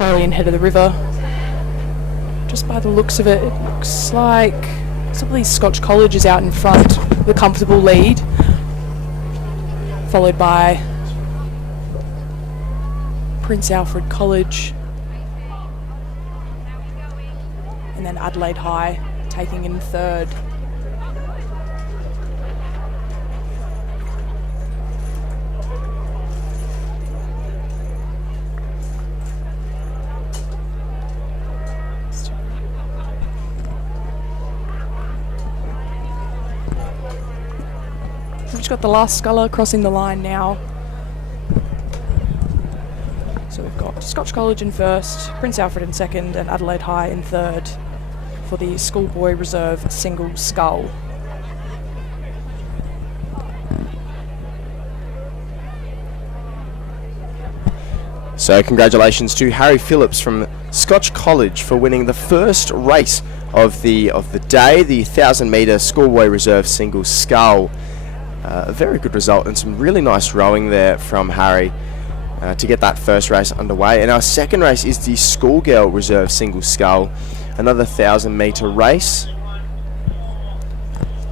Australian head of the river. Just by the looks of it, it looks like somebody Scotch College is out in front with a comfortable lead, followed by Prince Alfred College, and then Adelaide High taking in third. We've just got the last sculler crossing the line now. So we've got Scotch College in first, Prince Alfred in second, and Adelaide High in third for the Schoolboy Reserve single scull. So congratulations to Harry Phillips from Scotch College for winning the first race of the day, the 1,000 metre Schoolboy Reserve single scull. A very good result and some really nice rowing there from Harry to get that first race underway. And our second race is the Schoolgirl Reserve single scull, another 1,000 metre race.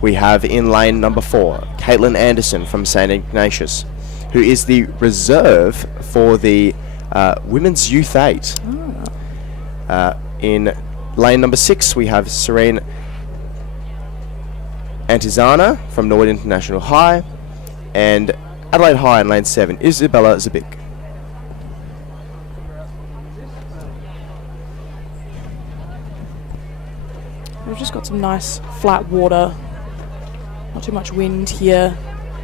We have in lane number 4, Caitlin Anderson from St Ignatius, who is the reserve for the Women's Youth 8. In lane number 6, we have Serene Antizana from Norwood International High, and Adelaide High in lane 7, Isabella Zabik. We've just got some nice flat water, not too much wind here.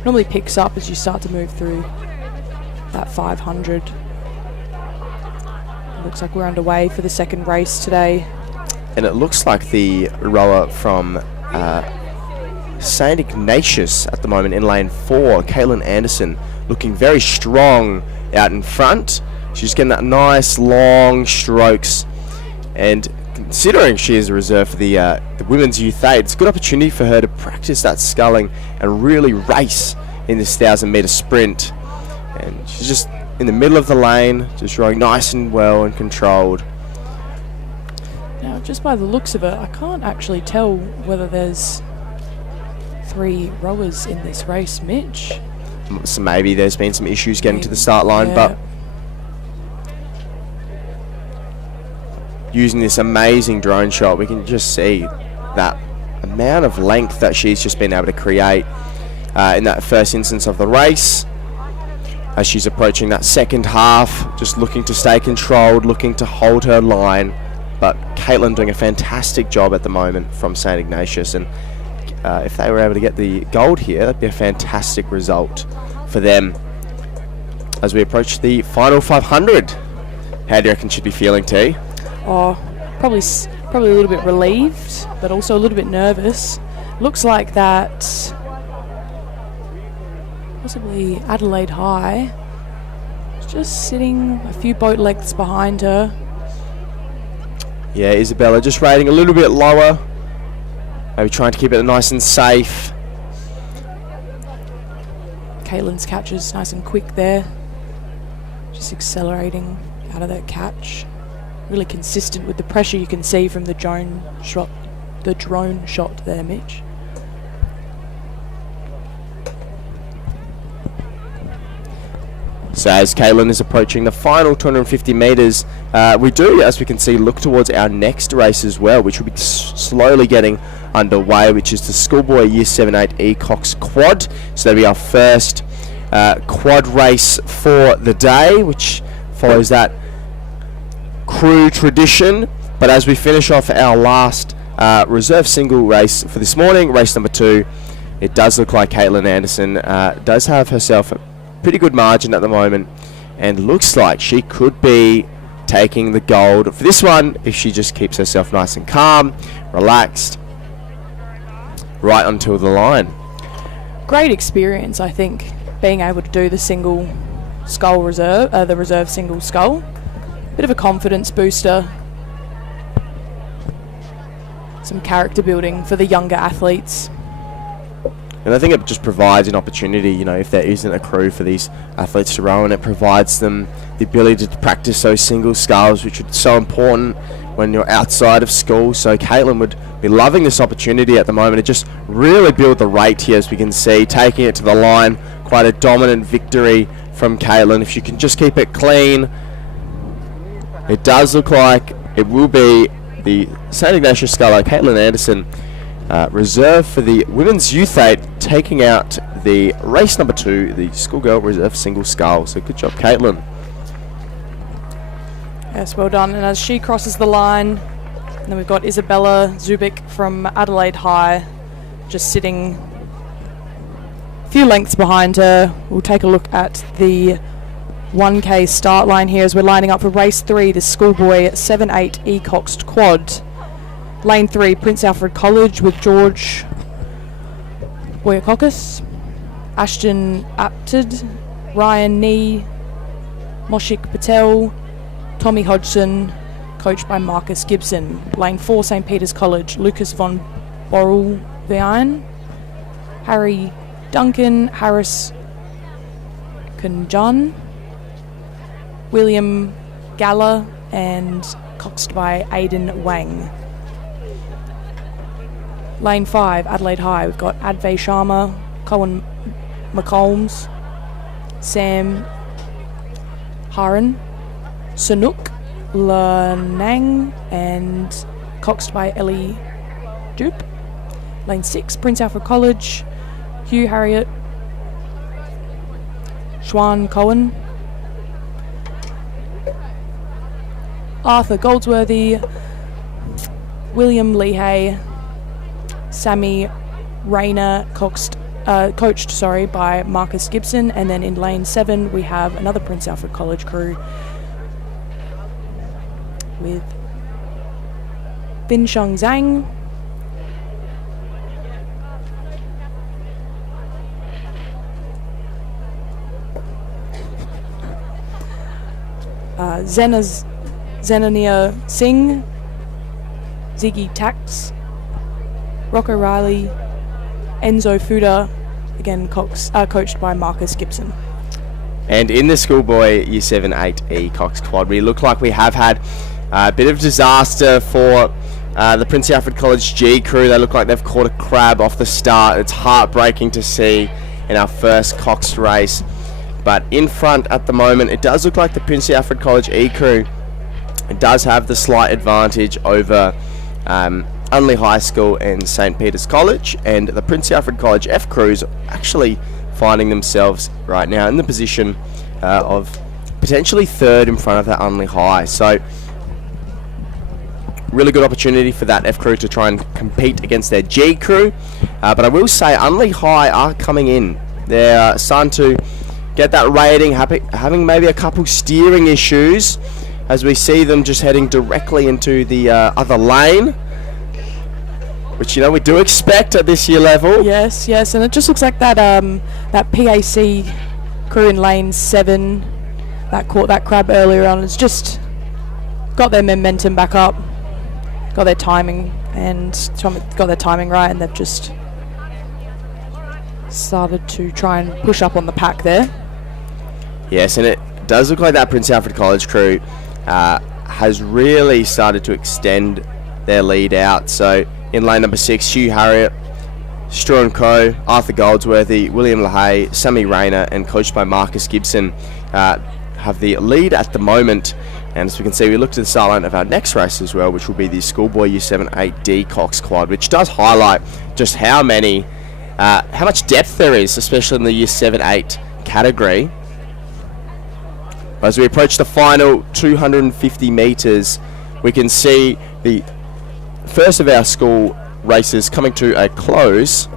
Normally picks up as you start to move through that 500. Looks like we're underway for the second race today. And it looks like the rower from St Ignatius at the moment in lane 4, Caitlin Anderson, looking very strong out in front. She's getting that nice long strokes, and considering she is a reserve for the Women's Youth 8, it's a good opportunity for her to practice that sculling and really race in this 1,000 metre sprint. And she's just in the middle of the lane, just rowing nice and well and controlled. Now, just by the looks of it, I can't actually tell whether there's 3 rowers in this race, Mitch. So maybe there's been some issues getting to the start line, yeah. but using this amazing drone shot, we can just see that amount of length that she's just been able to create in that first instance of the race. As she's approaching that second half, just looking to stay controlled, looking to hold her line. But Caitlin doing a fantastic job at the moment from St. Ignatius, and if they were able to get the gold here, that'd be a fantastic result for them. As we approach the final 500, how do you reckon she'd be feeling, T? Oh, probably a little bit relieved, but also a little bit nervous. Looks like that possibly Adelaide High is just sitting a few boat lengths behind her. Yeah, Isabella just rating a little bit lower. Maybe trying to keep it nice and safe. Caitlin's catch is nice and quick there. Just accelerating out of that catch. Really consistent with the pressure you can see from the drone shot there, Mitch. So as Caitlin is approaching the final 250 metres, we do, as we can see, look towards our next race as well, which will be slowly getting underway, which is the Schoolboy Year 7-8 Coxed Quad. So that'll be our first quad race for the day, which follows that crew tradition. But as we finish off our last reserve single race for this morning, race number 2, it does look like Caitlin Anderson does have herself a pretty good margin at the moment, and looks like she could be taking the gold for this one if she just keeps herself nice and calm, relaxed, right onto the line. Great experience, I think, being able to do the single scull reserve, the reserve single scull. Bit of a confidence booster. Some character building for the younger athletes. And I think it just provides an opportunity, you know, if there isn't a crew for these athletes to row, and it provides them the ability to practice those single sculls, which are so important when you're outside of school. So Caitlin would be loving this opportunity at the moment to just really build the rate here, as we can see, taking it to the line. Quite a dominant victory from Caitlin. If she can just keep it clean, it does look like it will be the St. Ignatius Sculler, Caitlin Anderson, reserve for the Women's Youth 8, taking out the race number 2, the Schoolgirl Reserve Single Scull. So good job, Caitlin. Yes, well done. And as she crosses the line, and then we've got Isabella Zubik from Adelaide High just sitting a few lengths behind her. We'll take a look at the 1K start line here as we're lining up for race 3, the Schoolboy 7-8 Coxed Quad. Lane 3, Prince Alfred College with George Boyakokis, Ashton Apted, Ryan Nee, Moshik Patel, Tommy Hodgson, coached by Marcus Gibson. Lane 4, St. Peter's College, Lucas von Borrelveien, Harry Duncan, Harris Kunjan, William Galla, and coxed by Aidan Wang. Lane 5, Adelaide High, we've got Advay Sharma, Cohen McCombs, Sam Haran, Sanuk Lanang, and coxed by Ellie Dupe. Lane 6, Prince Alfred College, Hugh Harriet, Schwan Cohen, Arthur Goldsworthy, William Leahay, Sammy Rayner, coached by Marcus Gibson. And then in lane 7 we have another Prince Alfred College crew with Bin Sheng Zhang, Zenania Singh, Ziggy Tax, Rocco Riley, Enzo Fuda, again coached by Marcus Gibson. And in the schoolboy Year 7 8E Coxed quad, we look like we have had a bit of disaster for the Prince Alfred College G crew. They look like they've caught a crab off the start. It's heartbreaking to see in our first Coxed race. But in front at the moment, it does look like the Prince Alfred College E crew, it does have the slight advantage over Unley High School and St. Peter's College, and the Prince Alfred College F crews actually finding themselves right now in the position of potentially third in front of that Unley High. So really good opportunity for that F crew to try and compete against their G crew. But I will say Unley High are coming in. They're starting to get that rating, having maybe a couple steering issues as we see them just heading directly into the other lane, which, you know, we do expect at this year level. Yes, and it just looks like that that PAC crew in lane 7 that caught that crab earlier on has just got their momentum back up, got their timing right, and they've just started to try and push up on the pack there. Yes, and it does look like that Prince Alfred College crew has really started to extend their lead out. So in lane number 6, Hugh Harriott, Strawn Co, Arthur Goldsworthy, William LaHaye, Sammy Rayner, and coached by Marcus Gibson have the lead at the moment. And as we can see, we look to the start line of our next race as well, which will be the Schoolboy Year 7 8D Cox Quad, which does highlight just how much depth there is, especially in the Year 7 8 category. As we approach the final 250 metres, we can see the first of our school races coming to a close,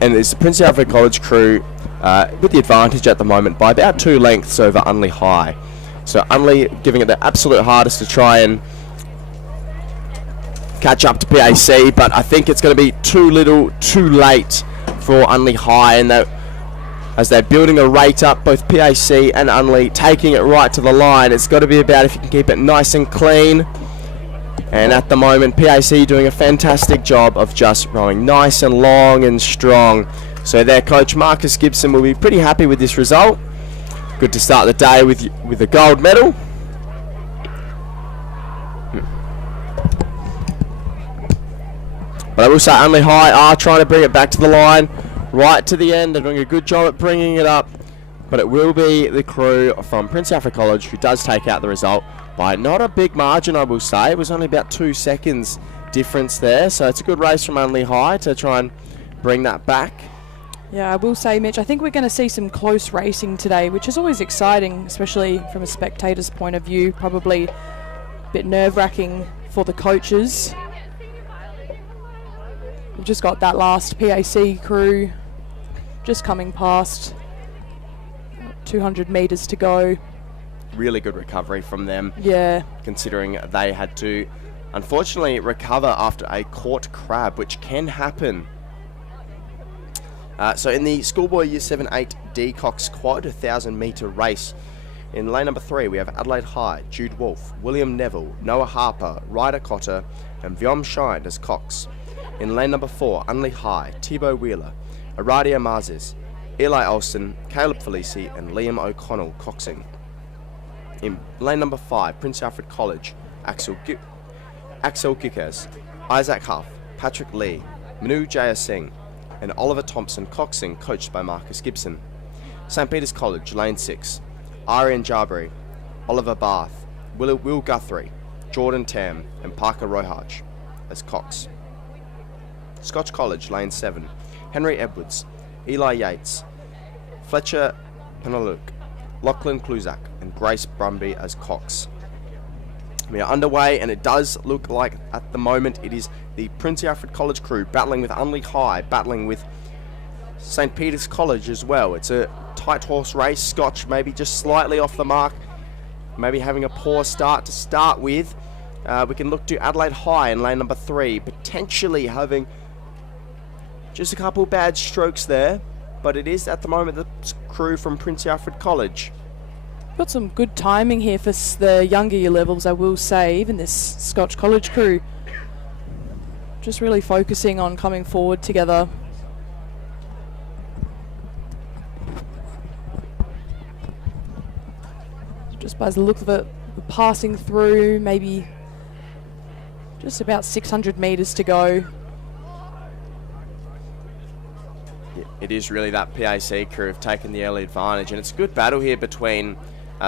and it's the Prince Alfred College crew with the advantage at the moment by about 2 lengths over Unley High. So Unley giving it their absolute hardest to try and catch up to PAC, but I think it's going to be too little, too late for Unley High, and as they're building a rate up, both PAC and Unley taking it right to the line. It's got to be about if you can keep it nice and clean. And at the moment, PAC doing a fantastic job of just rowing nice and long and strong. So their coach, Marcus Gibson, will be pretty happy with this result. Good to start the day with a gold medal. But I will say Unley High are trying to bring it back to the line right to the end. They're doing a good job at bringing it up. But it will be the crew from Prince Alfred College who does take out the result by not a big margin, I will say. It was only about 2 seconds difference there. So it's a good race from Unley High to try and bring that back. Yeah, I will say, Mitch, I think we're going to see some close racing today, which is always exciting, especially from a spectator's point of view. Probably a bit nerve-wracking for the coaches. We've just got that last PAC crew just coming past. 200 metres to go. Really good recovery from them. Yeah. Considering they had to, unfortunately, recover after a caught crab, which can happen. So in the Schoolboy Year 7 8D Cox Quad 1,000 metre race, in lane number 3 we have Adelaide High, Jude Wolfe, William Neville, Noah Harper, Ryder Cotter, and Vyom Shine as Cox. In lane number 4, Unley High, Thibaut Wheeler, Aradia Marzes, Eli Olsen, Caleb Felici, and Liam O'Connell coxing. In lane number 5, Prince Alfred College, Axel Gickers, Isaac Huff, Patrick Lee, Manu Jaya Singh, and Oliver Thompson coxing, coached by Marcus Gibson. St. Peter's College, lane 6, Arian Jabri, Oliver Barth, Will Guthrie, Jordan Tam, and Parker Rohaj as Cox. Scotch College, lane 7, Henry Edwards, Eli Yates, Fletcher Penaluk, Lachlan Kluzak, and Grace Brumby as Cox. We are underway, and it does look like at the moment it is the Prince Alfred College crew battling with Unley High, battling with St. Peter's College as well. It's a tight horse race. Scotch maybe just slightly off the mark, maybe having a poor start to start with. We can look to Adelaide High in lane number 3, potentially having just a couple bad strokes there, but it is at the moment the crew from Prince Alfred College. Got some good timing here for the younger year levels, I will say. Even this Scotch College crew just really focusing on coming forward together. just by the look of it, we're passing through, maybe just about 600 metres to go. It is really that PAC crew have taken the early advantage, and it's a good battle here between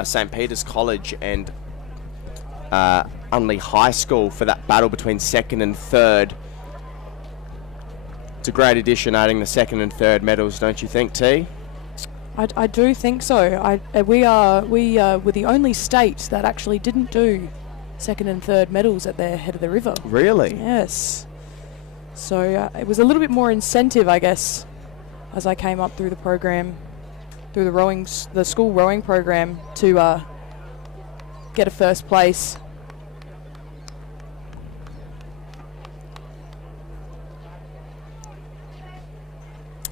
St. Peter's College and Unley High School for that battle between second and third. It's a great addition adding the second and third medals, don't you think, T? I do think so. We were the only state that actually didn't do second and third medals at their head of the river. Really? Yes. So it was a little bit more incentive, I guess, as I came up through the program, through the school rowing program, to get a first place.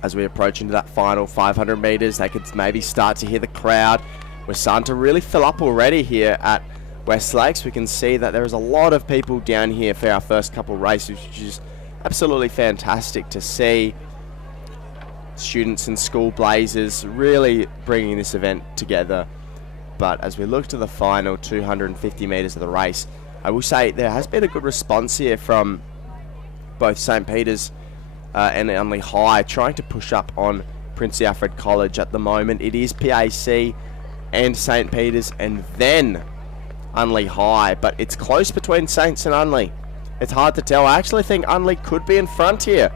As we approach into that final 500 metres, they could maybe start to hear the crowd. We're starting to really fill up already here at West Lakes. We can see that there is a lot of people down here for our first couple races, which is absolutely fantastic to see. Students in school blazers really bringing this event together. But as we look to the final 250 metres of the race, I will say there has been a good response here from both St. Peter's and Unley High, trying to push up on Prince Alfred College at the moment. It is PAC and St. Peter's and then Unley High, but it's close between Saints and Unley. It's hard to tell. I actually think Unley could be in front here.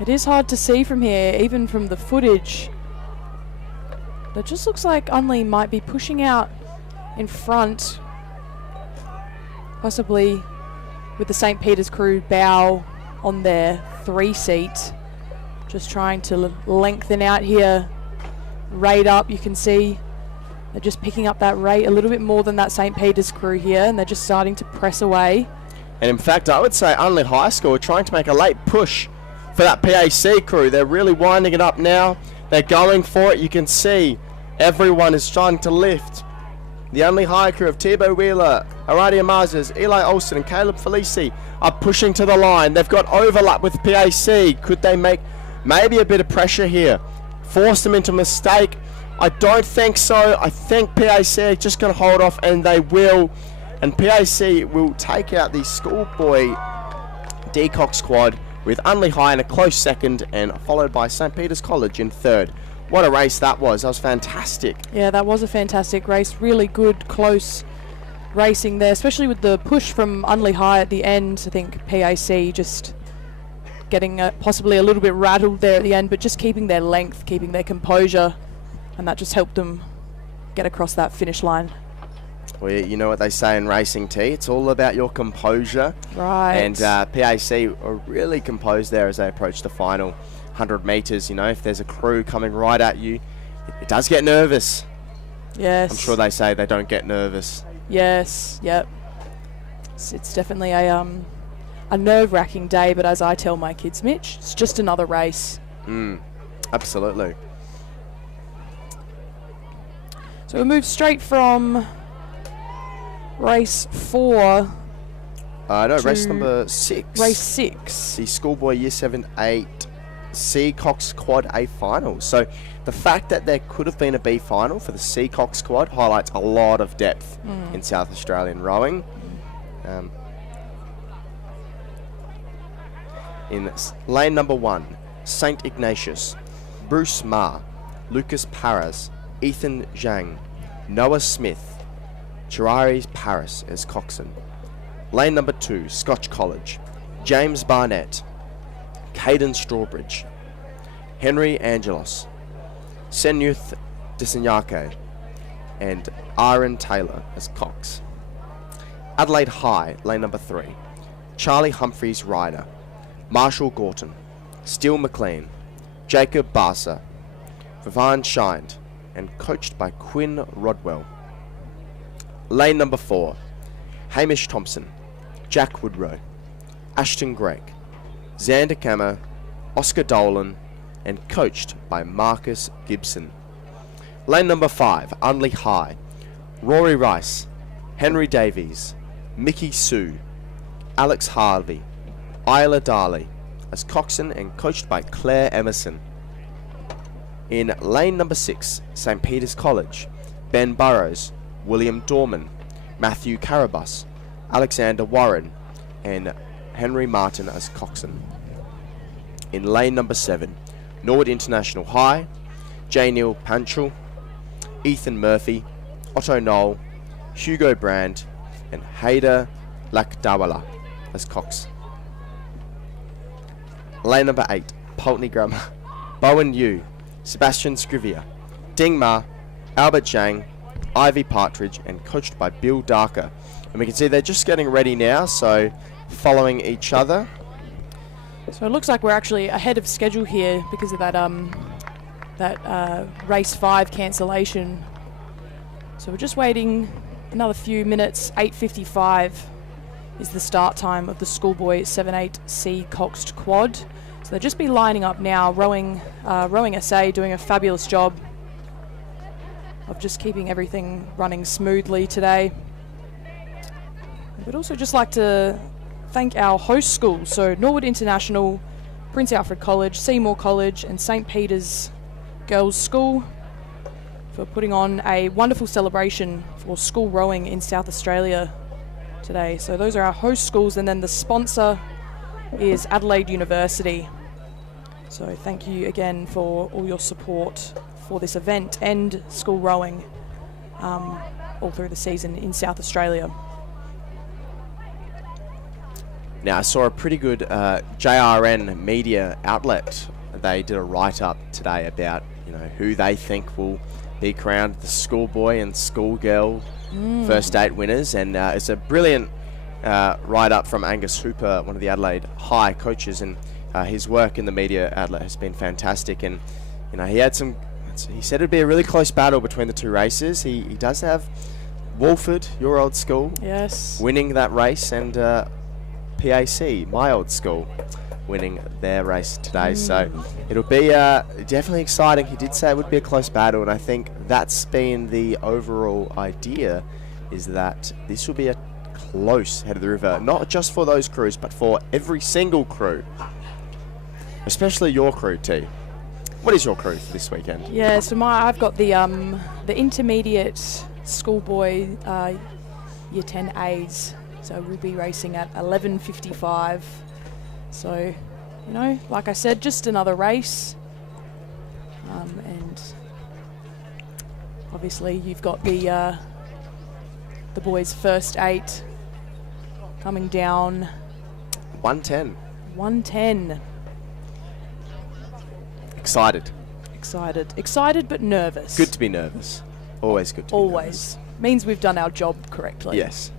It is hard to see from here, even from the footage. It just looks like Unley might be pushing out in front, possibly with the St. Peter's crew bow on their 3-seat, just trying to lengthen out here. Rate up, you can see they're just picking up that rate a little bit more than that St. Peter's crew here, and they're just starting to press away. And in fact, I would say Unley High School are trying to make a late push for that PAC crew. They're really winding it up now. They're going for it. You can see everyone is trying to lift. The Unley High crew of Tebow Wheeler, Aradia Mazes, Eli Olsen and Caleb Felici are pushing to the line. They've got overlap with PAC. Could they make maybe a bit of pressure here? Force them into a mistake? I don't think so. I think PAC are just going to hold off, and they will. And PAC will take out the schoolboy D-Cox squad with Unley High in a close second and followed by St. Peter's College in third. What a race that was. That was fantastic. Yeah, that was a fantastic race. Really good, close racing there, especially with the push from Unley High at the end. I think PAC just getting possibly a little bit rattled there at the end, but just keeping their length, keeping their composure, and that just helped them get across that finish line. Well, you know what they say in racing, T. It's all about your composure. Right. And PAC are really composed there as they approach the final 100 metres. You know, if there's a crew coming right at you, it does get nervous. Yes. I'm sure they say they don't get nervous. Yes. Yep. It's definitely a nerve-wracking day, but as I tell my kids, Mitch, it's just another race. Absolutely. So we move straight from race 4. No, race number 6. Race 6. The schoolboy Year 7-8 C Cox Quad A final. So the fact that there could have been a B final for the C Cox Quad highlights a lot of depth in South Australian rowing. In lane number 1, St. Ignatius, Bruce Ma, Lucas Paras, Ethan Zhang, Noah Smith, Chirari Paris as coxswain. Lane number 2, Scotch College, James Barnett, Caden Strawbridge, Henry Angelos, Senyuth Desinyake, and Aaron Taylor as Cox. Adelaide High, lane number 3, Charlie Humphreys Ryder, Marshall Gorton, Steele McLean, Jacob Barsa, Vivan Shined, and coached by Quinn Rodwell. Lane number 4, Hamish Thompson, Jack Woodrow, Ashton Gregg, Xander Kammer, Oscar Dolan, and coached by Marcus Gibson. Lane number 5, Unley High, Rory Rice, Henry Davies, Mickey Sue, Alex Harvey, Isla Darley as coxswain and coached by Claire Emerson. In lane number 6, St. Peter's College, Ben Burrows, William Dorman, Matthew Carabas, Alexander Warren, and Henry Martin as coxswain. In lane number 7, Norwood International High, J. Neil Panchel, Ethan Murphy, Otto Knoll, Hugo Brand, and Haida Lakdawala as cox. Lane number 8, Pulteney Grammar, Bowen Yu, Sebastian Scrivier, Ding Ma, Albert Zhang, Ivy Partridge, and coached by Bill Darker. And we can see they're just getting ready now, so following each other. So it looks like we're actually ahead of schedule here because of that race 5 cancellation. So we're just waiting another few minutes. 8:55 is the start time of the Schoolboy 7/8C Coxed Quad. So they'll just be lining up now, rowing SA, doing a fabulous job of just keeping everything running smoothly today. We'd also just like to thank our host schools, so Norwood International, Prince Alfred College, Seymour College, and St. Peter's Girls' School for putting on a wonderful celebration for school rowing in South Australia today. So those are our host schools, and then the sponsor is Adelaide University. So thank you again for all your support for this event and school rowing all through the season in South Australia. Now, I saw a pretty good JRN media outlet. They did a write-up today about, who they think will be crowned the schoolboy and schoolgirl first 8 winners, and it's a brilliant write-up from Angus Hooper, one of the Adelaide High coaches, and his work in the media outlet has been fantastic. And he said it'd be a really close battle between the two races. He does have Wolford, your old school, yes, winning that race, and PAC, my old school, winning their race today. So it'll be definitely exciting. He did say it would be a close battle, and I think that's been the overall idea, is that this will be a close head of the river, not just for those crews, but for every single crew, especially your crew, T. What is your crew for this weekend? Yeah, so I've got the intermediate schoolboy year 10 A's. So we'll be racing at 11:55. So, like I said, just another race. And obviously you've got the boys' first 8 coming down. 110. 110. Excited but nervous. Good to be nervous. Always good to be nervous. Means we've done our job correctly. Yes.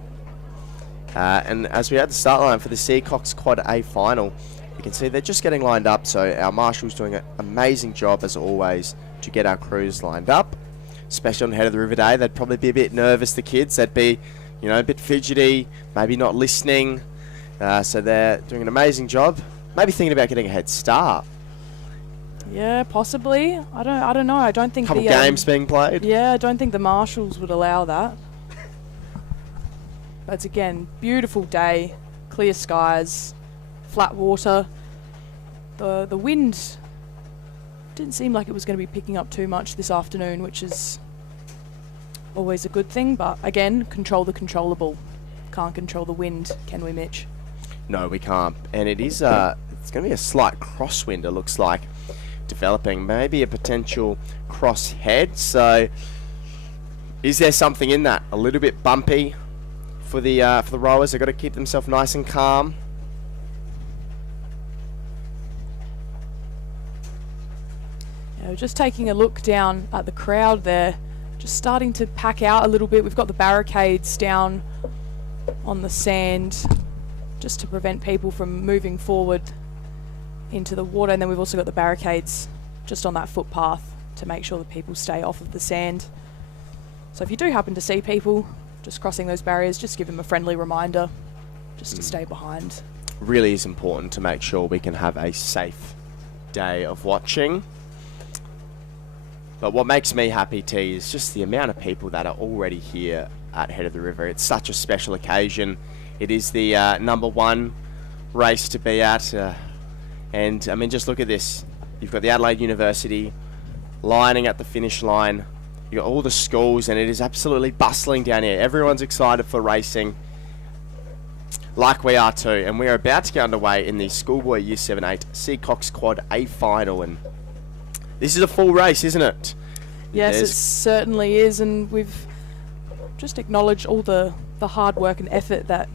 And as we had the start line for the Seacox Quad A final, you can see they're just getting lined up. So our marshal's doing an amazing job, as always, to get our crews lined up. Especially on the head of the river day, they'd probably be a bit nervous, the kids. They'd be, a bit fidgety, maybe not listening. So they're doing an amazing job. Maybe thinking about getting a head start. Yeah, possibly. I don't know. I don't think couple games being played. Yeah, I don't think the marshals would allow that. But it's, again, beautiful day, clear skies, flat water. The wind didn't seem like it was going to be picking up too much this afternoon, which is always a good thing. But again, control the controllable. Can't control the wind, can we, Mitch? No, we can't. And it is it's going to be a slight crosswind, it looks like, developing. Maybe a potential crosshead. So is there something in that? A little bit bumpy for the rowers. They've got to keep themselves nice and calm. Yeah, we're just taking a look down at the crowd there, just starting to pack out a little bit. We've got the barricades down on the sand just to prevent people from moving forward into the water, and then we've also got the barricades just on that footpath to make sure that people stay off of the sand. So if you do happen to see people just crossing those barriers, just give them a friendly reminder just to stay behind. Really is important to make sure we can have a safe day of watching. But what makes me happy, T, is just the amount of people that are already here at Head of the River. It's such a special occasion. It is the #1 race to be at. And, I mean, just look at this. You've got the Adelaide University lining at the finish line. You got all the schools, and it is absolutely bustling down here. Everyone's excited for racing, like we are too. And we are about to get underway in the Schoolboy Year 7-8 C Coxed Quad A final. And this is a full race, isn't it? Yes, it certainly is. And we've just acknowledged all the hard work and effort that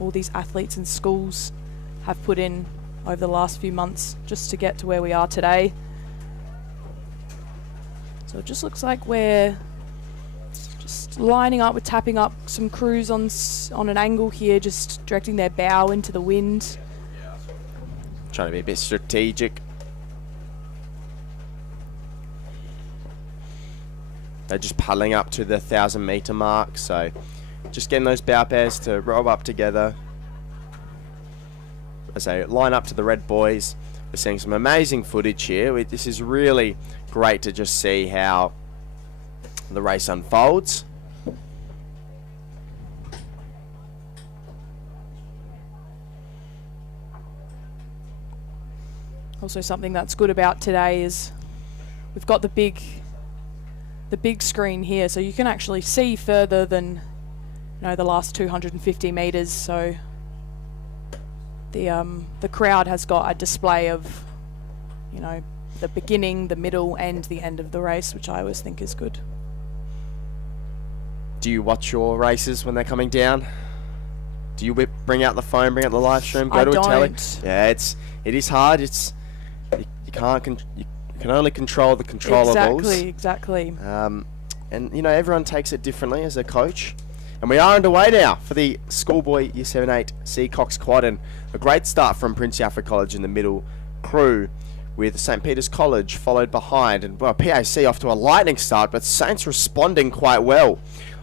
all these athletes and schools have put in over the last few months just to get to where we are today. So it just looks like we're just lining up, we're tapping up some crews on an angle here, just directing their bow into the wind. Trying to be a bit strategic. They're just paddling up to the 1,000-meter mark, so just getting those bow pairs to row up together as they line up to the red buoys. We're seeing some amazing footage here. This is really great to just see how the race unfolds. Also, something that's good about today is we've got the big screen here, so you can actually see further than the last 250 meters. So the crowd has got a display of the beginning, the middle, and the end of the race, which I always think is good. Do you watch your races when they're coming down? Do you bring out the phone, bring out the live stream, go to a telly? Yeah, it is hard. You can only control the controllables. Exactly. And everyone takes it differently as a coach. And we are underway now for the Schoolboy Year 7-8 C Coxed Quad, and a great start from Prince Alfred College in the middle crew, with St Peter's College followed behind, and PAC off to a lightning start, but Saints responding quite well.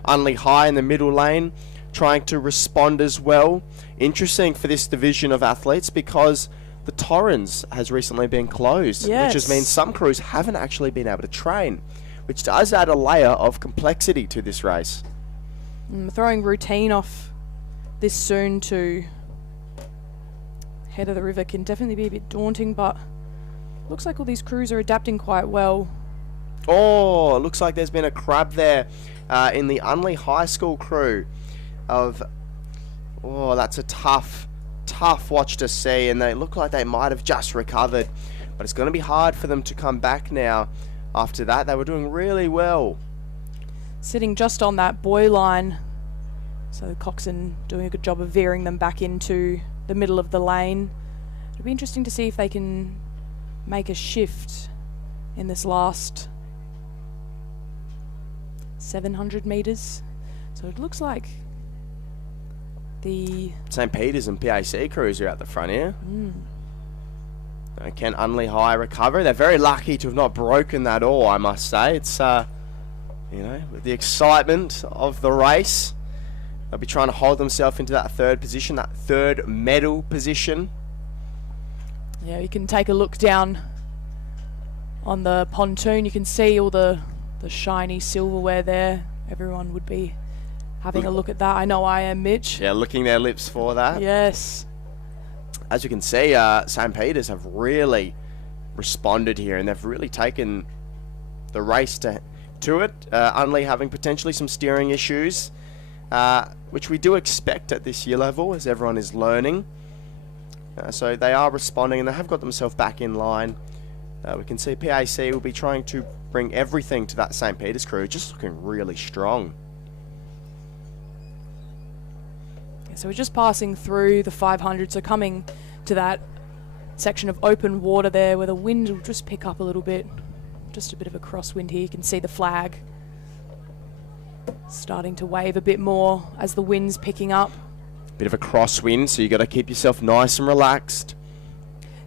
Unley High in the middle lane, trying to respond as well. Interesting for this division of athletes because the Torrens has recently been closed, yes, which has meant some crews haven't actually been able to train, which does add a layer of complexity to this race. Throwing routine off this soon to head of the river can definitely be a bit daunting, but looks like all these crews are adapting quite well. Oh, looks like there's been a crab there in the Unley High School crew. That's a tough watch to see, and they look like they might have just recovered, but it's going to be hard for them to come back now. After that, they were doing really well. Sitting just on that buoy line, so Coxed doing a good job of veering them back into the middle of the lane. It'll be interesting to see if they can make a shift in this last 700 meters. So it looks like the St Peter's and PAC crews are out the front here. Can Unley High recover? They're very lucky to have not broken that oar, I must say. It's with the excitement of the race, they'll be trying to hold themselves into that third position, that third medal position. Yeah, you can take a look down on the pontoon. You can see all the shiny silverware there. Everyone would be having a look at that. I know I am, Mitch. Yeah, licking their lips for that. Yes. As you can see, St Peter's have really responded here, and they've really taken the race to it. Unley having potentially some steering issues, which we do expect at this year level as everyone is learning. So they are responding, and they have got themselves back in line. We can see PAC will be trying to bring everything to that St Peter's crew, just looking really strong. Yeah, so we're just passing through the 500, so coming to that section of open water there where the wind will just pick up a little bit. Just a bit of a crosswind here. You can see the flag starting to wave a bit more as the wind's picking up. Bit of a crosswind, so you got to keep yourself nice and relaxed.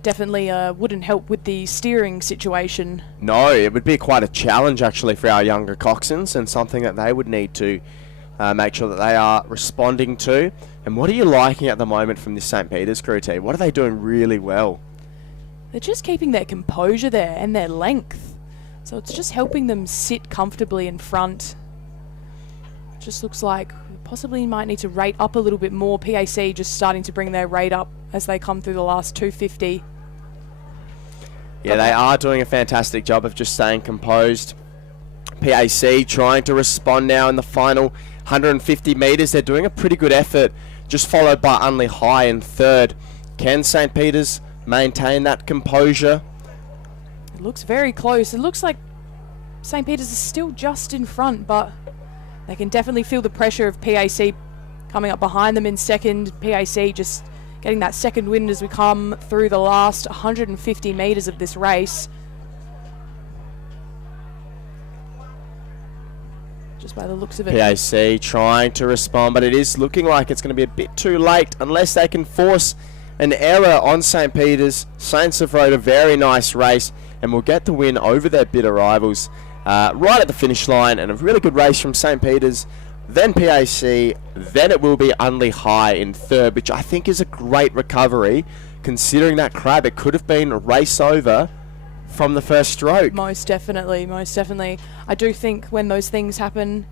Definitely wouldn't help with the steering situation. No, it would be quite a challenge actually for our younger coxswains, and something that they would need to make sure that they are responding to. And what are you liking at the moment from this St Peter's crew team? What are they doing really well? They're just keeping their composure there and their length. So it's just helping them sit comfortably in front. It just looks like we possibly might need to rate up a little bit more. PAC just starting to bring their rate up as they come through the last 250. Yeah, they are doing a fantastic job of just staying composed. PAC trying to respond now in the final 150 metres. They're doing a pretty good effort, just followed by Unley High in third. Can St. Peter's maintain that composure? It looks very close. It looks like St. Peter's is still just in front, but they can definitely feel the pressure of PAC coming up behind them in second. PAC just getting that second wind as we come through the last 150 metres of this race. Just by the looks of it. PAC trying to respond, but it is looking like it's going to be a bit too late unless they can force an error on St. Peter's. Saints have rode a very nice race and will get the win over their bitter rivals right at the finish line, and a really good race from St. Peter's, then PAC, then it will be Unley High in third, which I think is a great recovery considering that crab. It could have been a race over from the first stroke. Most definitely, most definitely. I do think when those things happen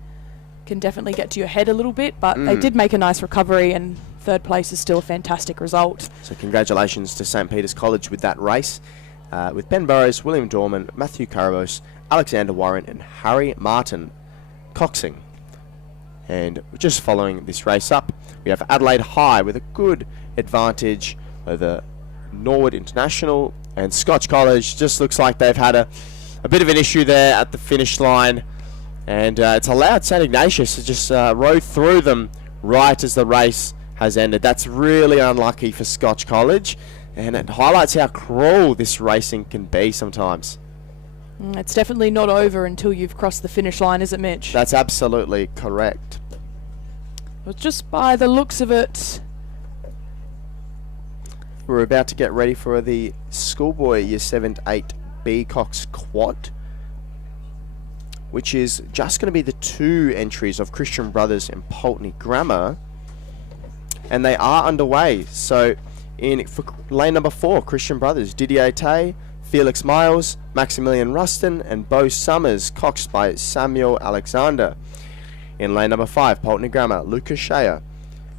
can definitely get to your head a little bit, but they did make a nice recovery, and third place is still a fantastic result. So congratulations to St. Peter's College with that race, with Ben Burrows, William Dorman, Matthew Carabos, Alexander Warren and Harry Martin coxing. And just following this race up, we have Adelaide High with a good advantage over Norwood International, and Scotch College just looks like they've had a bit of an issue there at the finish line, and it's allowed St. Ignatius to just row through them right as the race has ended. That's really unlucky for Scotch College, and it highlights how cruel this racing can be sometimes. It's definitely not over until you've crossed the finish line, is it, Mitch? That's absolutely correct. Well, just by the looks of it, we're about to get ready for the Schoolboy Year 7-8B Cox Quad, which is just going to be the two entries of Christian Brothers and Pulteney Grammar, and they are underway. So for lane number 4, Christian Brothers, Didier Tay, Felix Miles, Maximilian Ruston and Bo Summers, coxed by Samuel Alexander. In lane number 5, Pulteney Grammar, Lucas Shea,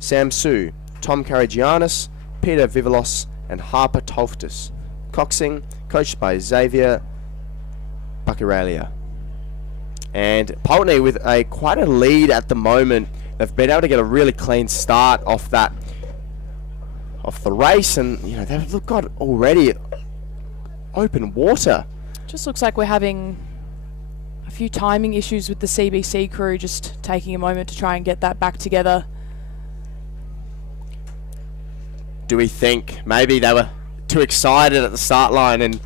Sam Sue, Tom Karagianis, Peter Vivalos and Harper Tolftus, coxing, coached by Xavier Bucaralia. And Pulteney with quite a lead at the moment. They've been able to get a really clean start off the race, and they've got already open water. Just looks like we're having a few timing issues with the CBC crew, just taking a moment to try and get that back together. Do we think maybe they were too excited at the start line and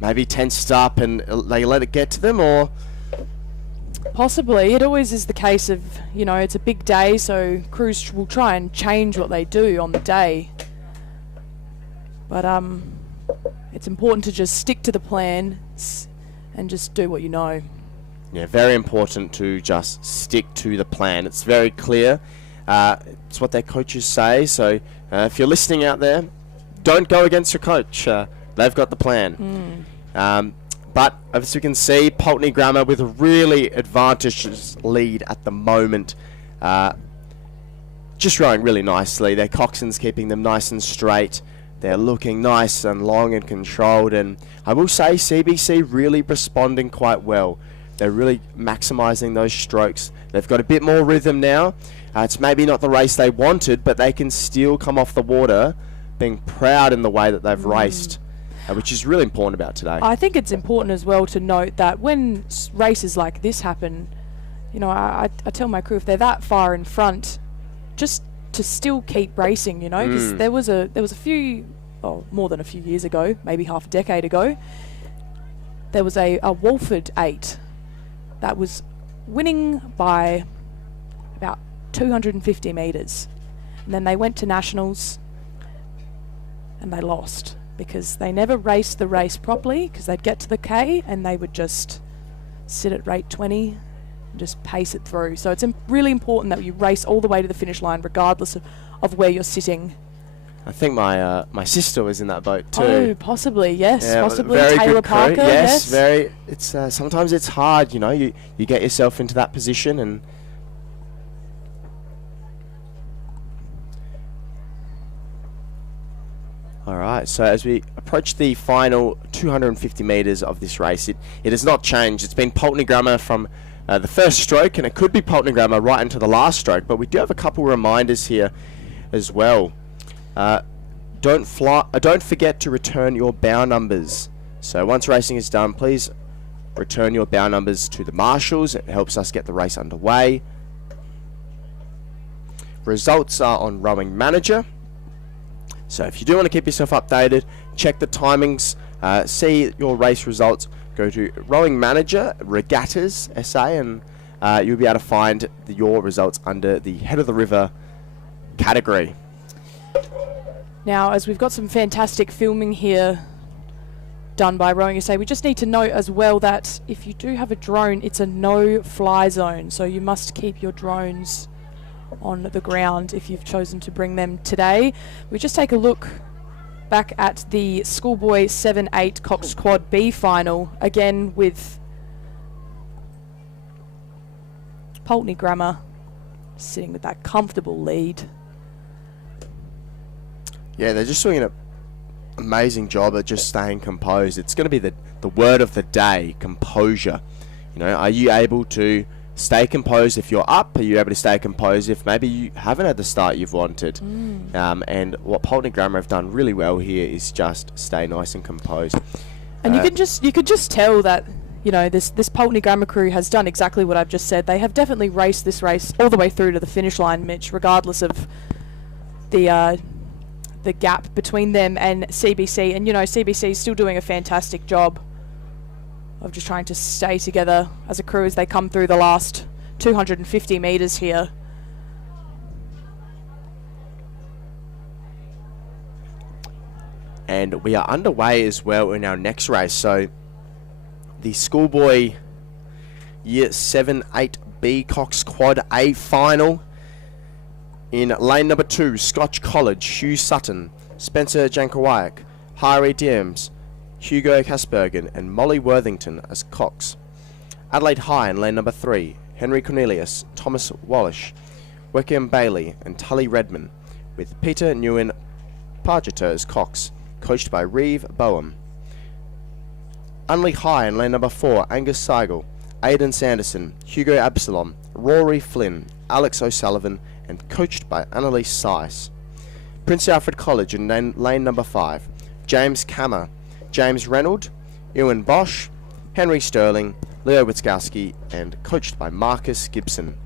maybe tensed up and they let it get to them, or? Possibly. It always is the case of, it's a big day, so crews will try and change what they do on the day. But it's important to just stick to the plan and just do what you know. Yeah, very important to just stick to the plan. It's very clear. It's what their coaches say. So if you're listening out there, don't go against your coach. They've got the plan. But as you can see, Pulteney Grammar with a really advantageous lead at the moment. Just rowing really nicely. Their coxswains keeping them nice and straight. They're looking nice and long and controlled. And I will say CBC really responding quite well. They're really maximising those strokes. They've got a bit more rhythm now. It's maybe not the race they wanted, but they can still come off the water being proud in the way that they've raced, which is really important about today. I think it's important as well to note that when races like this happen, I tell my crew, if they're that far in front, just to still keep racing, because there was a few, more than a few years ago, maybe half a decade ago, there was a Walford 8 that was winning by about 250 metres, and then they went to nationals and they lost because they never raced the race properly, because they'd get to the K and they would just sit at rate 20 and just pace it through. So it's really important that you race all the way to the finish line regardless of where you're sitting. I think my sister was in that boat too. Oh, possibly, yes. Yeah, possibly very Taylor good crew. Parker. Yes, very. It's sometimes it's hard, you get yourself into that position, and Alright, so as we approach the final 250 metres of this race, it has not changed. It's been Pulteney Grammar from the first stroke, and it could be Pulteney Grammar right into the last stroke, but we do have a couple reminders here as well. Don't forget to return your bow numbers. So once racing is done, please return your bow numbers to the marshals. It helps us get the race underway. Results are on Rowing Manager. So if you do want to keep yourself updated, check the timings, see your race results, go to Rowing Manager, Regattas SA, and you'll be able to find your results under the Head of the River category. Now, as we've got some fantastic filming here done by Rowing SA, we just need to note as well that if you do have a drone, it's a no-fly zone, so you must keep your drones on the ground if you've chosen to bring them today. We just take a look back at the Schoolboy 7-8 Coxed Quad B final, again with Pulteney Grammar sitting with that comfortable lead. Yeah, they're just doing an amazing job at just staying composed. It's going to be the word of the day, composure. You know, are you able to stay composed if you're up? Are you able to stay composed if maybe you haven't had the start you've wanted? And what Pulteney Grammar have done really well here is just stay nice and composed. And you could just tell that, you know, this Pulteney Grammar crew has done exactly what I've just said. They have definitely raced this race all the way through to the finish line, Mitch, regardless of the gap between them and CBC. And, you know, CBC is still doing a fantastic job of just trying to stay together as a crew as they come through the last 250 metres here. And we are underway as well in our next race. So the Schoolboy Year 7-8B Cox Quad A final. In lane number 2, Scotch College, Hugh Sutton, Spencer Jankowiak, Harry Diems, Hugo Kasbergen and Molly Worthington as Cox. Adelaide High in lane number 3, Henry Cornelius, Thomas Wallish, Wickham Bailey and Tully Redman, with Peter Nguyen Pargeter as Cox, coached by Reeve Boehm. Unley High in lane number 4, Angus Seigel, Aidan Sanderson, Hugo Absalom, Rory Flynn, Alex O'Sullivan and coached by Annalise Seiss. Prince Alfred College in lane number 5, James Kammer, James Reynolds, Ewan Bosch, Henry Sterling, Leo Witzkowski and coached by Marcus Gibson.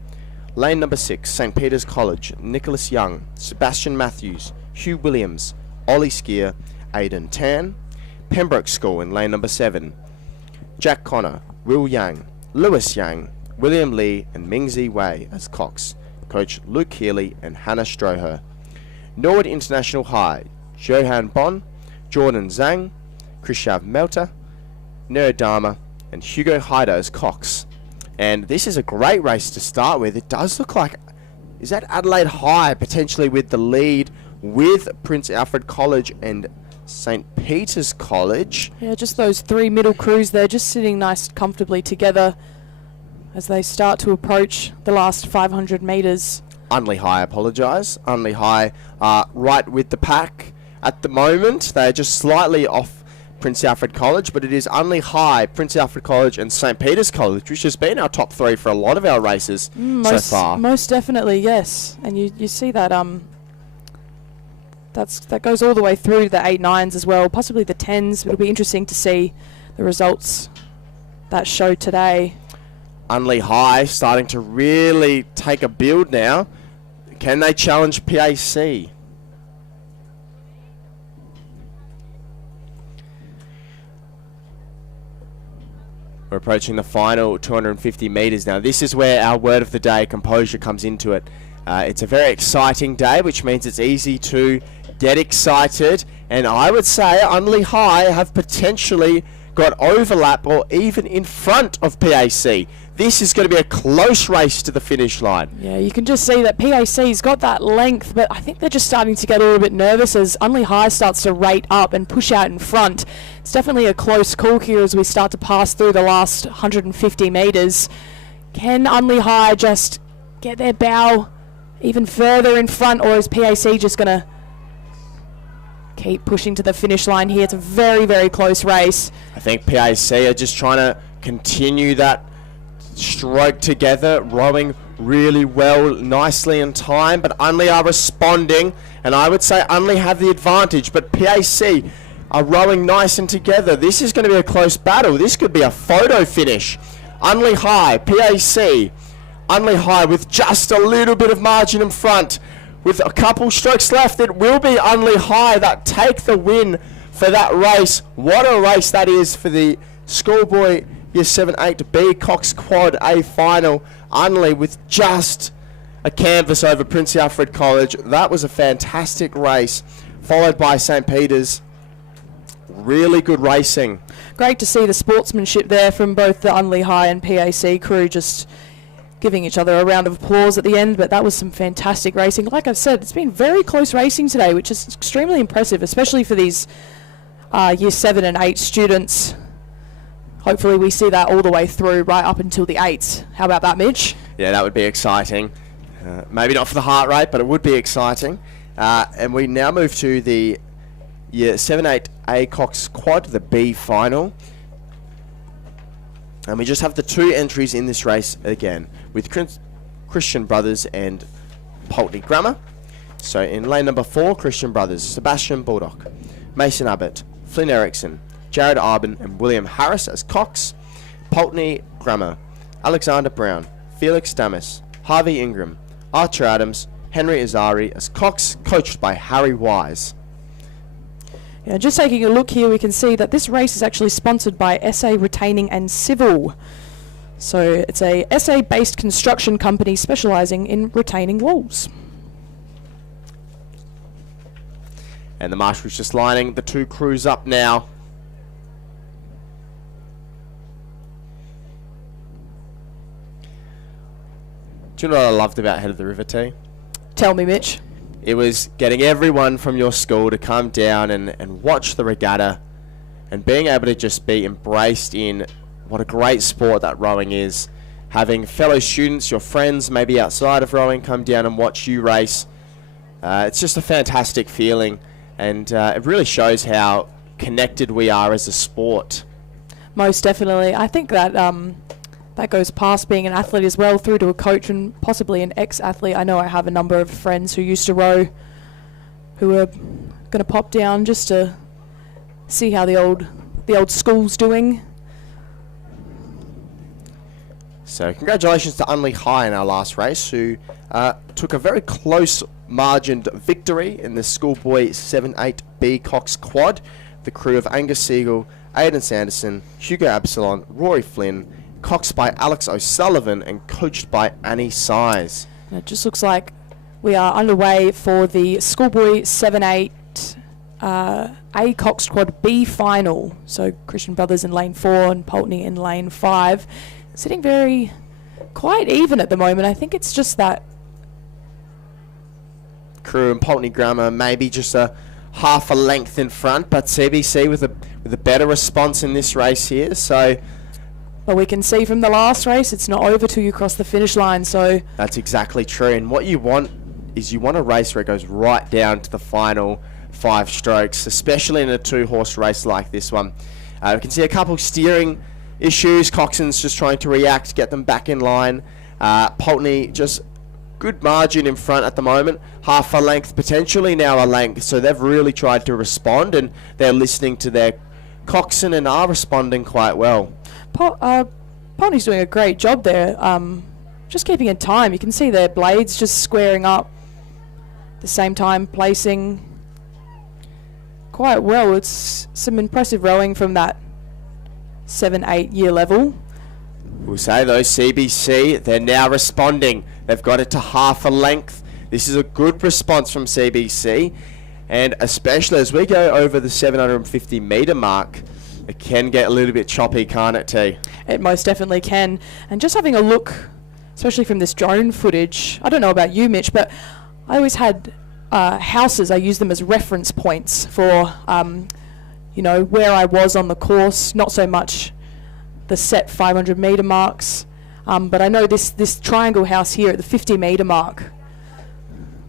Lane number 6, St. Peter's College, Nicholas Young, Sebastian Matthews, Hugh Williams, Ollie Skier, Aidan Tan. Pembroke School in lane number 7, Jack Connor, Will Yang, Lewis Yang, William Lee and Mingzi Wei as Cox, coach Luke Healy and Hannah Stroher. Norwood International High, Johan Bon, Jordan Zhang, Krishav Melter, Nero Dharma and Hugo Hyder as Cox. And this is a great race to start with. It does look like, is that Adelaide High potentially with the lead with Prince Alfred College and St. Peter's College? Yeah, just those three middle crews there just sitting nice comfortably together as they start to approach the last 500 metres. Unley High, apologise. Unley High are right with the pack at the moment. They're just slightly off Prince Alfred College, but it is Unley High, Prince Alfred College and St. Peter's College, which has been our top 3 for a lot of our races so far. Most definitely, yes. And you see that that goes all the way through to the 8-9s as well, possibly the 10s. It'll be interesting to see the results that show today. Unley High starting to really take a build now. Can they challenge PAC? We're approaching the final 250 metres now. This is where our word of the day, composure, comes into it. It's a very exciting day, which means it's easy to get excited. And I would say Unley High have potentially got overlap or even in front of PAC. This is going to be a close race to the finish line. Yeah, you can just see that PAC's got that length, but I think they're just starting to get a little bit nervous as Unley High starts to rate up and push out in front. It's definitely a close call here as we start to pass through the last 150 metres. Can Unley High just get their bow even further in front, or is PAC just going to keep pushing to the finish line here. It's a very, very close race. I think PAC are just trying to continue that stroke together, rowing really well, nicely in time, but Unley are responding, and I would say Unley have the advantage, but PAC are rowing nice and together. This is going to be a close battle. This could be a photo finish. Unley High, PAC, Unley High with just a little bit of margin in front. With a couple strokes left, it will be Unley High that take the win for that race. What a race that is for the Schoolboy Year 7-8B Coxed Quad A final. Unley with just a canvas over Prince Alfred College. That was a fantastic race, followed by St. Peter's. Really good racing. Great to see the sportsmanship there from both the Unley High and PAC crew, just giving each other a round of applause at the end, but that was some fantastic racing. Like I've said, it's been very close racing today, which is extremely impressive, especially for these Year 7 and 8 students. Hopefully we see that all the way through, right up until the 8s. How about that, Mitch? Yeah, that would be exciting. Maybe not for the heart rate, but it would be exciting. And we now move to the Year 7-8A Cox Quad, the B final. And we just have the 2 entries in this race again, with Christian Brothers and Pulteney Grammar. So in lane number 4, Christian Brothers, Sebastian Baldock, Mason Abbott, Flynn Erickson, Jared Arbin and William Harris as Cox. Pulteney Grammar, Alexander Brown, Felix Damas, Harvey Ingram, Archer Adams, Henry Azari as Cox, coached by Harry Wise. Yeah, just taking a look here, we can see that this race is actually sponsored by SA Retaining and Civil. So it's a SA-based construction company specialising in retaining walls. And the marshal's just lining the 2 crews up now. Do you know what I loved about Head of the River T? Tell me, Mitch. It was getting everyone from your school to come down and watch the regatta, and being able to just be embraced in what a great sport that rowing is. Having fellow students, your friends, maybe outside of rowing, come down and watch you race. It's just a fantastic feeling, and it really shows how connected we are as a sport. Most definitely. I think that that goes past being an athlete as well, through to a coach and possibly an ex-athlete. I know I have a number of friends who used to row who are going to pop down just to see how the old school's doing. So congratulations to Unley High in our last race, who took a very close margined victory in the Schoolboy 7-8B Cox Quad. The crew of Angus Siegel, Aidan Sanderson, Hugo Absalon, Rory Flynn, coxed by Alex O'Sullivan and coached by Annie Size. And it just looks like we are underway for the Schoolboy 7-8 A Cox Quad B final. So Christian Brothers in lane 4 and Pulteney in lane 5. Sitting very quite even at the moment. I think it's just that crew and Pulteney Grammar maybe just a half a length in front, but CBC with a better response in this race here. So but we can see from the last race, it's not over till you cross the finish line. So that's exactly true. And what you want is you want a race where it goes right down to the final 5 strokes, especially in a 2-horse race like this one. We can see a couple steering issues. Coxon's just trying to react, get them back in line. Pulteney just good margin in front at the moment, half a length, potentially now a length. So they've really tried to respond, and they're listening to their coxswain and are responding quite well. Pulteney's doing a great job there, just keeping in time. You can see their blades just squaring up at the same time, placing quite well. It's some impressive rowing from that 7-8 year level. We'll say though, CBC, they're now responding. They've got it to half a length. This is a good response from CBC, and especially as we go over the 750 metre mark, it can get a little bit choppy, can't it, T? It most definitely can. And just having a look, especially from this drone footage, I don't know about you, Mitch, but I always had houses. I use them as reference points for, you know, where I was on the course. Not so much the set 500 metre marks, but I know this triangle house here at the 50 metre mark.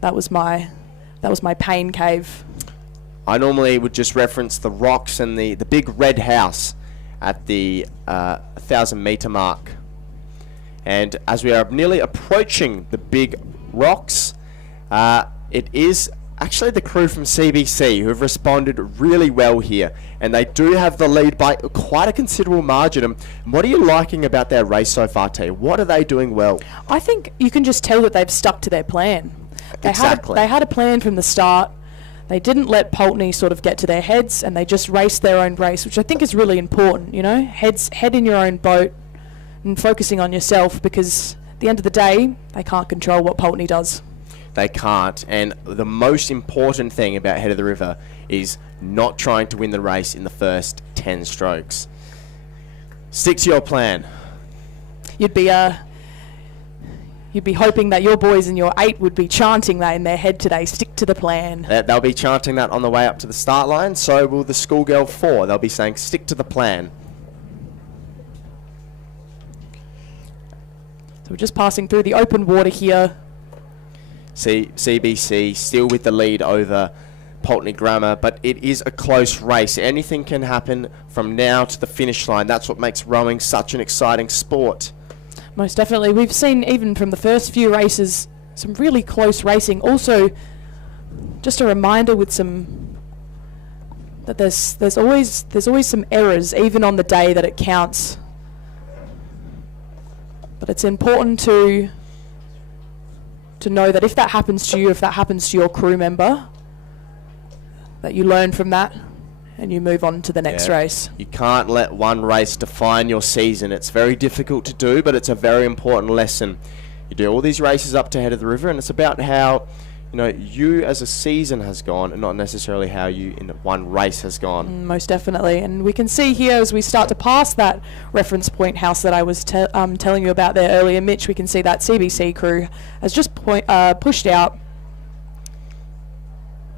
That was my pain cave. I normally would just reference the rocks and the big red house at the 1,000 meter mark. And as we are nearly approaching the big rocks, it is actually the crew from CBC who have responded really well here, and they do have the lead by quite a considerable margin. And what are you liking about their race so far, T? What are they doing well? I think you can just tell that they've stuck to their plan. Exactly. They had a plan from the start. They didn't let Pulteney sort of get to their heads, and they just raced their own race, which I think is really important, you know? Head in your own boat and focusing on yourself, because at the end of the day, they can't control what Pulteney does. They can't, and the most important thing about Head of the River is not trying to win the race in the first 10 strokes. Stick to your plan. You'd be hoping that your boys in your 8 would be chanting that in their head today. Stick to the plan. They'll be chanting that on the way up to the start line. So will the Schoolgirl 4. They'll be saying, stick to the plan. So we're just passing through the open water here. CBC still with the lead over Pulteney Grammar, but it is a close race. Anything can happen from now to the finish line. That's what makes rowing such an exciting sport. Most definitely. We've seen, even from the first few races, some really close racing. Also, just a reminder with that there's always some errors, even on the day that it counts. But it's important to know that if that happens to you, if that happens to your crew member, that you learn from that and you move on to the next race. You can't let one race define your season. It's very difficult to do, but it's a very important lesson. You do all these races up to Head of the River, and it's about how you as a season has gone, and not necessarily how you in one race has gone. Most definitely. And we can see here as we start to pass that reference point house that I was telling you about there earlier, Mitch, we can see that CBC crew has just pushed out,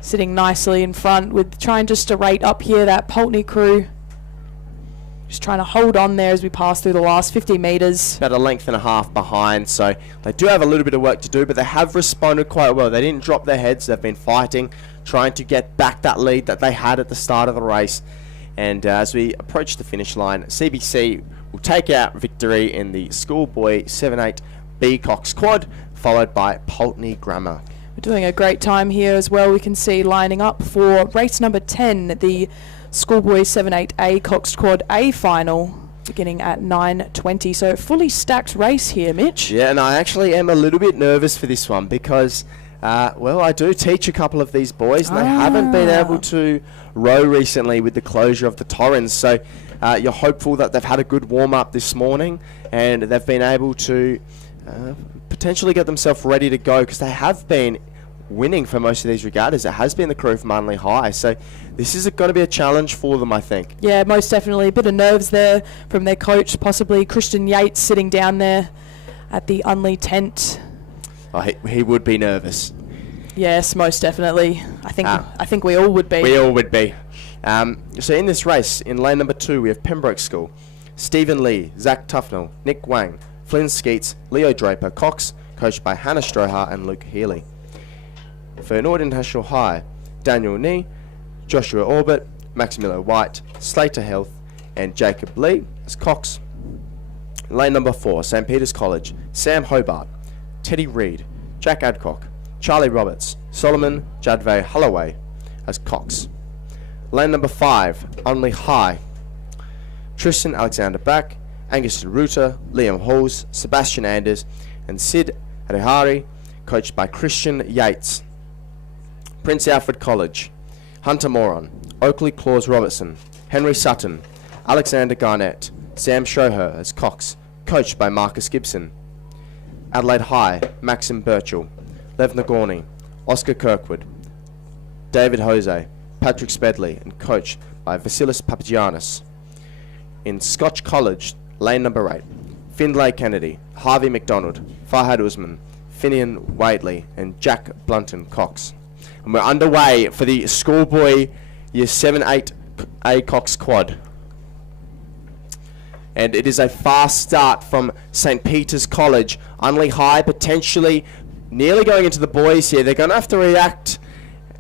sitting nicely in front, with trying just to rate up here that Pulteney crew. Just trying to hold on there as we pass through the last 50 metres. About a length and a half behind, so they do have a little bit of work to do, but they have responded quite well. They didn't drop their heads. They've been fighting, trying to get back that lead that they had at the start of the race. And as we approach the finish line, CBC will take out victory in the Schoolboy 7-8B Coxed Quad, followed by Pulteney Grammar. We're doing a great time here as well. We can see lining up for race number 10, the Schoolboy 7-8A Coxed Quad A final, beginning at 9:20. So fully stacked race here, Mitch. Yeah, and I actually am a little bit nervous for this one because, I do teach a couple of these boys, and they haven't been able to row recently with the closure of the Torrens. So you're hopeful that they've had a good warm-up this morning, and they've been able to potentially get themselves ready to go, because they have been winning for most of these regattas. It has been the crew from Unley High, so this is going to be a challenge for them, I think. Yeah, most definitely. A bit of nerves there from their coach, possibly Christian Yates sitting down there at the Unley tent. Oh, he would be nervous. Yes, most definitely. I think we all would be. We all would be. So in this race, in lane number 2, we have Pembroke School, Stephen Lee, Zach Tufnell, Nick Wang, Flynn Skeets, Leo Draper, Cox, coached by Hannah Strohar and Luke Healy. For Northern International High, Daniel Nee, Joshua Orbit, Maximilian White, Slater Health, and Jacob Lee as Cox. Lane number 4, St. Peter's College, Sam Hobart, Teddy Reid, Jack Adcock, Charlie Roberts, Solomon Jadve Holloway as Cox. Lane number 5, Unley High, Tristan Alexander Back, Angus Ruta, Liam Halls, Sebastian Anders, and Sid Adihari, coached by Christian Yates. Prince Alfred College, Hunter Moron, Oakley Claus Robertson, Henry Sutton, Alexander Garnett, Sam Shoher as Cox, coached by Marcus Gibson. Adelaide High, Maxim Birchall, Lev Nagorny, Oscar Kirkwood, David Jose, Patrick Spedley, and coached by Vasilis Papagiannis. In Scotch College, lane number 8, Findlay Kennedy, Harvey McDonald, Farhad Usman, Finian Waitley, and Jack Blunton Cox. And we're underway for the Schoolboy Year 7-8A Cox Quad. And it is a fast start from St. Peter's College. Unley High potentially nearly going into the boys here. They're going to have to react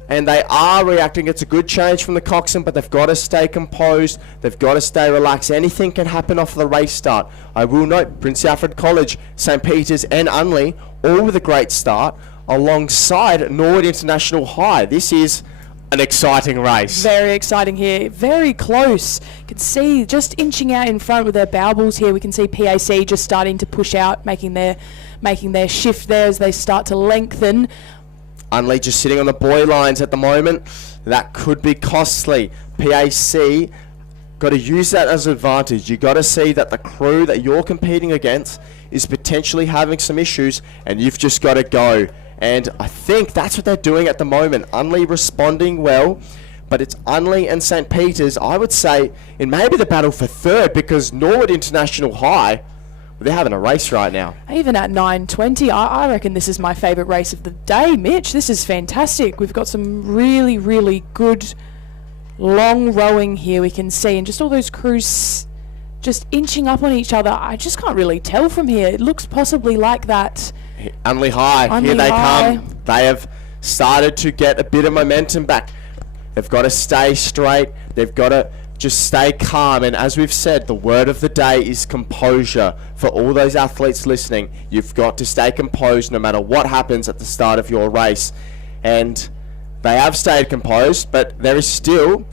and they are reacting. It's a good change from the Coxswain, but they've got to stay composed. They've got to stay relaxed. Anything can happen off the race start. I will note Prince Alfred College, St. Peter's and Unley, all with a great start, alongside Norwood International High. This is an exciting race. Very exciting here. Very close. You can see just inching out in front with their baubles here. We can see PAC just starting to push out, making their shift there as they start to lengthen. Unley just sitting on the buoy lines at the moment. That could be costly. PAC got to use that as an advantage. You got to see that the crew that you're competing against is potentially having some issues, and you've just got to go. And I think that's what they're doing at the moment. Unley responding well, but it's Unley and St. Peter's, I would say, in maybe the battle for third, because Norwood International High, they're having a race right now. Even at 9:20, I reckon this is my favourite race of the day, Mitch. This is fantastic. We've got some really, really good long rowing here we can see, and just all those crews just inching up on each other. I just can't really tell from here. It looks possibly like that. Unley High, here they come. They have started to get a bit of momentum back. They've got to stay straight. They've got to just stay calm, and as we've said, the word of the day is composure. For all those athletes listening, you've got to stay composed no matter what happens at the start of your race. And they have stayed composed, but there is still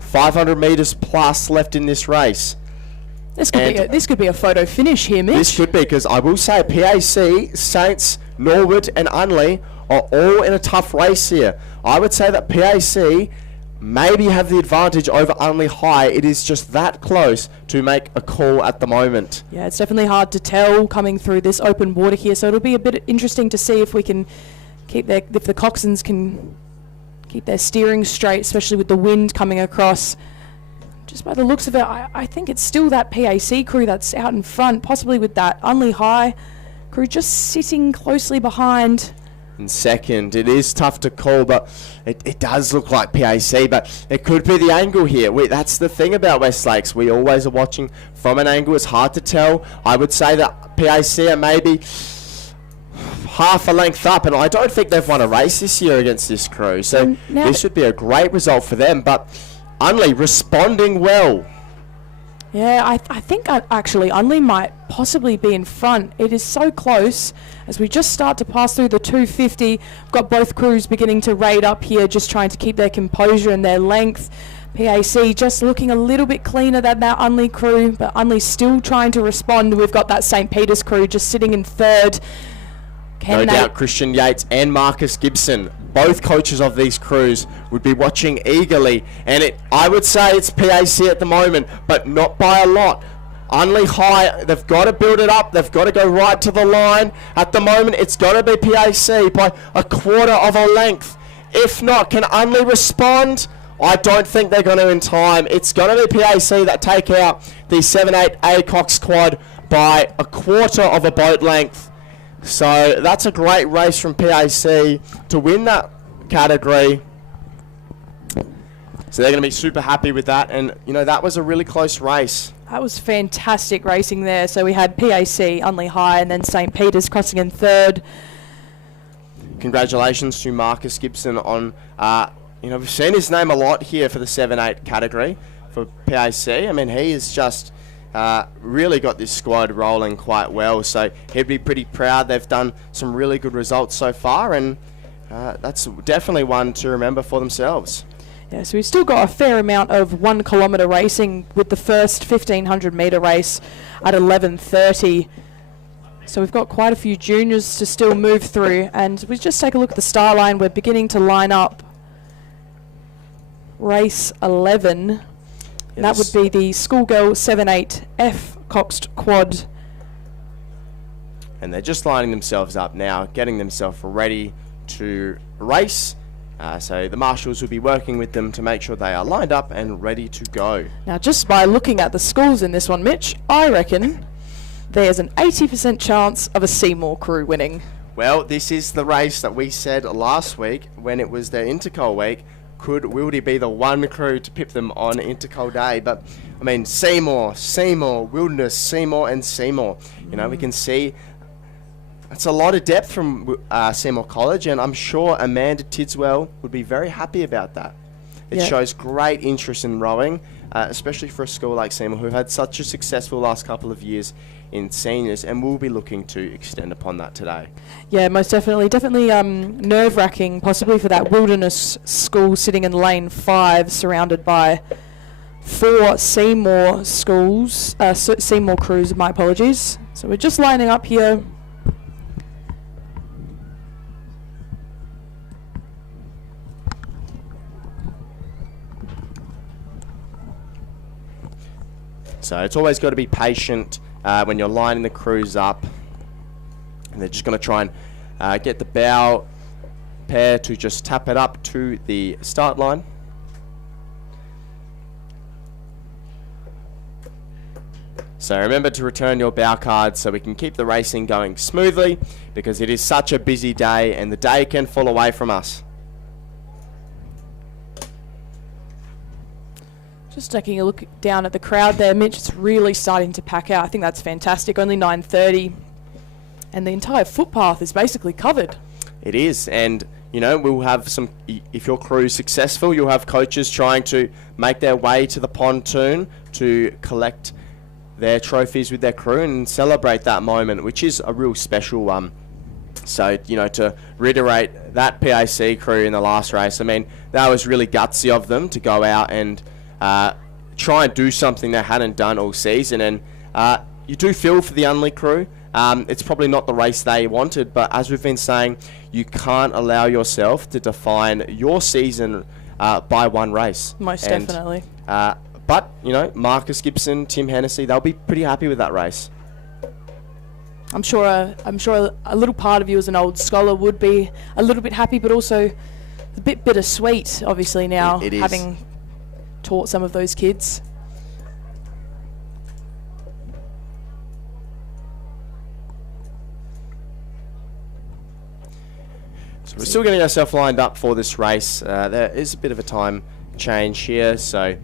500 metres plus left in this race. This could be a photo finish here, Mitch. This could be, because I will say PAC, Saints, Norwood and Unley are all in a tough race here. I would say that PAC maybe have the advantage over Unley High. It is just that close to make a call at the moment. Yeah, it's definitely hard to tell coming through this open water here, so it'll be a bit interesting to see if we can if the Coxswains can keep their steering straight, especially with the wind coming across. Just by the looks of it, I think it's still that PAC crew that's out in front, possibly with that Unley High crew just sitting closely behind. In second, it is tough to call, but it does look like PAC, but it could be the angle here. That's the thing about West Lakes. We always are watching from an angle. It's hard to tell. I would say that PAC are maybe half a length up, and I don't think they've won a race this year against this crew, so this should be a great result for them. But Unley responding well. Yeah, I think actually Unley might possibly be in front. It is so close as we just start to pass through the 250. We've got both crews beginning to raid up here, just trying to keep their composure and their length. PAC just looking a little bit cleaner than that Unley crew, but Unley's still trying to respond. We've got that St. Peter's crew just sitting in third. No doubt Christian Yates and Marcus Gibson, both coaches of these crews, would be watching eagerly. And I would say it's PAC at the moment, but not by a lot. Unley High, they've got to build it up. They've got to go right to the line. At the moment, it's got to be PAC by a quarter of a length. If not, can Unley respond? I don't think they're going to in time. It's going to be PAC that take out the 7-8A Cox quad by a quarter of a boat length. So that's a great race from PAC to win that category. So they're going to be super happy with that. And, you know, that was a really close race. That was fantastic racing there. So we had PAC, Unley High, and then St. Peter's crossing in third. Congratulations to Marcus Gibson on, we've seen his name a lot here for the 7-8 category for PAC. I mean, he is just really got this squad rolling quite well. So he'd be pretty proud. They've done some really good results so far, and that's definitely one to remember for themselves. Yeah, so we've still got a fair amount of 1 kilometre racing with the first 1500 metre race at 11:30. So we've got quite a few juniors to still move through, and we just take a look at the star line. We're beginning to line up race 11. And that would be the Schoolgirl 7-8F Coxed quad. And they're just lining themselves up now, getting themselves ready to race. So the marshals will be working with them to make sure they are lined up and ready to go. Now, just by looking at the schools in this one, Mitch, I reckon there's an 80% chance of a Seymour crew winning. Well, this is the race that we said last week when it was their Intercol week. Will he be the one crew to pip them on Intercol Day? But, I mean, Seymour, Wilderness, Seymour and Seymour. You know, we can see It's a lot of depth from Seymour College, and I'm sure Amanda Tidswell would be very happy about that. It shows great interest in rowing, especially for a school like Seymour, who had such a successful last couple of years in seniors, and we'll be looking to extend upon that today. Yeah, most definitely. Definitely nerve-wracking, possibly for that Wilderness school sitting in lane 5, surrounded by 4 Seymour schools, Seymour crews, my apologies. So we're just lining up here. So it's always got to be patient when you're lining the crews up. And they're just going to try and get the bow pair to just tap it up to the start line. So remember to return your bow cards so we can keep the racing going smoothly, because it is such a busy day and the day can fall away from us. Just taking a look down at the crowd there, Mitch, it's really starting to pack out. I think that's fantastic. Only 9:30, and the entire footpath is basically covered. It is, and you know, we'll have some, if your crew is successful, you'll have coaches trying to make their way to the pontoon to collect their trophies with their crew and celebrate that moment, which is a real special one. So, you know, to reiterate that PAC crew in the last race, I mean, that was really gutsy of them to go out and try and do something they hadn't done all season. And you do feel for the Unley crew. It's probably not the race they wanted, but as we've been saying, you can't allow yourself to define your season by one race. Most definitely. But, you know, Marcus Gibson, Tim Hennessy, they'll be pretty happy with that race. I'm sure a little part of you as an old scholar would be a little bit happy, but also a bit bittersweet, obviously, now, it is. Having taught some of those kids. So we're still getting ourselves lined up for this race. There is a bit of a time change here, so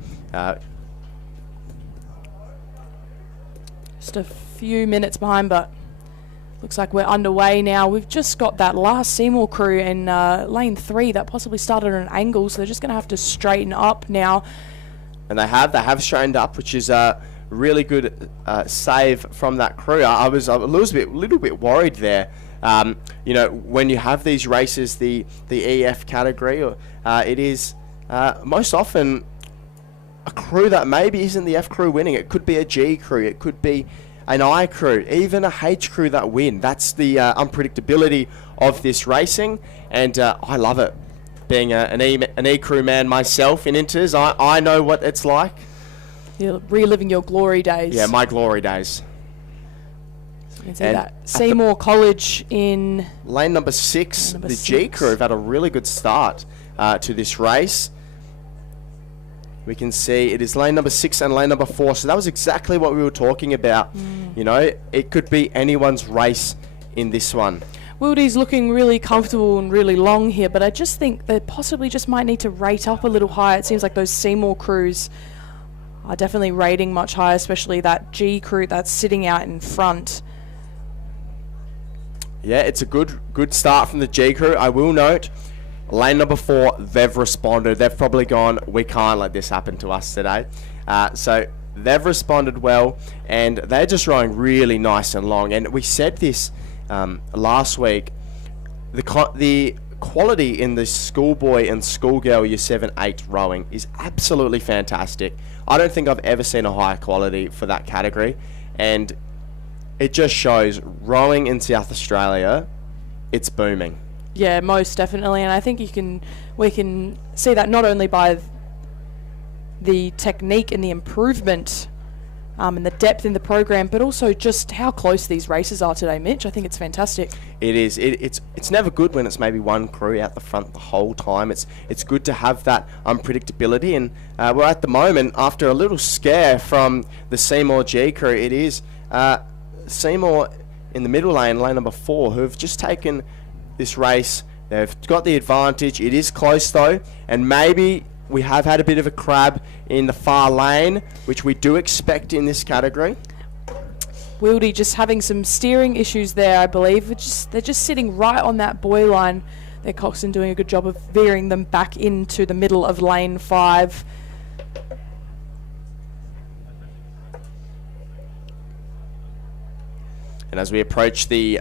just a few minutes behind, but looks like we're underway now. We've just got that last Seymour crew in lane 3 that possibly started at an angle, so they're just going to have to straighten up now. And they have straightened up, which is a really good save from that crew. I was a little bit worried there. You know, when you have these races, the EF category, it is most often a crew that maybe isn't the F crew winning. It could be a G crew, it could be an I crew, even a H crew that win. That's the unpredictability of this racing, and I love it. Being an E crew man myself in Inters, I know what it's like. You're reliving your glory days. Yeah, my glory days. So you can see that. Seymour College in lane number 6, the G crew have had a really good start to this race. We can see it is lane number 6 and lane number 4. So that was exactly what we were talking about. You know, it could be anyone's race in this one. Wildy's looking really comfortable and really long here, but I just think they possibly just might need to rate up a little higher. It seems like those Seymour crews are definitely rating much higher, especially that G crew that's sitting out in front. Yeah, it's a good start from the G crew. I will note, lane number 4, they've responded. They've probably gone, we can't let this happen to us today. So they've responded well, and they're just rowing really nice and long. And we said this last week, the quality in the schoolboy and schoolgirl year 7-8 rowing is absolutely fantastic. I don't think I've ever seen a higher quality for that category, and it just shows rowing in South Australia, it's booming. Yeah, most definitely, and I think we can see that not only by the technique and the improvement and the depth in the program, but also just how close these races are today, Mitch. I think it's fantastic. It is. It's never good when it's maybe one crew out the front the whole time. It's good to have that unpredictability, and we're at the moment, after a little scare from the Seymour G crew, it is Seymour in the middle lane, lane number 4, who have just taken this race. They've got the advantage. It is close though, and maybe we have had a bit of a crab in the far lane, which we do expect in this category. Wildy just having some steering issues there, I believe. They're just sitting right on that buoy line. They're Coxed doing a good job of veering them back into the middle of lane 5. And as we approach the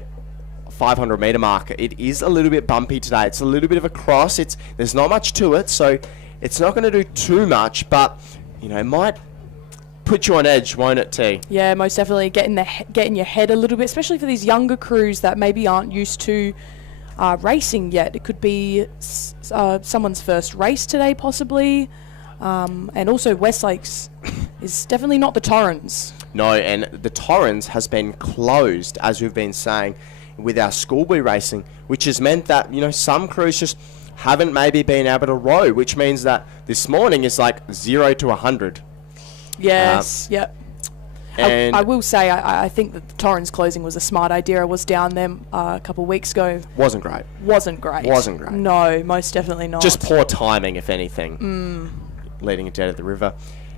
500 meter mark, it is a little bit bumpy today. It's a little bit of a cross. There's not much to it, so it's not going to do too much, but you know, it might put you on edge, won't it, T? Yeah, most definitely. Get in your head a little bit, especially for these younger crews that maybe aren't used to racing yet. It could be someone's first race today, possibly. And also Westlake's is definitely not the Torrens. No, and the Torrens has been closed, as we've been saying, with our schoolboy racing, which has meant that, you know, some crews just haven't maybe been able to row, which means that this morning is like 0 to 100. Yes, yep. And I will say, I think that the Torrens closing was a smart idea. I was down there a couple of weeks ago. Wasn't great. Wasn't great. No, most definitely not. Just poor timing, if anything, leading it down to the river.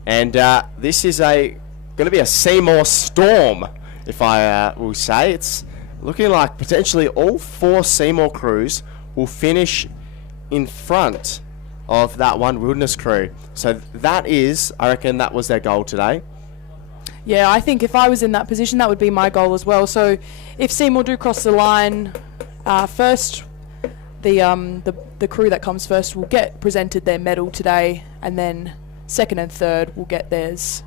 And this is going to be a Seymour Storm, if I will say. It's looking like potentially all 4 Seymour crews will finish in front of that one Wilderness crew. So that is, I reckon that was their goal today. Yeah, I think if I was in that position, that would be my goal as well. So if Seymour do cross the line first, the crew that comes first will get presented their medal today, and then second and third will get theirs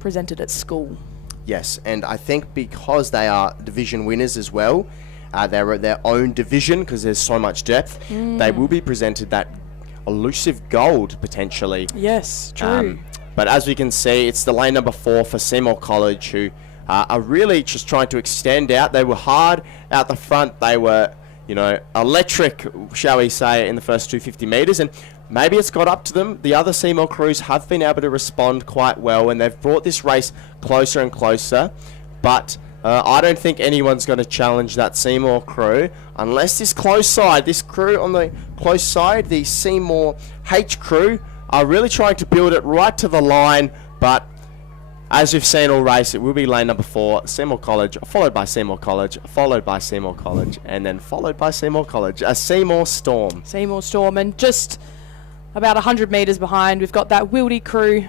presented at school. Yes, and I think because they are division winners as well, they're at their own division because there's so much depth, they will be presented that elusive gold potentially. Yes, true. But as we can see, it's the lane number 4 for Seymour College, who are really just trying to extend out. They were hard out the front. They were, you know, electric, shall we say, in the first 250 metres. And maybe it's got up to them. The other Seymour crews have been able to respond quite well, and they've brought this race closer and closer. But I don't think anyone's going to challenge that Seymour crew unless this crew on the close side, the Seymour H crew, are really trying to build it right to the line. But as we've seen all race, it will be lane number 4, Seymour College, followed by Seymour College, followed by Seymour College, and then followed by Seymour College. A Seymour Storm. Seymour Storm, and just about 100 metres behind, we've got that Wildy crew,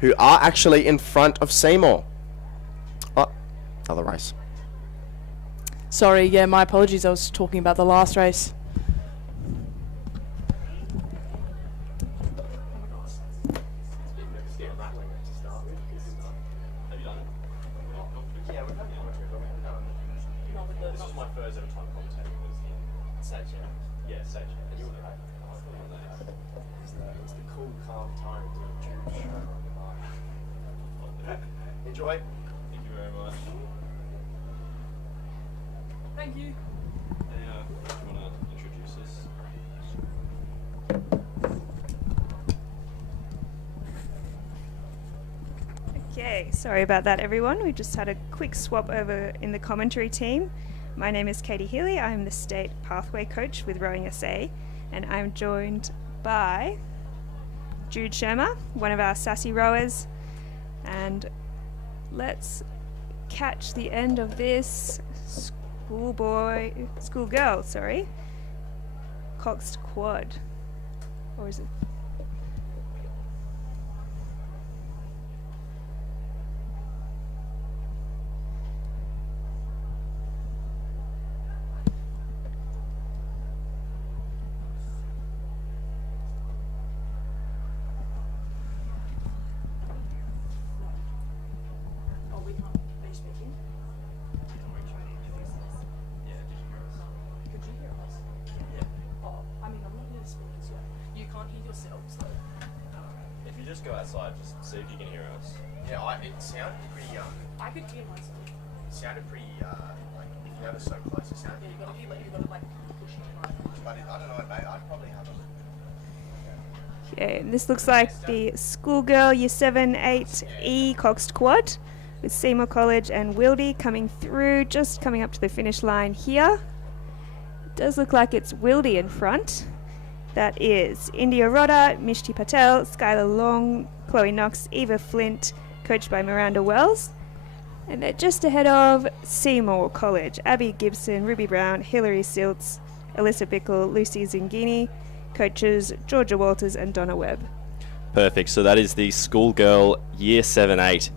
who are actually in front of Seymour. Oh, other race. Sorry, yeah, my apologies. I was talking about the last race. This was my first ever time commentating. Was in Sage. Yeah, Sage. And you were great. It was the cool, calm tone of the Jewish show on the mic. Enjoy. Thank you very much. Thank you. Hey, do you want to introduce us? Okay, sorry about that, everyone. We just had a quick swap over in the commentary team. My name is Katie Healy. I'm the state pathway coach with Rowing SA, and I'm joined by Jude Shermer, one of our sassy rowers. And let's catch the end of this schoolgirl, Coxed quad. Or is it? If you just go outside, just see if you can hear us. Yeah, it sounded pretty. I could hear myself. It sounded pretty. Like if you have it so close, it sounded. Yeah, you gotta like push it. But I don't know, mate. I'd probably have a. Okay, and this looks like the schoolgirl Year 7 8E Coxed quad with Seymour College and Wildy coming through, just coming up to the finish line here. It does look like it's Wildy in front. That is India Rodda, Mishti Patel, Skylar Long, Chloe Knox, Eva Flint, coached by Miranda Wells. And they're just ahead of Seymour College. Abby Gibson, Ruby Brown, Hilary Siltz, Alyssa Bickle, Lucy Zingini. Coaches Georgia Walters and Donna Webb. Perfect. So that is the schoolgirl Year 7-8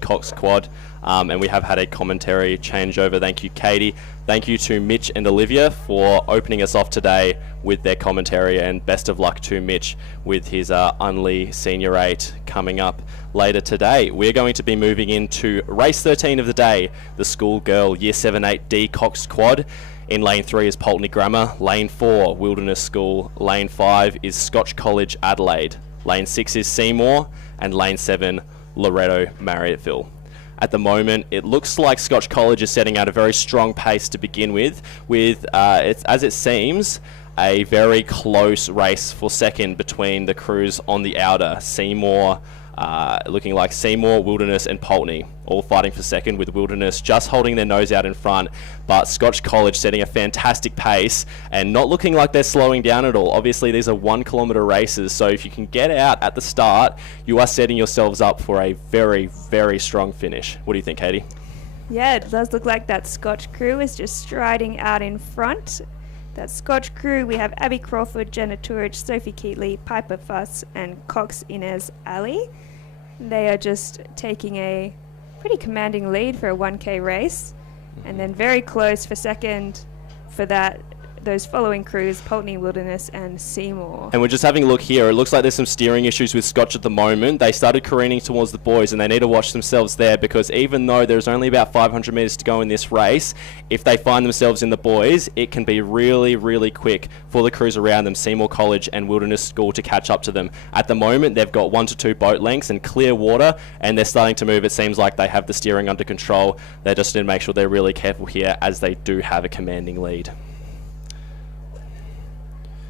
Coxed quad. And we have had a commentary changeover. Thank you, Katie. Thank you to Mitch and Olivia for opening us off today with their commentary, and best of luck to Mitch with his Unley Senior 8 coming up later today. We're going to be moving into race 13 of the day, the schoolgirl Year 7-8 Coxed quad. In lane 3 is Pulteney Grammar, lane 4 Wilderness School, lane 5 is Scotch College Adelaide, lane 6 is Seymour, and lane 7 Loretto Marriotteville. At the moment, it looks like Scotch College is setting out a very strong pace to begin with it's, as it seems, a very close race for second between the crews on the outer. Seymour, looking like Seymour, Wilderness and Pulteney all fighting for second, with Wilderness just holding their nose out in front, but Scotch College setting a fantastic pace and not looking like they're slowing down at all. Obviously these are 1 kilometre races, so if you can get out at the start, you are setting yourselves up for a very, very strong finish. What do you think, Katie? Yeah, it does look like that Scotch crew is just striding out in front. That Scotch crew, we have Abby Crawford, Jenna Turich, Sophie Keatley, Piper Fuss and Cox Inez Ali. They are just taking a pretty commanding lead for a 1K race, and then very close for second for those following crews, Pulteney, Wilderness and Seymour. And we're just having a look here. It looks like there's some steering issues with Scotch at the moment. They started careening towards the boys, and they need to watch themselves there, because even though there's only about 500 metres to go in this race, if they find themselves in the boys, it can be really, really quick for the crews around them, Seymour College and Wilderness School, to catch up to them. At the moment, they've got 1 to 2 boat lengths and clear water, and they're starting to move. It seems like they have the steering under control. They just need to make sure they're really careful here, as they do have a commanding lead.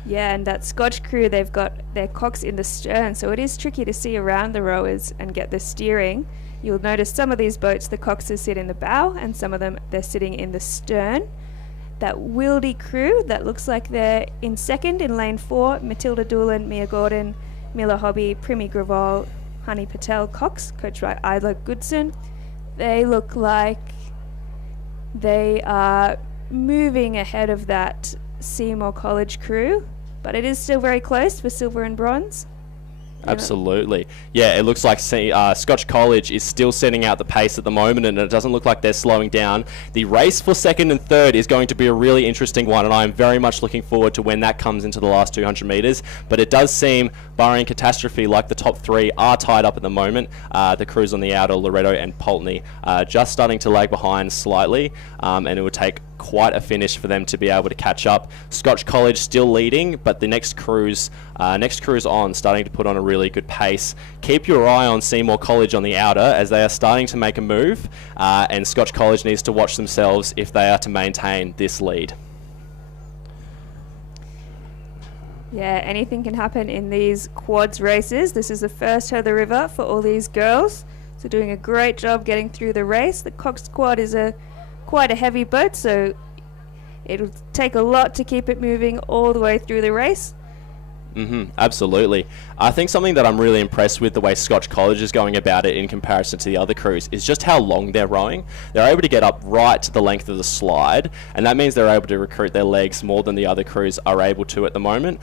Yeah, and that Scotch crew, they've got their cocks in the stern, so it is tricky to see around the rowers and get the steering. You'll notice some of these boats, the coxes sit in the bow, and some of them, they're sitting in the stern. That Wildy crew, that looks like they're in second in lane 4, Matilda Doolan, Mia Gordon, Mila Hobby, Primi Graval, Honey Patel, Cox, coached by Isla Goodson. They look like they are moving ahead of that Seymour College crew, but it is still very close for silver and bronze. Absolutely. Yeah, it looks like Scotch College is still setting out the pace at the moment, and it doesn't look like they're slowing down. The race for second and third is going to be a really interesting one, and I'm very much looking forward to when that comes into the last 200 metres. But it does seem, barring catastrophe, like the top 3 are tied up at the moment. The crews on the outer, Loretto and Pulteney, just starting to lag behind slightly, and it would take quite a finish for them to be able to catch up. Scotch College still leading, but the next cruise on, starting to put on a really good pace. Keep your eye on Seymour College on the outer, as they are starting to make a move, and Scotch College needs to watch themselves if they are to maintain this lead. Yeah, anything can happen in these quads races. This is the first head of the river for all these girls, so doing a great job getting through the race. The Coxed quad is quite a heavy boat, so it'll take a lot to keep it moving all the way through the race. Absolutely. I think something that I'm really impressed with the way Scotch College is going about it in comparison to the other crews is just how long they're rowing. They're able to get up right to the length of the slide, and that means they're able to recruit their legs more than the other crews are able to at the moment.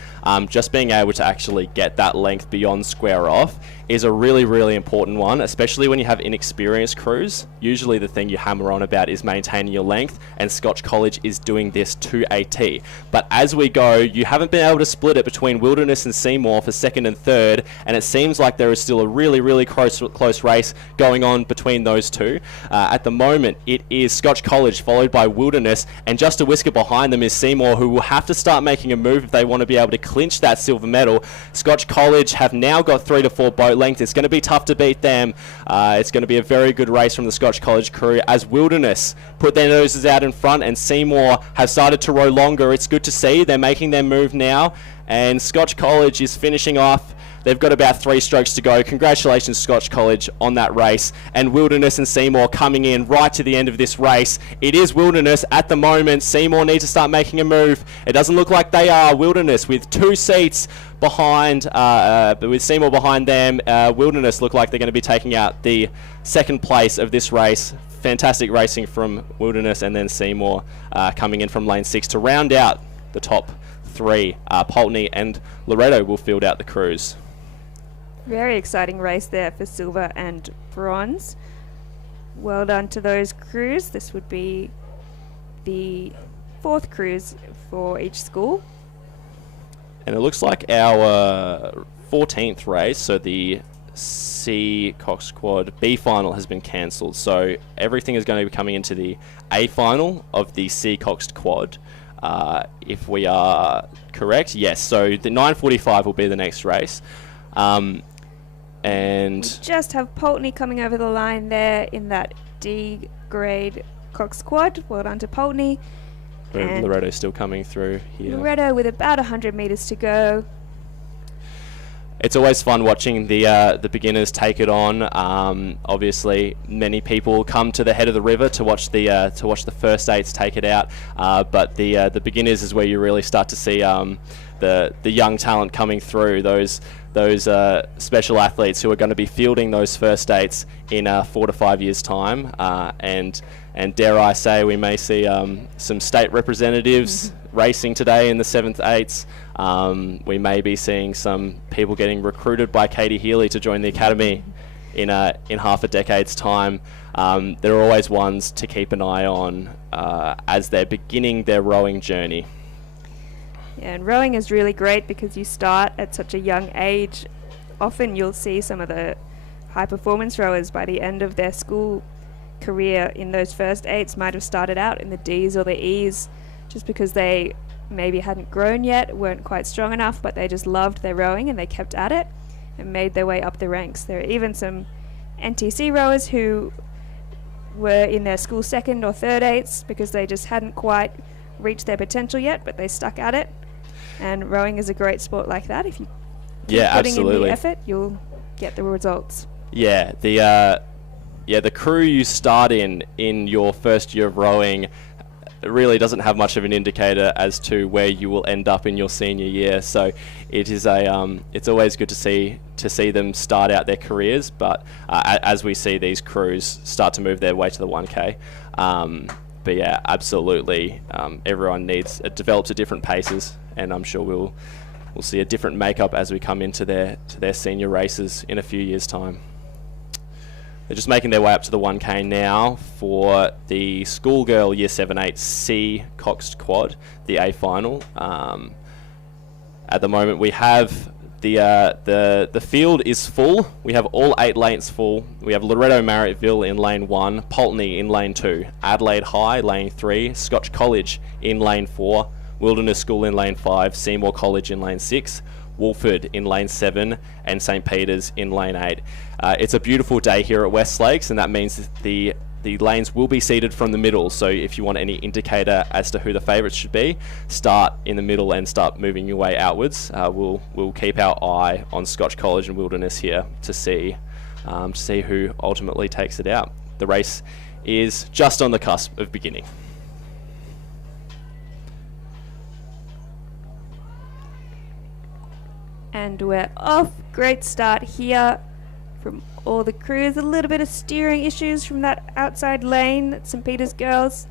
Just being able to actually get that length beyond square off is a really, really important one, especially when you have inexperienced crews. Usually the thing you hammer on about is maintaining your length, and Scotch College is doing this to a T. But as we go, you haven't been able to split it between Wilderness and Seymour for second and third, and it seems like there is still a really, really close race going on between those two. At the moment, it is Scotch College followed by Wilderness, and just a whisker behind them is Seymour, who will have to start making a move if they want to be able to clinch that silver medal. Scotch College have now got 3 to 4 boat length. It's going to be tough to beat them. It's going to be a very good race from the Scotch College crew, as Wilderness put their noses out in front and Seymour have started to row longer. It's good to see. They're making their move now, and Scotch College is finishing off. They've got about 3 strokes to go. Congratulations, Scotch College, on that race. And Wilderness and Seymour coming in right to the end of this race. It is Wilderness at the moment. Seymour need to start making a move. It doesn't look like they are. Wilderness with 2 seats behind, with Seymour behind them. Wilderness look like they're going to be taking out the second place of this race fantastic racing from Wilderness, and then Seymour coming in from lane 6 to round out the top 3. Pulteney and Loretto will field out the crews. Very exciting race there for silver and bronze. Well done to those crews. This would be the 4th cruise for each school. And it looks like our 14th race, so the C Coxed Quad B final, has been cancelled. So everything is going to be coming into the A final of the C Coxed Quad. If we are correct, yes. So the 9:45 will be the next race. And Just have Pulteney coming over the line there in that D grade Coxed Quad. Well done to Pulteney. And Loretto still coming through here. Loretto with about 100 metres to go. It's always fun watching the beginners take it on. Obviously, many people come to the head of the river to watch the first 8s take it out. But the beginners is where you really start to see the young talent coming through. Those special athletes who are going to be fielding those first 8s in 4 to 5 years' time. And dare I say, we may see some state representatives racing today in the 7th 8s. We may be seeing some people getting recruited by Katie Healy to join the academy in half a decade's time. There are always ones to keep an eye on as they're beginning their rowing journey. Yeah, and rowing is really great because you start at such a young age. Often you'll see some of the high performance rowers by the end of their school career in those first 8s might have started out in the Ds or the Es just because they maybe hadn't grown yet, weren't quite strong enough, but they just loved their rowing and they kept at it and made their way up the ranks. There are even some NTC rowers who were in their school 2nd or 3rd 8s because they just hadn't quite reached their potential yet, but they stuck at it. And rowing is a great sport like that. If you keep putting in the effort, you'll get the results. Yeah, the crew you start in your first year of rowing really doesn't have much of an indicator as to where you will end up in your senior year. So it is it's always good to see them start out their careers. But as we see these crews start to move their way to the 1K. But yeah, absolutely. Everyone develops at different paces, and I'm sure we'll see a different makeup as we come into their senior races in a few years' time. They're just making their way up to the 1K now for the schoolgirl Year 7-8 C Coxed Quad, the A final. At the moment, we have the field is full. We have all 8 lanes full. We have Loretto Marriotteville in lane 1, Pulteney in lane 2, Adelaide High lane 3, Scotch College in lane 4, Wilderness School in lane 5, Seymour College in lane 6, Wolford in lane 7, and St Peter's in lane 8. It's a beautiful day here at West Lakes, and that means that the lanes will be seeded from the middle. So if you want any indicator as to who the favourites should be, start in the middle and start moving your way outwards. We'll keep our eye on Scotch College and Wilderness here to see who ultimately takes it out. The race is just on the cusp of beginning. And we're off. Great start here from all the crews. A little bit of steering issues from that outside lane at St Peter's girls.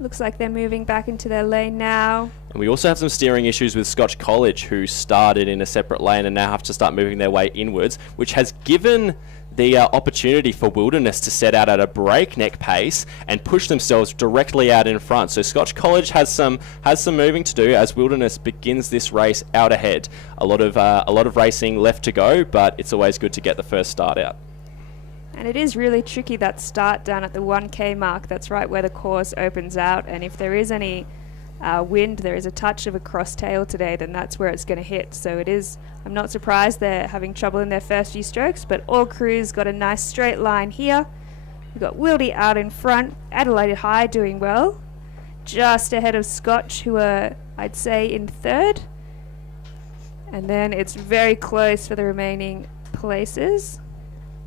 Looks like they're moving back into their lane now. And we also have some steering issues with Scotch College, who started in a separate lane and now have to start moving their way inwards, which has given the opportunity for Wilderness to set out at a breakneck pace and push themselves directly out in front. So Scotch College has some moving to do as Wilderness begins this race out ahead. A lot of racing left to go, but it's always good to get the first start out. And it is really tricky, that start down at the 1K mark. That's right where the course opens out, and if there is any wind, there is a touch of a cross tail today, then that's where it's going to hit. So it is, I'm not surprised they're having trouble in their first few strokes, but all crews got a nice straight line here. We've got Wildy out in front, Adelaide High doing well, just ahead of Scotch, who are, I'd say, in 3rd. And then it's very close for the remaining places.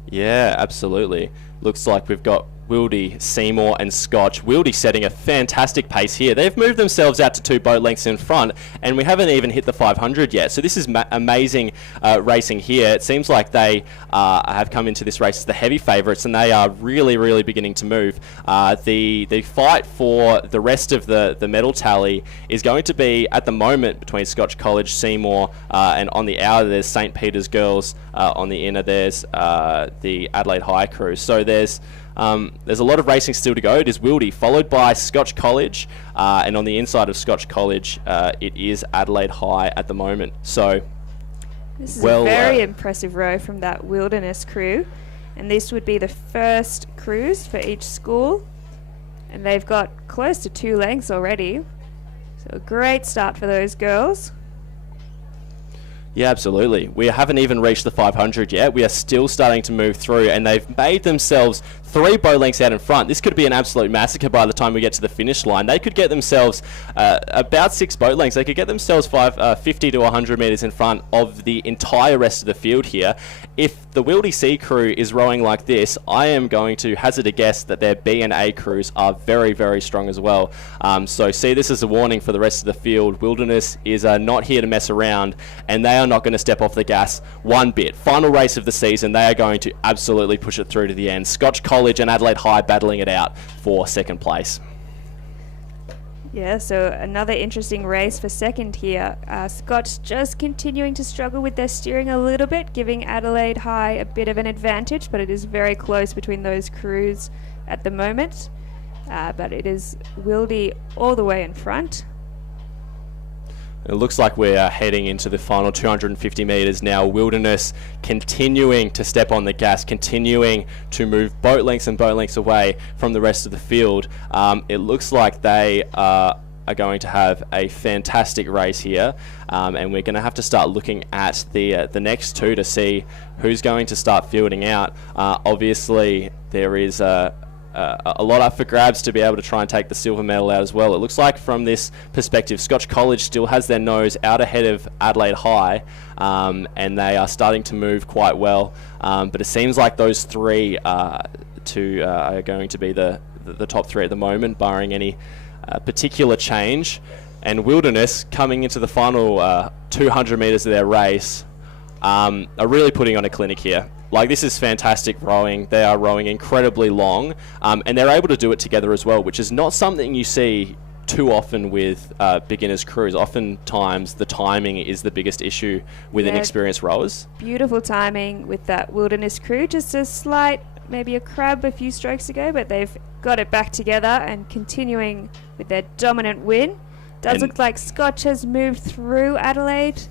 Yeah, absolutely. Looks like we've got Wildy, Seymour and Scotch. Wildy setting a fantastic pace here. They've moved themselves out to 2 boat lengths in front, and we haven't even hit the 500 yet. So this is amazing racing here. It seems like they have come into this race as the heavy favourites, and they are really, really beginning to move. The fight for the rest of the medal tally is going to be, at the moment, between Scotch College, Seymour, and on the outer there's St. Peter's Girls. On the inner there's the Adelaide High crew. So there's a lot of racing still to go. It is Wildy, followed by Scotch College, and on the inside of Scotch College, it is Adelaide High at the moment. So, this is a very impressive row from that Wilderness crew, and this would be the first cruise for each school, and they've got close to 2 lengths already. So a great start for those girls. Yeah, absolutely. We haven't even reached the 500 yet. We are still starting to move through, and they've made themselves 3 boat lengths out in front. This could be an absolute massacre by the time we get to the finish line. They could get themselves about 6 boat lengths. They could get themselves 50 to 100 metres in front of the entire rest of the field here. If the Wildy C crew is rowing like this, I am going to hazard a guess that their B and A crews are very, very strong as well. So see this as a warning for the rest of the field. Wilderness is not here to mess around, and they are not going to step off the gas one bit. Final race of the season, they are going to absolutely push it through to the end. Scotch College and Adelaide High battling it out for second place. Yeah, so another interesting race for second here. Scotch just continuing to struggle with their steering a little bit, giving Adelaide High a bit of an advantage, but it is very close between those crews at the moment. But it is Wildy all the way in front. It looks like we're heading into the final 250 metres now. Wilderness continuing to step on the gas, continuing to move boat lengths and boat lengths away from the rest of the field. It looks like they are going to have a fantastic race here, and we're going to have to start looking at the next 2 to see who's going to start fielding out. Obviously, there is a lot up for grabs to be able to try and take the silver medal out as well. It looks like from this perspective, Scotch College still has their nose out ahead of Adelaide High, and they are starting to move quite well. But it seems like those 3 are going to be the top 3 at the moment, barring any particular change. And Wilderness, coming into the final 200 metres of their race, are really putting on a clinic here. Like, this is fantastic rowing. They are rowing incredibly long, and they're able to do it together as well, which is not something you see too often with beginners crews. Oftentimes the timing is the biggest issue with inexperienced rowers. Beautiful timing with that Wilderness crew. Just a slight, maybe a crab a few strokes ago, but they've got it back together and continuing with their dominant win. Does look like Scotch has moved through Adelaide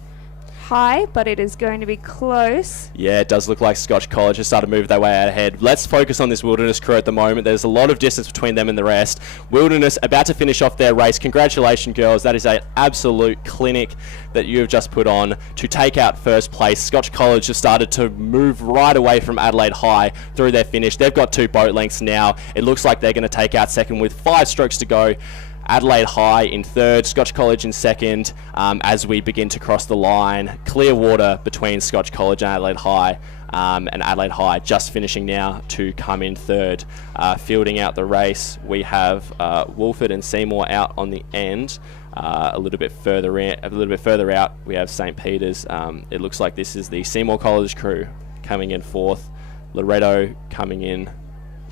High, but it is going to be close. Yeah, it does look like Scotch College has started to move their way out ahead. Let's focus on this Wilderness crew at the moment. There's a lot of distance between them and the rest. Wilderness about to finish off their race. Congratulations, girls. That is an absolute clinic that you have just put on to take out first place. Scotch College has started to move right away from Adelaide High through their finish. They've got 2 boat lengths now. It looks like they're going to take out second with 5 strokes to go. Adelaide High in third, Scotch College in second. As we begin to cross the line, clear water between Scotch College and Adelaide High, and Adelaide High just finishing now to come in third. Fielding out the race, we have Wolford and Seymour out on the end. A little bit further out, we have St. Peter's. It looks like this is the Seymour College crew coming in fourth. Loretto coming in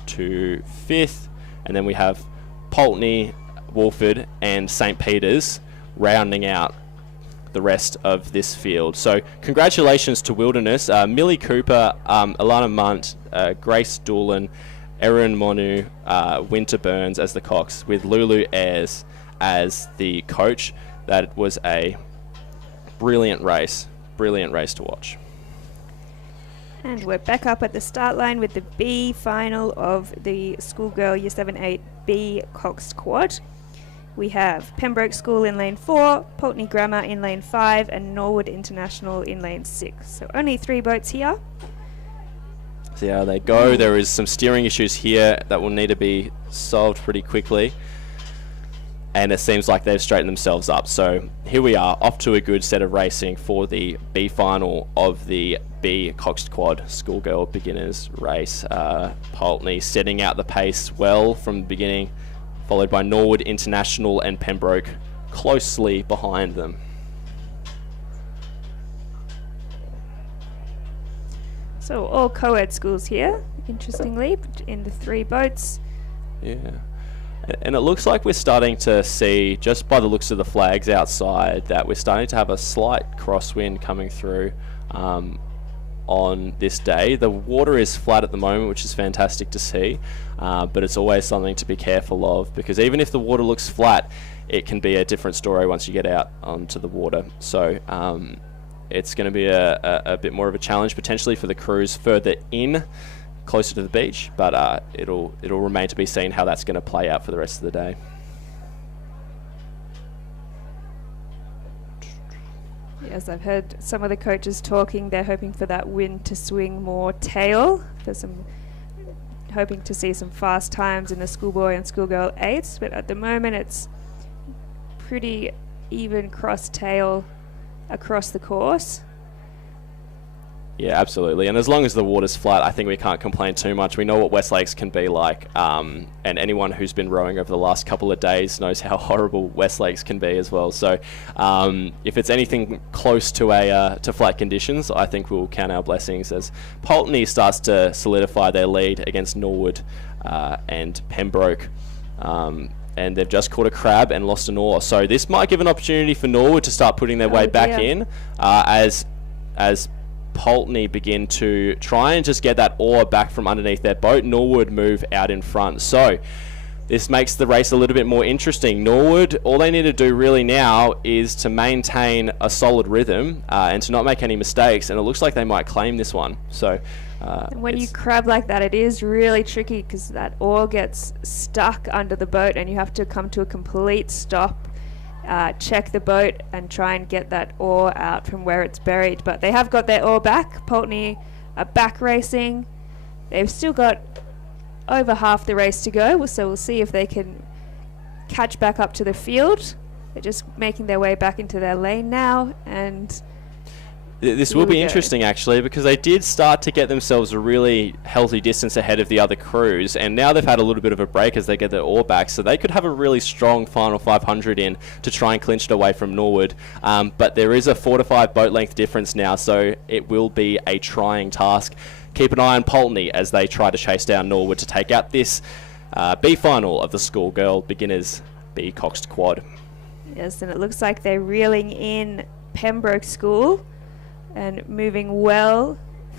to fifth, and then we have Pulteney, Wolford and St. Peter's rounding out the rest of this field. So congratulations to Wilderness, Millie Cooper, Alana Munt, Grace Doolan, Erin Monu, Winter Burns as the Cox, with Lulu Ayres as the coach. That was a brilliant race to watch. And we're back up at the start line with the B final of the Schoolgirl Year 7-8 B Coxed Quad. We have Pembroke School in lane 4, Pulteney Grammar in lane 5, and Norwood International in lane 6. So only 3 boats here. See how they go. There is some steering issues here that will need to be solved pretty quickly. and it seems like they've straightened themselves up. So here we are, off to a good set of racing for the B final of the B Coxed Quad Schoolgirl Beginners race. Pulteney setting out the pace well from the beginning, followed by Norwood International and Pembroke closely behind them. So all co-ed schools here, interestingly, in the 3 boats. Yeah. And it looks like we're starting to see, just by the looks of the flags outside, that we're starting to have a slight crosswind coming through on this day. The water is flat at the moment, which is fantastic to see, but it's always something to be careful of, because even if the water looks flat, it can be a different story once you get out onto the water. So it's going to be a bit more of a challenge potentially for the crews further in, closer to the beach, but it'll remain to be seen how that's going to play out for the rest of the day. Yes, I've heard some of the coaches talking. They're hoping for that wind to swing more tail, hoping to see some fast times in the schoolboy and schoolgirl 8s, but at the moment it's pretty even cross tail across the course. Yeah, absolutely. And as long as the water's flat, I think we can't complain too much. We know what West Lakes can be like, and anyone who's been rowing over the last couple of days knows how horrible West Lakes can be as well. So if it's anything close to flat conditions, I think we'll count our blessings as Pulteney starts to solidify their lead against Norwood and Pembroke. And they've just caught a crab and lost an oar. So this might give an opportunity for Norwood to start putting their way back in as Pulteney begin to try and just get that oar back from underneath their boat. Norwood move out in front. So this makes the race a little bit more interesting. Norwood, all they need to do really now is to maintain a solid rhythm and to not make any mistakes, and it looks like they might claim this one. So when you crab like that, it is really tricky because that oar gets stuck under the boat and you have to come to a complete stop, check the boat and try and get that oar out from where it's buried. But they have got their oar back. Pulteney are back racing. They've still got over half the race to go, so we'll see if they can catch back up to the field. They're just making their way back into their lane now, and this will be interesting actually, because they did start to get themselves a really healthy distance ahead of the other crews, and now they've had a little bit of a break as they get their oar back, so they could have a really strong final 500 in to try and clinch it away from Norwood. But there is a 4 to 5 boat length difference now, so it will be a trying task. Keep an eye on Pulteney as they try to chase down Norwood to take out this B final of the Schoolgirl Beginners B Coxed Quad. Yes, and it looks like they're reeling in Pembroke School and moving well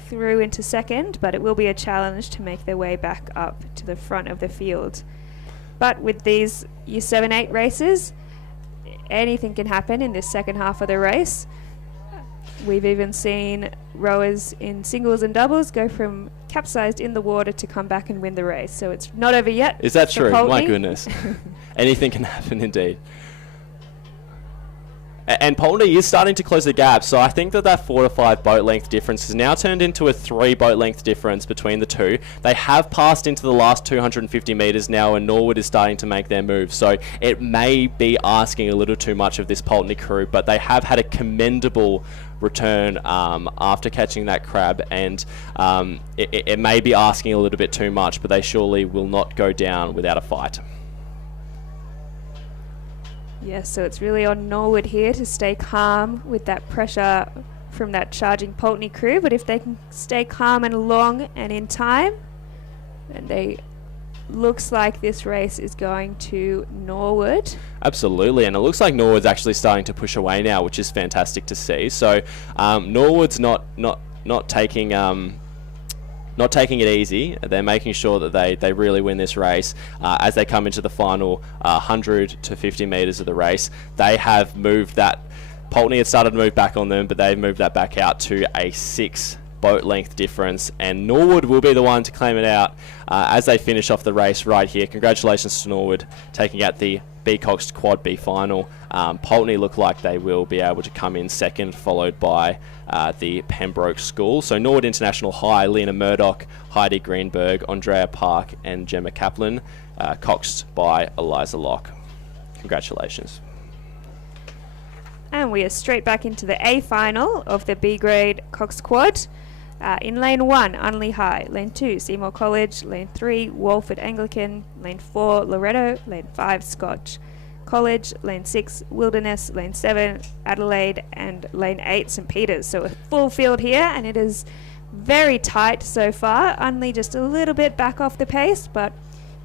through into second, but it will be a challenge to make their way back up to the front of the field. But with these Year 7-8 races, anything can happen in this second half of the race. We've even seen rowers in singles and doubles go from capsized in the water to come back and win the race. So it's not over yet. Is that true? Pulteney. My goodness. Anything can happen indeed. And Pulteney is starting to close the gap, so I think that 4 to 5 boat length difference has now turned into a 3 boat length difference between the two. They have passed into the last 250 metres now, and Norwood is starting to make their move, so it may be asking a little too much of this Pulteney crew, but they have had a commendable return after catching that crab, and it may be asking a little bit too much, but they surely will not go down without a fight. Yes, so it's really on Norwood here to stay calm with that pressure from that charging Pulteney crew, but if they can stay calm and long and in time, then looks like this race is going to Norwood. Absolutely, and it looks like Norwood's actually starting to push away now, which is fantastic to see. So Norwood's not taking it easy. They're making sure that they really win this race as they come into the final 100 to 50 metres of the race. They have moved that. Pulteney had started to move back on them, but they've moved that back out to a 6 boat length difference, and Norwood will be the one to claim it out as they finish off the race right here. Congratulations to Norwood taking out the B Coxed Quad B final. Pulteney look like they will be able to come in second, followed by the Pembroke School. So Norwood International High, Lena Murdoch, Heidi Greenberg, Andrea Park and Gemma Kaplan, coxed by Eliza Locke. Congratulations. And we are straight back into the A final of the B grade Coxed Quad. In lane 1, Unley High. Lane 2, Seymour College. Lane 3, Walford Anglican. Lane 4, Loretto. Lane 5, Scotch College. Lane 6, Wilderness. Lane 7, Adelaide. And lane 8, St Peters. So a full field here, and it is very tight so far. Unley just a little bit back off the pace, but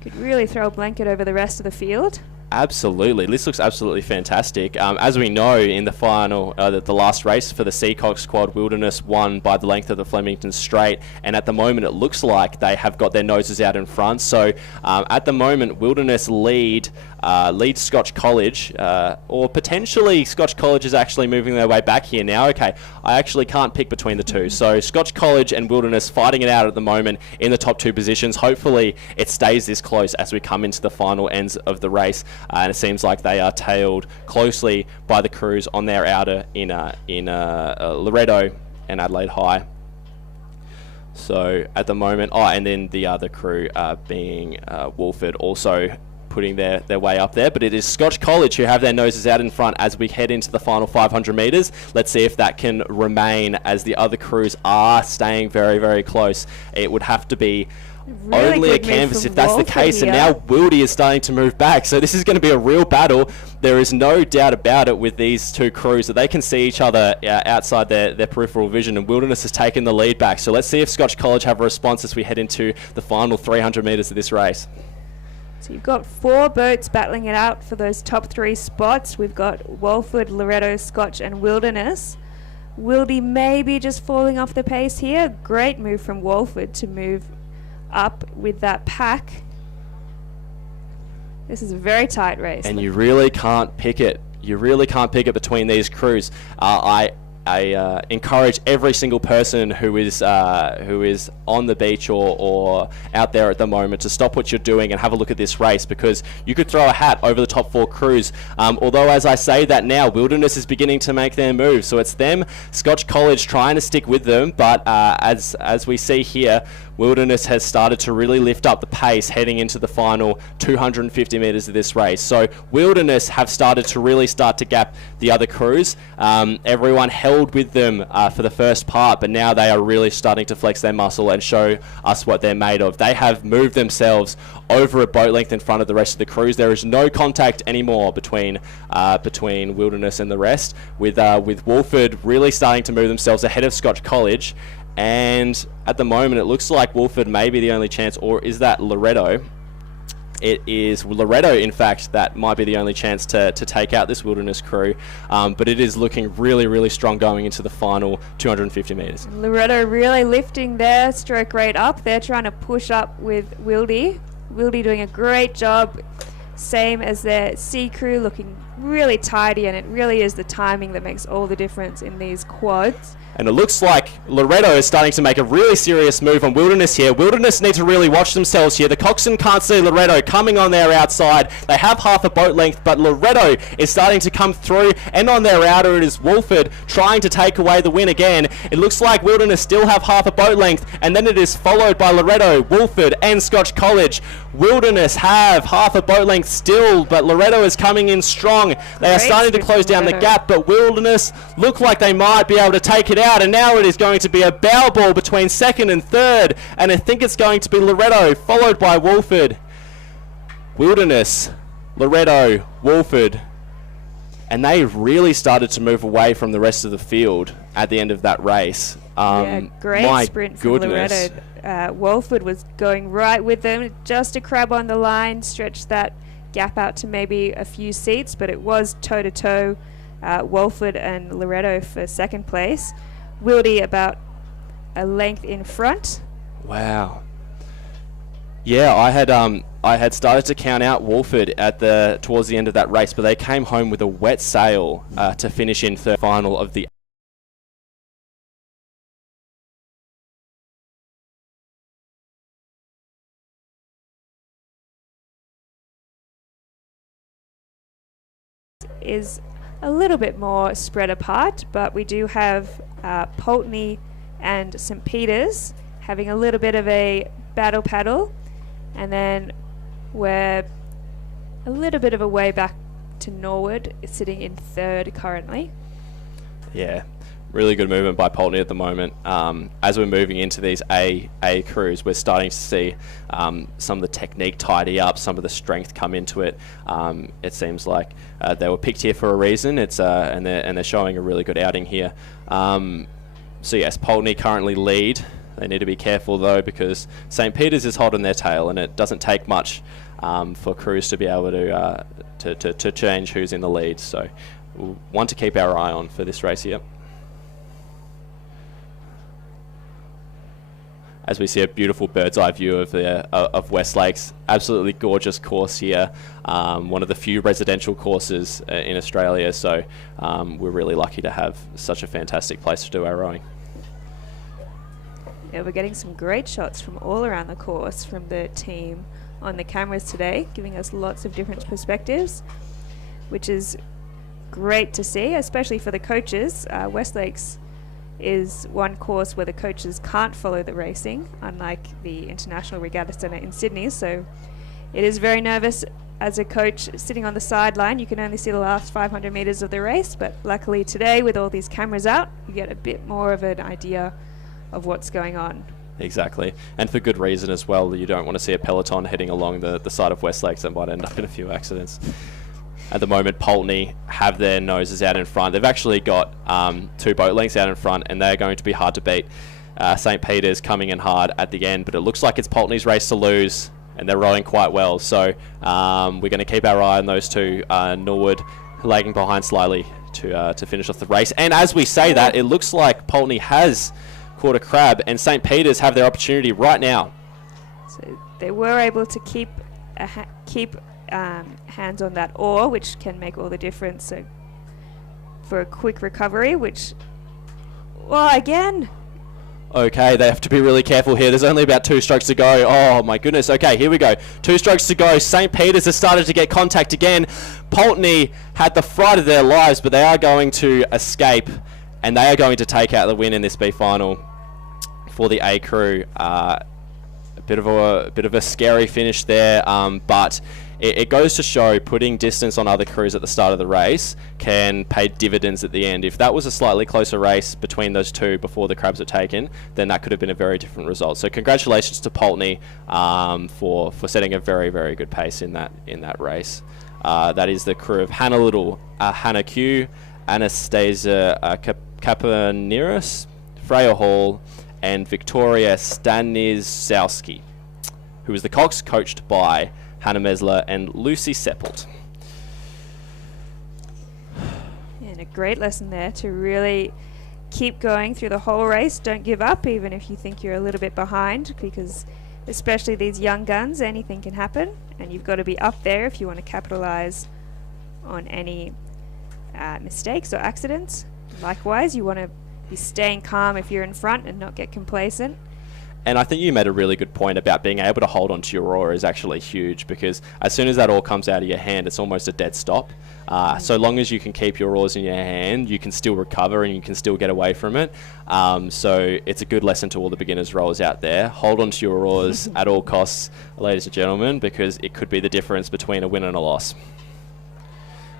could really throw a blanket over the rest of the field. Absolutely. This looks absolutely fantastic. As we know, in the final, the last race for the Coxed Quad, Wilderness won by the length of the Flemington Straight, and at the moment it looks like they have got their noses out in front. So at the moment, Wilderness lead Scotch College, or potentially Scotch College is actually moving their way back here now. Okay, I actually can't pick between the two. So Scotch College and Wilderness fighting it out at the moment in the top 2 positions. Hopefully it stays this close as we come into the final ends of the race. And it seems like they are tailed closely by the crews on their outer in Loretto and Adelaide High. So at the moment, and then the other crew being Wolford also putting their way up there. But it is Scotch College who have their noses out in front as we head into the final 500 metres. Let's see if that can remain as the other crews are staying very, very close. It would have to be really only a canvas if that's the case, and now Wildy is starting to move back, so this is going to be a real battle. There is no doubt about it with these two crews that they can see each other outside their peripheral vision, and Wilderness has taken the lead back. So let's see if Scotch College have a response as we head into the final 300 metres of this race. So you've got 4 boats battling it out for those top 3 spots. We've got Walford, Loretto, Scotch and Wilderness. Wildy maybe just falling off the pace here. Great move from Walford to move up with that pack. This is a very tight race. And you really can't pick it. You really can't pick it between these crews. I encourage every single person who is on the beach or out there at the moment to stop what you're doing and have a look at this race, because you could throw a hat over the top 4 crews. Although as I say that now, Wilderness is beginning to make their move, so it's them, Scotch College trying to stick with them, but as we see here, Wilderness has started to really lift up the pace heading into the final 250 metres of this race. So Wilderness have started to really gap the other crews. Everyone held with them for the first part, but now they are really starting to flex their muscle and show us what they're made of. They have moved themselves over a boat length in front of the rest of the crews. There is no contact anymore between Wilderness and the rest, with Wolford really starting to move themselves ahead of Scotch College. And at the moment it looks like Wolford may be the only chance, or is that Loretto? It is Loretto, in fact, that might be the only chance to take out this Wilderness crew, but it is looking really, really strong going into the final 250 metres. Loretto really lifting their stroke rate up. They're trying to push up with Wildy. Wildy doing a great job, same as their C crew, looking really tidy, and it really is the timing that makes all the difference in these quads. And it looks like Loretto is starting to make a really serious move on Wilderness here. Wilderness need to really watch themselves here. The Coxswain can't see Loretto coming on their outside. They have half a boat length, but Loretto is starting to come through. And on their outer, it is Wolford trying to take away the win again. It looks like Wilderness still have half a boat length, and then it is followed by Loretto, Wolford, and Scotch College. Wilderness have half a boat length still, but Loretto is coming in strong. They are starting to close down the gap, but Wilderness look like they might be able to take it out, and now it is going to be a bow ball between second and third, and I think it's going to be Loretto, followed by Wolford. Wilderness, Loretto, Wolford, and they really started to move away from the rest of the field at the end of that race. Great sprint from Loretto. Wolford was going right with them, just a crab on the line, stretched that gap out to maybe a few seats, but it was toe-to-toe Wolford and Loretto for second place. Wildy about a length in front. Wow. Yeah, I had started to count out Wolford towards the end of that race, but they came home with a wet sail to finish in third final of the is a little bit more spread apart, but we do have Pulteney and St Peters having a little bit of a battle paddle, and then we're a little bit of a way back to Norwood, sitting in third currently. Yeah, really good movement by Poultney at the moment. As we're moving into these A crews, we're starting to see some of the technique tidy up, some of the strength come into it. It seems like they were picked here for a reason. It's and they're showing a really good outing here. So yes, Poultney currently lead. They need to be careful though, because St. Peter's is hot on their tail, and it doesn't take much for crews to be able to change who's in the lead. So we'll want to keep our eye on for this race here. As we see a beautiful bird's eye view of West Lakes, absolutely gorgeous course here. One of the few residential courses in Australia, so we're really lucky to have such a fantastic place to do our rowing. Yeah, we're getting some great shots from all around the course from the team on the cameras today, giving us lots of different perspectives, which is great to see, especially for the coaches. West Lakes is one course where the coaches can't follow the racing, unlike the International Regatta Centre in Sydney, so it is very nervous as a coach sitting on the sideline. You can only see the last 500 metres of the race, but luckily today, with all these cameras out, you get a bit more of an idea of what's going on. Exactly, and for good reason as well. You don't want to see a peloton heading along the side of West Lakes that might end up in a few accidents. At the moment, Poultney have their noses out in front. They've actually got 2 boat lengths out in front, and they're going to be hard to beat. St. Peter's coming in hard at the end, but it looks like it's Poultney's race to lose, and they're rowing quite well. So we're going to keep our eye on those two. Norwood lagging behind slightly to finish off the race. And as we say that, it looks like Poultney has caught a crab, and St. Peter's have their opportunity right now. So they were able to keep hands on that oar, which can make all the difference. So for a quick recovery, which, well, again. Okay, they have to be really careful here. There's only about 2 strokes to go. Oh my goodness. Okay, here we go. 2 strokes to go. St. Peter's has started to get contact again. Poultney had the fright of their lives, but they are going to escape, and they are going to take out the win in this B final for the A crew. A bit of a scary finish there, but it goes to show putting distance on other crews at the start of the race can pay dividends at the end. If that was a slightly closer race between those two before the crabs were taken, then that could have been a very different result. So congratulations to Poultney for setting a very, very good pace in that race. That is the crew of Hannah Little, Hannah Q, Anastasia Kapaniris, Freya Hall, and Victoria Stanisowski, who was the Coxed, coached by Hannah Mesler and Lucy Seppelt. And a great lesson there to really keep going through the whole race. Don't give up, even if you think you're a little bit behind, because especially these young guns, anything can happen, and you've got to be up there if you want to capitalize on any mistakes or accidents. Likewise, you want to be staying calm if you're in front and not get complacent. And I think you made a really good point about being able to hold onto your oar is actually huge, because as soon as that oar comes out of your hand, it's almost a dead stop. So long as you can keep your oars in your hand, you can still recover and you can still get away from it. So it's a good lesson to all the beginners rowers out there. Hold onto your oars at all costs, ladies and gentlemen, because it could be the difference between a win and a loss.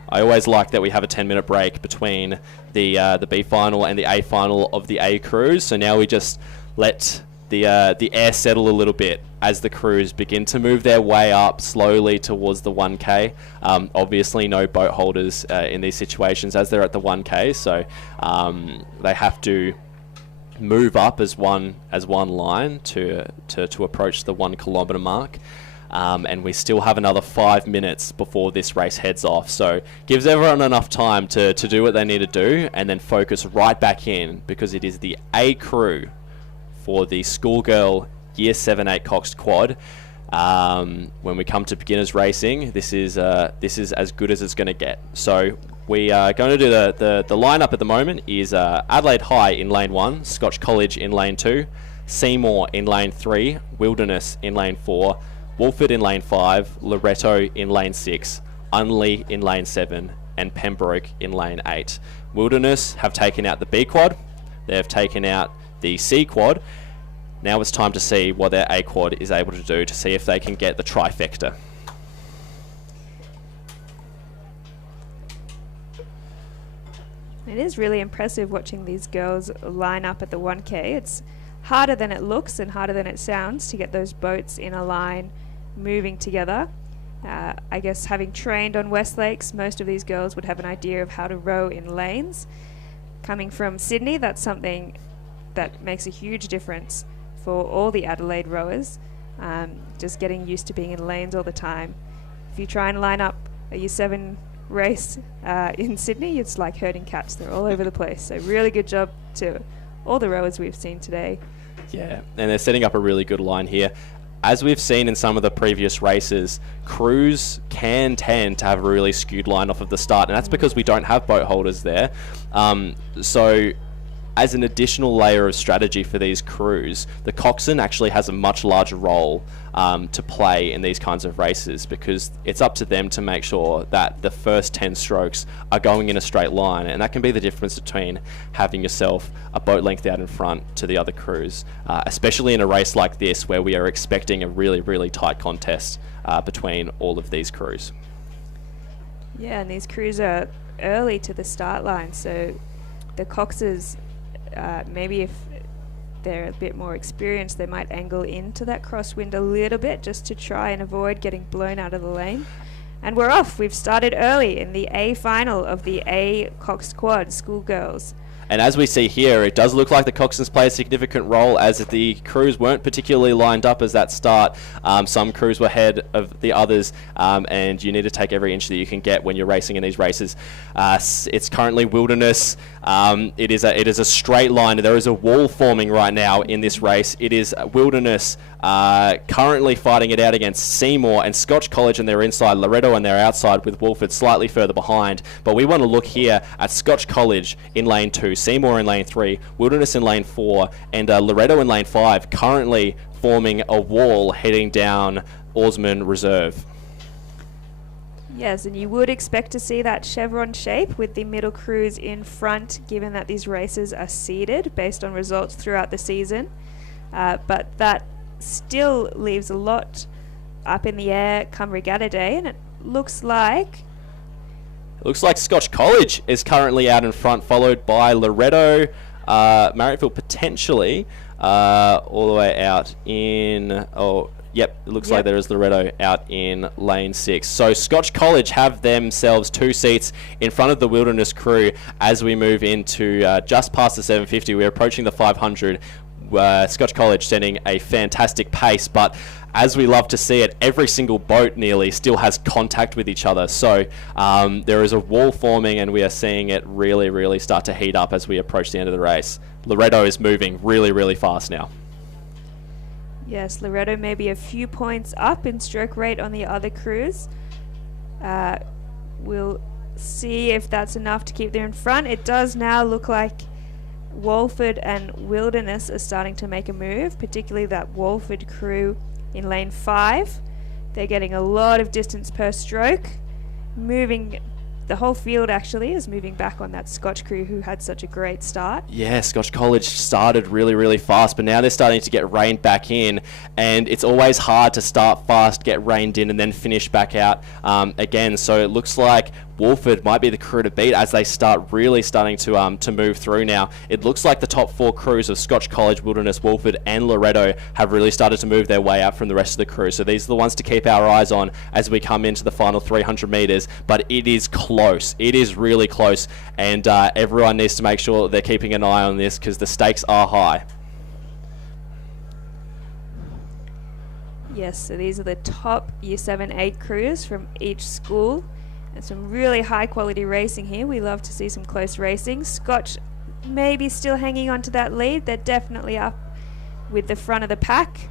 I always like that we have a 10-minute break between the B final and the A final of the A crews. So now we just let the air settle a little bit as the crews begin to move their way up slowly towards the 1K. Obviously no boat holders in these situations as they're at the 1K, so they have to move up as one line to approach the 1 kilometre mark. And we still have another 5 minutes before this race heads off, so gives everyone enough time to do what they need to do and then focus right back in, because it is the A crew for the schoolgirl Year 7-8 Coxed quad. When we come to beginners racing, this is as good as it's going to get. So we are going to do the lineup at the moment is Adelaide High in lane 1, Scotch College in lane 2, Seymour in lane 3, Wilderness in lane 4, Wolford in lane 5, Loretto in lane 6, Unley in lane 7, and Pembroke in lane 8. Wilderness have taken out the B quad, they have taken out the C quad. Now it's time to see what their A quad is able to do to see if they can get the trifecta. It is really impressive watching these girls line up at the 1K. It's harder than it looks and harder than it sounds to get those boats in a line moving together. I guess having trained on West Lakes, most of these girls would have an idea of how to row in lanes. Coming from Sydney, that's something that makes a huge difference for all the Adelaide rowers. Just getting used to being in lanes all the time. If you try and line up a Year 7 race in Sydney, it's like herding cats. They're all over the place. So really good job to all the rowers we've seen today. Yeah, and they're setting up a really good line here. As we've seen in some of the previous races, crews can tend to have a really skewed line off of the start, and that's because we don't have boat holders there. So as an additional layer of strategy for these crews, the coxswain actually has a much larger role to play in these kinds of races, because it's up to them to make sure that the first 10 strokes are going in a straight line, and that can be the difference between having yourself a boat length out in front to the other crews, especially in a race like this where we are expecting a really, really tight contest between all of these crews. Yeah, and these crews are early to the start line, so the coxers, maybe if they're a bit more experienced, they might angle into that crosswind a little bit just to try and avoid getting blown out of the lane. And we're off. We've started early in the A final of the A Coxed Quad Schoolgirls. And as we see here, it does look like the coxswains play a significant role, as the crews weren't particularly lined up as that start. Some crews were ahead of the others, and you need to take every inch that you can get when you're racing in these races. It's currently Wilderness. It is a straight line. There is a wall forming right now in this race. It is Wilderness currently fighting it out against Seymour and Scotch College on their inside, Loretto on their outside, with Wolford slightly further behind. But we want to look here at Scotch College in lane 2, Seymour in lane 3, Wilderness in lane 4, and Loretto in lane 5, currently forming a wall heading down Oarsman Reserve. Yes, and you would expect to see that chevron shape with the middle crews in front, given that these races are seeded based on results throughout the season. But that still leaves a lot up in the air come Regatta Day, and it looks like Scotch College is currently out in front, followed by Loretto, Marriottville potentially, all the way out in... Yep, it looks like there is Loretto out in lane 6. So Scotch College have themselves 2 seats in front of the Wilderness crew as we move into just past the 750. We're approaching the 500. Scotch College setting a fantastic pace, but as we love to see it, every single boat nearly still has contact with each other. So there is a wall forming, and we are seeing it really, really start to heat up as we approach the end of the race. Loretto is moving really, really fast now. Yes, Loretto may be a few points up in stroke rate on the other crews. We'll see if that's enough to keep them in front. It does now look like Walford and Wilderness are starting to make a move, particularly that Walford crew in lane 5. They're getting a lot of distance per stroke. The whole field actually is moving back on that Scotch crew who had such a great start. Yeah, Scotch College started really, really fast, but now they're starting to get reined back in, and it's always hard to start fast, get reined in, and then finish back out again. So it looks like Wolford might be the crew to beat as they start really starting to move through now. It looks like the top 4 crews of Scotch College, Wilderness, Wolford and Loretto have really started to move their way out from the rest of the crew. So these are the ones to keep our eyes on as we come into the final 300 metres. But it is close. It is really close. And everyone needs to make sure they're keeping an eye on this because the stakes are high. Yes, so these are the top Year 7-8 crews from each school. And some really high quality racing here. We love to see some close racing. Scotch maybe still hanging on to that lead. They're definitely up with the front of the pack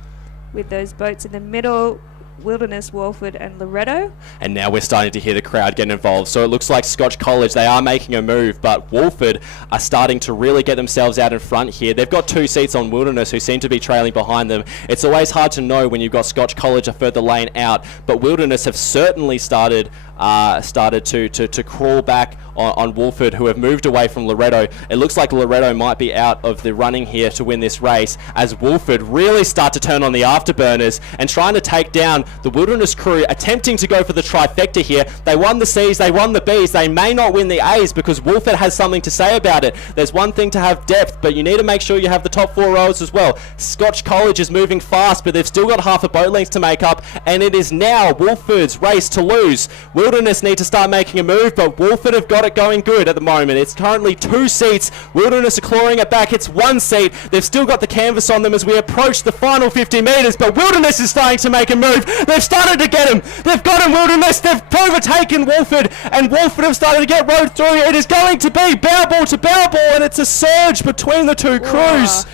with those boats in the middle. Wilderness, Walford and Loretto. And now we're starting to hear the crowd get involved. So it looks like Scotch College, they are making a move, but Walford are starting to really get themselves out in front here. They've got 2 seats on Wilderness who seem to be trailing behind them. It's always hard to know when you've got Scotch College a further lane out, but Wilderness have certainly started to crawl back on Wolford, who have moved away from Loretto. It looks like Loretto might be out of the running here to win this race as Wolford really start to turn on the afterburners and trying to take down down. The Wilderness crew attempting to go for the trifecta here. They won the C's, they won the B's. They may not win the A's because Wolford has something to say about it. There's one thing to have depth, but you need to make sure you have the top 4 rows as well. Scotch College is moving fast, but they've still got half a boat length to make up, and it is now Wolford's race to lose. Wilderness need to start making a move, but Wolford have got it going good at the moment. It's currently 2 seats. Wilderness are clawing it back. It's 1 seat. They've still got the canvas on them as we approach the final 50 metres, but Wilderness is starting to make a move. They've started to get him. They've got him, Wilderness. They've overtaken Wolford, and Wolford have started to get rode through. It is going to be bow ball to bow ball, and it's a surge between the 2 crews.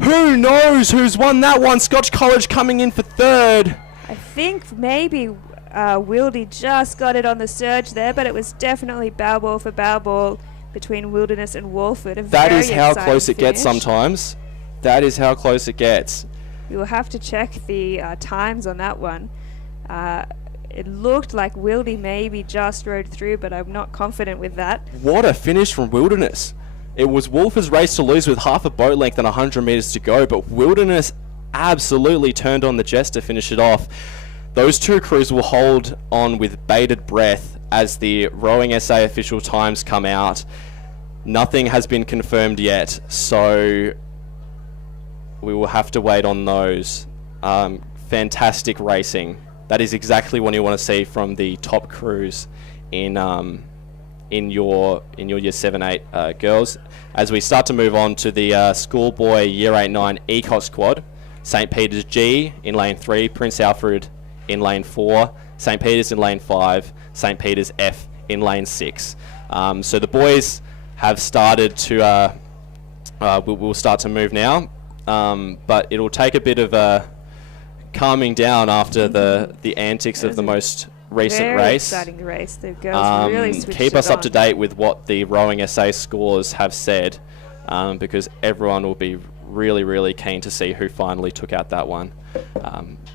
Who knows who's won that one? Scotch College coming in for 3rd. I think maybe Wildy just got it on the surge there, but it was definitely bow ball for bow ball between Wilderness and Wolford. That is how close it gets sometimes. That is how close it gets. We will have to check the times on that one. It looked like Wildy maybe just rode through, but I'm not confident with that. What a finish from Wilderness. It was Wolford's race to lose with half a boat length and 100 metres to go, but Wilderness absolutely turned on the Jets to finish it off. Those 2 crews will hold on with bated breath as the Rowing SA official times come out. Nothing has been confirmed yet, so we will have to wait on those. Fantastic racing. That is exactly what you want to see from the top crews in your year 7-8 girls. As we start to move on to the schoolboy year 8-9 ECOS squad, St. Peter's G in lane 3, Prince Alfred in lane 4, St. Peter's in lane 5, St. Peter's F in lane 6. So the boys have started to we'll start to move now, but it'll take a bit of calming down after the antics of the most recent very race. Exciting race. The girls really switched Keep us it up to date with what the Rowing SA scores have said, because everyone will be really keen to see who finally took out that one.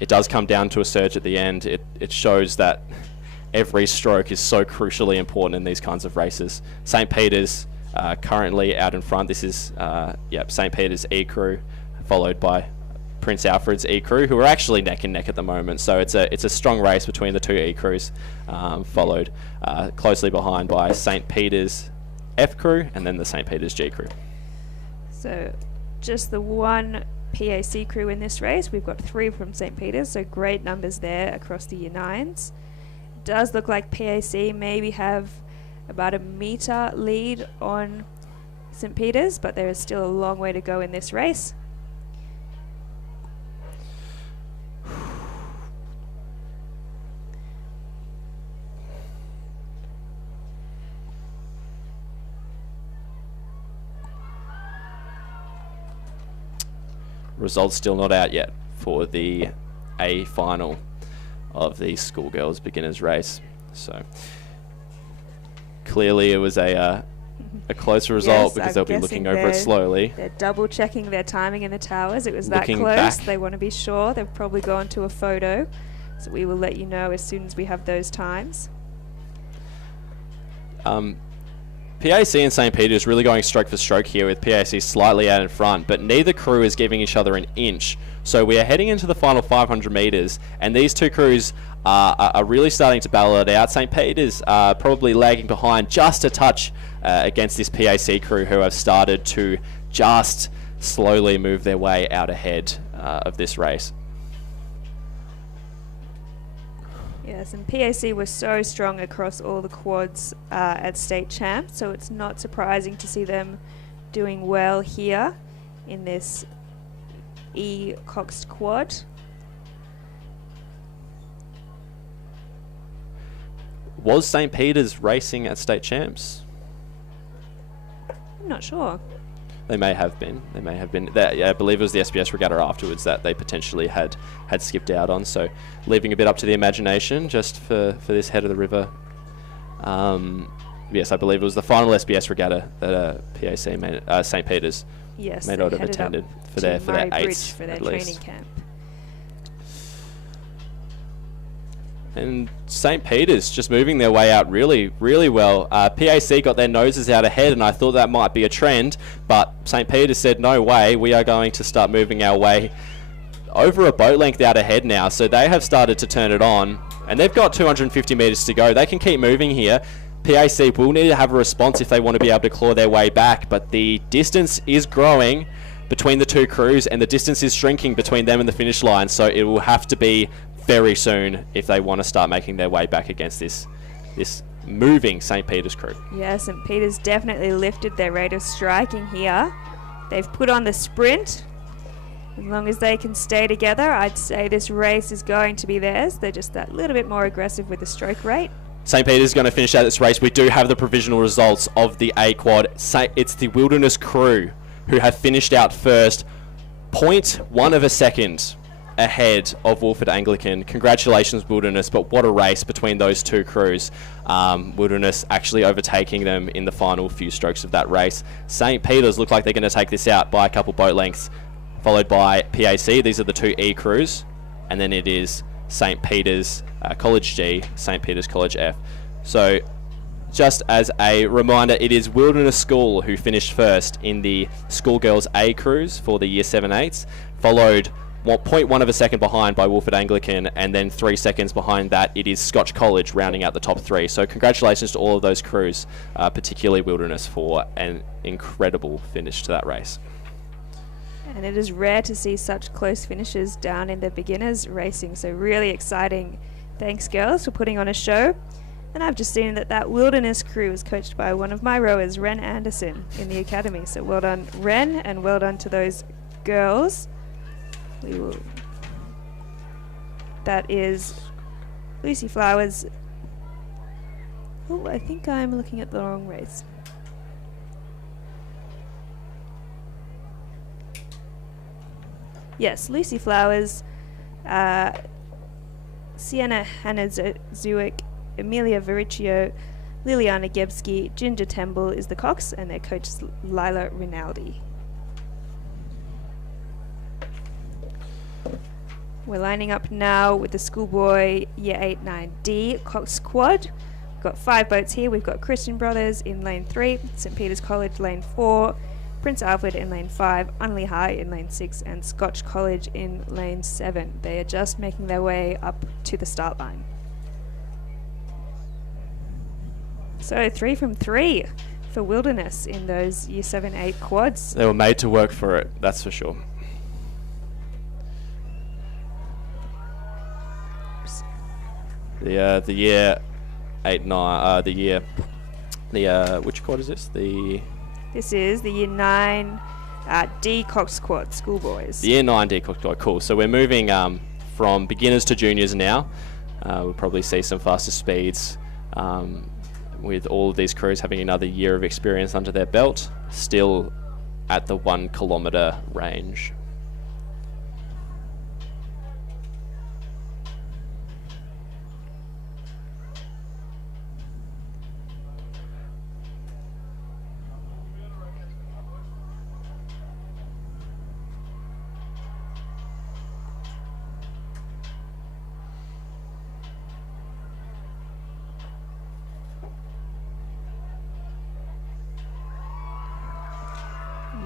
It does come down to a surge at the end. It shows that every stroke is so crucially important in these kinds of races. St. Peter's currently out in front. This is St. Peter's E crew, followed by Prince Alfred's E crew, who are actually neck and neck at the moment. So it's a strong race between the 2 E crews, followed closely behind by St. Peter's F crew and then the St. Peter's G crew. So just the 1 PAC crew in this race. We've got 3 from St. Peter's, so great numbers there across the year 9s. Does look like PAC maybe have about a metre lead on St. Peter's, but there is still a long way to go in this race. Results still not out yet for the A final of the schoolgirls beginners race. So clearly it was a close result, yes, because I'm they'll be looking over it slowly. They're double checking their timing in the towers. It was Looking that close. back. They want to be sure. They've probably gone to a photo, so we will let you know as soon as we have those times. PAC and St. Peter's really going stroke for stroke here, with PAC slightly out in front, but neither crew is giving each other an inch. So we are heading into the final 500 metres, and these 2 crews are really starting to battle it out. St. Peter's probably lagging behind just a touch against this PAC crew, who have started to just slowly move their way out ahead of this race. Yes, and PAC was so strong across all the quads at state champs, so it's not surprising to see them doing well here in this Coxed quad. Was St. Peter's racing at state champs? I'm not sure. They may have been. They may have been. I believe it was the SBS Regatta afterwards that they potentially had skipped out on. So leaving a bit up to the imagination just for this head of the river. Yes, I believe it was the final SBS Regatta that PAC St. Peter's may not have attended for their eights for their at training least. camp. And St. Peter's just moving their way out really, really well. PAC got their noses out ahead, and I thought that might be a trend, but St. Peter's said, no way, we are going to start moving our way over a boat length out ahead now, so they have started to turn it on, and they've got 250 metres to go. They can keep moving here. PAC will need to have a response if they want to be able to claw their way back, but the distance is growing between the two crews, and the distance is shrinking between them and the finish line, so it will have to be very soon if they want to start making their way back against this moving St. Peter's crew. Yeah, St. Peter's definitely lifted their rate of striking here. They've put on the sprint. As long as they can stay together, I'd say this race is going to be theirs. They're just that little bit more aggressive with the stroke rate. St. Peter's going to finish out this race. We do have the provisional results of the A quad. It's the Wilderness crew who have finished out first, 0.1 of a second ahead of Wolford Anglican. Congratulations, Wilderness, but what a race between those two crews. Wilderness actually overtaking them in the final few strokes of that race. St. Peter's look like they're going to take this out by a couple boat lengths, followed by PAC. These are the two E crews, and then it is St. Peter's College G, St. Peter's College F. So just as a reminder, it is Wilderness School who finished first in the Schoolgirls A crews for the Year 7/8s, followed 0.1 of a second behind by Wolford Anglican, and then 3 seconds behind that it is Scotch College rounding out the top three. So congratulations to all of those crews, particularly Wilderness, for an incredible finish to that race. And it is rare to see such close finishes down in the beginners racing, so really exciting. Thanks, girls, for putting on a show. And I've just seen that Wilderness crew is coached by one of my rowers, Ren Anderson, in the academy. So well done, Ren, and well done to those girls. That is Lucy Flowers. Oh, I think I'm looking at the wrong race. Yes, Lucy Flowers, Sienna Hanazuik, Emilia Vericchio, Liliana Gebski, Ginger Temple is the Cox, and their coach is Lila Rinaldi. We're lining up now with the schoolboy Year 8-9D Cox Quad. We've got 5 boats here. We've got Christian Brothers in lane 3, St. Peter's College lane 4, Prince Alfred in lane 5, Unley High in lane 6, and Scotch College in lane 7. They are just making their way up to the start line. So 3 from 3 for Wilderness in those Year 7-8 quads. They were made to work for it, that's for sure. The Year 8-9, which quad is this? This is the Year 9 D Cox Quad, schoolboys. The Year 9 D Cox Quad, cool. So we're moving from beginners to juniors now. We'll probably see some faster speeds with all of these crews having another year of experience under their belt, still at the 1 kilometre range.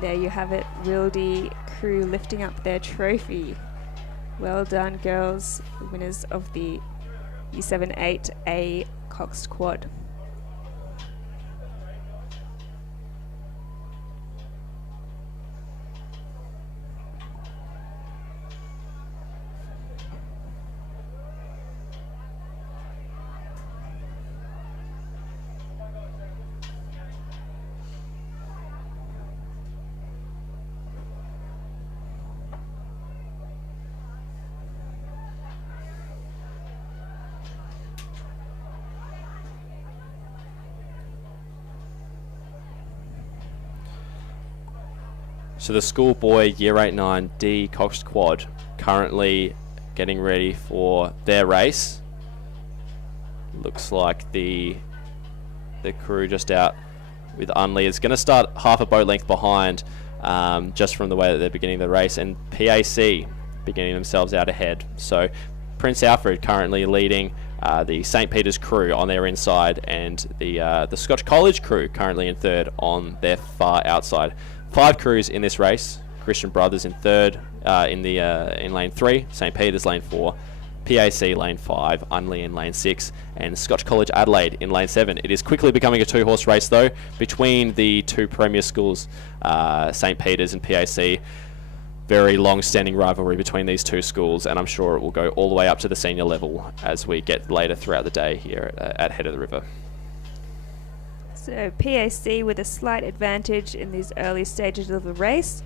There you have it, Wildy crew lifting up their trophy. Well done, girls, winners of the Year 7-8A Coxed Quad. So the schoolboy Year 8-9 D Coxed Quad currently getting ready for their race. Looks like the crew just out with Unley is going to start half a boat length behind, just from the way that they're beginning the race, and PAC beginning themselves out ahead. So Prince Alfred currently leading the St. Peter's crew on their inside, and the Scotch College crew currently in third on their far outside. 5 crews in this race, Christian Brothers in third in lane 3, St. Peter's lane 4, PAC lane 5, Unley in lane 6, and Scotch College Adelaide in lane 7. It is quickly becoming a 2-horse race though between the two premier schools, St. Peter's and PAC. Very long-standing rivalry between these two schools, and I'm sure it will go all the way up to the senior level as we get later throughout the day here at Head of the River. So PAC with a slight advantage in these early stages of the race,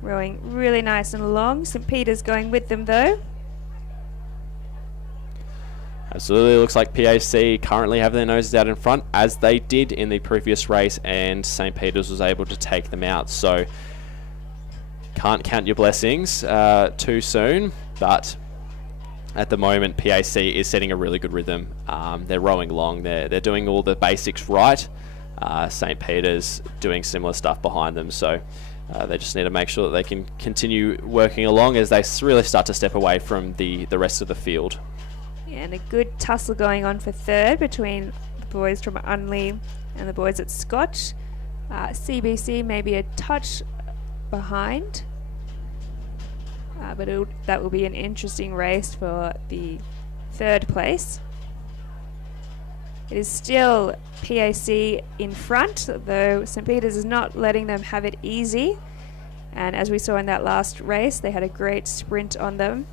rowing really nice and long. St. Peter's going with them though. Absolutely, looks like PAC currently have their noses out in front, as they did in the previous race, and St. Peter's was able to take them out. So can't count your blessings too soon, but at the moment PAC is setting a really good rhythm. They're rowing long, they're doing all the basics right. St. Peter's doing similar stuff behind them, so they just need to make sure that they can continue working along as they really start to step away from the rest of the field. Yeah, and a good tussle going on for third between the boys from Unley and the boys at Scotch. CBC maybe a touch behind, but that will be an interesting race for the third place. It is still PAC in front, though St. Peter's is not letting them have it easy. And as we saw in that last race, they had a great sprint on them.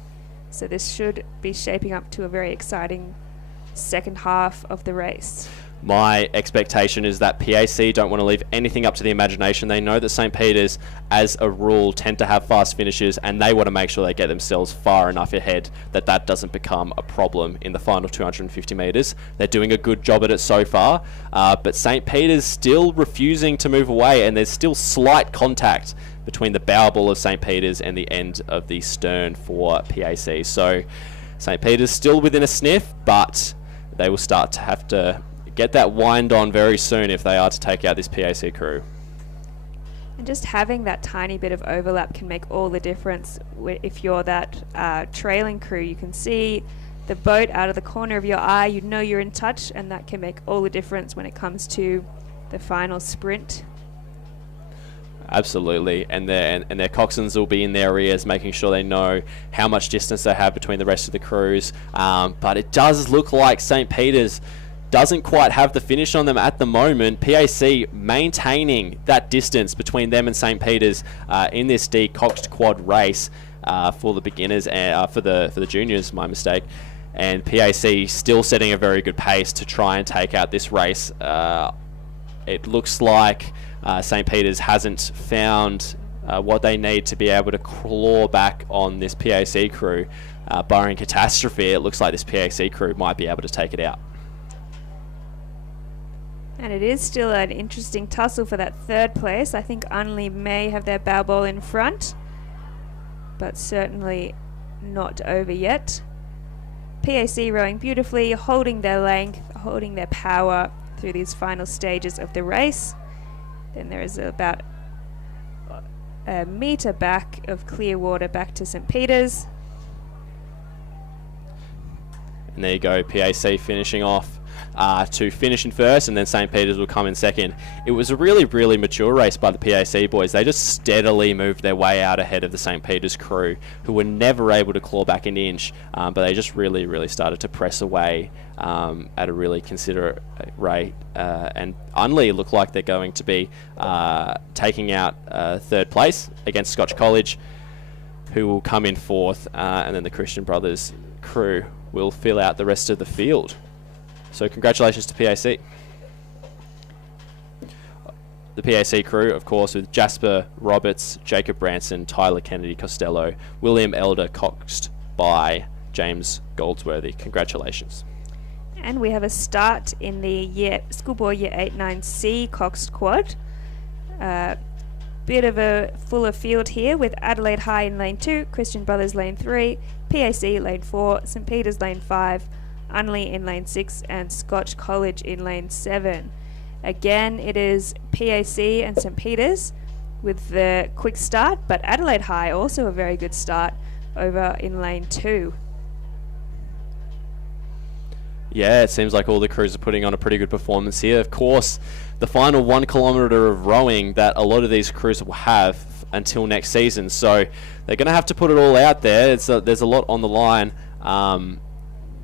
So this should be shaping up to a very exciting second half of the race. My expectation is that PAC don't want to leave anything up to the imagination. They know that St. Peter's, as a rule, tend to have fast finishes, and they want to make sure they get themselves far enough ahead that that doesn't become a problem in the final 250 metres. They're doing a good job at it so far, but St. Peter's still refusing to move away, and there's still slight contact between the bow ball of St. Peter's and the end of the stern for PAC. So St. Peter's still within a sniff, but they will start to have to get that wind on very soon if they are to take out this PAC crew. And just having that tiny bit of overlap can make all the difference. If you're that trailing crew, you can see the boat out of the corner of your eye, you know you're in touch, and that can make all the difference when it comes to the final sprint. Absolutely, and their coxswains will be in their ears, making sure they know how much distance they have between the rest of the crews. But it does look like St. Peter's doesn't quite have the finish on them at the moment. PAC maintaining that distance between them and St. Peter's in this Coxed quad race for the beginners and for the juniors. My mistake. And PAC still setting a very good pace to try and take out this race. It looks like St. Peter's hasn't found what they need to be able to claw back on this PAC crew. Barring catastrophe, it looks like this PAC crew might be able to take it out. And it is still an interesting tussle for that third place. I think Unley may have their bow ball in front, but certainly not over yet. PAC rowing beautifully, holding their length, holding their power through these final stages of the race. Then there is about a metre back of clear water back to St. Peter's. And there you go, PAC finishing off to finish in first, and then St. Peter's will come in second. It was a really, really mature race by the PAC boys. They just steadily moved their way out ahead of the St. Peter's crew, who were never able to claw back an inch, but they just really, really started to press away at a really considerate rate. And Unley look like they're going to be taking out third place against Scotch College, who will come in fourth, and then the Christian Brothers crew will fill out the rest of the field. So congratulations to PAC. The PAC crew, of course, with Jasper Roberts, Jacob Branson, Tyler Kennedy Costello, William Elder, Coxed by James Goldsworthy. Congratulations. And we have a start in the schoolboy year 8-9C Coxed quad. Bit of a fuller field here with Adelaide High in lane 2, Christian Brothers lane 3, PAC lane 4, St. Peter's lane 5, Unley in lane 6, and Scotch College in lane 7. Again, it is PAC and St. Peter's with the quick start, but Adelaide High also a very good start over in lane 2. Yeah, it seems like all the crews are putting on a pretty good performance here. Of course, the final 1 kilometre of rowing that a lot of these crews will have until next season. So they're going to have to put it all out there. There's a lot on the line.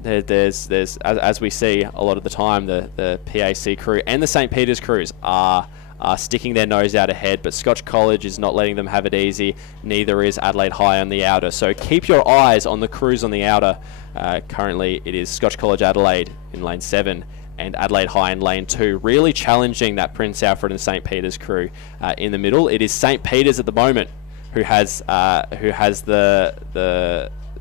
There's as we see a lot of the time, the PAC crew and the St. Peter's crews are sticking their nose out ahead, but Scotch College is not letting them have it easy. Neither is Adelaide High on the outer. So keep your eyes on the crews on the outer. Currently, it is Scotch College Adelaide in lane 7 and Adelaide High in lane 2, really challenging that Prince Alfred and St. Peter's crew in the middle. It is St. Peter's at the moment who has their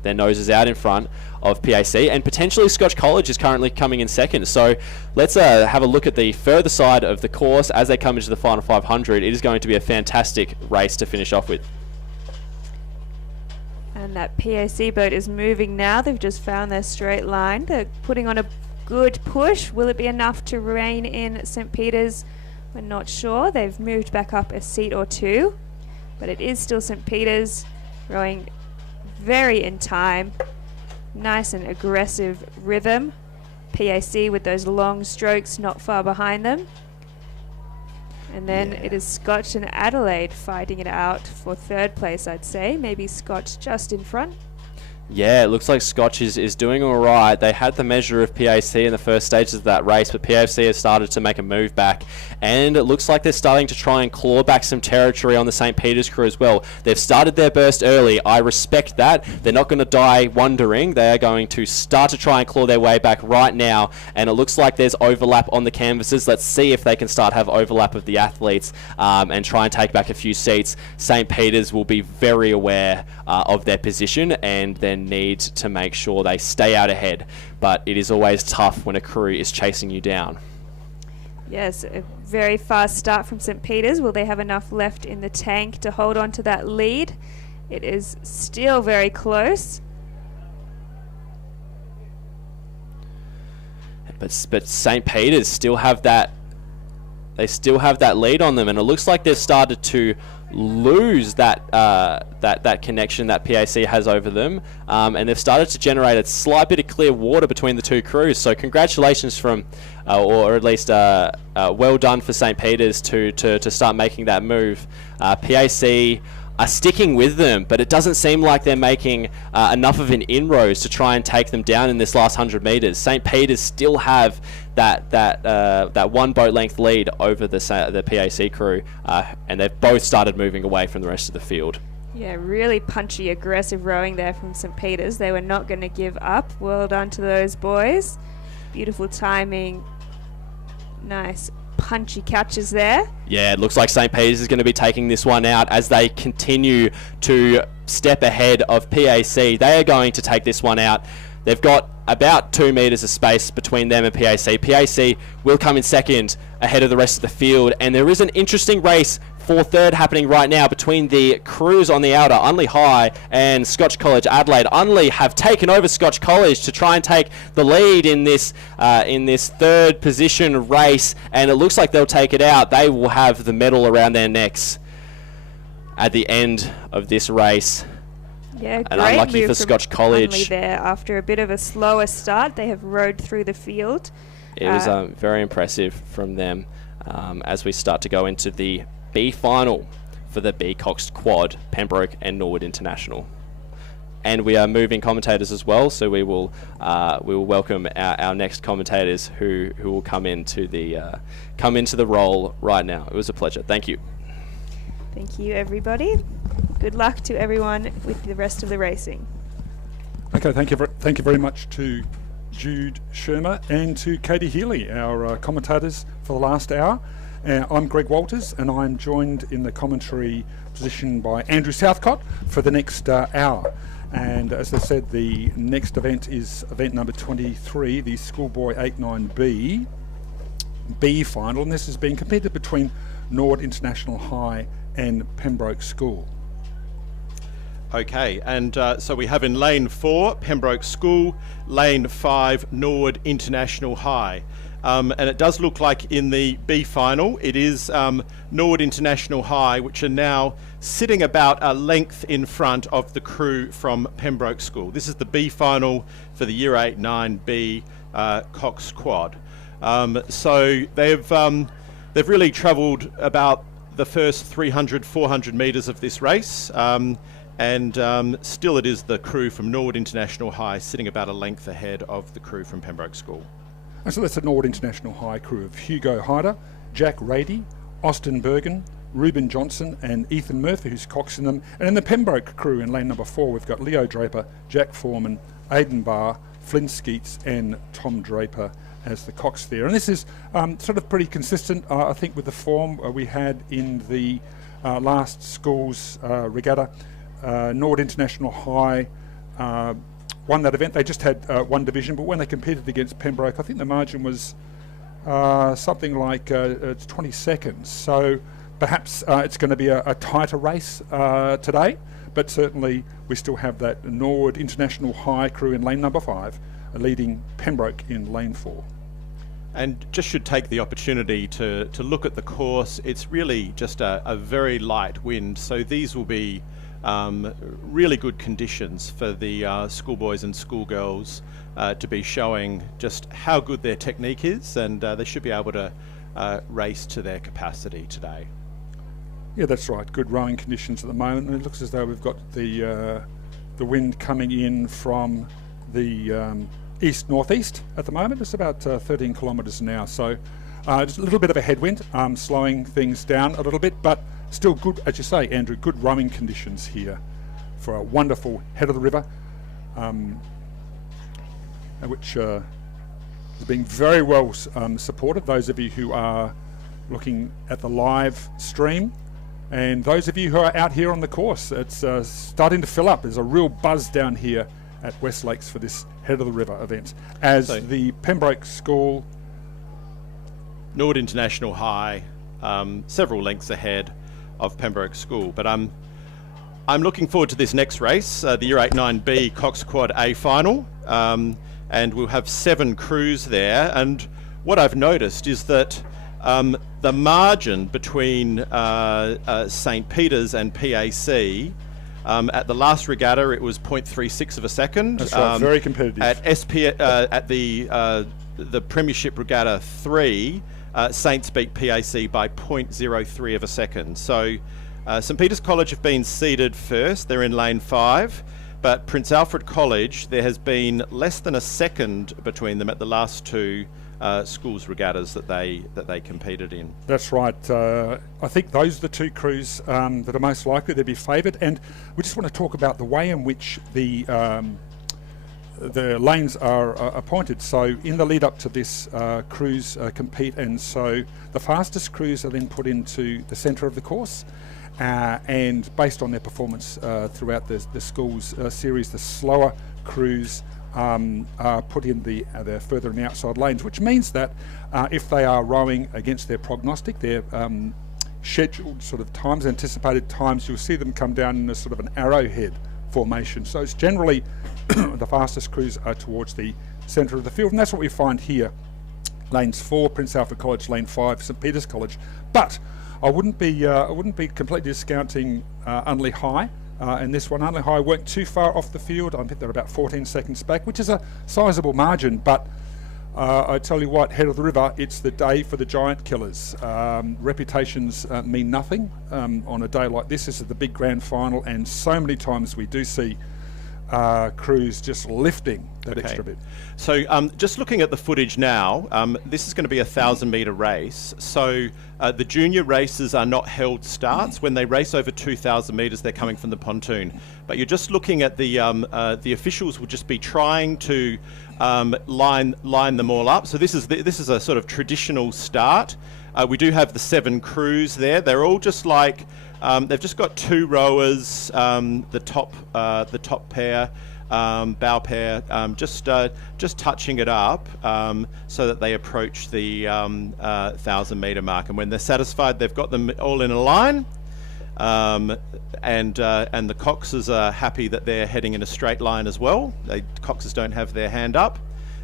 noses out in front of PAC, and potentially Scotch College is currently coming in second. So let's have a look at the further side of the course as they come into the final 500. It is going to be a fantastic race to finish off with. And that PAC boat is moving now. They've just found their straight line. They're putting on a good push. Will it be enough to rein in St. Peter's? We're not sure. They've moved back up a seat or two, but it is still St. Peter's rowing very in time. Nice and aggressive rhythm. PAC with those long strokes not far behind them. And then it is Scotch and Adelaide fighting it out for third place, I'd say. Maybe Scotch just in front. Yeah, it looks like Scotch is doing all right. They had the measure of PAC in the first stages of that race, but PAC has started to make a move back, and it looks like they're starting to try and claw back some territory on the St. Peter's crew as well. They've started their burst early. I respect that. They're not going to die wondering. They are going to start to try and claw their way back right now, and it looks like there's overlap on the canvases. Let's see if they can start have overlap of the athletes and try and take back a few seats. St. Peter's will be very aware of their position and then need to make sure they stay out ahead, but it is always tough when a crew is chasing you down. Yes, a very fast start from St. Peter's. Will they have enough left in the tank to hold on to that lead? It is still very close. But St. Peter's still have that. They still have that lead on them, and it looks like they've started to lose that connection that PAC has over them, and they've started to generate a slight bit of clear water between the two crews. So congratulations from, or at least well done for St. Peter's to start making that move. PAC are sticking with them, but it doesn't seem like they're making enough of an inroads to try and take them down in this last 100 metres. St. Peter's still have that one boat length lead over the PAC crew, and they've both started moving away from the rest of the field. Yeah, really punchy, aggressive rowing there from St. Peter's. They were not going to give up. Well done to those boys. Beautiful timing. Nice punchy catches there. Yeah, it looks like St. Peter's is going to be taking this one out as they continue to step ahead of PAC. They are going to take this one out. They've got about 2 metres of space between them and PAC. PAC will come in second ahead of the rest of the field, and there is an interesting race for third happening right now between the crews on the outer, Unley High and Scotch College Adelaide. Unley have taken over Scotch College to try and take the lead in this third position race, and it looks like they'll take it out. They will have the medal around their necks at the end of this race. Yeah, and unlucky for Scotch College. Unley there after a bit of a slower start. They have rowed through the field. It was very impressive from them as we start to go into the B final for the B Coxed Quad, Pembroke and Norwood International. And we are moving commentators as well, so we will welcome our next commentators who will come into the role right now. It was a pleasure. Thank you. Thank you, everybody. Good luck to everyone with the rest of the racing. Okay, thank you very much to Jude Shermer and to Katie Healy, our commentators for the last hour. I'm Greg Walters, and I'm joined in the commentary position by Andrew Southcott for the next hour. And as I said, the next event is event number 23, the Schoolboy 89B B final, and this is being competed between Norwood International High and Pembroke School. Okay, and so we have in lane 4 Pembroke School, lane 5 Norwood International High. And it does look like in the B final it is Norwood International High, which are now sitting about a length in front of the crew from Pembroke School. This is the B final for the Year 8-9B Coxed Quad. So they've really travelled about the first 300, 400 metres of this race. Still it is the crew from Norwood International High sitting about a length ahead of the crew from Pembroke School. And so that's the Norwood International High crew of Hugo Hyder, Jack Rady, Austin Bergen, Reuben Johnson and Ethan Murphy, who's coxing them. And in the Pembroke crew in lane number 4, we've got Leo Draper, Jack Foreman, Aidan Barr, Flynn Skeets and Tom Draper as the cox there. And this is sort of pretty consistent, I think, with the form we had in the last Scull's regatta. Norwood International High won that event. They just had one division, but when they competed against Pembroke, I think the margin was something like 20 seconds. So perhaps it's going to be a tighter race today, but certainly we still have that Norwood International High crew in lane number 5 leading Pembroke in lane 4. And just should take the opportunity to look at the course. It's really just a very light wind, so these will be really good conditions for the schoolboys and schoolgirls to be showing just how good their technique is, and they should be able to race to their capacity today. Yeah, that's right. Good rowing conditions at the moment, and it looks as though we've got the wind coming in from the east-northeast at the moment. It's about 13 kilometres an hour, so just a little bit of a headwind, slowing things down a little bit, but still good, as you say, Andrew, good rowing conditions here for a wonderful head of the river, which is being very well supported. Those of you who are looking at the live stream, and those of you who are out here on the course, it's starting to fill up. There's a real buzz down here at West Lakes for this head of the river event, as the Pembroke School, Norwood International High, several lengths ahead of Pembroke School. But I'm looking forward to this next race, the Year 8-9B Coxed Quad A final, and we'll have 7 crews there. And what I've noticed is that the margin between St. Peter's and PAC, at the last regatta it was 0.36 of a second. That's right, very competitive. At the Premiership Regatta 3, Saints beat PAC by 0.03 of a second. So St. Peter's College have been seeded first. They're in lane 5. But Prince Alfred College, there has been less than a second between them at the last 2 schools regattas that they competed in. That's right. I think those are the 2 crews that are most likely to be favoured. And we just want to talk about the way in which the lanes are appointed. So in the lead up to this, crews compete, and so the fastest crews are then put into the centre of the course, and based on their performance throughout the school's series, the slower crews are put in they're further in the outside lanes, which means that if they are rowing against their prognostic, their scheduled sort of times, anticipated times, you'll see them come down in a sort of an arrowhead formation. So it's generally the fastest crews are towards the centre of the field, and that's what we find here. Lanes 4, Prince Alfred College, lane 5, St. Peter's College. But I wouldn't be completely discounting Unley High. And this one, Unley High weren't too far off the field. I think they're about 14 seconds back, which is a sizable margin. But I tell you what, head of the river, it's the day for the giant killers. Reputations mean nothing on a day like this. This is the big grand final, and so many times we do see crews just lifting that extra bit. So just looking at the footage now, this is going to be a 1,000-metre race. So the junior races are not held starts. When they race over 2,000 metres, they're coming from the pontoon. But you're just looking at the officials will just be trying to line them all up. So this is a sort of traditional start. We do have the 7 crews there. They're all just like they've just got 2 rowers, the top pair, bow pair, just touching it up so that they approach the 1,000-metre mark. And when they're satisfied, they've got them all in a line. And the coxers are happy that they're heading in a straight line as well. Coxers don't have their hand up,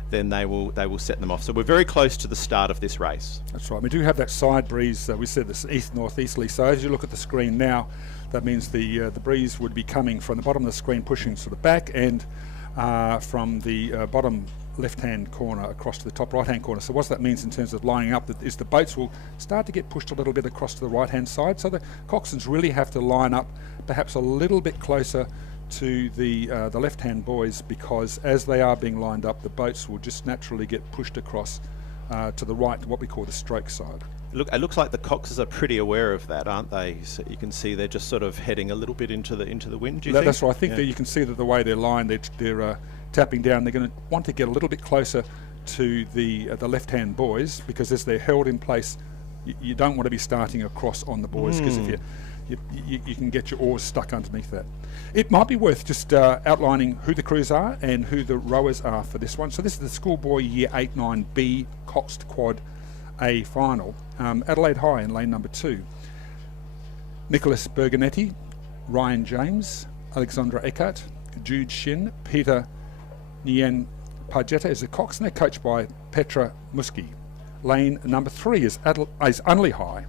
then they will set them off. So we're very close to the start of this race. That's right. We do have that side breeze. We said this east-northeasterly. So as you look at the screen now, that means the breeze would be coming from the bottom of the screen, pushing sort of back, and from the bottom left-hand corner across to the top right-hand corner. So what that means in terms of lining up is the boats will start to get pushed a little bit across to the right-hand side. So the coxswains really have to line up perhaps a little bit closer to the left-hand buoys, because as they are being lined up, the boats will just naturally get pushed across to the right, what we call the stroke side. Look, it looks like the Coxes are pretty aware of that, aren't they? So you can see they're just sort of heading a little bit into the wind. Do you think? That's right. I think that you can see that the way they're lined, they're tapping down. They're going to want to get a little bit closer to the left-hand buoys, because as they're held in place, you don't want to be starting across on the buoys, because if you can get your oars stuck underneath that. It might be worth just outlining who the crews are and who the rowers are for this one. So this is the Schoolboy Year 8-9B Coxed Quad A final. Adelaide High in lane number 2. Nicholas Berganetti, Ryan James, Alexandra Eckert, Jude Shin, Peter Nien Pagetta is the cox, and they're coached by Petra Muski. Lane number 3 is Unley High,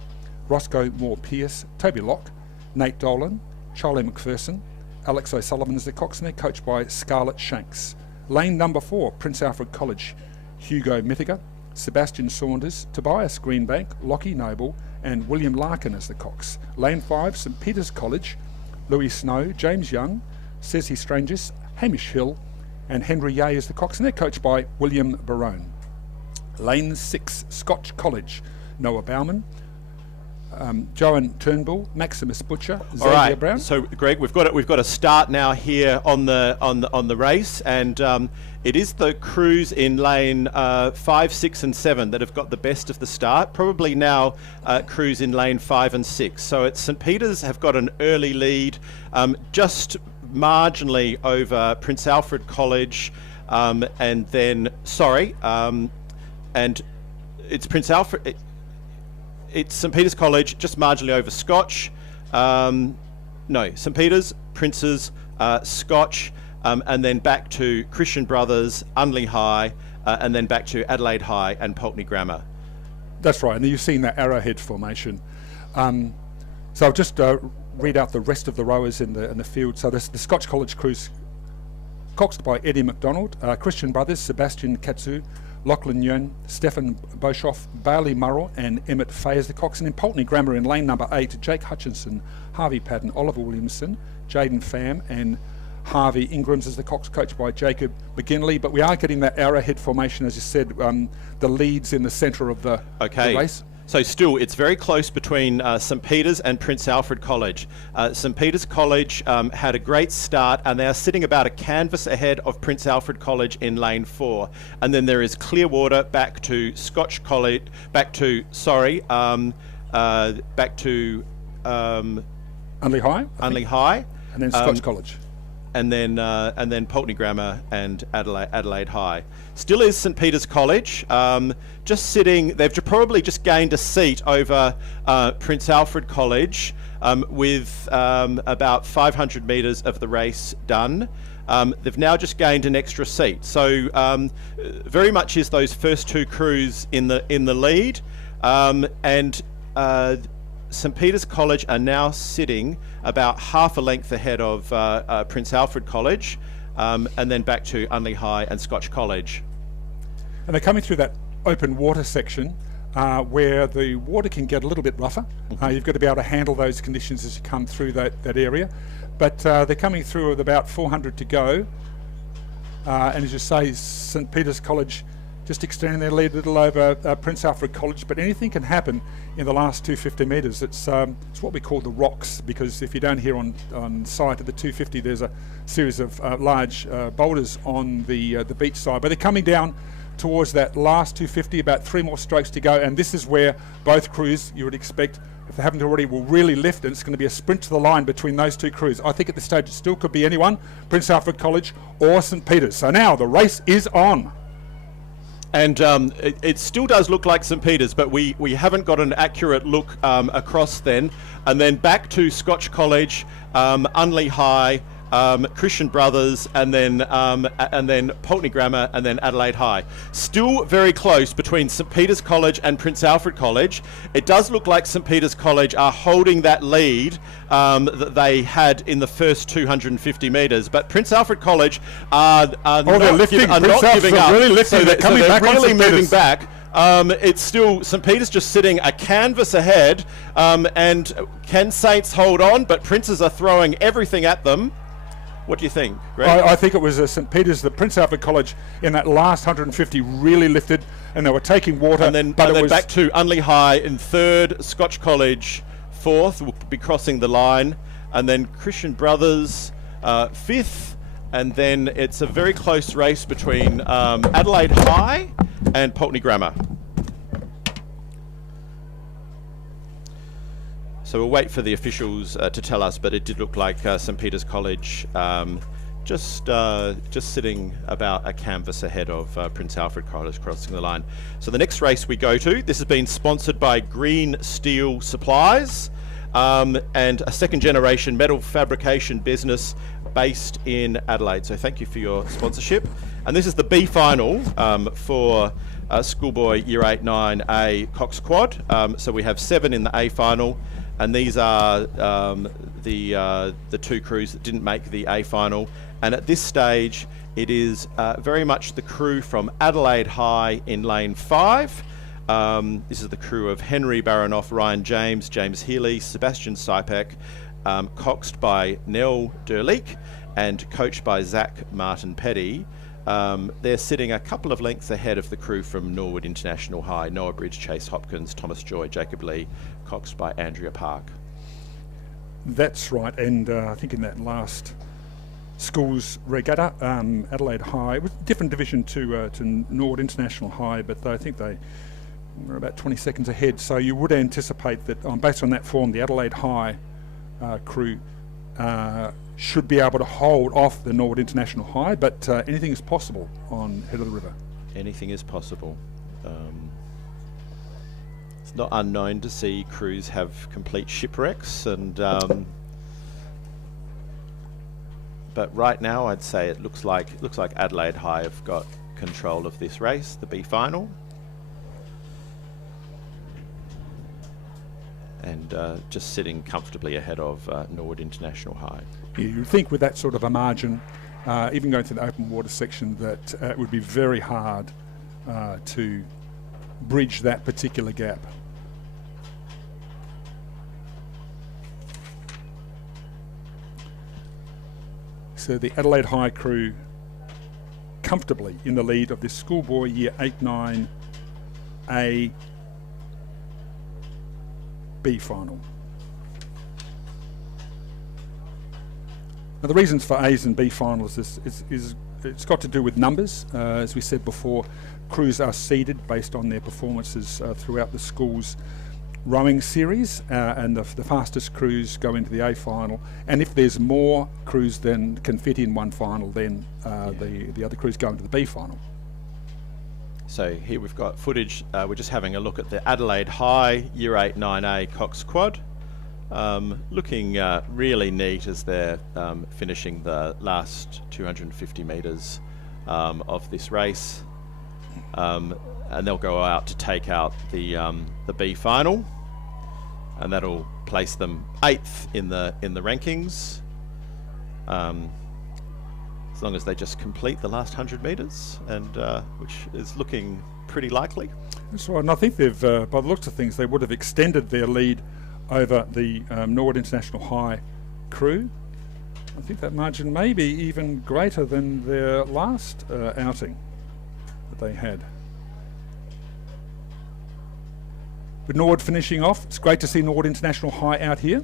Roscoe Moore-Pierce, Toby Locke, Nate Dolan, Charlie McPherson, Alex O'Sullivan is the cox, and they're coached by Scarlett Shanks. Lane number 4, Prince Alfred College, Hugo Mittiger, Sebastian Saunders, Tobias Greenbank, Lockie Noble, and William Larkin as the cox. Lane 5, St Peter's College, Louis Snow, James Young, Ceci Strangis, Hamish Hill, and Henry Yeh is the cox, and they're coached by William Barone. Lane 6, Scotch College, Noah Bauman, Joan Turnbull, Maximus Butcher, Xavier All right. Brown. So, Greg, we've got a start now here on the race, and it is the crews in lane 5, 6, and 7 that have got the best of the start. Probably now crews in lane 5 and 6. So it's St Peter's have got an early lead, just marginally over Prince Alfred College, and then and it's Prince Alfred. It's St Peter's College, just marginally over Scotch. No, St Peter's, Prince's, Scotch, and then back to Christian Brothers, Unley High, and then back to Adelaide High and Pulteney Grammar. That's right, and you've seen that arrowhead formation. So I'll just read out the rest of the rowers in the field. So the Scotch College crews, coxed by Eddie McDonald, Christian Brothers, Sebastian Katsu, Lachlan Yun, Stefan Boshoff, Bailey Murrell, and Emmett Fay as the cox. And in Pulteney Grammar in lane number 8, Jake Hutchinson, Harvey Patton, Oliver Williamson, Jaden Pham, and Harvey Ingrams as the cox, coached by Jacob McGinley. But we are getting that arrowhead formation, as you said, the leads in the centre of the race. So still, it's very close between St Peter's and Prince Alfred College. St Peter's College had a great start, and they are sitting about a canvas ahead of Prince Alfred College in lane 4. And then there is Clearwater back to Scotch College, back to Unley High. Unley High, and then Scotch College. And then Pulteney Grammar and Adelaide High. Still is St Peter's College, just sitting. They've probably just gained a seat over Prince Alfred College with about 500 metres of the race done. They've now just gained an extra seat. So very much is those first two crews in the lead, and St Peter's College are now sitting about half a length ahead of Prince Alfred College, and then back to Unley High and Scotch College. And they're coming through that open water section where the water can get a little bit rougher. You've got to be able to handle those conditions as you come through that area. But they're coming through with about 400 to go. And as you say, St Peter's College just extending their lead a little over Prince Alfred College, but anything can happen in the last 250 metres. It's what we call the rocks, because if you don't hear on site at the 250, there's a series of large boulders on the beach side. But they're coming down towards that last 250, about 3 more strokes to go, and this is where both crews, you would expect, if they haven't already, will really lift, and it's going to be a sprint to the line between those two crews. I think at this stage it still could be anyone, Prince Alfred College or St Peter's. So now the race is on. And it still does look like St Peter's, but we haven't got an accurate look across then. And then back to Scotch College, Unley High, Christian Brothers, and then Pulteney Grammar, and then Adelaide High. Still very close between St Peter's College and Prince Alfred College. It does look like St Peter's College are holding that lead that they had in the first 250 metres, but Prince Alfred College are not giving up. Really lifting. So They're coming back on really St. moving Peter's. back. It's still St Peter's just sitting a canvas ahead, and can Saints hold on? But Princes are throwing everything at them. What do you think, Greg? I think it was St Peter's, the Prince Alfred College, in that last 150 really lifted, and they were taking water. And then, back to Unley High in third, Scotch College fourth, will be crossing the line, and then Christian Brothers fifth, and then it's a very close race between Adelaide High and Pulteney Grammar. So we'll wait for the officials to tell us, but it did look like St Peter's College just sitting about a canvas ahead of Prince Alfred College crossing the line. So the next race we go to, this has been sponsored by Green Steel Supplies, and a second generation metal fabrication business based in Adelaide. So thank you for your sponsorship. And this is the B final for Schoolboy Year 8, 9A Coxed Quad. So we have 7 in the A final, and these are the two crews that didn't make the A final. And at this stage, it is very much the crew from Adelaide High in lane 5. This is the crew of Henry Baranoff, Ryan James, James Healy, Sebastian Sipek, coxed by Nell Derleek and coached by Zach Martin Petty. They're sitting a couple of lengths ahead of the crew from Norwood International High, Noah Bridge, Chase Hopkins, Thomas Joy, Jacob Lee, coxed by Andrea Park. That's right, and I think in that last Schools Regatta, Adelaide High, it was a different division to Norwood International High, but I think they were about 20 seconds ahead, so you would anticipate that, based on that form, the Adelaide High crew should be able to hold off the Norwood International High, but anything is possible on Head of the River. Anything is possible. It's not unknown to see crews have complete shipwrecks, and but right now I'd say it looks like Adelaide High have got control of this race, the B final, and just sitting comfortably ahead of Norwood International High. You'd think with that sort of a margin, even going through the open water section, that it would be very hard to bridge that particular gap. So the Adelaide High crew comfortably in the lead of this Schoolboy Year 8, 9A B final. Now the reasons for A's and B finals is it's got to do with numbers. As we said before, crews are seeded based on their performances throughout the school's rowing series, and the fastest crews go into the A final. And if there's more crews than can fit in one final, then the other crews go into the B final. So here we've got footage. We're just having a look at the Adelaide High Year 8, 9A Coxed Quad. Looking really neat as they're finishing the last 250 metres of this race, and they'll go out to take out the B final, and that'll place them 8th in the rankings, as long as they just complete the last 100 metres, and which is looking pretty likely. That's right, and I think they've, by the looks of things, they would have extended their lead over the Norwood International High crew. I think that margin may be even greater than their last outing that they had. With Norwood finishing off, it's great to see Norwood International High out here.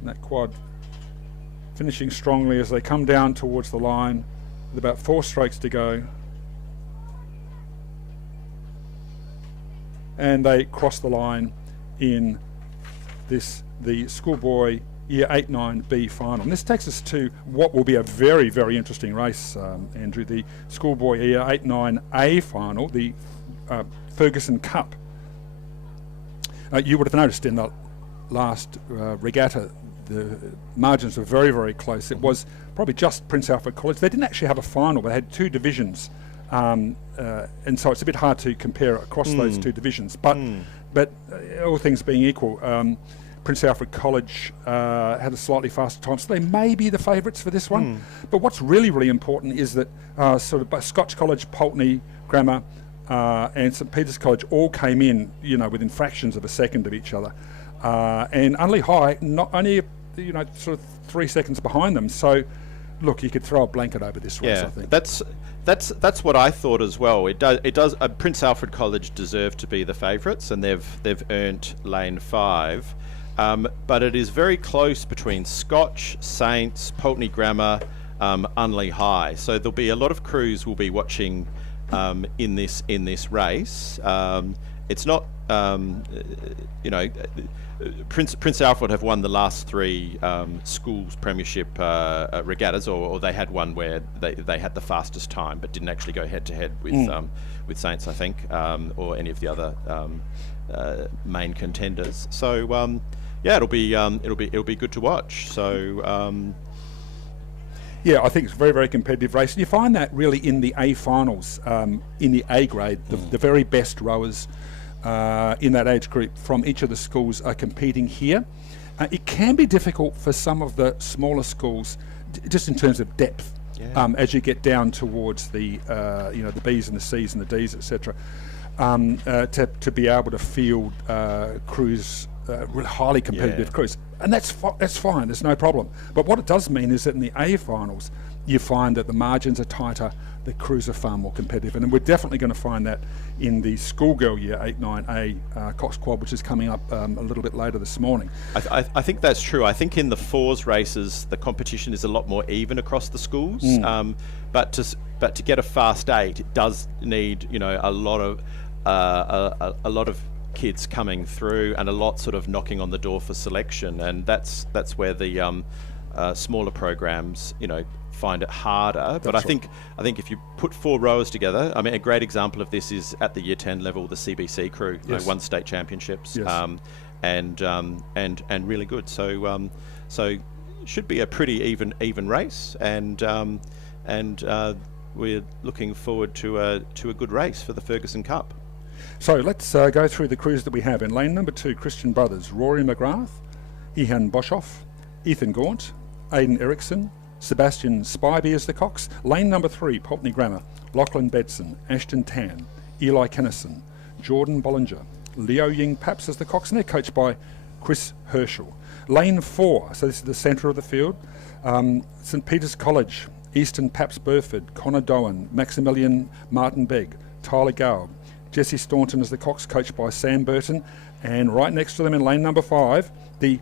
And that quad finishing strongly as they come down towards the line with about 4 strokes to go. And they cross the line in the Schoolboy Year 8, 9B final. And this takes us to what will be a very, very interesting race, Andrew, the Schoolboy Year 8, 9A final, the Ferguson Cup. You would have noticed in the last regatta, the margins were very, very close. It was probably just Prince Alfred College. They didn't actually have a final, but they had 2 divisions. And so it's a bit hard to compare across those 2 divisions. But all things being equal, Prince Alfred College had a slightly faster time, so they may be the favourites for this one. But what's really, really important is that sort of Scotch College, Pulteney Grammar, and St Peter's College all came in, within fractions of a second of each other, and Unley High not only, sort of 3 seconds behind them. So, look, you could throw a blanket over this race. I think that's what I thought as well. It does. Prince Alfred College deserve to be the favourites, and they've earned lane 5. But it is very close between Scotch, Saints, Pulteney Grammar, Unley High. So there'll be a lot of crews will be watching in this race. It's not, Prince Alfred have won the last 3 schools premiership regattas, or they had one where they had the fastest time, but didn't actually go head to head with Saints, I think, or any of the other main contenders. So it'll be good to watch. So. Yeah, I think it's a very, very competitive race. And you find that really in the A finals, in the A grade, the very best rowers in that age group from each of the schools are competing here. It can be difficult for some of the smaller schools, just in terms of depth, as you get down towards the the B's and the C's and the D's, etc. To be able to field crews, really highly competitive crews. And that's fine, there's no problem. But what it does mean is that in the A finals, you find that the margins are tighter, the crews are far more competitive. And we're definitely going to find that in the schoolgirl year 8-9A Coxed Quad, which is coming up a little bit later this morning. I think that's true. I think in the 4s races, the competition is a lot more even across the schools. But to get a fast 8, it does need a lot of kids coming through, and a lot sort of knocking on the door for selection, and that's where the smaller programs find it harder. But I think if you put 4 rowers together, I mean, a great example of this is at the year 10 level, the CBC crew won state championships, and really good. So should be a pretty even race, and we're looking forward to a good race for the Ferguson Cup. So let's go through the crews that we have. In lane number 2, Christian Brothers, Rory McGrath, Ihan Boshoff, Ethan Gaunt, Aidan Erickson, Sebastian Spivey as the Cox. Lane number 3, Pulteney Grammar, Lachlan Bedson, Ashton Tan, Eli Kennison, Jordan Bollinger, Leo Ying Paps as the Cox, and they're coached by Chris Herschel. Lane 4, so this is the centre of the field, St Peter's College, Easton Paps Burford, Connor Doan, Maximilian Martin Begg, Tyler Gaub, Jesse Staunton as the Cox, coached by Sam Burton, and right next to them in lane number 5, the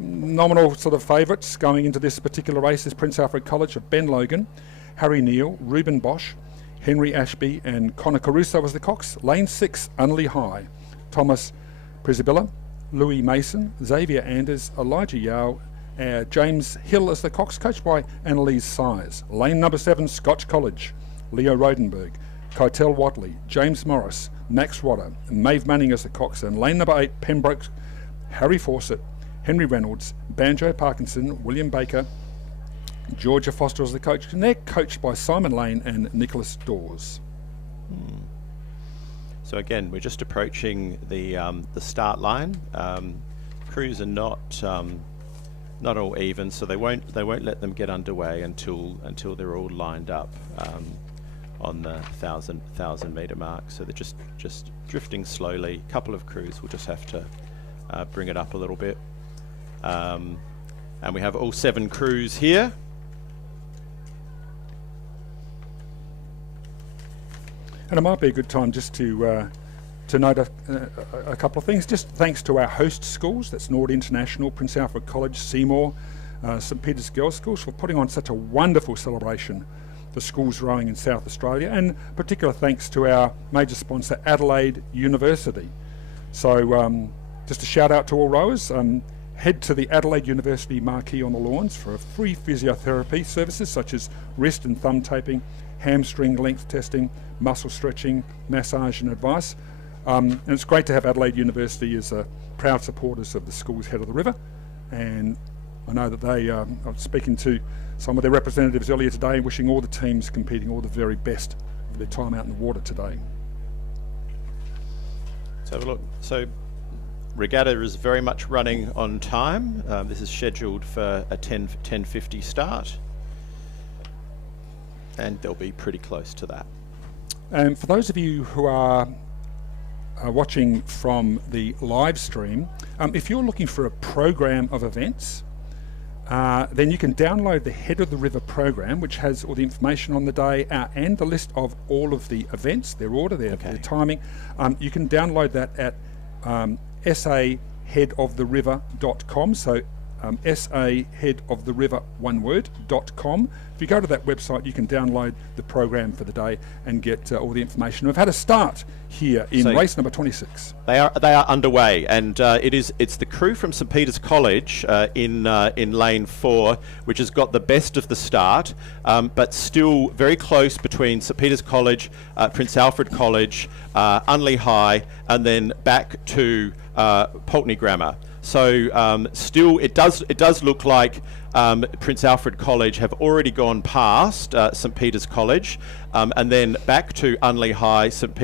nominal sort of favourites going into this particular race is Prince Alfred College of Ben Logan, Harry Neal, Reuben Bosch, Henry Ashby and Connor Caruso as the Cox. Lane 6, Unley High, Thomas Prisabilla, Louis Mason, Xavier Anders, Elijah Yao, James Hill as the Cox, coached by Annalise Sires. Lane number 7, Scotch College, Leo Rodenberg, Keitel Watley, James Morris, Max Rodder, Maeve Manning as the Cox, and lane number 8, Pembroke, Harry Fawcett, Henry Reynolds, Banjo Parkinson, William Baker, Georgia Foster as the coach, and they're coached by Simon Lane and Nicholas Dawes. So again, we're just approaching the start line. Crews are not all even, so they won't let them get underway until they're all lined up on the 1,000 metre mark. So they're just drifting slowly. A couple of crews will just have to bring it up a little bit. And we have all 7 crews here. And it might be a good time just to note a couple of things. Just thanks to our host schools, that's Nord International, Prince Alfred College, Seymour, St Peter's Girls' Schools, for putting on such a wonderful celebration for schools rowing in South Australia, and particular thanks to our major sponsor, Adelaide University. So just a shout out to all rowers. Head to the Adelaide University marquee on the lawns for free physiotherapy services such as wrist and thumb taping, hamstring length testing, muscle stretching, massage and advice. And it's great to have Adelaide University as proud supporters of the schools Head of the River, and I know that they, I was speaking to some of their representatives earlier today, wishing all the teams competing all the very best for their time out in the water today. Let's have a look. So Regatta is very much running on time. This is scheduled for a 10:50 start, and they'll be pretty close to that. And for those of you who are watching from the live stream, if you're looking for a program of events, then you can download the Head of the River program, which has all the information on the day and the list of all of the events, their order, their timing. You can download that at saheadoftheriver.com. So saheadoftheriver, one word, .com. If you go to that website, you can download the program for the day and get all the information. We've had a start here in race number 26. They are underway, and it's the crew from St Peter's College in lane 4, which has got the best of the start, but still very close between St Peter's College, Prince Alfred College, Unley High, and then back to Pulteney Grammar. So still, it does look like Prince Alfred College have already gone past St Peter's College, and then back to Unley High, St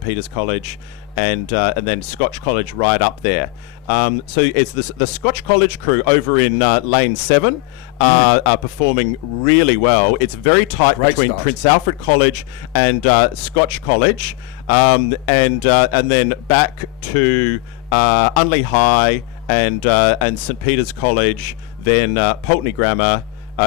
Peter's College, and then Scotch College right up there. So it's the Scotch College crew over in lane 7 are performing really well. It's very tight between Prince Alfred College and Scotch College, and then back to Unley High and St Peter's College, then Pulteney Grammar,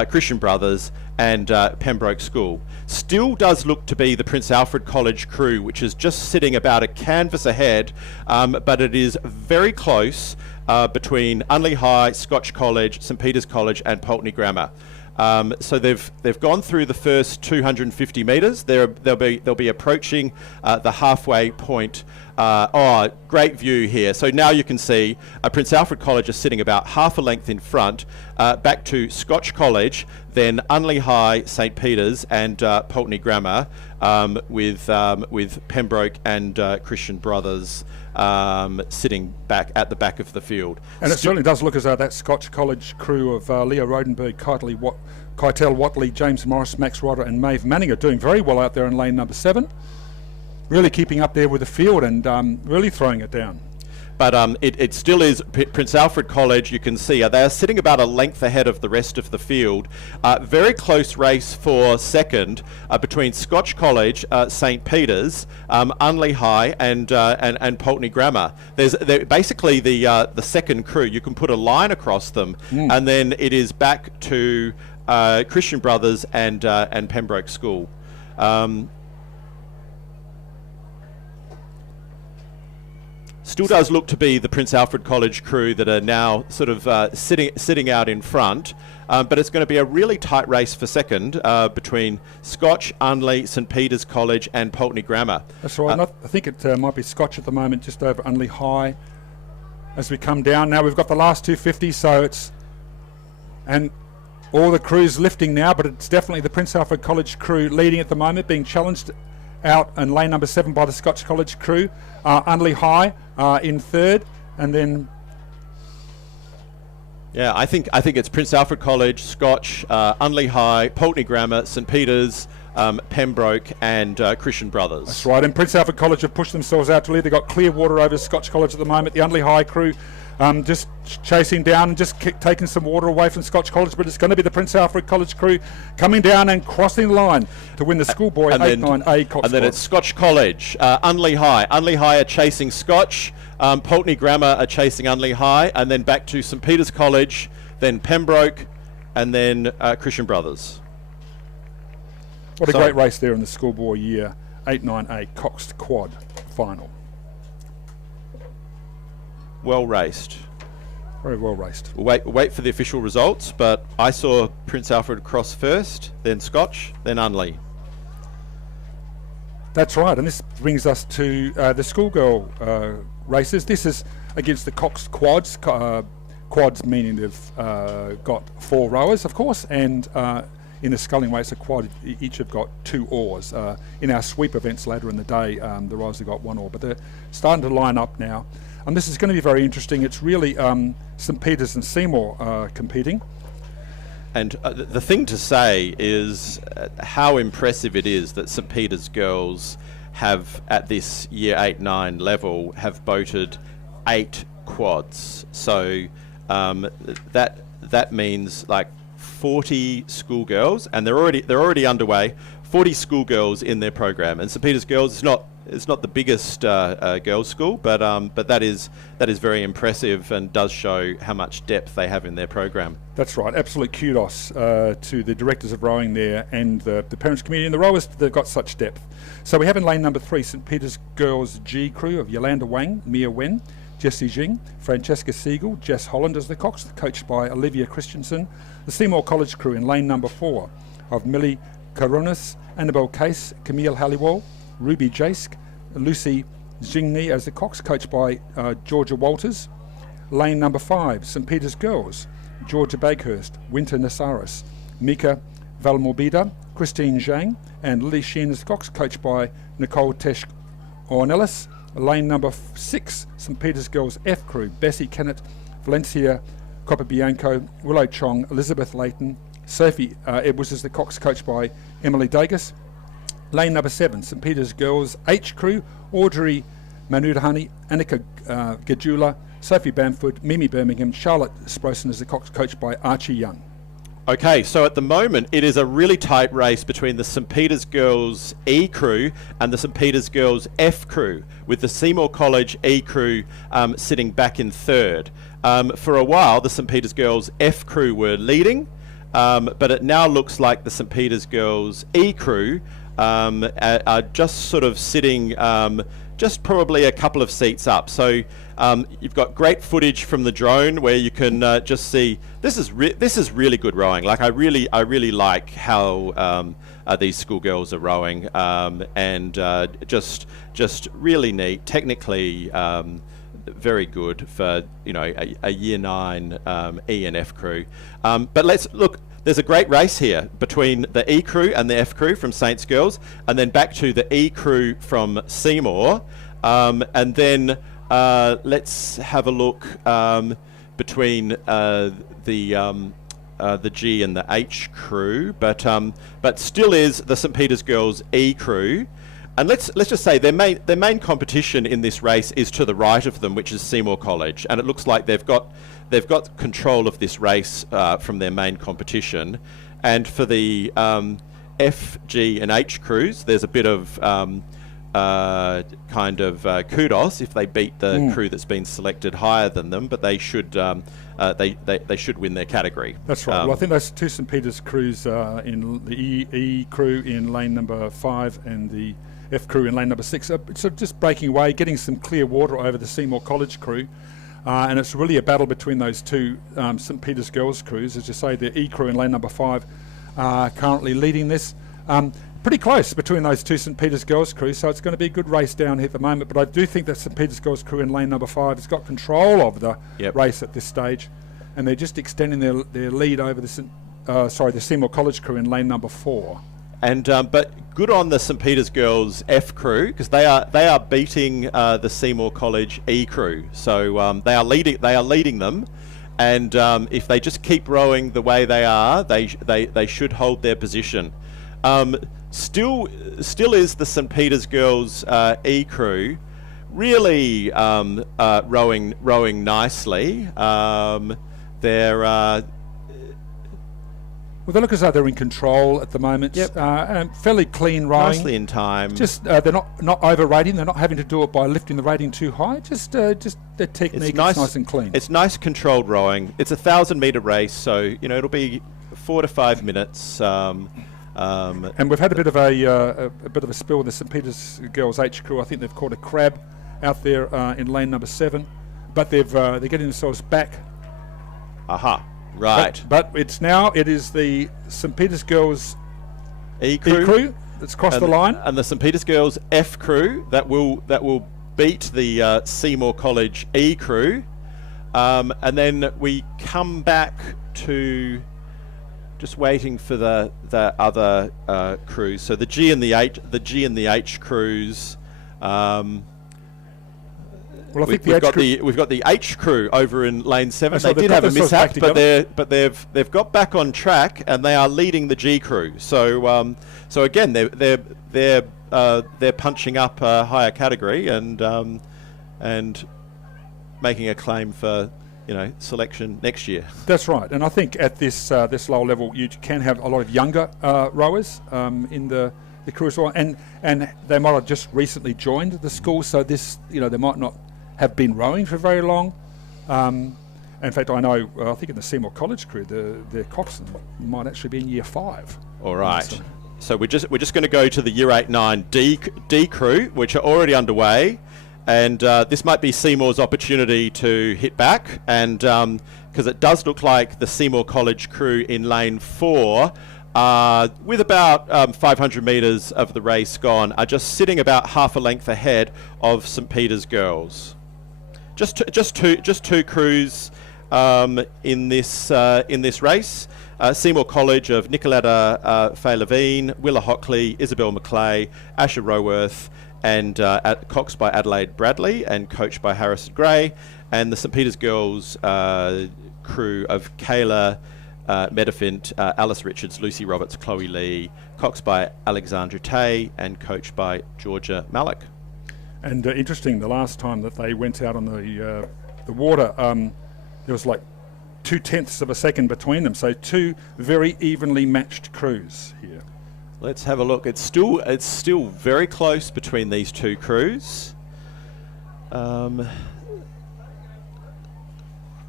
Christian Brothers, and Pembroke School. Still does look to be the Prince Alfred College crew, which is just sitting about a canvas ahead, but it is very close between Unley High, Scotch College, St Peter's College, and Pulteney Grammar. So they've gone through the first 250 metres. They'll be approaching the halfway point. Great view here. So now you can see Prince Alfred College is sitting about half a length in front, back to Scotch College, then Unley High, St Peter's, and Pulteney Grammar, with Pembroke and Christian Brothers sitting back at the back of the field. And it certainly does look as though that Scotch College crew of Leo Rodenberg, Keitel Watley, James Morris, Max Rodder and Maeve Manning are doing very well out there in lane number 7. Really keeping up there with the field and really throwing it down. But it still is Prince Alfred College. You can see they are sitting about a length ahead of the rest of the field. Very close race for second between Scotch College, St Peter's, Unley High, and Pulteney Grammar. They're basically the second crew. You can put a line across them, and then it is back to Christian Brothers and Pembroke School. Still does look to be the Prince Alfred College crew that are now sort of sitting out in front, but it's going to be a really tight race for second between Scotch, Unley, St Peter's College and Pulteney Grammar. That's right. I think it might be Scotch at the moment, just over Unley High. As we come down now, we've got the last 250, and all the crews lifting now, but it's definitely the Prince Alfred College crew leading at the moment, being challenged out in lane number 7 by the Scotch College crew. Unley High in third, and then I think it's Prince Alfred College, Scotch, Unley High, Pulteney Grammar, St Peter's, Pembroke and Christian Brothers. That's right, and Prince Alfred College have pushed themselves out to lead. They've got clear water over Scotch College at the moment. The Unley High crew just chasing down and just taking some water away from Scotch College, but it's going to be the Prince Alfred College crew coming down and crossing the line to win the schoolboy 8-9A Coxed. And then it's Scotch College, Unley High. Unley High are chasing Scotch, Pulteney Grammar are chasing Unley High, and then back to St Peter's College, then Pembroke, and then Christian Brothers. What a great race there in the schoolboy year 8-9A Coxed quad final. Well raced. Very well raced. We'll wait for the official results, but I saw Prince Alfred cross first, then Scotch, then Unley. That's right, and this brings us to the schoolgirl races. This is against the Coxed quads. Quads meaning they've got 4 rowers, of course, and in the sculling race, a quad each have got 2 oars. In our sweep events later in the day, the riders have got 1 oar, but they're starting to line up now. And this is going to be very interesting. It's really St Peter's and Seymour competing. And the thing to say is how impressive it is that St Peter's girls have, at this year 8-9 level, have boated 8 quads. So that means like 40 schoolgirls, and they're already underway. 40 schoolgirls in their program, and St Peter's girls it's not the biggest girls' school, but that is very impressive and does show how much depth they have in their program. That's right. Absolute kudos to the directors of rowing there and the parents' community and the rowers. They've got such depth. So we have in lane number 3 St Peter's Girls G crew of Yolanda Wang, Mia Wen, Jessie Jing, Francesca Siegel, Jess Holland as the Coxed, coached by Olivia Christensen. The Seymour College crew in lane number 4 of Millie Caronis, Annabelle Case, Camille Halliwell, Ruby Jask, Lucy Jingni as the Coxed, coached by Georgia Walters. Lane number 5, St Peter's Girls, Georgia Baghurst, Winter Nasaris, Mika Valmorbida, Christine Zhang, and Lily Sheen as the Coxed, coached by Nicole Tesh Ornelis. Lane number 6, St Peter's Girls F crew, Bessie Kennett, Valencia Coppabianco, Willow Chong, Elizabeth Layton, Sophie Edwards as the Coxed, coached by Emily Dagus. Lane number 7, St Peter's Girls H crew, Audrey Manudahani, Annika Gajula, Sophie Bamford, Mimi Birmingham, Charlotte Sprosen as the Coxed, coached by Archie Young. Okay, so at the moment it is a really tight race between the St Peter's Girls E crew and the St Peter's Girls F crew, with the Seymour College E crew sitting back in third. For a while the St Peter's Girls F crew were leading, but it now looks like the St Peter's Girls E crew are just sort of sitting just probably a couple of seats up. So you've got great footage from the drone where you can just see this is really good rowing. Like I really like how these schoolgirls are rowing, and just really neat, technically very good for a year 9 E and F crew. But let's look. There's a great race here between the E crew and the F crew from Saints Girls, and then back to the E crew from Seymour, and then let's have a look between the G and the H crew, but still is the St Peter's Girls E crew. And let's just say their main competition in this race is to the right of them, which is Seymour College, and it looks like they've got control of this race from their main competition. And for the F, G, and H crews, there's a bit of kudos if they beat the crew that's been selected higher than them, but they should they should win their category. That's right. Well, I think those 2 St Peter's crews in the E crew in lane number 5 and the F crew in lane number 6 are sort of just breaking away, getting some clear water over the Seymour College crew. And it's really a battle between those 2 St Peter's Girls crews. As you say, the E crew in lane number 5 are currently leading this. Pretty close between those 2 St Peter's Girls crews, so it's going to be a good race down here at the moment. But I do think that St Peter's Girls crew in lane number 5 has got control of the race at this stage, and they're just extending their lead over the Seymour College crew in lane number 4. And but good on the St Peter's Girls F crew, because they are beating the Seymour College E crew. So they are leading them, and if they just keep rowing the way they are, they should hold their position. Still is the St Peter's Girls E crew really rowing nicely. They're well, they look as though they're in control at the moment. Yep. Fairly clean rowing. Nicely in time. Just they're not over-rating. They're not having to do it by lifting the rating too high. Just their technique is nice and clean. It's nice controlled rowing. It's a 1,000-metre race, so it'll be 4 to 5 minutes. And we've had a bit of a spill with the St Peter's Girls H crew. I think they've caught a crab out there in lane number 7, but they're getting themselves back. Aha. Right. But it is the St Peter's Girls E crew that's crossed the line, and the St Peter's Girls F crew that will beat the Seymour College E crew, and then we come back to just waiting for the other crews. So the G and the H crews. Well, I think we've got the H crew over in lane 7. So they did have a mishap, but together. they've got back on track and they are leading the G crew. So again they're punching up a higher category and making a claim for selection next year. That's right, and I think at this lower level you can have a lot of younger rowers in the crew as well, and they might have just recently joined the school, so this they might not have been rowing for very long. In fact, I know I think in the Seymour College crew, the coxswain might actually be in year 5. All right. So we're just going to go to the year 8-9 D crew, which are already underway, and this might be Seymour's opportunity to hit back, and because it does look like the Seymour College crew in lane 4, with about 500 metres of the race gone, are just sitting about half a length ahead of St Peter's girls. Just two crews in this race. Seymour College of Nicoletta Fay-Levine, Willa Hockley, Isabel McClay, Asher Roworth, and Coxed by Adelaide Bradley and coached by Harrison Gray, and the St Peter's girls crew of Kayla Medifint, Alice Richards, Lucy Roberts, Chloe Lee, coxed by Alexandra Tay and coached by Georgia Malik. And interesting, the last time that they went out on the water, there was like 0.2 of a second between them. So two very evenly matched crews here. Let's have a look. It's still very close between these two crews. Well,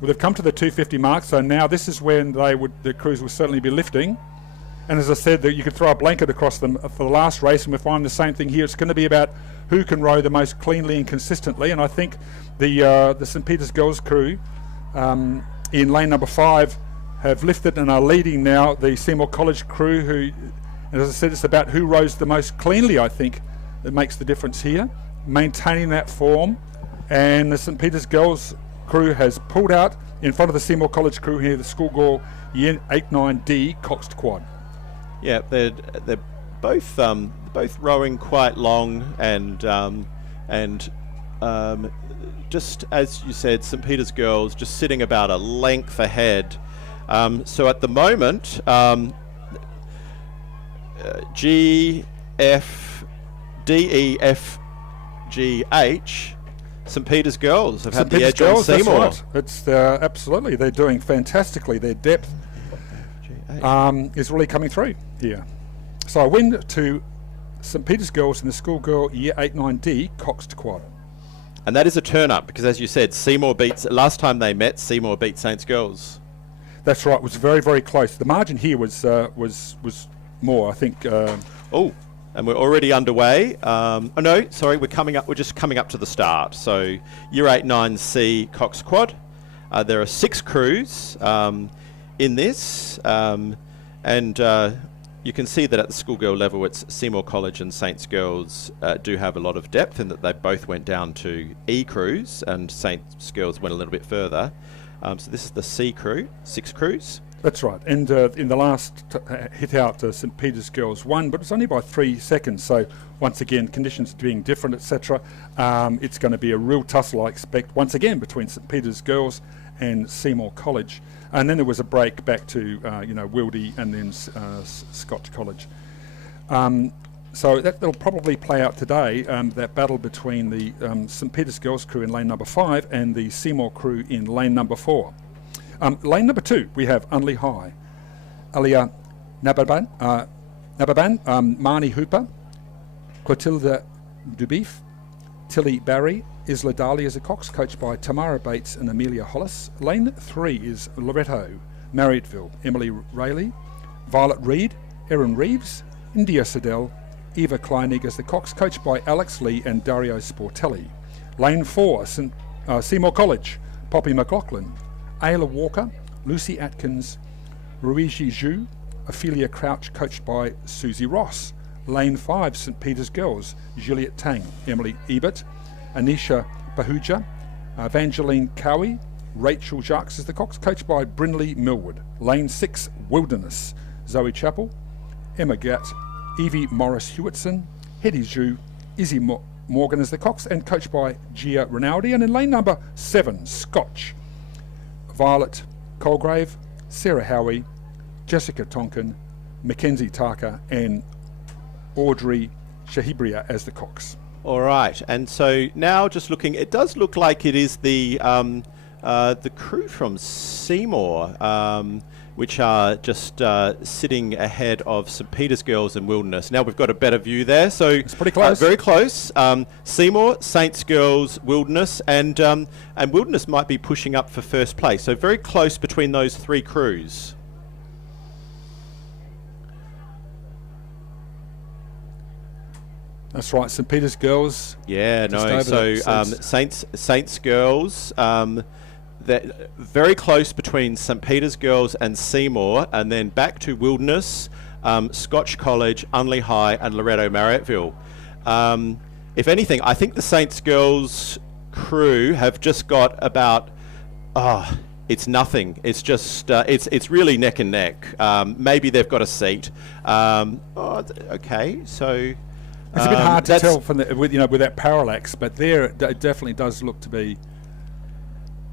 they've come to the 250 mark, so now this is when the crews will certainly be lifting. And as I said, that you could throw a blanket across them for the last race, and we'll find the same thing here. It's going to be about who can row the most cleanly and consistently. And I think the St Peter's girls crew in lane number 5 have lifted and are leading now the Seymour College crew, who, and as I said, it's about who rows the most cleanly, I think, that makes the difference here. Maintaining that form, and the St Peter's girls crew has pulled out in front of the Seymour College crew here, the schoolgirl year 8-9D Coxed quad. Yeah, they're both rowing quite long, and just as you said, St Peter's girls just sitting about a length ahead. So at the moment, G, F, D, E, F, G, H. St Peter's girls have had the edge on Seymour. That's right. It's absolutely, they're doing fantastically. Their depth is really coming through here. So I win to St Peter's girls in the schoolgirl year 8-9D Coxed quad. And that is a turn up, because as you said, last time they met, Seymour beat Saints girls. That's right. It was very, very close. The margin here was more, I think. And we're already underway. No, sorry, we're just coming up to the start. So year 8-9C Coxed quad. There are 6 crews in this, and you can see that at the schoolgirl level, it's Seymour College and Saints girls do have a lot of depth, in that they both went down to E crews, and Saints girls went a little bit further. So this is the C crew, 6 crews. That's right, and in the last hit out, St Peter's girls won, but it was only by 3 seconds. So once again, conditions being different, etc., it's going to be a real tussle, I expect, once again between St Peter's girls and Seymour College. And then there was a break back to Wildy and then Scotch College. So that'll probably play out today, that battle between the St Peter's girls crew in lane number 5 and the Seymour crew in lane number 4. Lane number 2, we have Unley High, Alia Nababan, Marnie Hooper, Clotilda Dubeef, Tilly Barry, Isla Daly as a cox, coached by Tamara Bates and Amelia Hollis. Lane 3 is Loretto, Marriotteville, Emily Rayleigh, Violet Reed, Erin Reeves, India Siddell, Eva Kleinig as the cox, coached by Alex Lee and Dario Sportelli. Lane 4, Seymour College, Poppy McLaughlin, Ayla Walker, Lucy Atkins, Ruiji Zhu, Ophelia Crouch, coached by Susie Ross. Lane 5, St Peter's girls, Juliet Tang, Emily Ebert, Anisha Bahuja, Evangeline Cowie, Rachel Jacques is the Cox, coached by Brindley Millwood. Lane 6, Wilderness, Zoe Chappell. Emma Gatt, Evie Morris Hewitson, Hetty Zhu, Izzy Morgan is the Cox, and coached by Gia Rinaldi. And in lane number 7, Scotch, Violet Colgrave, Sarah Howie, Jessica Tonkin, Mackenzie Tarker, and Audrey Shahibria as the Cox. All right, and so now just looking, it does look like it is the crew from Seymour, which are just sitting ahead of St Peter's Girls and Wilderness. Now we've got a better view there, so it's pretty close. Very close. Seymour, Saints Girls, Wilderness, and Wilderness might be pushing up for first place. So very close between those 3 crews. That's right, St Peter's Girls. Yeah, no. So Saints Girls, they're very close between St Peter's Girls and Seymour, and then back to Wilderness, Scotch College, Unley High, and Loretto Marriotteville. If anything, I think the Saints Girls crew have just got about. It's nothing. It's just it's really neck and neck. Maybe they've got a seat. Okay, so. It's a bit hard to tell from with that parallax, but there it definitely does look to be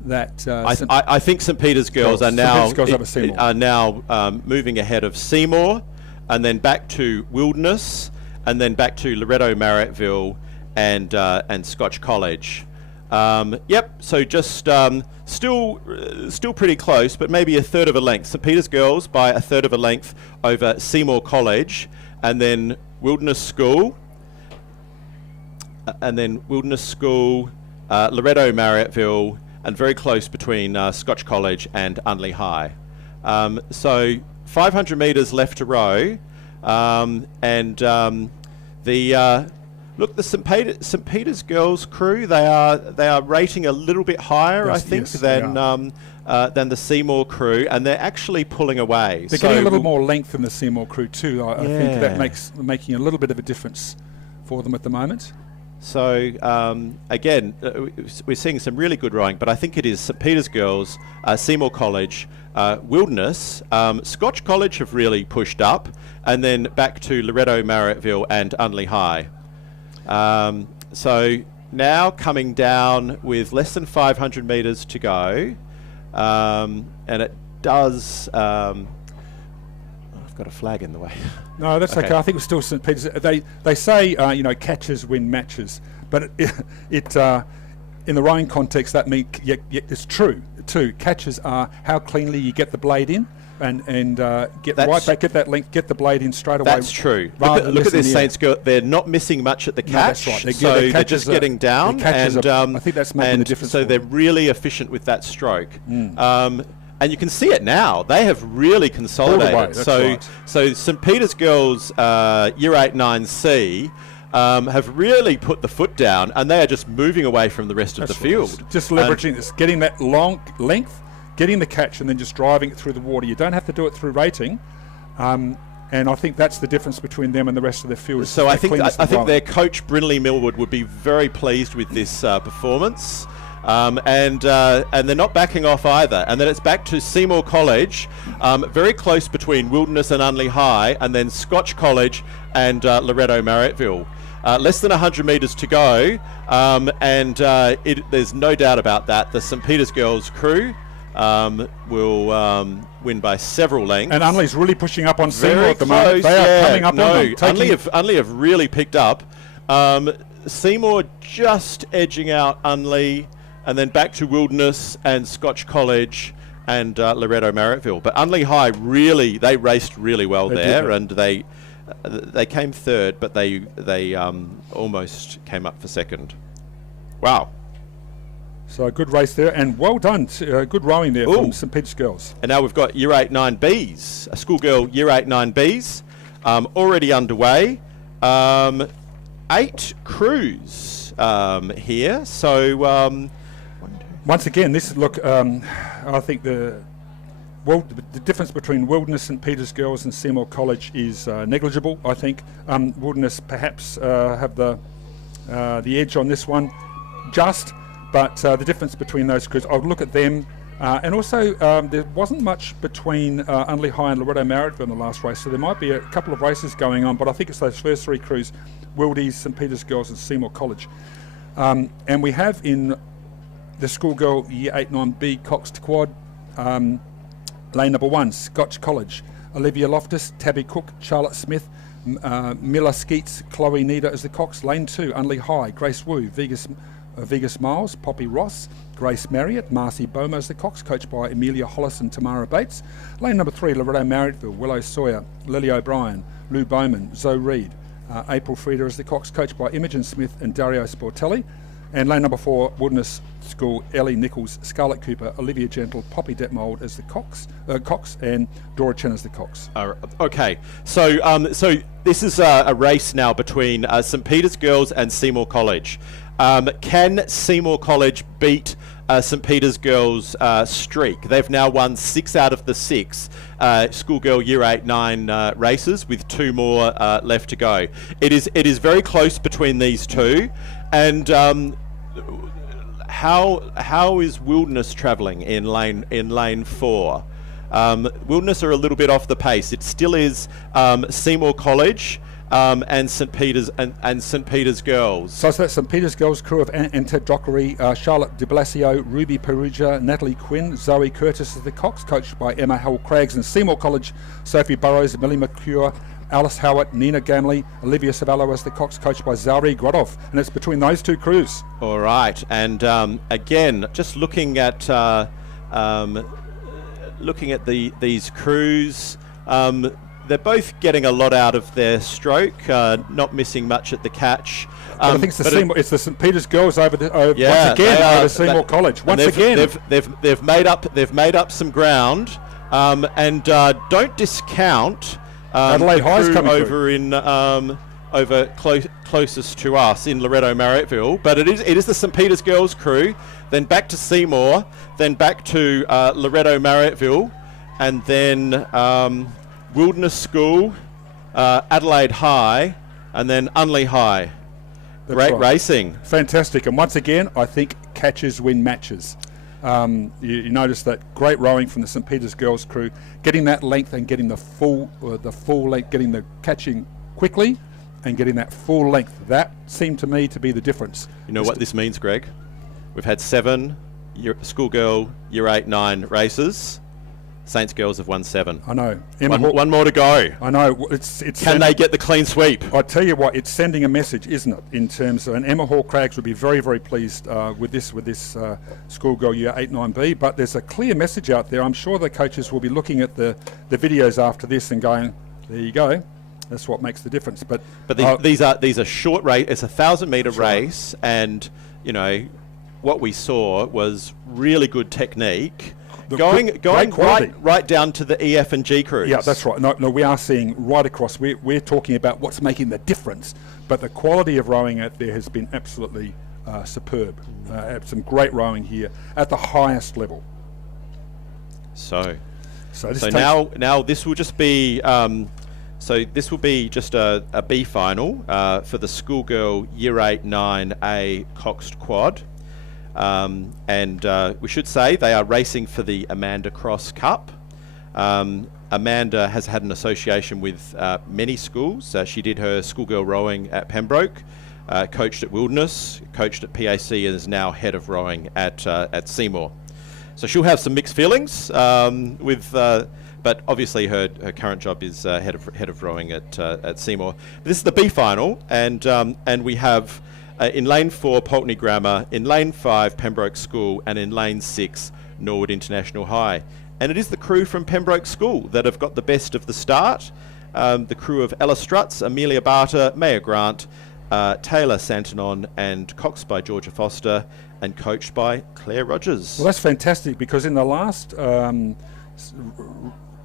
that. I think St Peter's Girls are now moving ahead of Seymour, and then back to Wilderness, and then back to Loretto Marriotteville and Scotch College. Yep. So just still pretty close, but maybe a third of a length. St Peter's Girls by a third of a length over Seymour College, and then Wilderness School. Loretto Marriotteville, and very close between Scotch College and Unley High. So 500 metres left to row, the St Peter's Girls crew, they are rating a little bit higher, I think, than the Seymour crew, and they're actually pulling away. They're getting a little more length than the Seymour crew too. I think that making a little bit of a difference for them at the moment. So again, we're seeing some really good rowing, but I think it is St Peter's Girls, Seymour College, Wilderness, Scotch College have really pushed up, and then back to Loretto Marriotteville and Unley High. So now coming down with less than 500 metres to go, and it does. I've got a flag in the way. No, that's okay. I think it's still St Peter's. They say catches win matches, but it in the rowing context that means it's true too. Catches are how cleanly you get the blade in and get right back, get that length, get the blade in straight away. That's true. Look at this Saints Girl. They're not missing much at the catch. No, that's right. They're just getting down, and I think that's making the difference. So they're really efficient with that stroke. And you can see it now. They have really consolidated. So St Peter's Girls Year 8 9C have really put the foot down, and they are just moving away from the rest of the field. Just leveraging this, getting that long length, getting the catch, and then just driving it through the water. You don't have to do it through rating. And I think that's the difference between them and the rest of the field. So I think their coach Brindley Millwood would be very pleased with this performance. And they're not backing off either. And then it's back to Seymour College, very close between Wilderness and Unley High, and then Scotch College and Loretto Marriotteville. Less than 100 metres to go, there's no doubt about that. The St Peter's Girls crew will win by several lengths. And Unley's really pushing up on Seymour at the moment. They are coming up on them. Unley have really picked up. Seymour just edging out Unley, and then back to Wilderness and Scotch College and Loretto Marriotteville. But Unley High they raced really well there, and they came third, but they almost came up for second. Wow. So a good race there, and well done. Good rowing there from St Peter's Girls. And now we've got Year 8 9Bs, a schoolgirl Year 8 9Bs, already underway. 8 crews here. So once again, this I think the difference between Wilderness, St Peter's Girls, and Seymour College is negligible. I think Wilderness perhaps have the edge on this one, But the difference between those crews, I would look at them. And also, there wasn't much between Unley High and Loretto Marriottville in the last race, so there might be a couple of races going on, but I think it's those first three crews, Wildies, St Peter's Girls and Seymour College. And we have in the schoolgirl Year 8-9B Coxed Quad, lane number 1, Scotch College, Olivia Loftus, Tabby Cook, Charlotte Smith, Miller Skeets, Chloe Nita as the Cox. Lane 2, Unley High, Grace Wu, Vegas Miles, Poppy Ross, Grace Marriott, Marcy Boma as the Cox, coached by Amelia Hollis and Tamara Bates. Lane number 3, Loretto Marriottville, Willow Sawyer, Lily O'Brien, Lou Bowman, Zoe Reid, April Frieda as the Cox, coached by Imogen Smith and Dario Sportelli. And lane number 4, Wilderness School, Ellie Nichols, Scarlett Cooper, Olivia Gentle, Poppy Detmold as the Cox, and Dora Chen as the Cox. Okay, so this is a race now between St Peter's Girls and Seymour College. Can Seymour College beat St Peter's Girls' streak? They've now won 6 out of the 6 schoolgirl Year 8-9 races, with 2 more left to go. It is very close between these two, and how is Wilderness travelling in lane 4? Wilderness are a little bit off the pace. It still is Seymour College. And St Peter's and St Peter's Girls. So that's St Peter's Girls crew of Ted Dockery, Charlotte de Blasio, Ruby Perugia, Natalie Quinn, Zoe Curtis as the Cox, coached by Emma Hull Craigs, and Seymour College, Sophie Burrows, Millie McCure, Alice Howard, Nina Gamley, Olivia Savallo as the Cox, coached by Zari Grodov, and it's between those two crews. All right, and again, just looking at these crews. They're both getting a lot out of their stroke, not missing much at the catch. I think it's the St Peter's Girls over Seymour College. They've made up some ground, and don't discount Adelaide High's coming over closest to us in Loretto Marriottville. But it is the St Peter's Girls crew, then back to Seymour, then back to Loretto Marriottville, and then Wilderness School, Adelaide High, and then Unley High. That's Great right. racing. Fantastic. And once again, I think catches win matches. You notice that great rowing from the St Peter's Girls crew, getting that length and getting the full length, getting the catching quickly and getting that full length. That seemed to me to be the difference. You know what this means, Greg? We've had 7 schoolgirl Year 8-9 races. Saints Girls have won 7. I know. One more to go. I know. Can they get the clean sweep? I tell you what, it's sending a message, isn't it? In terms of, and Emma Hall Craigs would be very, very pleased with this schoolgirl Year 8-9B. But there's a clear message out there. I'm sure the coaches will be looking at the videos after this and going, "There you go. That's what makes the difference." But these are short race. It's a 1,000-metre race, and you know what we saw was really good technique. Going right down to the EF and G crews. Yeah, that's right. No, we are seeing right across. We're talking about what's making the difference, but the quality of rowing out there has been absolutely superb. Some great rowing here at the highest level. So now this will just be this will be just a B final for the schoolgirl Year 8-9A Coxed Quad. And we should say they are racing for the Amanda Cross Cup. Amanda has had an association with many schools. She did her schoolgirl rowing at Pembroke, coached at Wilderness, coached at PAC, and is now head of rowing at Seymour. So she'll have some mixed feelings but obviously her current job is head of rowing at Seymour. This is the B final, and we have. In lane 4, Pulteney Grammar, in lane 5, Pembroke School, and in lane 6, Norwood International High. And it is the crew from Pembroke School that have got the best of the start. The crew of Ella Strutz, Amelia Barter, Maya Grant, Taylor Santanon, and Coxed by Georgia Foster, and coached by Claire Rogers. Well, that's fantastic, because in the last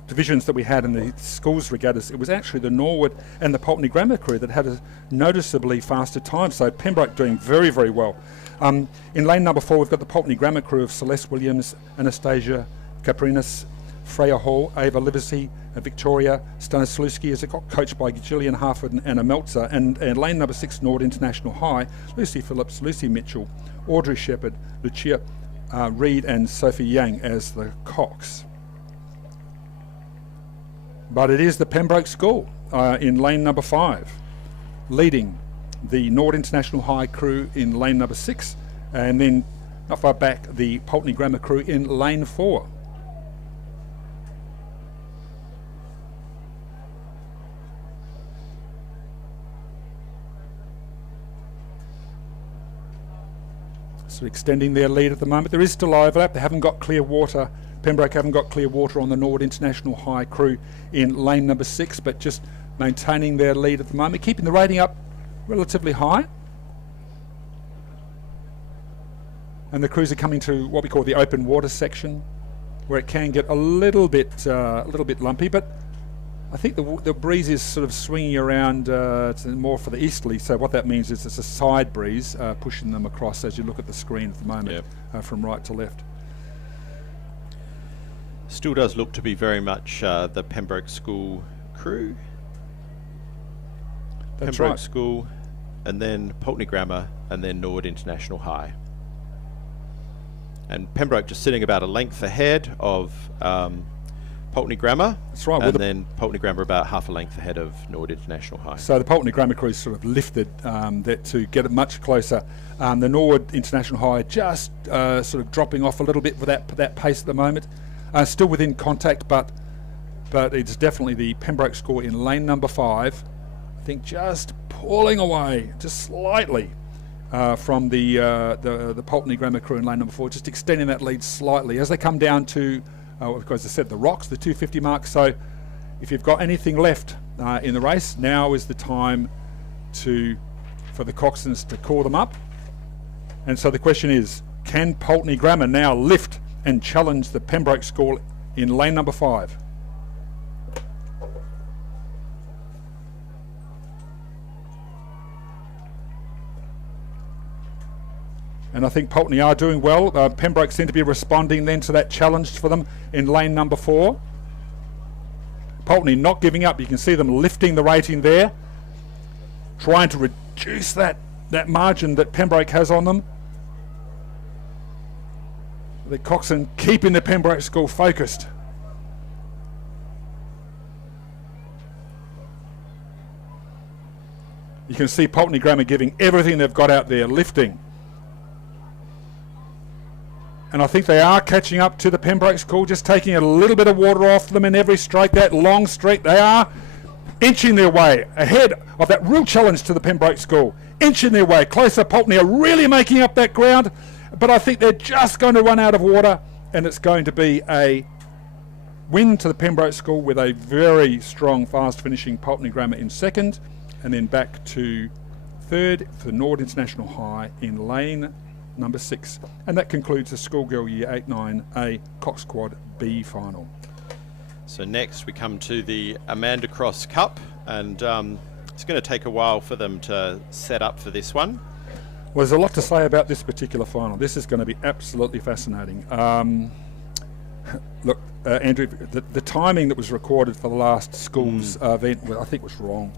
divisions that we had in the schools regattas, it was actually the Norwood and the Pulteney Grammar crew that had a noticeably faster time. So Pembroke doing very, very well. In lane number 4, we've got the Pulteney Grammar crew of Celeste Williams, Anastasia Caprinas, Freya Hall, Ava Livesey, Victoria Stanislavski is coached by Gillian Harford and Anna Meltzer, and lane number 6, Nord International High, Lucy Phillips, Lucy Mitchell, Audrey Shepherd, Lucia Reid and Sophie Yang as the Coxed. But it is the Pembroke School in lane number 5, leading the Nord International High crew in lane number 6, and then not far back the Pulteney Grammar crew in lane 4. So extending their lead at the moment. There is still overlap. They haven't got clear water. Pembroke haven't got clear water on the Nord International High crew in lane number 6, but just maintaining their lead at the moment, keeping the rating up relatively high. And the crews are coming to what we call the open water section, where it can get a little bit lumpy, but I think the breeze is sort of swinging around more for the easterly, so what that means is it's a side breeze pushing them across as you look at the screen at the moment, from right to left. Still does look to be very much the Pembroke School crew. That's Pembroke right. School, and then Pulteney Grammar, and then Nord International High. And Pembroke just sitting about a length ahead of Pulteney Grammar. That's right. And then Pulteney Grammar about half a length ahead of Nord International High. So the Pulteney Grammar crew sort of lifted that to get it much closer. The Nord International High just sort of dropping off a little bit with that pace at the moment. Still within contact, but it's definitely the Pembroke School in lane number 5. I think just pulling away just slightly from the Pulteney Grammar crew in lane number 4, just extending that lead slightly as they come down to, as I said, the rocks, the 250 mark. So if you've got anything left in the race, now is the time for the Coxons to call them up. And so the question is, can Pulteney Grammar now lift and challenge the Pembroke School in lane number 5? And I think Pulteney are doing well. Pembroke seem to be responding then to that challenge for them in lane number 4. Pulteney not giving up. You can see them lifting the rating there, trying to reduce that margin that Pembroke has on them. The Coxon keeping the Pembroke School focused. You can see Pulteney Grammar giving everything they've got out there, lifting. And I think they are catching up to the Pembroke School, just taking a little bit of water off them in every strike, that long streak. They are inching their way ahead of that real challenge to the Pembroke School. Inching their way closer. Pulteney are really making up that ground, but I think they're just going to run out of water, and it's going to be a win to the Pembroke School with a very strong, fast finishing Pulteney Grammar in second, and then back to third for Nord International High in lane number 6. And that concludes the Schoolgirl Year 8-9A Cox Quad B final. So next we come to the Amanda Cross Cup, and it's going to take a while for them to set up for this one. Well, there's a lot to say about this particular final. This is going to be absolutely fascinating. Look, Andrew, the timing that was recorded for the last school's event, I think was wrong.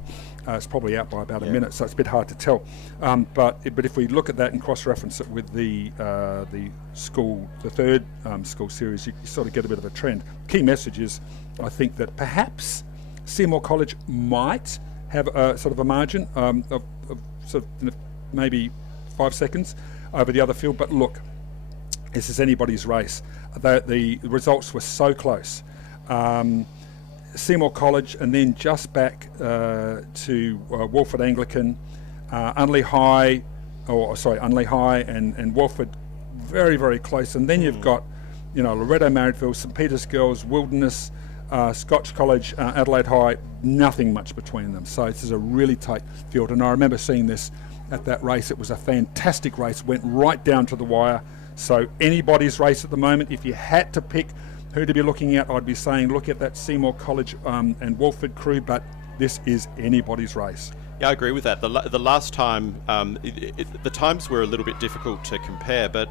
It's probably out by about a minute, so it's a bit hard to tell. But if we look at that and cross-reference it with the third school series, you sort of get a bit of a trend. Key message is, I think that perhaps Seymour College might have a sort of a margin of sort of maybe 5 seconds over the other field. But look, this is anybody's race. The results were so close. Seymour College, and then just back to Wolford Anglican, Unley High and Wolford, very, very close. And then you've got, Loretto Marriedville, St Peter's Girls, Wilderness, Scotch College, Adelaide High, nothing much between them. So this is a really tight field. And I remember seeing this at that race. It was a fantastic race, went right down to the wire. So anybody's race at the moment. If you had to pick who to be looking at, I'd be saying look at that Seymour College and Wolford crew, but this is anybody's race. Yeah, I agree with that. The last time, the times were a little bit difficult to compare, but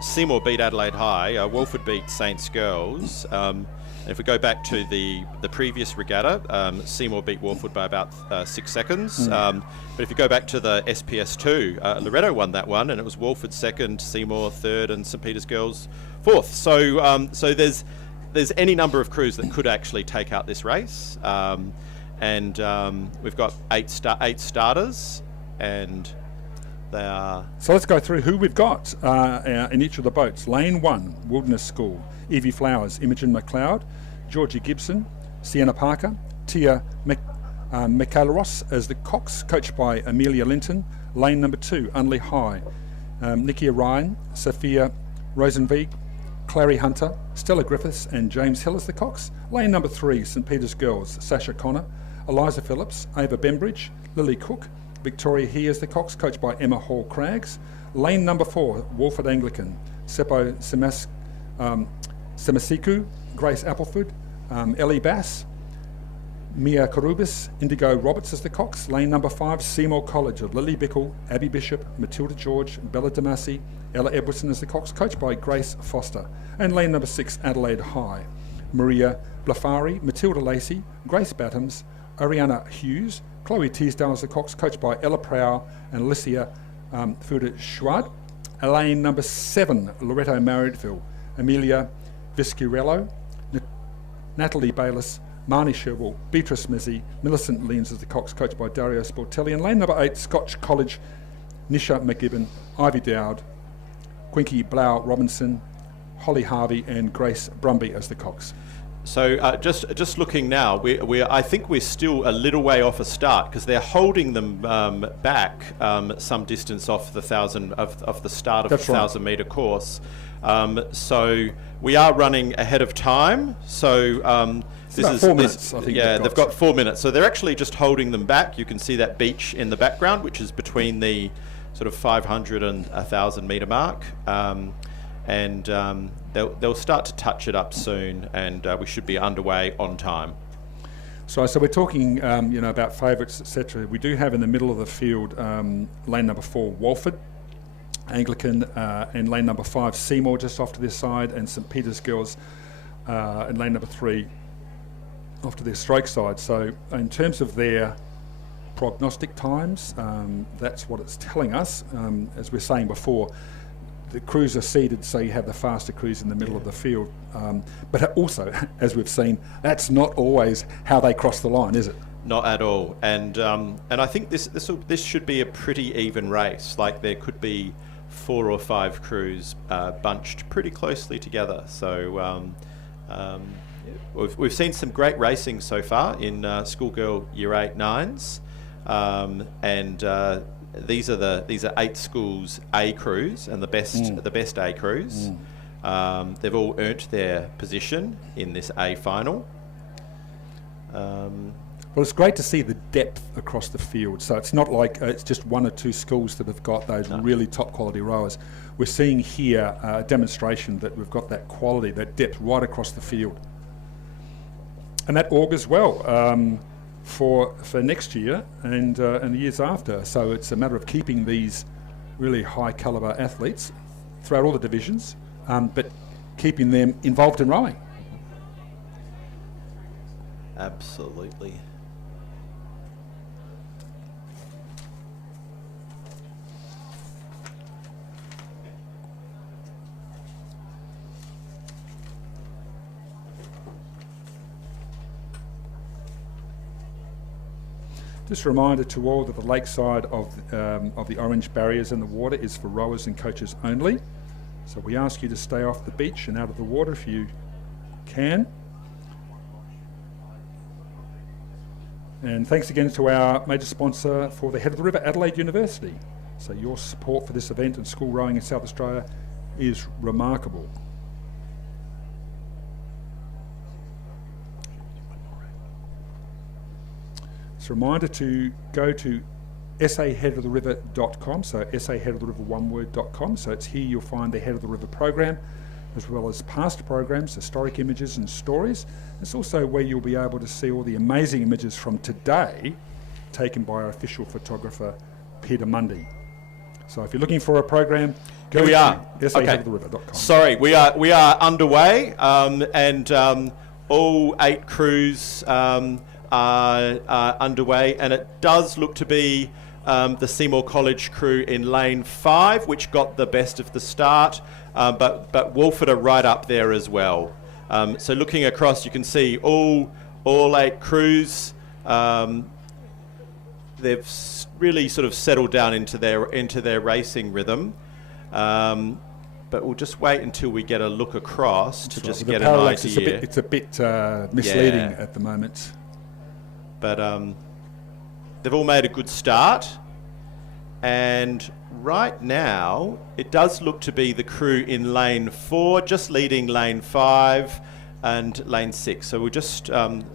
Seymour beat Adelaide High, Walford beat Saints Girls. And if we go back to the previous regatta, Seymour beat Walford by about 6 seconds. But if you go back to the SPS2, Loretto won that one, and it was Walford second, Seymour third, and St Peter's Girls fourth. So there's any number of crews that could actually take out this race. And we've got eight starters, and they are... So let's go through who we've got in each of the boats. Lane 1, Wilderness School, Evie Flowers, Imogen McLeod, Georgie Gibson, Sienna Parker, Tia Michaelos as the Cox, coached by Amelia Linton. Lane number 2, Unley High, Nikki Ryan, Sophia Rosenvig, Clary Hunter, Stella Griffiths and James Hill as the Cox. Lane number 3, St Peter's Girls, Sasha Connor, Eliza Phillips, Ava Bembridge, Lily Cook, Victoria He as the Cox, coached by Emma Hall Craggs. Lane number 4, Walford Anglican, Seppo Semasiku, Grace Appleford, Ellie Bass, Mia Karubis, Indigo Roberts as the Cox. Lane number 5, Seymour College of Lily Bickle, Abby Bishop, Matilda George, Bella Damasi, Ella Edwardson as the Cox, coached by Grace Foster. And lane number 6, Adelaide High, Maria Blafari, Matilda Lacey, Grace Battams, Ariana Hughes, Chloe Teasdale as the Cox, coached by Ella Prow and Alicia Fuda Schwad. Lane number 7, Loretto Marriedville, Amelia Viscarello, Natalie Bayliss, Marnie Sherwell, Beatrice Mizzi, Millicent Leans as the Cox, coached by Dario Sportelli. And lane number 8, Scotch College, Nisha McGibbon, Ivy Dowd, Quinky Blau Robinson, Holly Harvey and Grace Brumby as the Cox. So just looking now, I think we're still a little way off a start, because they're holding them back some distance off the 1,000 of the start of the 1,000 metre course. So we are running ahead of time. So this is 4 minutes. I think. Yeah, they've got 4 minutes. So they're actually just holding them back. You can see that beach in the background, which is between the sort of 500 and 1,000 metre mark. And they'll start to touch it up soon, and we should be underway on time. So we're talking, about favourites, etc. We do have in the middle of the field lane number 4, Walford Anglican, and lane number 5, Seymour, just off to this side, and St Peter's Girls, and lane number 3 off to their stroke side. So in terms of their prognostic times, that's what it's telling us. As we were saying before, the crews are seeded, so you have the faster crews in the middle of the field. But also, as we've seen, that's not always how they cross the line, is it? Not at all. And I think this should be a pretty even race. Like, there could be 4 or 5 crews bunched pretty closely together. So we've seen some great racing so far in schoolgirl year 8 9s, and these are 8 schools A crews and the best A crews. They've all earned their position in this A final. Well, it's great to see the depth across the field. So it's not like it's just 1 or 2 schools that have got those really top quality rowers. We're seeing here a demonstration that we've got that quality, that depth right across the field. And that augurs well for next year and the years after. So it's a matter of keeping these really high calibre athletes throughout all the divisions, but keeping them involved in rowing. Absolutely. Just a reminder to all that the lakeside of the orange barriers in the water is for rowers and coaches only. So we ask you to stay off the beach and out of the water if you can. And thanks again to our major sponsor for the Head of the River, Adelaide University. So your support for this event and school rowing in South Australia is remarkable. It's a reminder to go to saheadoftheriver.com, so saheadoftheriver1word.com. So it's here you'll find the Head of the River program, as well as past programs, historic images and stories. It's also where you'll be able to see all the amazing images from today taken by our official photographer, Peter Mundy. So if you're looking for a program, go Here we are. to saheadoftheriver.com. Sorry, we are underway, and all 8 crews are underway, and it does look to be the Seymour College crew in lane 5, which got the best of the start, but Wolford are right up there as well. So looking across, you can see all 8 crews. They've really sort of settled down into their racing rhythm. But we'll just wait until we get a look across to just get an idea. It's a bit misleading at the moment. But they've all made a good start. And right now, it does look to be the crew in lane 4, just leading lane 5 and lane 6. So we'll just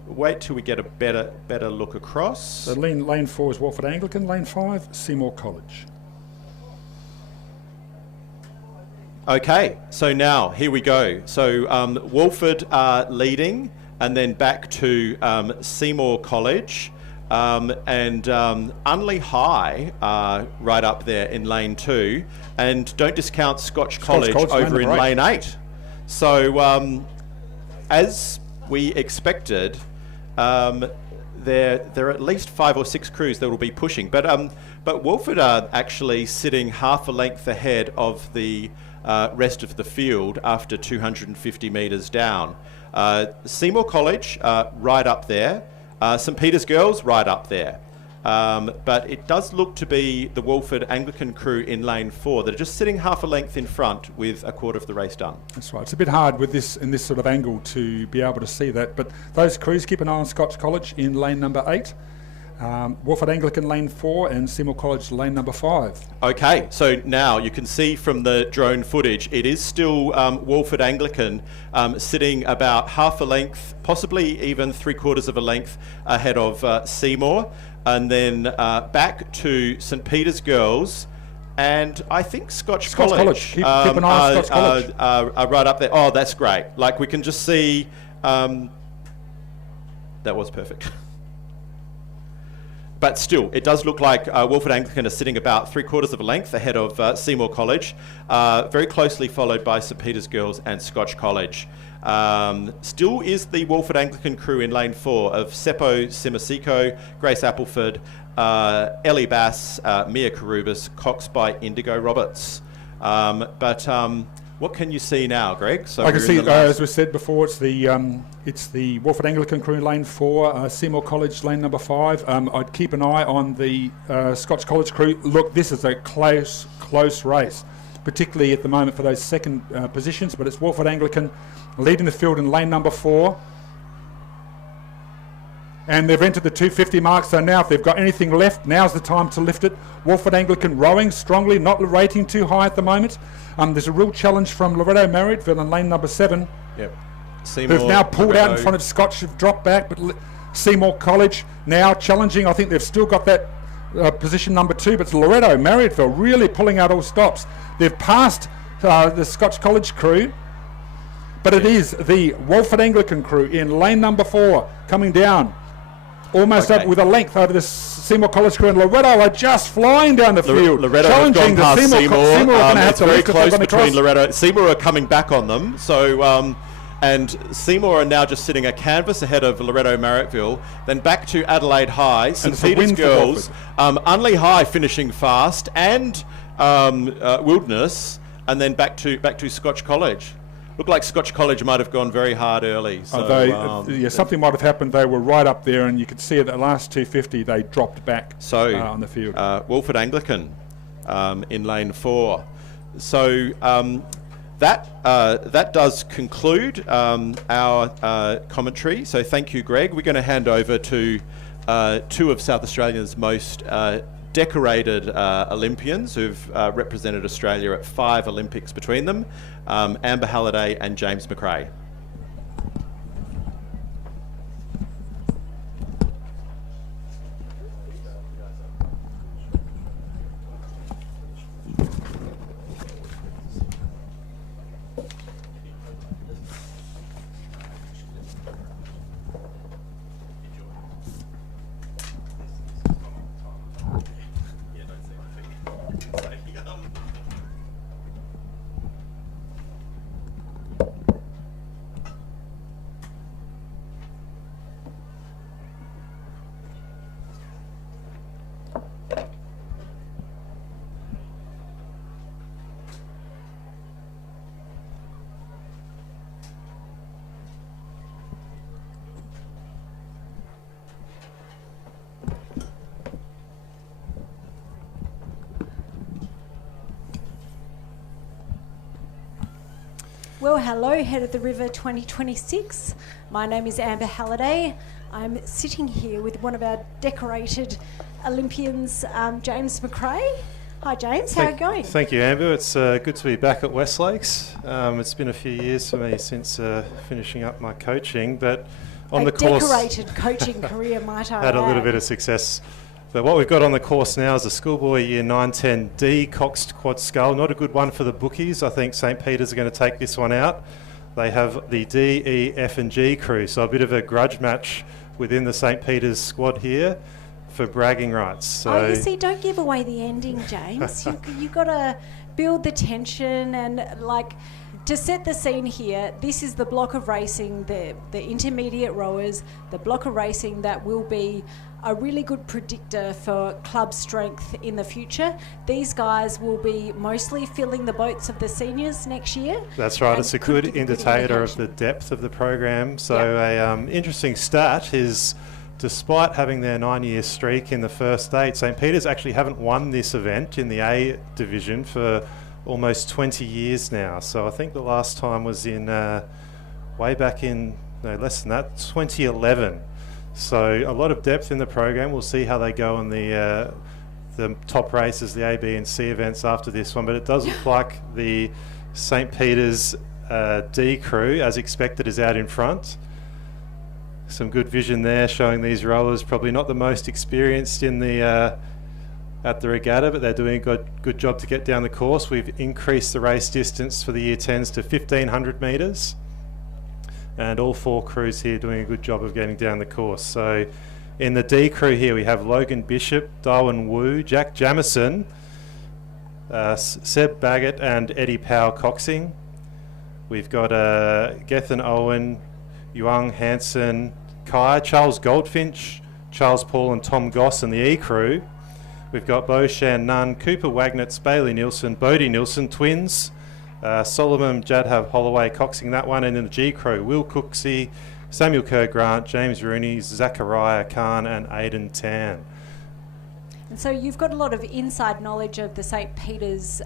wait till we get a better look across. So lane 4 is Wolford Anglican, lane 5, Seymour College. Okay, so now here we go. So Wolford are leading, and then back to Seymour College, and Unley High are right up there in lane 2, and don't discount Scotch College over in lane 8. So as we expected, there are at least 5 or 6 crews that will be pushing, but Wolford are actually sitting half a length ahead of the rest of the field after 250 metres down. Seymour College right up there, St Peter's Girls right up there, but it does look to be the Wolford Anglican crew in lane 4 that are just sitting half a length in front with a quarter of the race done. That's right. It's a bit hard with this in this sort of angle to be able to see that, but those crews, keep an eye on Scotch College in lane number 8. Wolford Anglican lane 4 and Seymour College lane number 5. Okay, so now you can see from the drone footage, it is still Wolford Anglican sitting about half a length, possibly even 3/4 of a length ahead of Seymour, and then back to St Peter's Girls, and I think Scotch College. Keep an eye on Scotch College. Are right up there. Oh, that's great. Like we can just see, that was perfect. But still, it does look like Wolford Anglican are sitting about 3/4 of a length ahead of Seymour College, very closely followed by St Peter's Girls and Scotch College. Still is the Wolford Anglican crew in lane 4 of Seppo Simasico, Grace Appleford, Ellie Bass, Mia Carubas, Coxed by Indigo Roberts. But what can you see now, Greg? So I can see, as we said before, it's the Wolford Anglican crew in lane 4, Seymour College lane number 5. I'd keep an eye on the Scotch College crew. Look, this is a close race, particularly at the moment for those second positions, but it's Wolford Anglican leading the field in lane number 4. And they've entered the 250 mark, so now if they've got anything left, now's the time to lift it. Wolford Anglican rowing strongly, not rating too high at the moment. There's a real challenge from Loretto Marriotteville in lane number 7. Yep. Seymour, who've now pulled out in front of Scotch, have dropped back, but Seymour College now challenging. I think they've still got that position number 2, but it's Loretto Marriotteville really pulling out all stops. They've passed the Scotch College crew, but it is the Wolford Anglican crew in lane number 4 coming down. Almost up with a length over the Seymour College crew, and Loretto are just flying down the field. Loretto challenging have gone past Seymour. Seymour are going to have it's to very lift close it between Loretto. Seymour are coming back on them. So, and Seymour are now just sitting a canvas ahead of Loretto Marriotteville. Then back to Adelaide High, St Peter's Girls, Unley High finishing fast, and Wilderness, and then back to Scotch College. Looked like Scotch College might have gone very hard early. So, something might have happened. They were right up there, and you could see at the last 250 they dropped back on the field. Wolford Anglican in lane 4. So that does conclude our commentary. So thank you, Greg. We're going to hand over to 2 of South Australia's most decorated Olympians who've represented Australia at 5 Olympics between them, Amber Halliday and James McRae. Well, hello, Head of the River 2026. My name is Amber Halliday. I'm sitting here with one of our decorated Olympians, James McRae. Hi, James. How are you going? Thank you, Amber. It's good to be back at Westlakes. It's been a few years for me since finishing up my coaching, but on the course... decorated coaching career, might I had a little add. bit of success. But what we've got on the course now is a schoolboy year 9-10D Coxed quad scull. Not a good one for the bookies. I think St. Peter's are going to take this one out. They have the D, E, F and G crew, so a bit of a grudge match within the St. Peter's squad here for bragging rights. So Oh, you see, don't give away the ending, James. you got to build the tension and, like, to set the scene here, this is the block of racing, the intermediate rowers, the block of racing that will be a really good predictor for club strength in the future. These guys will be mostly filling the boats of the seniors next year. That's right. and It's a could good give indicator of indication. the depth of the program. So Yep. a interesting stat is, despite having their 9-year streak in the first 8, St. Peter's actually haven't won this event in the A division for almost 20 years now. So I think the last time was in way back in, no, less than that, 2011. So a lot of depth in the program. We'll see how they go in the top races, the A, B and C events after this one. But it does look like the St. Peter's D crew, as expected, is out in front. Some good vision there, showing these rowers probably not the most experienced in the at the regatta, but they're doing a good job to get down the course. We've increased the race distance for the year 10s to 1,500 metres. And all 4 crews here doing a good job of getting down the course. So in the D crew here, we have Logan Bishop, Darwin Wu, Jack Jamison, Seb Baggett and Eddie Powell Coxing. We've got Gethin Owen, Yuang Hansen, Kai, Charles Goldfinch, Charles Paul and Tom Goss in the E crew. We've got Bo Shan Nunn, Cooper Wagnitz, Bailey Nielsen, Bodie Nielsen, twins. Solomon Jadhav Holloway coxing that one, and in the G crew, Will Cooksey, Samuel Kerr Grant, James Rooney, Zachariah Khan and Aidan Tan. And so you've got a lot of inside knowledge of the St. Peter's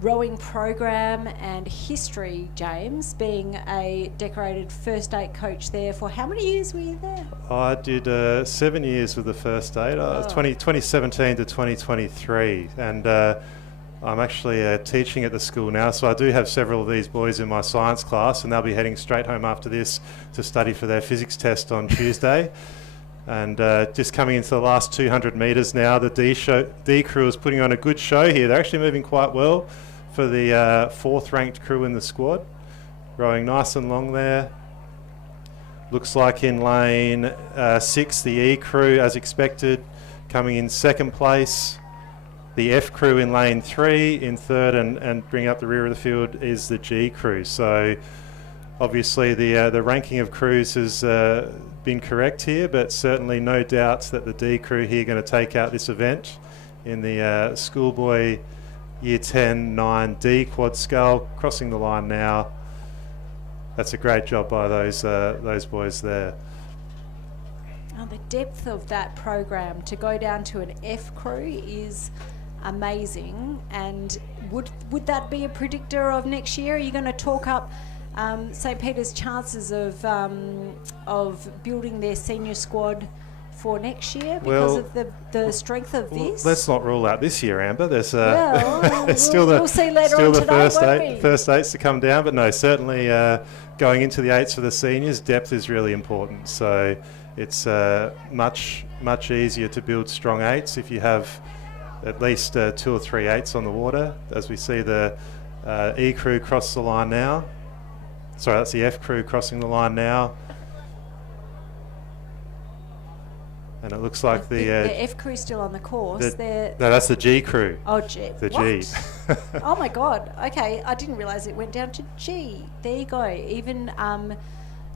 rowing program and history, James, being a decorated first 8 coach there. For how many years were you there? I did 7 years with the first 8, 2017 to 2023, and I'm actually teaching at the school now, so I do have several of these boys in my science class, and they'll be heading straight home after this to study for their physics test on Tuesday. And just coming into the last 200 metres now, the D crew is putting on a good show here. They're actually moving quite well for the 4th ranked crew in the squad, rowing nice and long there. Looks like in lane 6, the E crew, as expected, coming in 2nd place. The F crew in lane 3, in 3rd, and bringing up the rear of the field is the G crew. So obviously the ranking of crews has been correct here, but certainly no doubts that the D crew here are going to take out this event in the schoolboy year 10 9D quad scull, crossing the line now. That's a great job by those boys there. Oh, the depth of that program to go down to an F crew is amazing. And would that be a predictor of next year? Are you going to talk up St. Peter's chances of building their senior squad for next year because of the strength of this? Let's not rule out this year, Amber. There's we'll see later still on the today, first 8s to come down, but no, certainly going into the 8s for the seniors, depth is really important. So it's much easier to build strong 8s if you have at least 2 or 3 8s on the water, as we see the E crew cross the line now. Sorry, that's the F crew crossing the line now. And it looks like the F crew still on the course. No, that's the G crew. Oh, G. The what? G. Oh my God. Okay, I didn't realise it went down to G. There you go. Even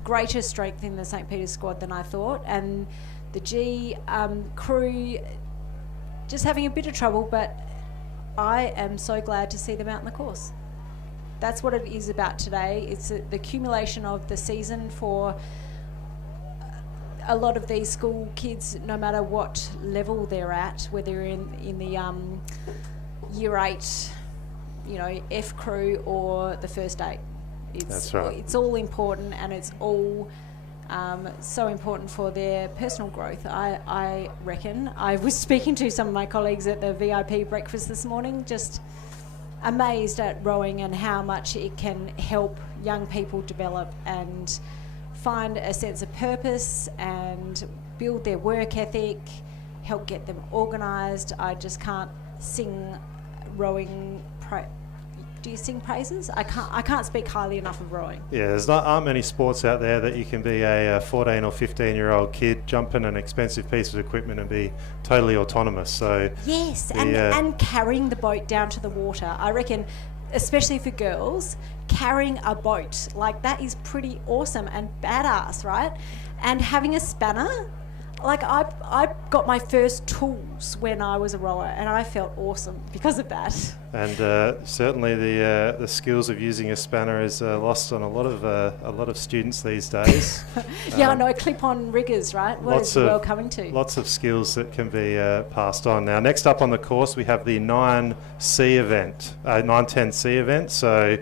greater strength in the St. Peter's squad than I thought. And the G crew just having a bit of trouble, but I am so glad to see them out in the course. That's what it is about today. It's the accumulation of the season for a lot of these school kids, no matter what level they're at, whether in the year 8, F crew or the first 8. That's right. It's all important, and it's all so important for their personal growth, I reckon. I was speaking to some of my colleagues at the VIP breakfast this morning, just amazed at rowing and how much it can help young people develop and find a sense of purpose and build their work ethic, help get them organised. I just can't sing rowing. Do you sing praises? I can't speak highly enough of rowing. Yeah, aren't many sports out there that you can be a 14 or 15-year-old kid, jump in an expensive piece of equipment and be totally autonomous. So yes, and carrying the boat down to the water. I reckon, especially for girls, carrying a boat, like that is pretty awesome and badass, right? And having a spanner, like I got my first tools when I was a rower, and I felt awesome because of that. And certainly the skills of using a spanner is lost on a lot of students these days. Yeah, I know, clip-on riggers, right? What is the world coming to? Lots of skills that can be passed on. Now, next up on the course, we have the 910C event. So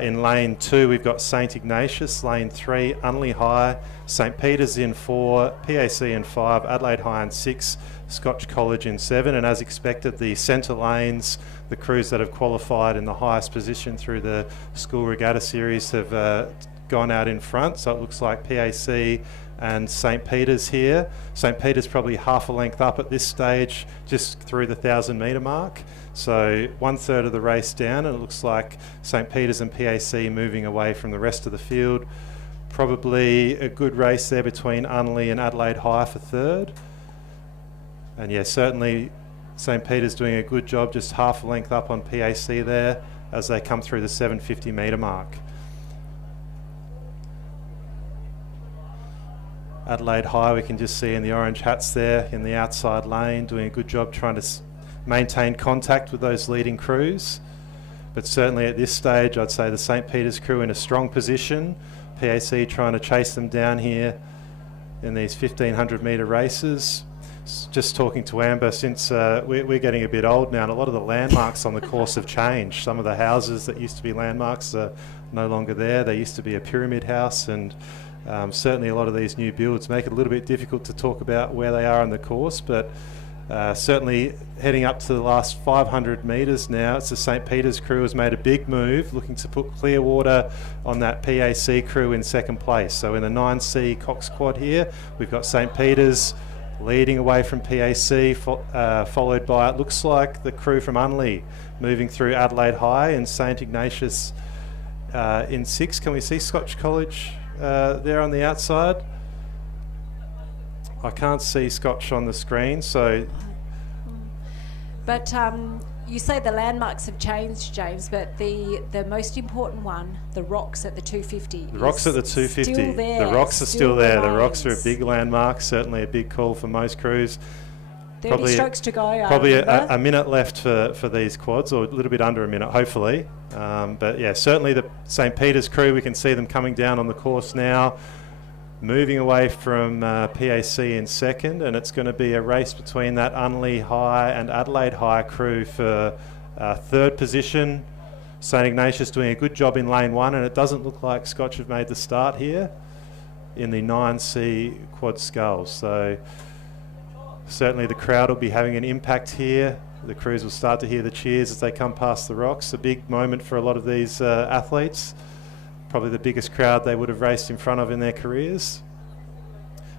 in lane 2, we've got St. Ignatius, lane 3, Unley High, St. Peter's in 4, PAC in 5, Adelaide High in 6, Scotch College in 7, and as expected, the centre lanes, the crews that have qualified in the highest position through the School Regatta Series have gone out in front. So it looks like PAC and St. Peter's here. St. Peter's probably half a length up at this stage, just through the 1,000-metre mark. So 1/3 of the race down, and it looks like St. Peter's and PAC moving away from the rest of the field. Probably a good race there between Unley and Adelaide High for 3rd. And yeah, certainly St. Peter's doing a good job, just half a length up on PAC there as they come through the 750-metre mark. Adelaide High, we can just see in the orange hats there in the outside lane, doing a good job trying to maintain contact with those leading crews. But certainly at this stage, I'd say the St. Peter's crew in a strong position. PAC trying to chase them down here in these 1,500-metre races. Just talking to Amber, since we're getting a bit old now, and a lot of the landmarks on the course have changed. Some of the houses that used to be landmarks are no longer there. They used to be a pyramid house, and certainly a lot of these new builds make it a little bit difficult to talk about where they are on the course, but certainly heading up to the last 500 metres now, it's the St. Peter's crew has made a big move, looking to put Clearwater on that PAC crew in 2nd place. So in the 9C Coxed quad here, we've got St. Peter's leading away from PAC, followed by, it looks like, the crew from Unley moving through Adelaide High and St. Ignatius in 6. Can we see Scotch College there on the outside? I can't see Scotch on the screen, so... But you say the landmarks have changed, James, but the most important one, the rocks at the 250. The rocks at the 250. Still there. The rocks are still there. The rocks are a big landmark, certainly a big call for most crews. 30 strokes to go. Probably a minute left for these quads, or a little bit under a minute, hopefully. But yeah, certainly the St. Peter's crew, we can see them coming down on the course now, moving away from PAC in 2nd, and it's going to be a race between that Unley High and Adelaide High crew for 3rd position. St. Ignatius doing a good job in lane 1, and it doesn't look like Scotch have made the start here in the 9C quad Scull. So certainly the crowd will be having an impact here. The crews will start to hear the cheers as they come past the rocks. A big moment for a lot of these athletes. Probably the biggest crowd they would have raced in front of in their careers.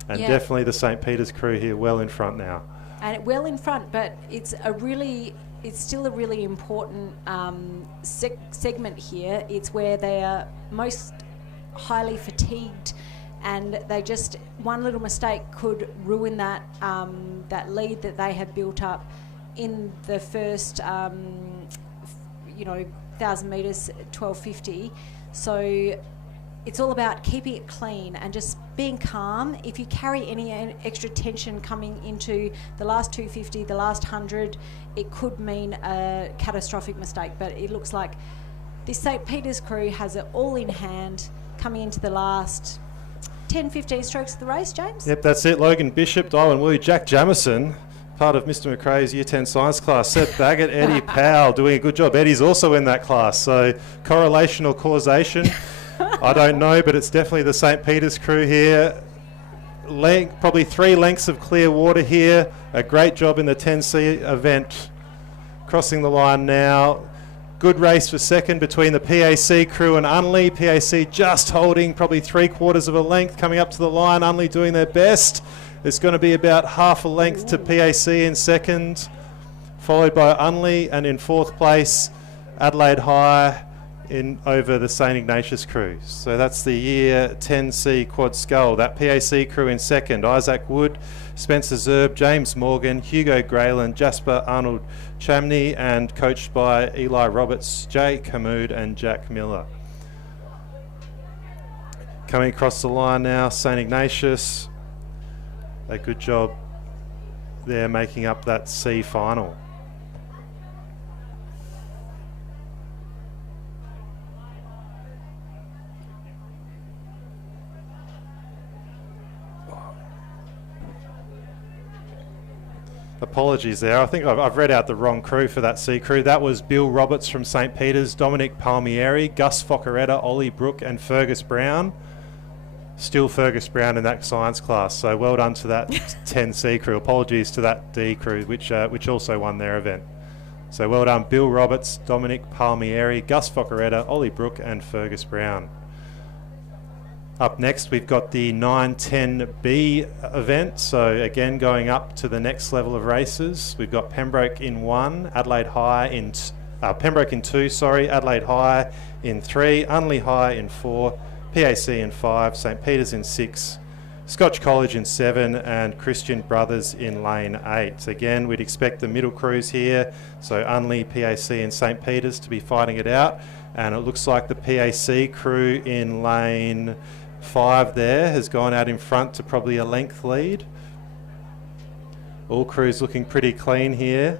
And definitely the St. Peter's crew here well in front now. And well in front, but it's still a really important segment here. It's where they are most highly fatigued and they just, one little mistake could ruin that that lead that they had built up in the first 1,000 metres, 12:50. So it's all about keeping it clean and just being calm. If you carry any extra tension coming into the last 250, the last 100, it could mean a catastrophic mistake. But it looks like this St. Peter's crew has it all in hand coming into the last 10, 15 strokes of the race, James? Yep, that's it. Logan Bishop, Dylan Wu, Jack Jamison, part of Mr. McRae's Year 10 science class. Seb Baggett, Eddie Powell doing a good job. Eddie's also in that class. So correlation or causation, I don't know, but it's definitely the St. Peter's crew here. Probably 3 lengths of clear water here. A great job in the 10C event. Crossing the line now. Good race for second between the PAC crew and Unley. PAC just holding probably 3/4 of a length coming up to the line. Unley doing their best. It's going to be about half a length to PAC in second, followed by Unley, and in 4th place Adelaide High in over the St. Ignatius crew. So that's the Year 10C Quad Scull. That PAC crew in second, Isaac Wood, Spencer Zerb, James Morgan, Hugo Grayland, Jasper Arnold Chamney, and coached by Eli Roberts, Jay Camood and Jack Miller. Coming across the line now, St. Ignatius. A good job there making up that C final. Apologies there. I think I've read out the wrong crew for that C crew. That was Bill Roberts from St. Peter's, Dominic Palmieri, Gus Focaretta, Ollie Brook and Fergus Brown. Still Fergus Brown in that science class. So well done to that 10C crew. Apologies to that D crew, which also won their event. So well done, Bill Roberts, Dominic Palmieri, Gus Focaretta, Ollie Brook and Fergus Brown. Up next, we've got the 910B event. So again, going up to the next level of races. We've got Pembroke in 1, Adelaide High in Pembroke in 2, Adelaide High in 3, Unley High in 4, PAC in 5, St. Peter's in 6, Scotch College in 7, and Christian Brothers in lane 8. Again, we'd expect the middle crews here, so Unley, PAC and St. Peter's to be fighting it out. And it looks like the PAC crew in lane 5 there has gone out in front to probably a length lead. All crews looking pretty clean here.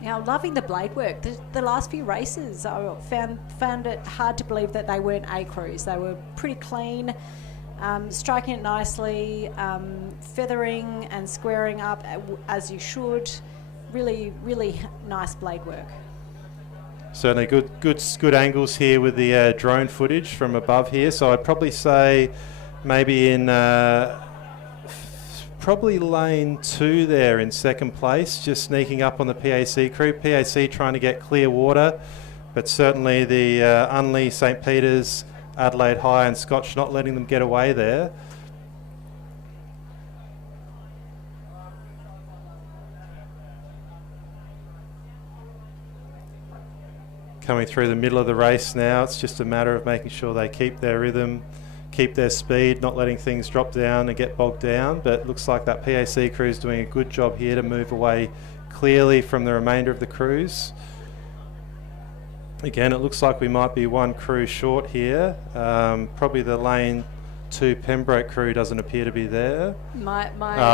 Yeah, I'm loving the blade work. The last few races, I found it hard to believe that they weren't A crews. They were pretty clean, striking it nicely, feathering and squaring up as you should. Really, really nice blade work. Certainly good angles here with the drone footage from above here. So I'd probably say maybe in probably lane 2 there in second place, just sneaking up on the PAC crew. PAC trying to get clear water, but certainly the Unley, St. Peter's, Adelaide High and Scotch not letting them get away there. Coming through the middle of the race now, it's just a matter of making sure they keep their rhythm, keep their speed, not letting things drop down and get bogged down. But it looks like that PAC crew is doing a good job here to move away clearly from the remainder of the crews. Again, it looks like we might be one crew short here. Probably the lane 2 Pembroke crew doesn't appear to be there. My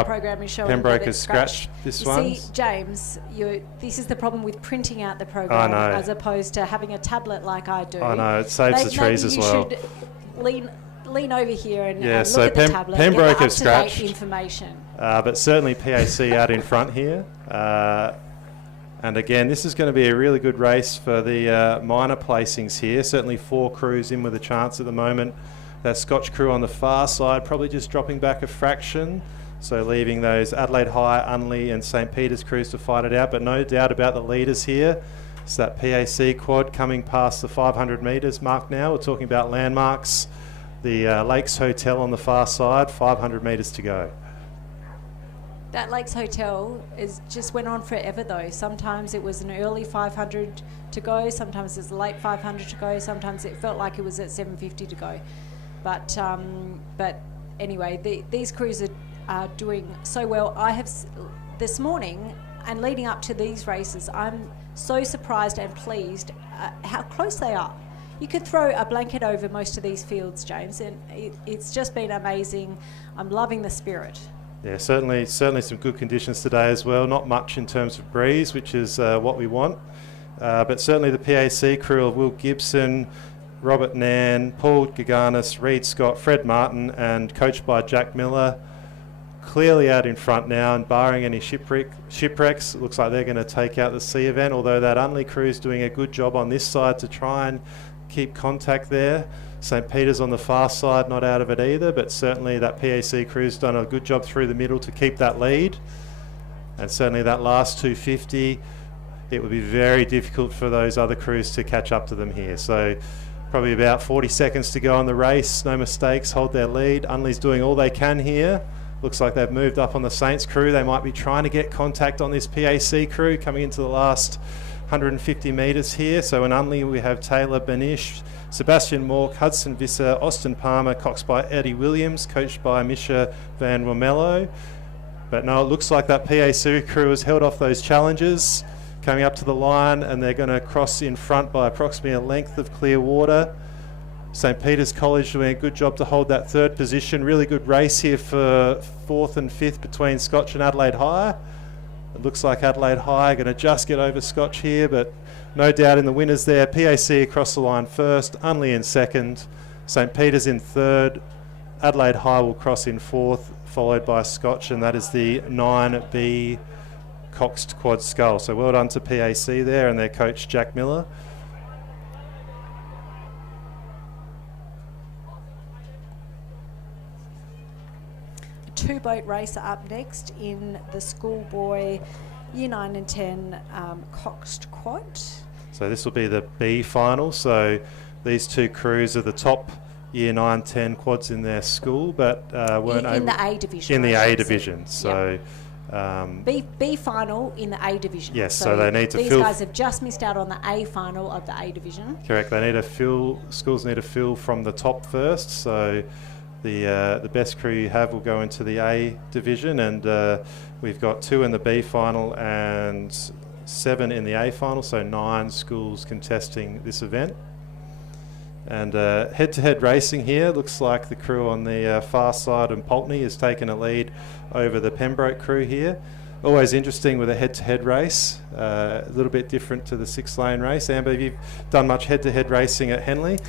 program is showing Pembroke that has it's scratched this one. See, James, this is the problem with printing out the program as opposed to having a tablet like I do. I know, it saves the trees as well. Maybe you should lean over here and yeah, look so at the tablet Pembroke and get have scratched information. But certainly PAC out in front here. And again, this is going to be a really good race for the minor placings here. Certainly 4 crews in with a chance at the moment. That Scotch crew on the far side probably just dropping back a fraction. So leaving those Adelaide High, Unley and St. Peter's crews to fight it out. But no doubt about the leaders here. It's that PAC quad coming past the 500 metres mark now. We're talking about landmarks. The Lakes Hotel on the far side, 500 metres to go. That Lakes Hotel just went on forever though. Sometimes it was an early 500 to go, sometimes it's a late 500 to go, sometimes it felt like it was at 750 to go. But anyway, these crews are doing so well. I have this morning and leading up to these races, I'm so surprised and pleased how close they are. You could throw a blanket over most of these fields, James, and it's just been amazing. I'm loving the spirit. Yeah, certainly some good conditions today as well. Not much in terms of breeze, which is what we want. But certainly the PAC crew of Will Gibson, Robert Nan, Paul Gaganis, Reid Scott, Fred Martin, and coached by Jack Miller, clearly out in front now, and barring any shipwrecks, it looks like they're going to take out the C event, although that Unley crew is doing a good job on this side to try and keep contact there. St. Peter's on the far side, not out of it either, but certainly that PAC crew's done a good job through the middle to keep that lead. And certainly that last 250, it would be very difficult for those other crews to catch up to them here. So probably about 40 seconds to go on the race, no mistakes, hold their lead. Unley's doing all they can here. Looks like they've moved up on the Saints crew. They might be trying to get contact on this PAC crew coming into the last 150 metres here. So in Unley we have Taylor Benish, Sebastian Mork, Hudson Visser, Austin Palmer, coxed by Eddie Williams, coached by Misha Van Romello. But no, it looks like that PAC crew has held off those challenges, coming up to the line, and they're going to cross in front by approximately a length of clear water. St. Peter's College doing a good job to hold that third position. Really good race here for 4th and 5th between Scotch and Adelaide High. It looks like Adelaide High are going to just get over Scotch here, but no doubt in the winners there. PAC across the line first, Unley in second, St. Peter's in third, Adelaide High will cross in fourth, followed by Scotch, and that is the 9B Coxed Quad Scull. So well done to PAC there and their coach Jack Miller. Two-boat race up next in the schoolboy Year 9 and 10 Coxed Quad. So this will be the B final. So these two crews are the top Year 9, 10 quads in their school, but weren't able... In the A division. In the A division. So... B final in the A division. Yes, so they need to these fill... guys have just missed out on the A final of the A division. Correct. They need to fill... Schools need to fill from the top first. So the best crew you have will go into the A division, and we've got 2 in the B final and 7 in the A final, so 9 schools contesting this event. And head-to-head racing here, looks like the crew on the far side and Pulteney has taken a lead over the Pembroke crew here. Always interesting with a head-to-head race, a little bit different to the 6-lane race. Amber, have you done much head-to-head racing at Henley?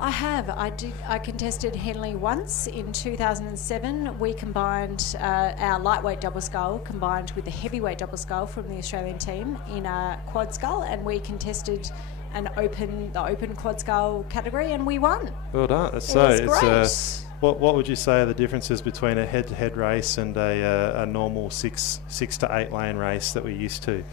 I have. I contested Henley once in 2007. We combined our lightweight double scull combined with the heavyweight double scull from the Australian team in a quad scull, and we contested the open quad scull category, and we won. Well done. It was great. What would you say are the differences between a head-to-head race and a normal 6 to 8 lane race that we're used to?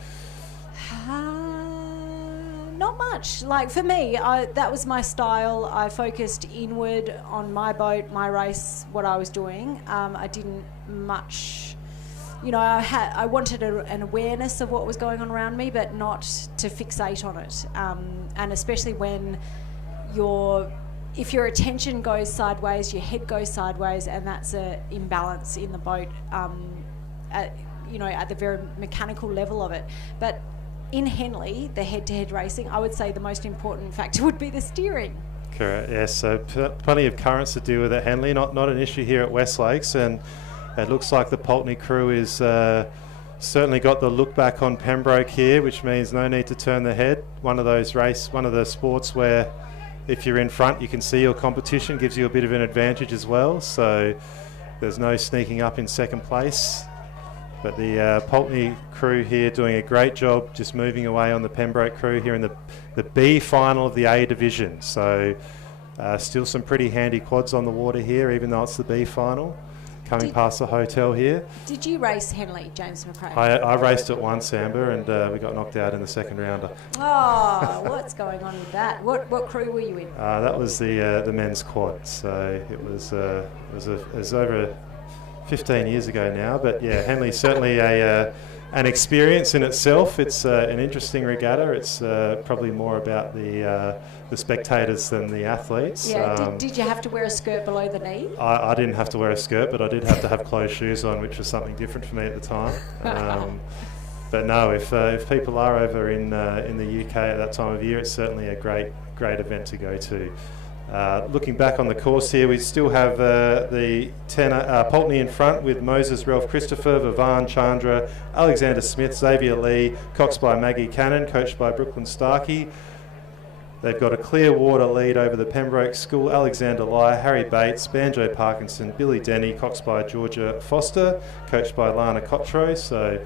Not much. Like for me, that was my style. I focused inward on my boat, my race, what I was doing. I didn't much, I wanted an awareness of what was going on around me, but not to fixate on it. And especially when if your attention goes sideways, your head goes sideways, and that's an imbalance in the boat, at the very mechanical level of it. But in Henley, the head-to-head racing, I would say the most important factor would be the steering. Correct, yes. So plenty of currents to deal with at Henley, not an issue here at West Lakes, and it looks like the Pulteney crew is certainly got the look back on Pembroke here, which means no need to turn the head. One of the sports where if you're in front, you can see your competition, gives you a bit of an advantage as well. So there's no sneaking up in second place. But the Pulteney crew here doing a great job just moving away on the Pembroke crew here in the B final of the A division. So still some pretty handy quads on the water here, even though it's the B final. Coming past the hotel here. Did you race Henley, James McRae? I raced it once, Amber, and we got knocked out in the second rounder. Oh, what's going on with that? What crew were you in? That was the men's quad. So it was over 15 years ago now, but yeah, Henley's certainly a an experience in itself. It's an interesting regatta. It's probably more about the spectators than the athletes. Yeah, did you have to wear a skirt below the knee? I didn't have to wear a skirt, but I did have to have closed shoes on, which was something different for me at the time. But no, if people are over in the UK at that time of year, it's certainly a great event to go to. Looking back on the course here, we still have the Pulteney in front with Moses, Ralph Christopher, Vivan, Chandra, Alexander Smith, Xavier Lee, coxed by Maggie Cannon, coached by Brooklyn Starkey. They've got a clear water lead over the Pembroke School, Alexander Lai, Harry Bates, Banjo Parkinson, Billy Denny, coxed by Georgia Foster, coached by Lana Cotro. So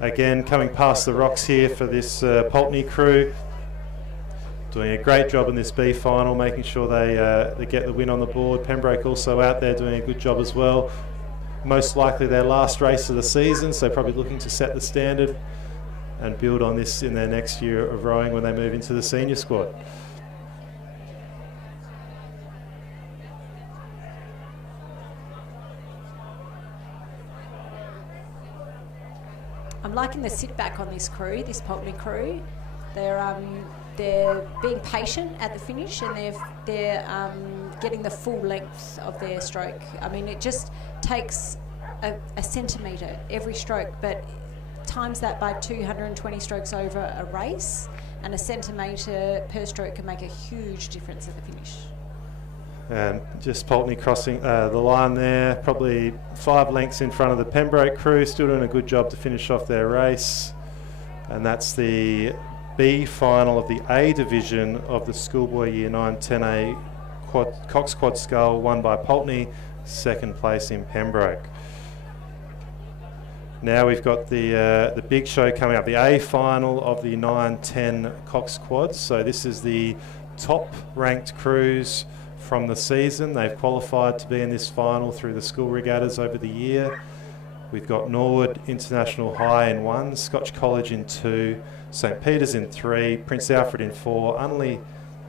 again, coming past the rocks here for this Pulteney crew. Doing a great job in this B final, making sure they get the win on the board. Pembroke also out there doing a good job as well. Most likely their last race of the season, so probably looking to set the standard and build on this in their next year of rowing when they move into the senior squad. I'm liking the sit back on this crew, this Pulteney crew. They're being patient at the finish, and they're getting the full length of their stroke. I mean, it just takes a centimetre every stroke, but times that by 220 strokes over a race, and a centimetre per stroke can make a huge difference at the finish. And just Pulteney crossing the line there, probably 5 lengths in front of the Pembroke crew, still doing a good job to finish off their race. And that's the B final of the A division of the Schoolboy Year 9 10A Cox Quad Scull, won by Pulteney, second place in Pembroke. Now we've got the big show coming up, the A final of the 9-10 Cox Quads. So this is the top ranked crews from the season. They've qualified to be in this final through the school regattas over the year. We've got Norwood International High in 1, Scotch College in 2, St Peter's in 3, Prince Alfred in 4,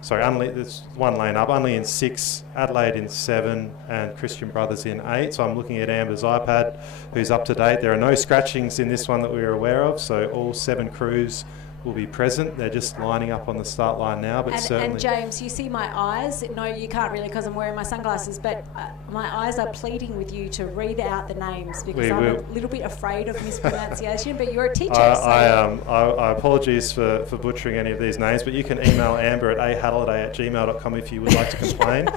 there's one lane up, Unley in 6, Adelaide in 7, and Christian Brothers in 8. So I'm looking at Amber's iPad, who's up to date. There are no scratchings in this one that we are aware of, so all 7 crews will be present. They're just lining up on the start line now, but certainly... And James, you see my eyes? No, you can't really because I'm wearing my sunglasses, but my eyes are pleading with you to read out the names because I'm a little bit afraid of mispronunciation, but you're a teacher. I apologies for butchering any of these names, but you can email Amber at ahalladay@gmail.com if you would like to complain.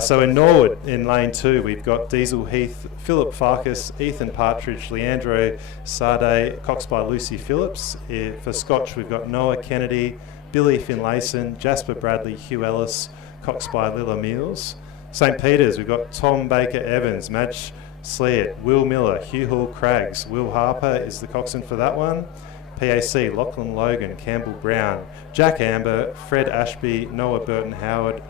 So in Norwood, in lane 2, we've got Diesel Heath, Philip Farkas, Ethan Partridge, Leandro Sade, coxed by Lucy Phillips. For Scotch, we've got Noah Kennedy, Billy Finlayson, Jasper Bradley, Hugh Ellis, coxed by Lilla Meals. St Peter's, we've got Tom Baker Evans, Madge Slaird, Will Miller, Hugh Hall Craggs, Will Harper is the coxswain for that one. PAC, Lachlan Logan, Campbell Brown, Jack Amber, Fred Ashby, Noah Burton Howard,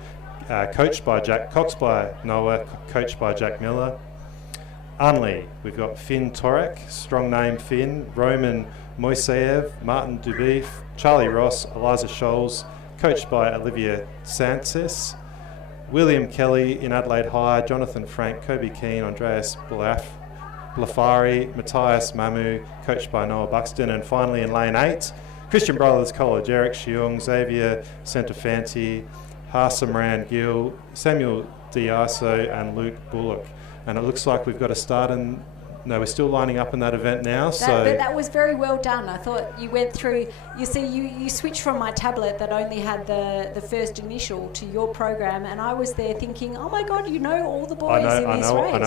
coached by coxed by Noah, coached by Jack Miller. Unley, we've got Finn Torak, strong name Finn, Roman Moiseev, Martin Dubeef, Charlie Ross, Eliza Scholes, coached by Olivia Sanchez. William Kelly in Adelaide High, Jonathan Frank, Kobe Keane, Andreas Blafari, Matthias Mamu, coached by Noah Buxton. And finally in lane 8, Christian Brothers College, Eric Shiung, Xavier Centofanti, Harsamran Gill, Samuel Diaso and Luke Bullock. And it looks like we've got a start and no, we're still lining up in that event now. But that was very well done. I thought you went through, you see, you switched from my tablet that only had the first initial to your program, and I was there thinking, oh my God, you know all the boys in this race. I know all I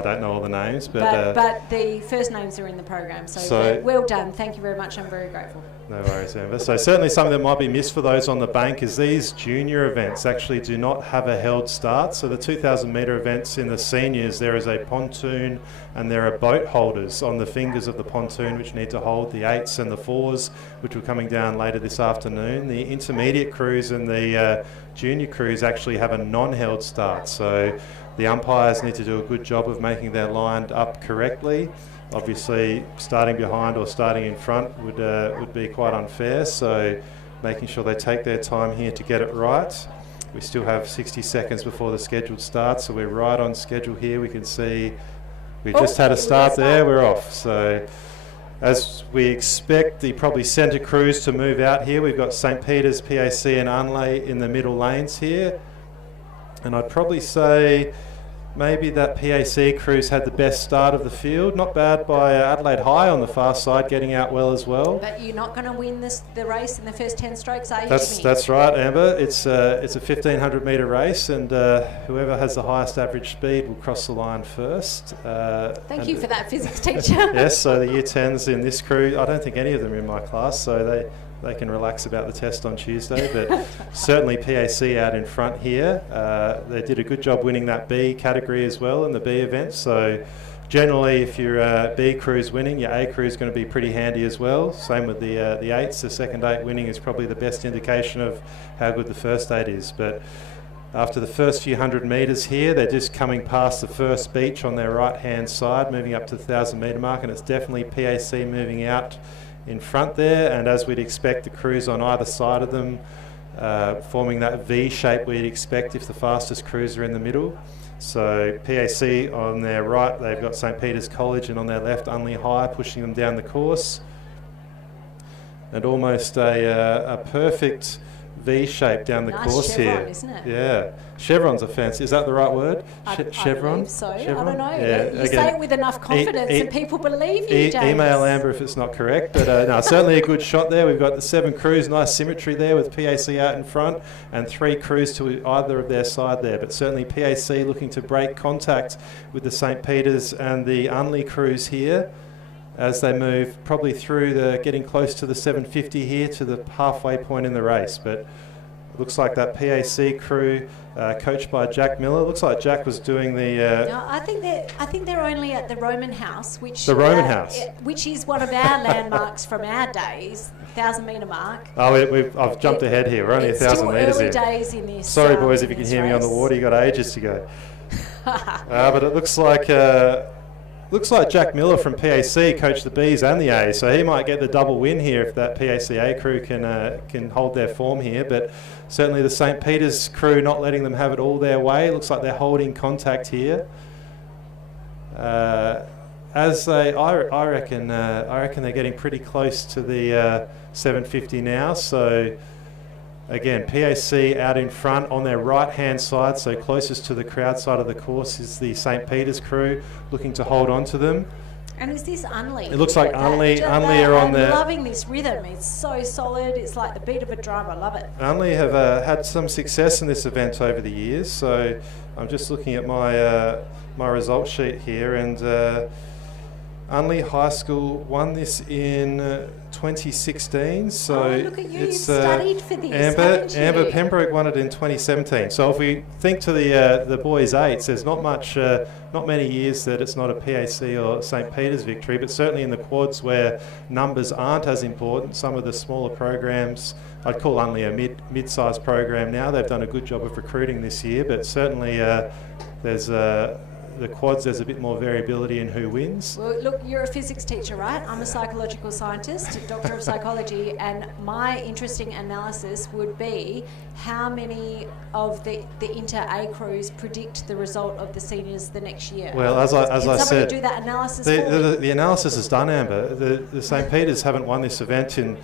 don't know all the names. But the first names are in the program, so well done. Thank you very much. I'm very grateful. No worries, Amber. So certainly something that might be missed for those on the bank is these junior events actually do not have a held start. So the 2,000 metre events in the seniors, there is a pontoon and there are boat holders on the fingers of the pontoon which need to hold the 8s and the 4s, which are coming down later this afternoon. The intermediate crews and the junior crews actually have a non-held start. So the umpires need to do a good job of making their lined up correctly. Obviously, starting behind or starting in front would be quite unfair, so making sure they take their time here to get it right. We still have 60 seconds before the scheduled start, so we're right on schedule here. We can see we just had a start there, we're off. So As we expect the probably centre crews to move out here, we've got St Peter's, PAC and Unley in the middle lanes here. And I'd probably say maybe that PAC crew's had the best start of the field. Not bad by Adelaide High on the far side, getting out well as well. But you're not going to win the race in the first 10 strokes, are you, Jimmy? That's right, Amber. It's a 1,500 metre race, and whoever has the highest average speed will cross the line first. Thank you for that, physics teacher. Yes, so the Year 10s in this crew, I don't think any of them are in my class, so they can relax about the test on Tuesday, but certainly PAC out in front here. They did a good job winning that B category as well in the B event, so generally if your B crew's winning, your A crew's going to be pretty handy as well. Same with the 8s. The second 8 winning is probably the best indication of how good the first 8 is. But after the first few 100 metres here, they're just coming past the first beach on their right hand side, moving up to the 1,000 metre mark, and it's definitely PAC moving out in front there, and as we'd expect, the crews on either side of them forming that V shape we'd expect if the fastest crews are in the middle. So PAC on their right, they've got St Peter's College, and on their left, Unley High, pushing them down the course. And almost a perfect V shape down the course chevron, here. Isn't it? Yeah, chevron's a fancy. Is that the right word? Chevron. I believe so. Chevron? I don't know. Yeah, you say it with enough confidence, and people believe you, James. Email Amber if it's not correct. But no, certainly a good shot there. We've got the 7 crews, nice symmetry there with PAC out in front, and 3 crews to either of their side there. But certainly PAC looking to break contact with the St Peter's and the Unley crews here, as they move probably through getting close to the 750 here to the halfway point in the race. But it looks like that PAC crew, coached by Jack Miller. Looks like Jack was doing the. No, I think they're only at the Roman House, which which is one of our landmarks from our days, 1,000 metre mark. Oh, I've jumped ahead here. We're only 1,000 metres here. Days in this. Sorry, boys, if you can hear me on the water. You got ages to go. But it looks like. Looks like Jack Miller from PAC coached the Bs and the A, so he might get the double win here if that PACA crew can hold their form here. But certainly the St Peter's crew not letting them have it all their way. Looks like they're holding contact here. I reckon they're getting pretty close to the 750 now. So. Again, PAC out in front on their right-hand side, so closest to the crowd side of the course is the St Peter's crew, looking to hold on to them. And is this Unley? It looks like Unley are on there. I'm loving this rhythm. It's so solid. It's like the beat of a drum. I love it. Unley have had some success in this event over the years, so I'm just looking at my result sheet here, and Unley High School won this in 2016. So look at you! You've studied for this, Amber Pembroke won it in 2017. So if we think to the boys' 8s, there's not many years that it's not a PAC or St Peter's victory, but certainly in the quads where numbers aren't as important, some of the smaller programs, I'd call Unley a mid-sized program now. They've done a good job of recruiting this year, but certainly there's the quads, there's a bit more variability in who wins. Well, look, you're a physics teacher, right? I'm a psychological scientist, doctor of psychology, and my interesting analysis would be how many of the inter-A crews predict the result of the seniors the next year. Well, as I said, can somebody do that analysis for me? The analysis is done, Amber. The St Peter's haven't won this event in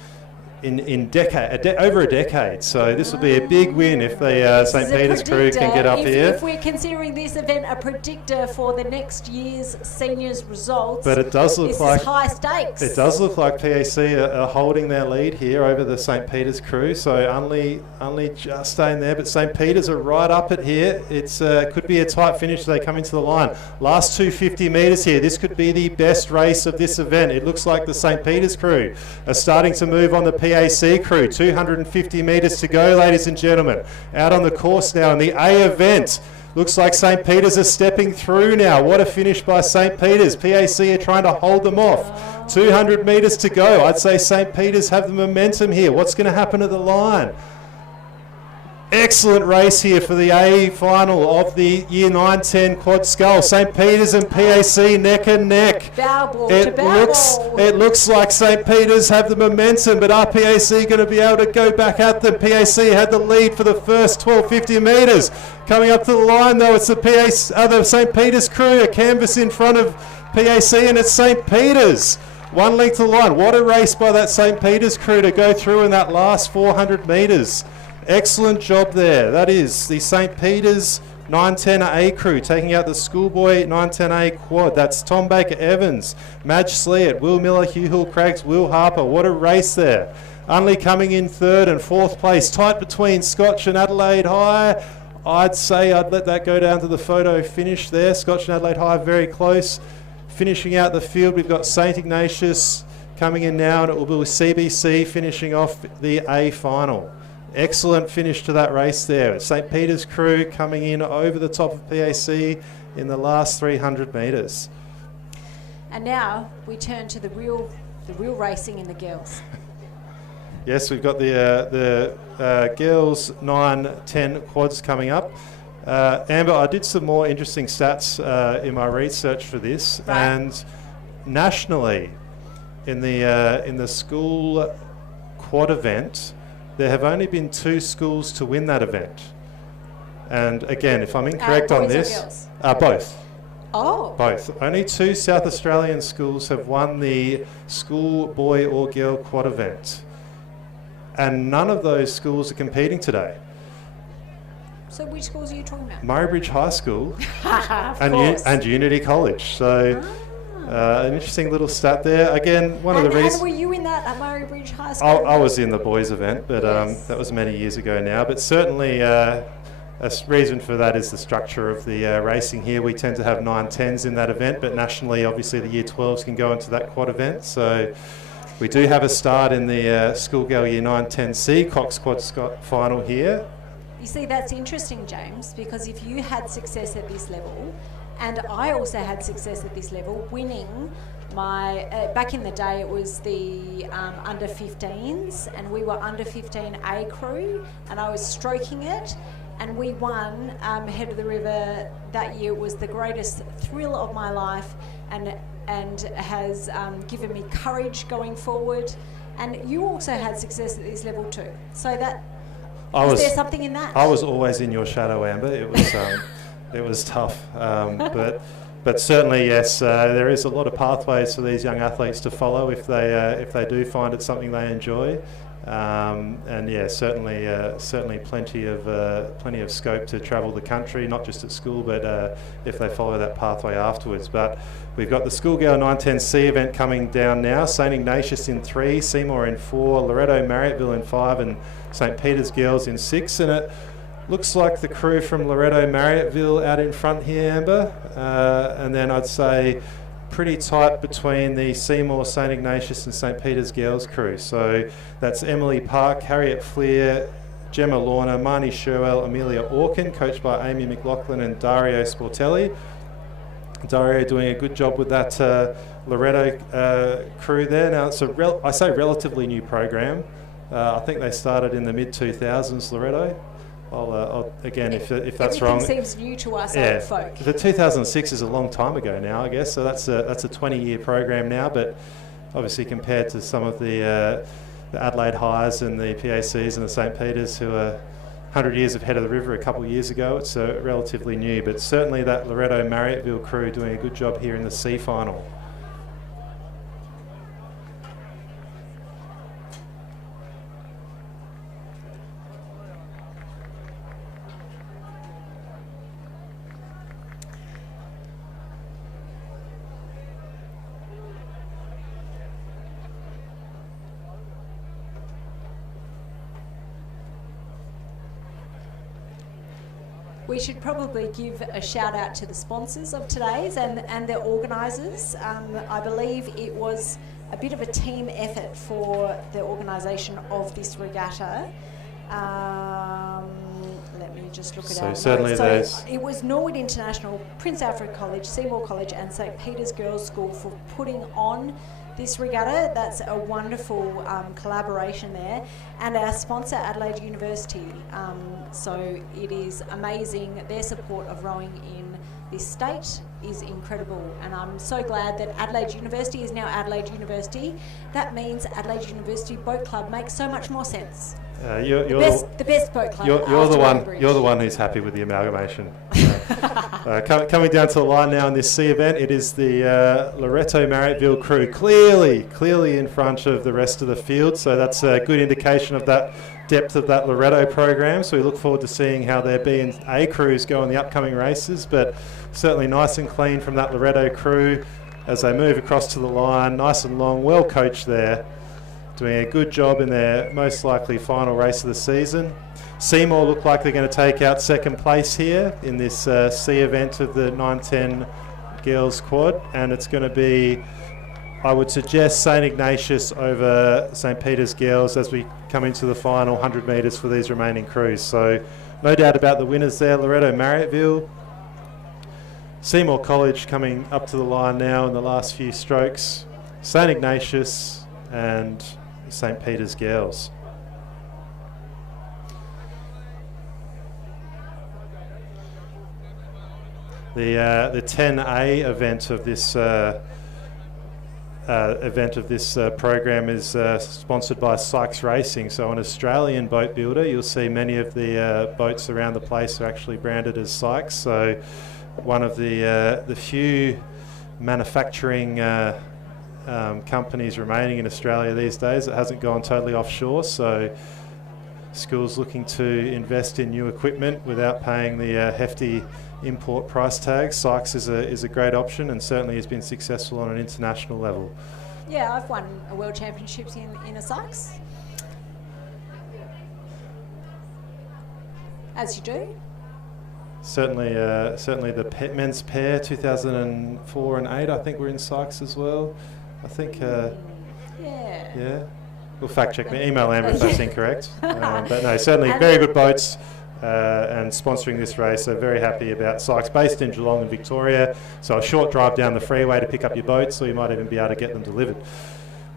over a decade, so this will be a big win if the St Peter's crew can get up here. If we're considering this event a predictor for the next year's seniors' results, but it does look like high stakes. It does look like PAC are holding their lead here over the St Peter's crew. So Unley just staying there, but St Peter's are right up it here. It's could be a tight finish as they come into the line. Last 250 metres here. This could be the best race of this event. It looks like the St Peter's crew are starting to move on the PAC crew. 250 metres to go, ladies and gentlemen. Out on the course now in the A event. Looks like St Peter's are stepping through now. What a finish by St Peter's. PAC are trying to hold them off. 200 metres to go. I'd say St Peter's have the momentum here. What's going to happen at the line? Excellent race here for the A final of the Year 9-10 Quad Scull. St Peter's and PAC neck and neck. It looks like St Peter's have the momentum, but are PAC going to be able to go back at them? PAC had the lead for the first 1250 metres. Coming up to the line though, it's the St Peter's crew, a canvas in front of PAC, and it's St Peter's. 1 length of the line. What a race by that St. Peter's crew to go through in that last 400 metres. Excellent job there. That is the St. Peter's 910A crew taking out the Schoolboy 910A quad. That's Tom Baker Evans, Madge Sleat, Will Miller, Hugh Hill Craigs, Will Harper. What a race there. Only coming in 3rd and 4th place. Tight between Scotch and Adelaide High. I'd say I'd let that go down to the photo finish there. Scotch and Adelaide High very close. Finishing out the field, we've got St. Ignatius coming in now, and it will be CBC finishing off the A final. Excellent finish to that race there. St. Peter's crew coming in over the top of PAC in the last 300 metres. And now we turn to the real racing in the girls. Yes, we've got the girls 9-10 quads coming up. Amber, I did some more interesting stats in my research for this, and nationally, in the school quad event, there have only been 2 schools to win that event. And again, if I'm incorrect on this, both. Oh. Both. Only 2 South Australian schools have won the school boy or girl quad event. And none of those schools are competing today. So which schools are you talking about? Murray-Bridge High School and Unity College. So an interesting little stat there. Again, one of the reasons... And were you in that at Murray-Bridge High School? I was in the boys event, but that was many years ago now. But certainly a reason for that is the structure of the racing here. We tend to have 9-10s in that event, but nationally, obviously, the Year 12s can go into that quad event. So we do have a start in the schoolgirl Year 9-10C Coxed Quad final here. You see, that's interesting, James, because if you had success at this level, and I also had success at this level, winning my, back in the day it was the under 15s, and we were under 15A crew, and I was stroking it, and we won Head of the River that year. It was the greatest thrill of my life, and has given me courage going forward. And you also had success at this level too. So that, is there something in that? I was always in your shadow, Amber. It was it was tough, but certainly yes, there is a lot of pathways for these young athletes to follow if they do find it something they enjoy. And yeah, certainly plenty of scope to travel the country, not just at school, but if they follow that pathway afterwards. But we've got the schoolgirl 9-10C event coming down now. St. Ignatius in 3, Seymour in 4, Loretto Marriotteville in 5, and St. Peter's girls in 6. And it looks like the crew from Loretto Marriotteville out in front here, Amber. And then I'd say pretty tight between the Seymour, St. Ignatius and St. Peter's girls crew. So that's Emily Park, Harriet Fleer, Gemma Lorna, Marnie Sherwell, Amelia Orkin, coached by Amy McLaughlin and Dario Sportelli. Dario doing a good job with that Loretto crew there. Now it's I say relatively new program. I think they started in the mid-2000s, Loretto. I'll again, if that's wrong. Everything seems new to us old folk. The 2006 is a long time ago now, I guess. So that's a 20-year program now. But obviously, compared to some of the Adelaide Highs and the PACs and the St. Peters, who are 100 years ahead of the river a couple of years ago, it's relatively new. But certainly that Loretto Marriotteville crew doing a good job here in the C final. We should probably give a shout out to the sponsors of today's and their organisers. I believe it was a bit of a team effort for the organisation of this regatta. Let me just look it up. It was Norwood International, Prince Alfred College, Seymour College and St. Peter's Girls' School for putting on this regatta. That's a wonderful collaboration there. And our sponsor, Adelaide University. So it is amazing. Their support of rowing in this state is incredible. And I'm so glad that Adelaide University is now Adelaide University. That means Adelaide University Boat Club makes so much more sense. The best boat club. You're the one who's happy with the amalgamation. Coming down to the line now in this C event, it is the Loreto Marriotteville crew, clearly in front of the rest of the field. So that's a good indication of that depth of that Loreto program. So we look forward to seeing how their B and A crews go in the upcoming races. But certainly nice and clean from that Loreto crew as they move across to the line, nice and long, well coached there, doing a good job in their most likely final race of the season. Seymour look like they're going to take out second place here in this C event of the 9-10 girls quad, and it's going to be, I would suggest, St Ignatius over St Peter's girls as we come into the final 100 metres for these remaining crews. So no doubt about the winners there, Loreto Marriotteville. Seymour College coming up to the line now in the last few strokes, St Ignatius and St Peter's girls. The 10A event of this program is sponsored by Sykes Racing. So an Australian boat builder, you'll see many of the boats around the place are actually branded as Sykes. So one of the few manufacturing companies remaining in Australia these days that hasn't gone totally offshore. So Scull's looking to invest in new equipment without paying the hefty import price tag. Sykes is a great option and certainly has been successful on an international level. Yeah, I've won a World Championships in a Sykes. As you do. Certainly the men's pair 2004 and 8 I think were in Sykes as well. I think yeah. We'll fact check me, email Amber if that's incorrect. But no, certainly very good boats and sponsoring this race. So very happy about Sykes, based in Geelong in Victoria. So a short drive down the freeway to pick up your boats, or you might even be able to get them delivered.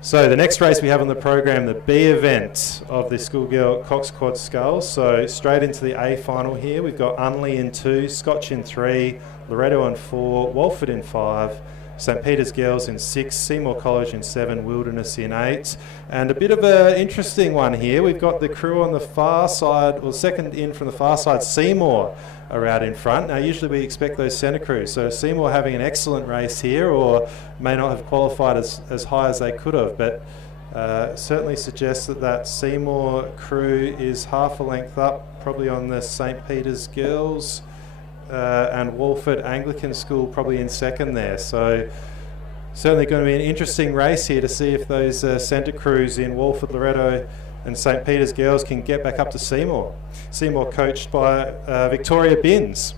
So the next race we have on the program, the B event of the schoolgirl Coxed Quad Scull. So straight into the A final here. We've got Unley in 2, Scotch in 3, Loreto in 4, Walford in 5, St Peter's Girls in 6, Seymour College in 7, Wilderness in 8. And a bit of an interesting one here. We've got the crew on the far side, or second in from the far side, Seymour are out in front. Now usually we expect those centre crews. So Seymour having an excellent race here, or may not have qualified as high as they could have, but certainly suggests that Seymour crew is half a length up, probably on the St Peter's Girls. And Walford Anglican School probably in second there. So certainly going to be an interesting race here to see if those centre crews in Walford, Loreto and St Peter's Girls can get back up to Seymour. Seymour coached by Victoria Binns.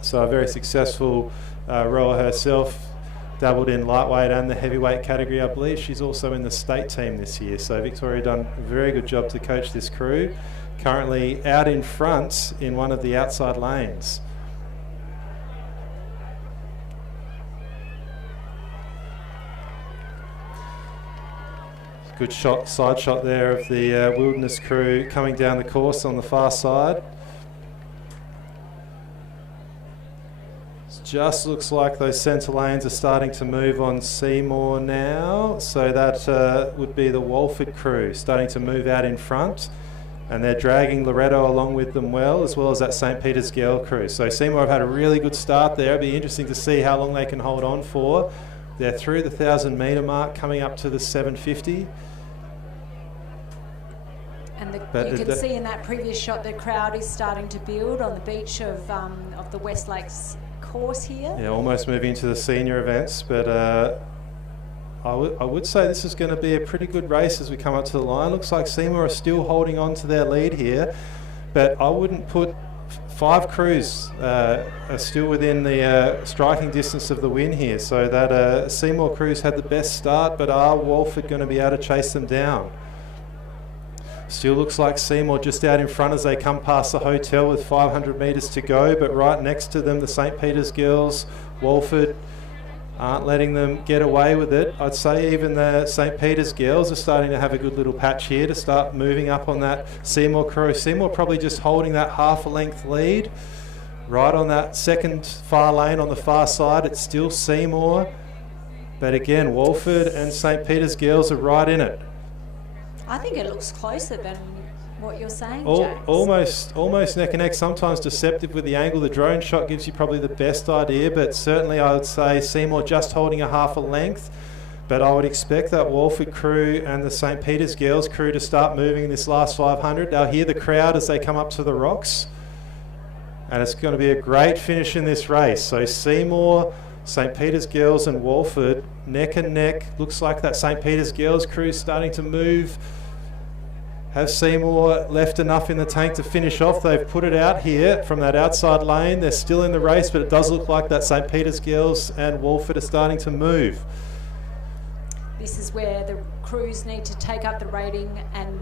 So a very successful rower herself, dabbled in lightweight and the heavyweight category. I believe she's also in the state team this year. So Victoria done a very good job to coach this crew. Currently out in front in one of the outside lanes. Good shot, side shot there of the Wilderness crew coming down the course on the far side. It just looks like those centre lanes are starting to move on Seymour now. So that would be the Walford crew starting to move out in front. And they're dragging Loreto along with them well as that St Peter's Girl crew. So Seymour have had a really good start there. It'll be interesting to see how long they can hold on for. They're through the 1,000 metre mark, coming up to the 750. And you can see in that previous shot the crowd is starting to build on the beach of the West Lakes course here. Yeah, almost moving into the senior events, but I would say this is going to be a pretty good race as we come up to the line. Looks like Seymour are still holding on to their lead here, but I wouldn't put 5 crews are still within the striking distance of the win here. So that Seymour crews had the best start, but are Walford going to be able to chase them down? Still looks like Seymour just out in front as they come past the hotel with 500 metres to go, but right next to them the St Peter's Girls, Walford, aren't letting them get away with it. I'd say even the St Peter's Girls are starting to have a good little patch here to start moving up on that Seymour crew. Seymour probably just holding that half a length lead. Right on that second far lane on the far side, it's still Seymour. But again, Walford and St Peter's Girls are right in it. I think it looks closer than what you're saying, James? Almost neck and neck, sometimes deceptive with the angle. The drone shot gives you probably the best idea, but certainly I would say Seymour just holding a half a length. But I would expect that Walford crew and the St. Peter's Girls crew to start moving in this last 500. They'll hear the crowd as they come up to the rocks. And it's going to be a great finish in this race. So Seymour, St. Peter's Girls and Walford, neck and neck. Looks like that St. Peter's Girls crew starting to move. Have Seymour left enough in the tank to finish off? They've put it out here from that outside lane. They're still in the race, but it does look like that St. Peter's Girls and Walford are starting to move. This is where the crews need to take up the rating and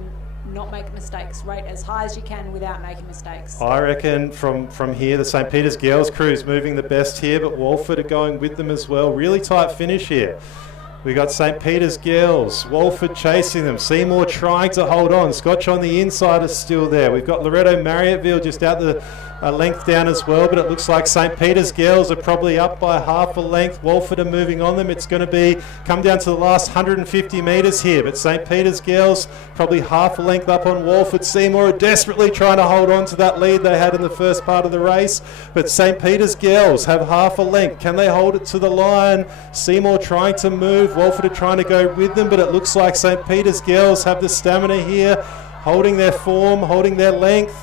not make mistakes. Rate as high as you can without making mistakes. I reckon from here, the St. Peter's Girls crew is moving the best here, but Walford are going with them as well. Really tight finish here. We got St. Peter's Girls, Walford chasing them, Seymour trying to hold on, Scotch on the inside is still there. We've got Loretto Marriotteville just out the length down as well, but it looks like St. Peter's Girls are probably up by half a length. Walford are moving on them. It's going to come down to the last 150 metres here, but St. Peter's Girls probably half a length up on Walford. Seymour are desperately trying to hold on to that lead they had in the first part of the race, but St. Peter's Girls have half a length. Can they hold it to the line? Seymour trying to move. Walford are trying to go with them, but it looks like St. Peter's Girls have the stamina here, holding their form, holding their length.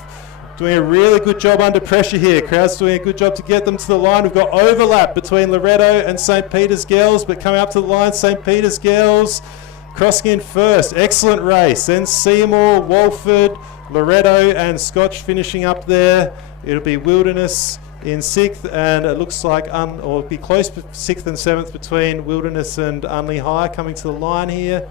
Doing a really good job under pressure here. Crowd's doing a good job to get them to the line. We've got overlap between Loretto and St. Peter's Girls, but coming up to the line, St. Peter's Girls crossing in first. Excellent race. Then Seymour, Walford, Loretto and Scotch finishing up there. It'll be Wilderness in 6th, and it looks like, or be close to 6th and 7th between Wilderness and Unley High coming to the line here.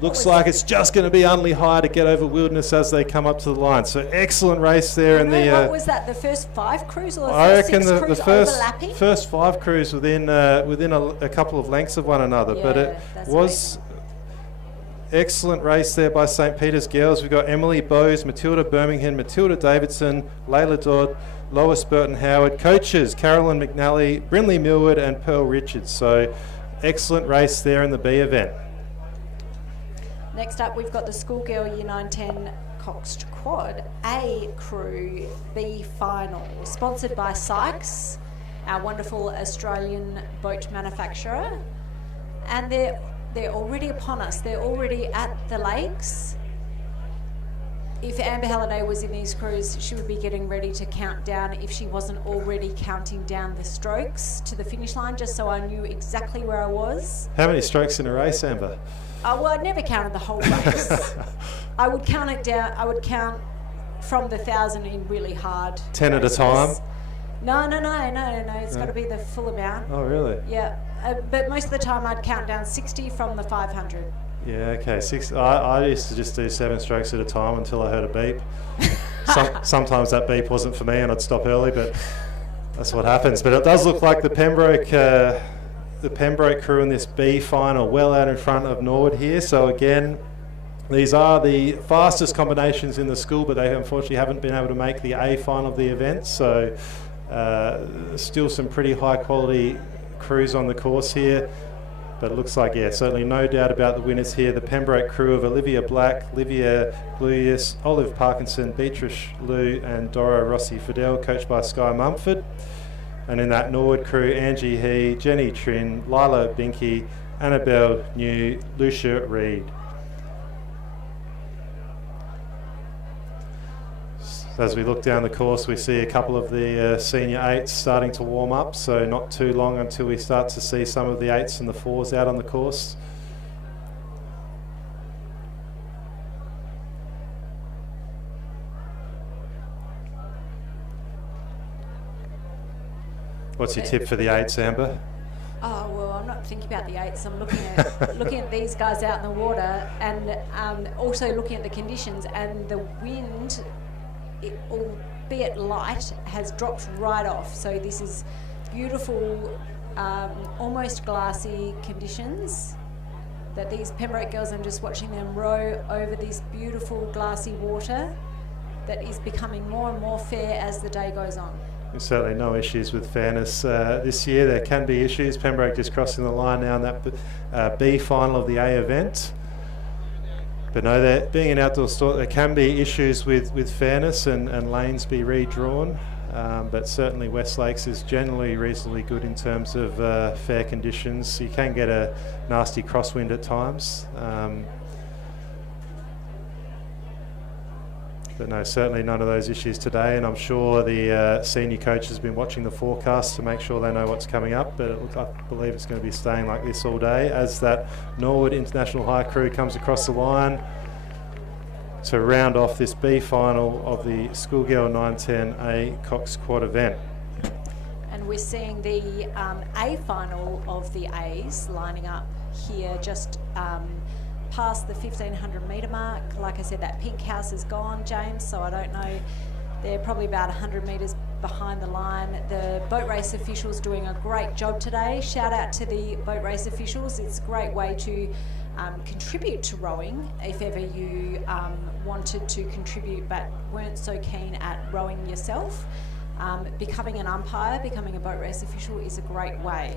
Looks like it's just going to be Unley High to get over Wilderness as they come up to the line. So excellent race there. What was that, the first 5 crews or the I first reckon 6 the crews first overlapping? first 5 crews within a couple of lengths of one another. Yeah, but it was excellent race there by St. Peter's Girls. We've got Emily Bowes, Matilda Birmingham, Matilda Davidson, Layla Dodd, Lois Burton Howard. Coaches Carolyn McNally, Brinley Millward and Pearl Richards. So excellent race there in the B event. Next up, we've got the Schoolgirl Year 9-10 Coxed Quad A Crew B Final, sponsored by Sykes, our wonderful Australian boat manufacturer. And they're already upon us. They're already at the lakes. If Amber Halliday was in these crews, she would be getting ready to count down if she wasn't already counting down the strokes to the finish line, just so I knew exactly where I was. How many strokes in a race, Amber? Well, I never counted the whole race. I would count it down. I would count from the 1,000 in really hard 10 races. at a time? No. It's got to be the full amount. Oh, really? Yeah. But most of the time I'd count down 60 from the 500. Yeah, okay. I used to just do 7 strokes at a time until I heard a beep. Sometimes that beep wasn't for me and I'd stop early, but that's what happens. But it does look like the Pembroke crew in this B final well out in front of Norwood here. So again, these are the fastest combinations in the school, but they unfortunately haven't been able to make the A final of the event. So still some pretty high quality crews on the course here. But it looks like, yeah, certainly no doubt about the winners here. The Pembroke crew of Olivia Black, Livia Gluyas, Olive Parkinson, Beatrice Liu and Dora Rossi Fidel, coached by Sky Mumford. And in that Norwood crew, Angie He, Jenny Trin, Lila Binky, Annabelle New, Lucia Reid. As we look down the course, we see a couple of the senior 8s starting to warm up, so not too long until we start to see some of the 8s and the 4s out on the course. What's your tip for the 8s, Amber? Oh, well, I'm not thinking about the 8s. I'm looking at these guys out in the water, and also looking at the conditions, and the wind, albeit light, has dropped right off. So this is beautiful, almost glassy conditions that these Pembroke girls, I'm just watching them row over this beautiful glassy water that is becoming more and more fair as the day goes on. There's certainly no issues with fairness this year. There can be issues. Pembroke just crossing the line now in that B final of the A event. But no, being an outdoor sport, there can be issues with fairness and lanes be redrawn. But certainly West Lakes is generally reasonably good in terms of fair conditions. You can get a nasty crosswind at times. But no, certainly none of those issues today, and I'm sure the senior coach has been watching the forecast to make sure they know what's coming up, but I believe it's going to be staying like this all day as that Norwood International High crew comes across the line to round off this B final of the Schoolgirl 910A Coxed Quad event. And we're seeing the A final of the A's lining up here just past the 1500 metre mark. Like I said, that pink house is gone, James, so I don't know. They're probably about 100 metres behind the line. The boat race officials doing a great job today. Shout out to the boat race officials. It's a great way to contribute to rowing if ever you wanted to contribute but weren't so keen at rowing yourself. Becoming an umpire, becoming a boat race official is a great way.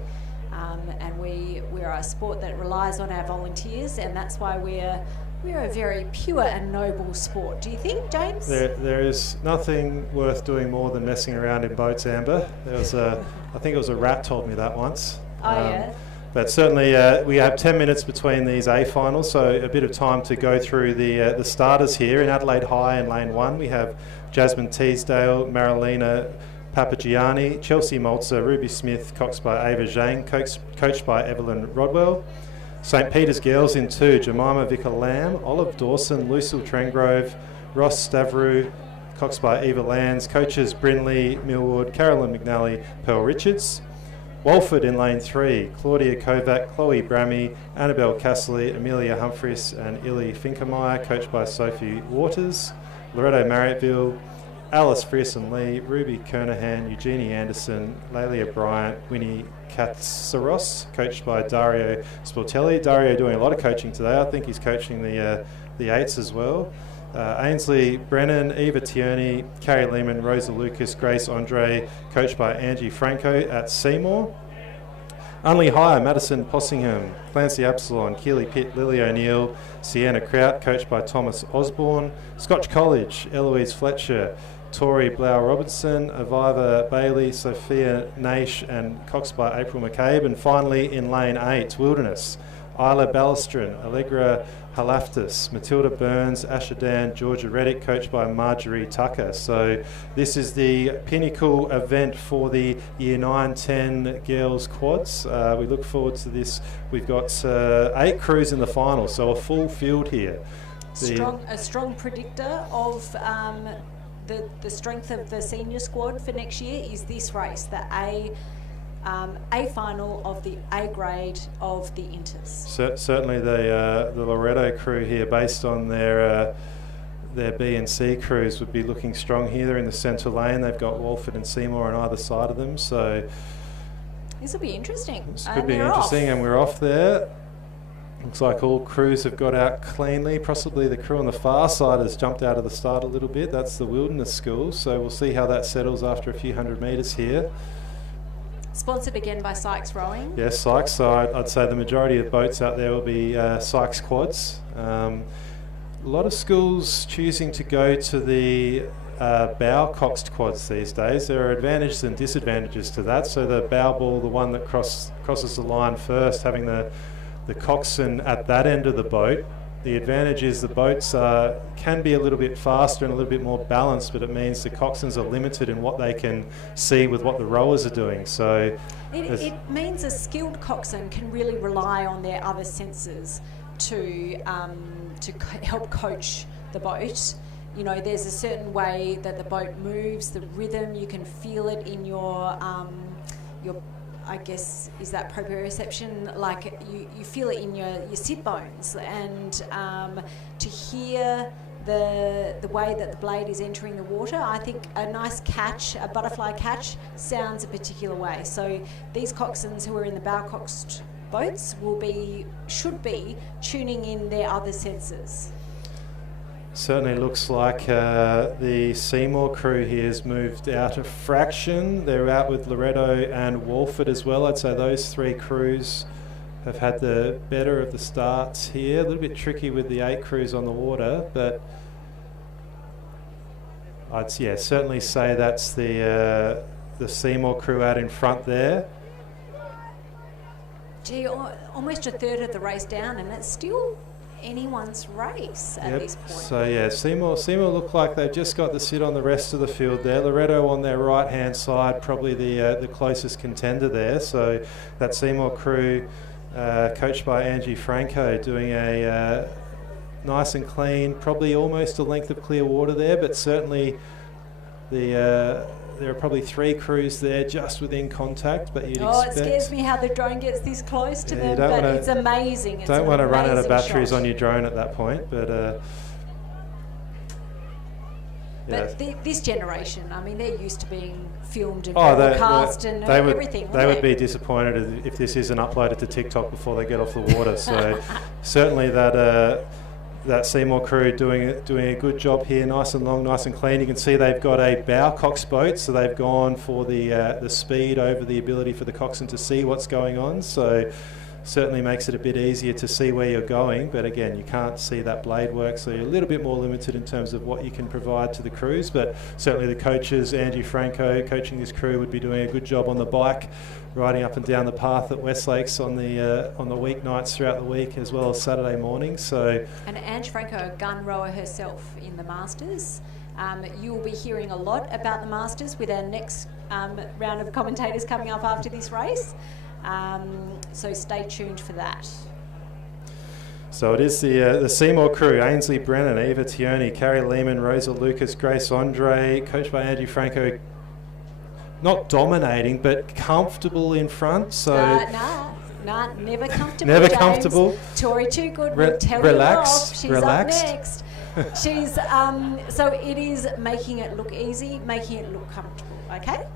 And we're a sport that relies on our volunteers, and that's why we're a very pure and noble sport. Do you think, James? There is nothing worth doing more than messing around in boats, Amber. There was I think it was a rat told me that once. Yeah. But certainly we have 10 minutes between these A finals, so a bit of time to go through the starters here. In Adelaide High in lane 1, we have Jasmine Teasdale, Marilena Papagianni, Chelsea Maltzer, Ruby Smith, coxed by Ava Zhang, coached by Evelyn Rodwell. St Peter's Girls in 2, Jemima Vicker Lamb, Olive Dawson, Lucille Trengrove, Ross Stavru, coxed by Eva Lands, coaches Brinley Millwood, Carolyn McNally, Pearl Richards. Walford in lane 3, Claudia Kovac, Chloe Brammy, Annabelle Castley, Amelia Humphries and Illy Finkermeyer, coached by Sophie Waters. Loretto Marriotville, Alice Frierson Lee, Ruby Kernahan, Eugenie Anderson, Lelia Bryant, Winnie Katsaros, coached by Dario Sportelli. Dario doing a lot of coaching today. I think he's coaching the 8s as well. Ainsley Brennan, Eva Tierney, Carrie Lehman, Rosa Lucas, Grace Andre, coached by Angie Franco at Seymour. Unley High, Madison Possingham, Clancy Absalon, Keely Pitt, Lily O'Neill, Sienna Kraut, coached by Thomas Osborne. Scotch College, Eloise Fletcher, Tori Blau-Robertson, Aviva Bailey, Sophia Naish and coxed by April McCabe. And finally in lane 8, Wilderness, Isla Ballastron, Allegra Halaftis, Matilda Burns, Asha Dan, Georgia Reddick, coached by Marjorie Tucker. So this is the pinnacle event for the Year 9-10 girls quads. We look forward to this. We've got 8 crews in the final, so a full field here. A strong predictor of the strength of the senior squad for next year is this race, the A final of the A grade of the Inters. Certainly the Loretto crew here, based on their B and C crews, would be looking strong here. They're in the centre lane. They've got Walford and Seymour on either side of them. So this will be interesting. This could be interesting, and we're off there. Looks like all crews have got out cleanly. Possibly the crew on the far side has jumped out of the start a little bit. That's the Wilderness School. So we'll see how that settles after a few hundred metres here. Sponsored again by Sykes Rowing. Yes, Sykes. So I'd say the majority of boats out there will be Sykes quads. A lot of schools choosing to go to the bow coxed quads these days. There are advantages and disadvantages to that. So the bow ball, the one that crosses the line first, having the coxswain at that end of the boat. The advantage is the boats can be a little bit faster and a little bit more balanced, but it means the coxswains are limited in what they can see with what the rowers are doing. So it means a skilled coxswain can really rely on their other senses to help coach the boat. You know, there's a certain way that the boat moves, the rhythm, you can feel it in your I guess, is that proprioception, like you feel it in your sit bones, and to hear the way that the blade is entering the water, I think a nice catch, a butterfly catch, sounds a particular way. So these coxswains who are in the bow coxed boats should be tuning in their other senses. Certainly looks like the Seymour crew here has moved out a fraction. They're out with Loretto and Walford as well. I'd say those 3 crews have had the better of the starts here. A little bit tricky with the 8 crews on the water, but I'd certainly say that's the Seymour crew out in front there. Gee, almost a third of the race down, and it's still anyone's race at this point. So Seymour look like they've just got the sit on the rest of the field there. Loretto on their right hand side, probably the closest contender there. So that Seymour crew, coached by Angie Franco, doing a nice and clean, probably almost a length of clear water there, but certainly there are probably 3 crews there just within contact, but you'd expect... it scares me how the drone gets this close to them, but it's amazing. It's don't want to run out of batteries shot on your drone at that point, but... But this generation, I mean, they're used to being filmed and broadcast and everything. They would be disappointed if this isn't uploaded to TikTok before they get off the water. So certainly that Seymour crew doing a good job here, nice and long, nice and clean. You can see they've got a bow Coxed boat, so they've gone for the speed over the ability for the coxswain to see what's going on. So certainly makes it a bit easier to see where you're going, but again, you can't see that blade work, so you're a little bit more limited in terms of what you can provide to the crews. But certainly the coaches, Angie Franco coaching this crew, would be doing a good job on the bike, riding up and down the path at Westlakes on the weeknights throughout the week, as well as Saturday morning. So, and Ange Franco, a gun rower herself in the Masters. You will be hearing a lot about the Masters with our next round of commentators coming up after this race. So stay tuned for that. So it is the Seymour crew: Ainsley Brennan, Eva Tioni, Carrie Lehman, Rosa Lucas, Grace Andre, coached by Angie Franco. Not dominating, but comfortable in front. So never comfortable. Never James. Comfortable. Tori Too Good will tell you off. She's relaxed. Up next. She's so it is making it look easy, making it look comfortable. Okay.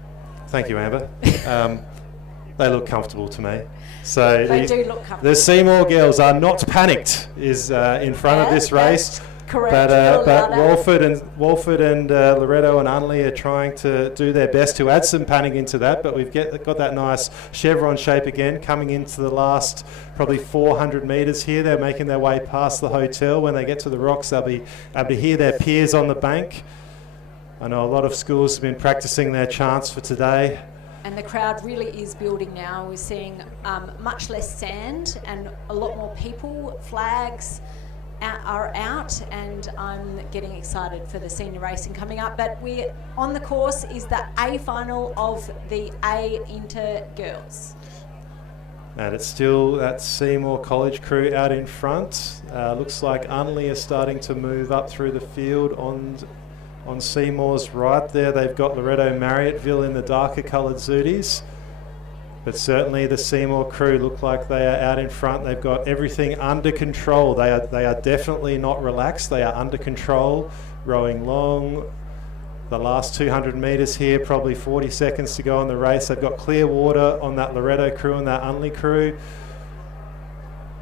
Thank you, Amber. They look comfortable to me. So they do look comfortable. The Seymour girls are not panicked. Is in front of this race. Correct. But Walford and Loretto and Unley are trying to do their best to add some panic into that. But we've got that nice chevron shape again coming into the last probably 400 metres here. They're making their way past the hotel. When they get to the rocks, they'll be able to hear their peers on the bank. I know a lot of schools have been practicing their chants for today. And the crowd really is building now. We're seeing much less sand and a lot more people. Flags are out, and I'm getting excited for the senior racing coming up. But we're on the course is the A final of the A Inter Girls. And it's still that Seymour College crew out in front. Looks like Unley is starting to move up through the field on Seymour's right there. They've got Loretto Marriotteville in the darker coloured zooties. But certainly the Seymour crew look like they are out in front. They've got everything under control. They are definitely not relaxed. They are under control, rowing long. The last 200 metres here, probably 40 seconds to go on the race. They've got clear water on that Loretto crew and that Unley crew.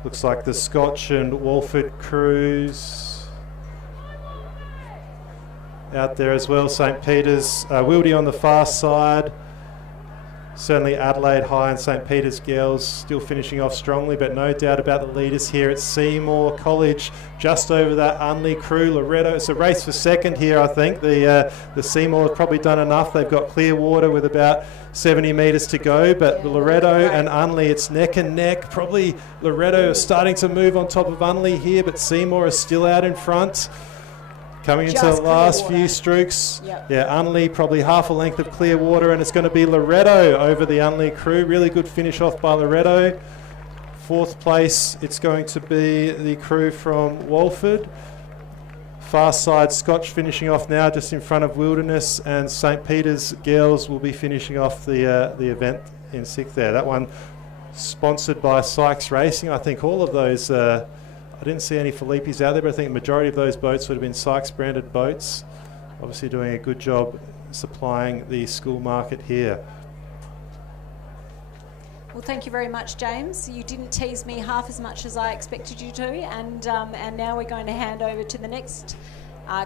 Looks like the Scotch and Walford crews out there as well. St Peter's, Wildy on the far side. Certainly Adelaide High and St Peter's girls still finishing off strongly, but no doubt about the leaders here at Seymour College, just over that Unley crew. Loretto, it's a race for second here, I think. The Seymour have probably done enough. They've got clear water with about 70 metres to go, but Loretto and Unley, it's neck and neck. Probably Loretto is starting to move on top of Unley here, but Seymour is still out in front. Coming into the last few strokes. Yep. Yeah, Unley probably half a length of clear water, and it's going to be Loretto over the Unley crew. Really good finish off by Loretto. Fourth place, it's going to be the crew from Walford. Far side Scotch finishing off now just in front of Wilderness, and St Peter's girls will be finishing off the event in sixth there. That one sponsored by Sykes Racing. I think all of those... I didn't see any Filippi's out there, but I think the majority of those boats would have been Sykes branded boats. Obviously doing a good job supplying the school market here. Well, thank you very much, James. You didn't tease me half as much as I expected you to, and now we're going to hand over to the next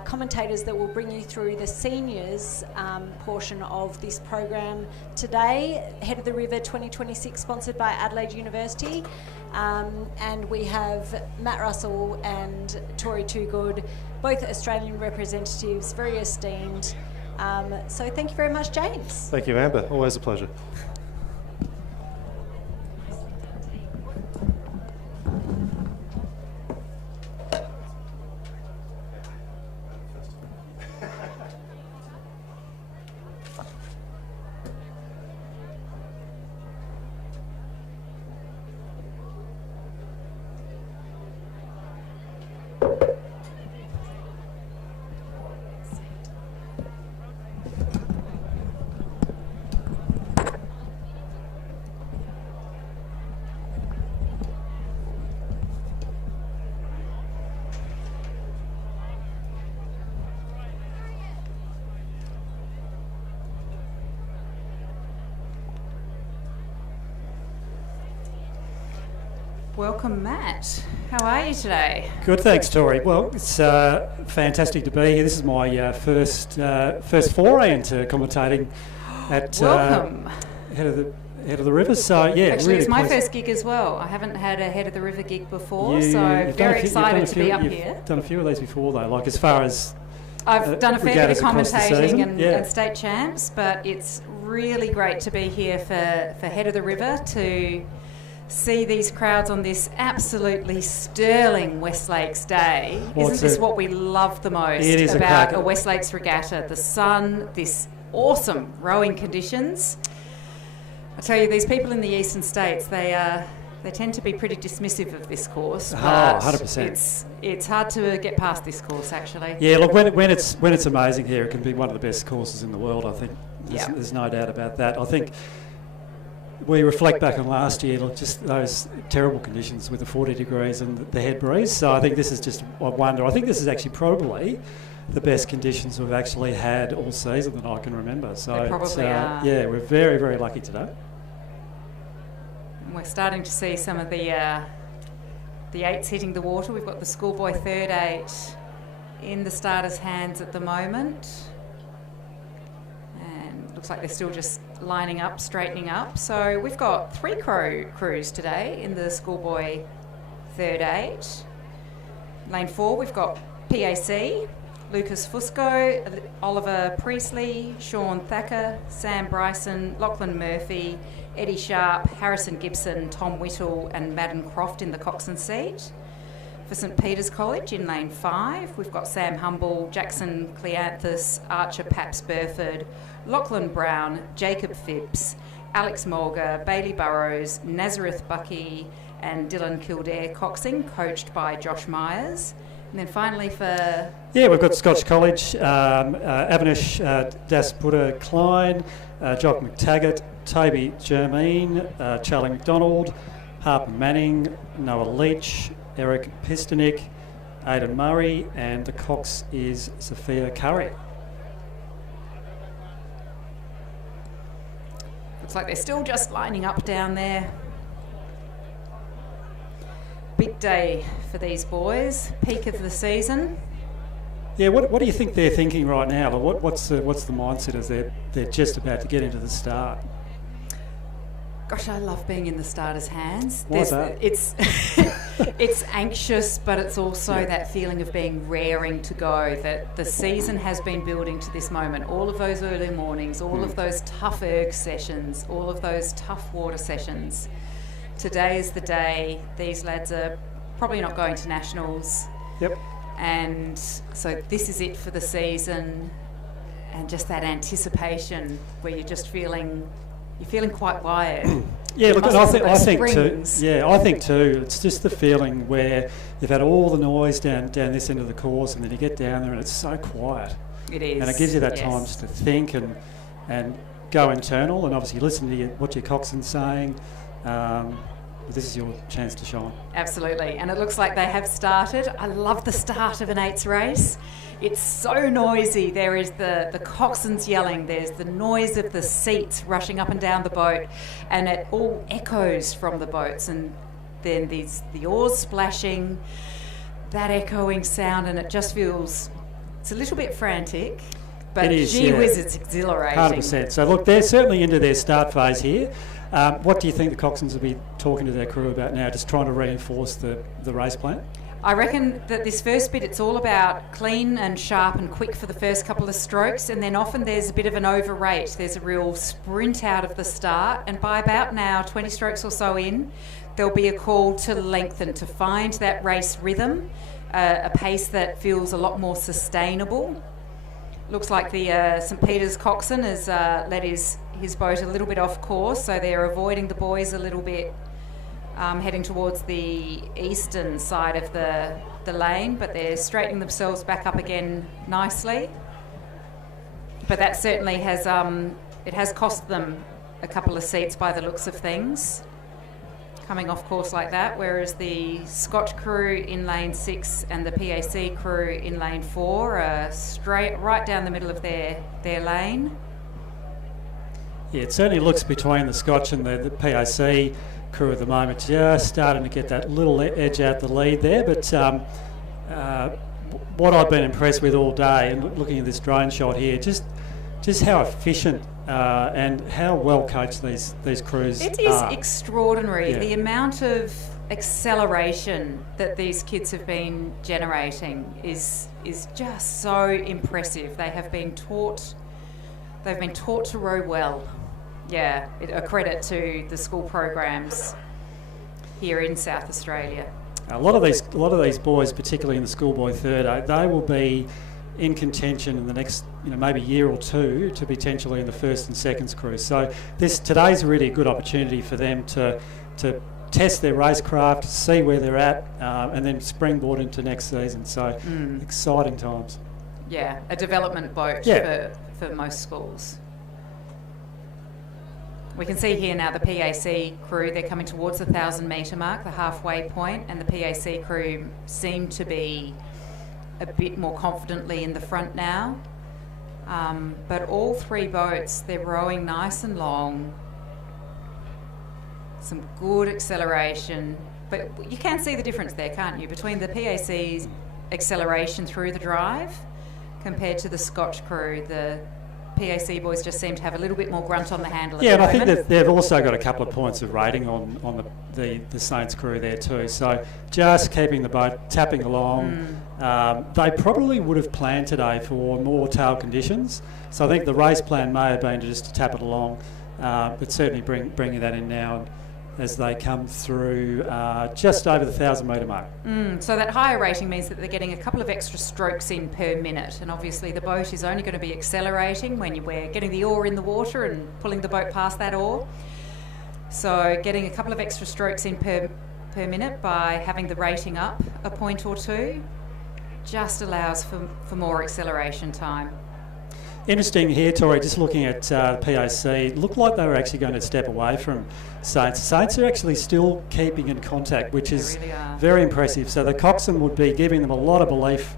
commentators that will bring you through the seniors portion of this program today. Head of the River 2026, sponsored by Adelaide University. And we have Matt Russell and Tori Toogood, both Australian representatives, very esteemed. So thank you very much, James. Thank you, Amber. Always a pleasure. Welcome, Matt. How are you today? Good, thanks, Tori. Well, it's fantastic to be here. This is my first foray into commentating at Welcome. Head of the River. So yeah, Actually, really it's my pleased. first gig as well. I haven't had a Head of the River gig before, You've so done very a few- excited to be up you've here. Done a few of these before, though. Like as far as I've done a fair bit of regattas across the commentating season. and, Yeah. and state champs, but it's really great to be here for Head of the River to see these crowds on this absolutely sterling West Lakes day. Well, Isn't it's this a- what we love the most It is a about cracker. a West Lakes regatta? The sun, this awesome rowing conditions. I tell you, these people in the eastern states, they tend to be pretty dismissive of this course. Oh, But 100%. It's hard to get past this course, actually. Yeah, look, when it's amazing here, it can be one of the best courses in the world. I think Yeah. there's no doubt about that. I think we reflect back on last year, look, just those terrible conditions with the 40 degrees and the head breeze. So I think this is just a wonder. I think this is actually probably the best conditions we've actually had all season that I can remember. So They it's, probably are. yeah, we're very, very lucky today. And we're starting to see some of the eights hitting the water. We've got the schoolboy third eight in the starters' hands at the moment. And looks like they're still just lining up, straightening up. So we've got three crews today in the schoolboy third eight. Lane 4, we've got PAC, Lucas Fusco, Oliver Priestley, Sean Thacker, Sam Bryson, Lachlan Murphy, Eddie Sharp, Harrison Gibson, Tom Whittle and Madden Croft in the Coxed seat. For St Peter's College in lane 5, we've got Sam Humble, Jackson Cleanthus, Archer Paps Burford, Lachlan Brown, Jacob Phipps, Alex Mulger, Bailey Burrows, Nazareth Bucky and Dylan Kildare Coxing, coached by Josh Myers. And then finally for... Yeah, we've got Scotch College, Avanish Dasputa Klein, Jock McTaggart, Toby Germain, Charlie McDonald, Harper Manning, Noah Leach, Eric Pistonik, Aidan Murray, and the Cox is Sophia Curry. Looks like they're still just lining up down there. Big day for these boys, peak of the season. Yeah, what do you think they're thinking right now? Like what's the mindset as they're just about to get into the start? Gosh, I love being in the starters' hands. Why's that? It's it's anxious, but it's also that feeling of being raring to go, that the season has been building to this moment. All of those early mornings, all of those tough erg sessions, all of those tough water sessions. Today is the day. These lads are probably not going to nationals. Yep. And so this is it for the season, and just that anticipation where you're just feeling quite wired. Yeah, look, Must and have I those think too. springs. Yeah, I think too. It's just the feeling where you've had all the noise down this end of the course, and then you get down there and it's so quiet. It is. And it gives you that yes. time just to think and go internal, and obviously listen to what your coxswain's saying. This is your chance to shine. Absolutely, and it looks like they have started. I love the start of an eights race. It's so noisy. There is the coxswains yelling, there's the noise of the seats rushing up and down the boat, and it all echoes from the boats, and then there's the oars splashing, that echoing sound, and it just feels, it's a little bit frantic. But It is, gee yeah. whiz, it's exhilarating. 100%. So look, they're certainly into their start phase here. What do you think the Coxons will be talking to their crew about now, just trying to reinforce the race plan? I reckon that this first bit, it's all about clean and sharp and quick for the first couple of strokes, and then often there's a bit of an overrate. There's a real sprint out of the start, and by about now, 20 strokes or so in, there'll be a call to lengthen, to find that race rhythm, a pace that feels a lot more sustainable. Looks like the St Peter's Coxswain has let his boat a little bit off course, so they're avoiding the buoys a little bit, heading towards the eastern side of the lane, but they're straightening themselves back up again nicely. But that certainly has it has cost them a couple of seats by the looks of things, coming off course like that, whereas the Scotch crew in lane 6 and the PAC crew in lane 4 are straight right down the middle of their lane. Yeah, it certainly looks between the Scotch and the PAC crew at the moment, just starting to get that little edge out the lead there. But what I've been impressed with all day, and looking at this drone shot here, just how efficient and how well coached these crews It is are. extraordinary, Yeah. the amount of acceleration that these kids have been generating is just so impressive. They've been taught to row well. Yeah, a credit to the school programs here in South Australia. A lot of these boys, particularly in the schoolboy third, they will be in contention in the next, maybe year or two to potentially in the first and seconds crew. So today's really a good opportunity for them to test their racecraft, see where they're at, and then springboard into next season. So exciting times. Yeah, a development boat for most schools. We can see here now the PAC crew, they're coming towards the 1,000-metre mark, the halfway point, and the PAC crew seem to be a bit more confidently in the front now. But all three boats, they're rowing nice and long. Some good acceleration. But you can see the difference there, can't you, between the PAC's acceleration through the drive compared to the Scotch crew. The PAC boys just seem to have a little bit more grunt on the handle at the And I moment. think that they've also got a couple of points of rating on the Saints crew there too. So just keeping the boat tapping along. They probably would have planned today for more tail conditions. So I think the race plan may have been just to tap it along, but certainly bringing that in now as they come through just over the 1,000-metre mark. So that higher rating means that they're getting a couple of extra strokes in per minute, and obviously the boat is only going to be accelerating when we're getting the oar in the water and pulling the boat past that oar. So getting a couple of extra strokes in per minute by having the rating up a point or two just allows for more acceleration time. Interesting here, Tori, just looking at PAC, it looked like they were actually going to step away from Saints. Saints are actually still keeping in contact, which is really are. very impressive. So the Coxswain would be giving them a lot of belief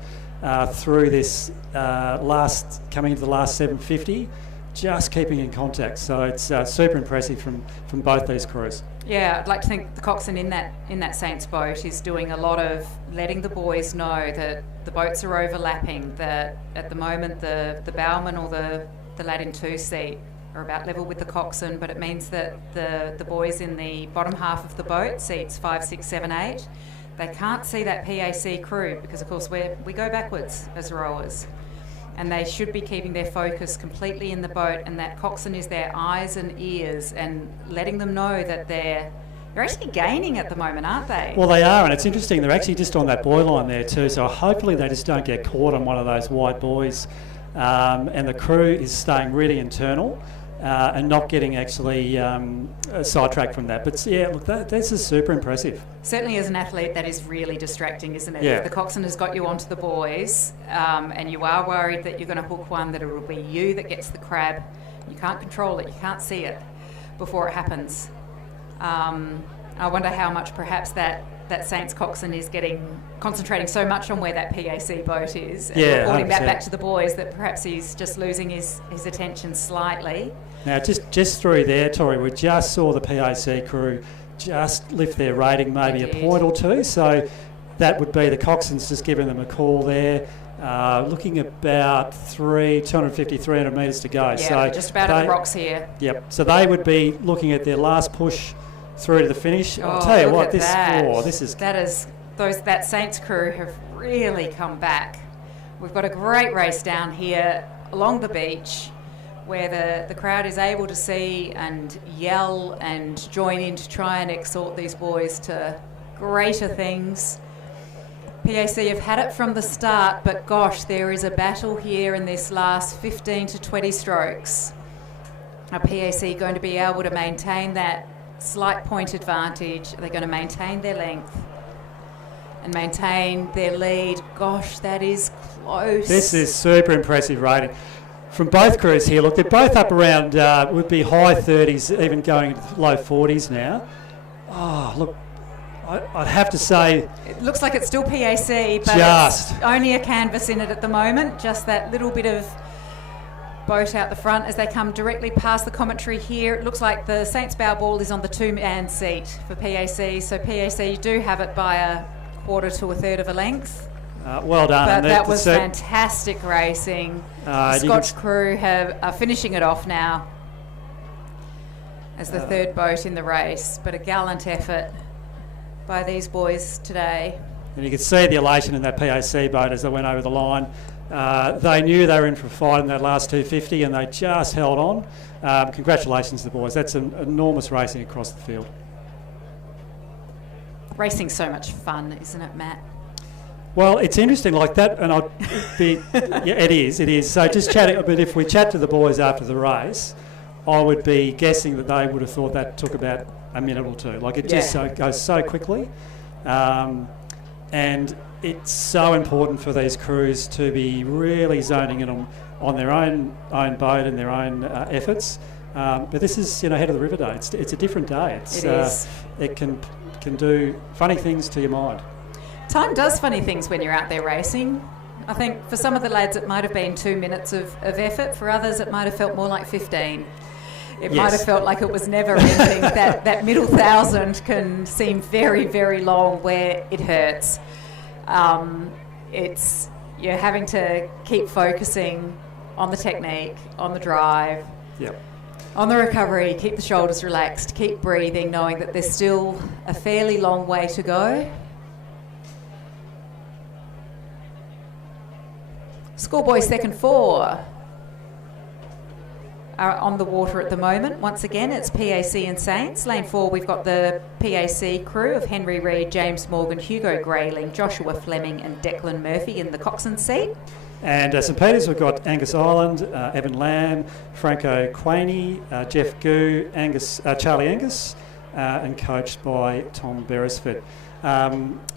through this coming into the last 750, just keeping in contact. So it's super impressive from both these crews. Yeah, I'd like to think the Coxswain in that Saints boat is doing a lot of letting the boys know that the boats are overlapping, that at the moment the bowman or the lad in 2 seat are about level with the Coxswain, but it means that the boys in the bottom half of the boat, seats 5, 6, 7, 8, they can't see that PAC crew because of course we go backwards as rowers. And they should be keeping their focus completely in the boat, and that Coxswain is their eyes and ears and letting them know that they're actually gaining at the moment, aren't they? Well, they are, and it's interesting, they're actually just on that buoy line there too, so hopefully they just don't get caught on one of those white buoys, and the crew is staying really internal and not getting actually sidetracked from that. But yeah, look, this is super impressive. Certainly as an athlete, that is really distracting, isn't it? Yeah. If the Coxswain has got you onto the buoys and you are worried that you're going to hook one, that it will be you that gets the crab, you can't control it, you can't see it before it happens. I wonder how much perhaps that Saints Coxswain is concentrating so much on where that PAC boat is and reporting that 100%. back to the boys that perhaps he's just losing his attention slightly. Now, just through there, Tori, we just saw the PAC crew just lift their rating maybe a point or two, so that would be the Coxswain's just giving them a call there. looking about 250, 300 metres to go. Yeah, So just about at the rocks here. Yep. So they would be looking at their last push through to the finish. Oh, I'll tell you look what, at this that. floor, this is... That Saints crew have really come back. We've got a great race down here along the beach where the crowd is able to see and yell and join in to try and exhort these boys to greater things. PAC have had it from the start, but gosh, there is a battle here in this last 15 to 20 strokes. Are PAC going to be able to maintain that slight point advantage? Are they going to maintain their length and maintain their lead? Gosh, that is close. This is super impressive rating from both crews here. Look, they're both up around, would be high 30s, even going into low 40s now. Oh, look, I'd have to say... It looks like it's still PAC, but just it's only a canvas in it at the moment. Just that little bit of boat out the front as they come directly past the commentary here. It looks like the Saints bow ball is on the two-man seat for PAC. So PAC do have it by a quarter to a third of a length. Well done. But that was fantastic racing. The Scotch crew are finishing it off now as the third boat in the race. But a gallant effort by these boys today. And you could see the elation in that PAC boat as they went over the line. They knew they were in for a fight in that last 250 and they just held on. Congratulations to the boys. That's an enormous racing across the field. Racing's so much fun, isn't it, Matt? Well, it's interesting like that, and I'll be... yeah, it is. So just chatting, but if we chat to the boys after the race, I would be guessing that they would have thought that took about a minute or two. Like it just goes so quickly. And it's so important for these crews to be really zoning in on their own boat and their own efforts. But this is, head of the river day. It's a different day. It is. It can do funny things to your mind. Time does funny things when you're out there racing. I think for some of the lads it might have been 2 minutes of effort. For others it might have felt more like 15. It might have felt like it was never ending. that middle 1,000 can seem very, very long where it hurts. You're having to keep focusing on the technique, on the drive, on the recovery, keep the shoulders relaxed, keep breathing, knowing that there's still a fairly long way to go. Schoolboys second four are on the water at the moment. Once again, it's PAC and Saints. Lane 4, we've got the PAC crew of Henry Reid, James Morgan, Hugo Grayling, Joshua Fleming and Declan Murphy in the Coxed seat. And St Peters, we've got Angus Island, Evan Lamb, Franco Quaney, Jeff Goo, Charlie Angus, and coached by Tom Beresford.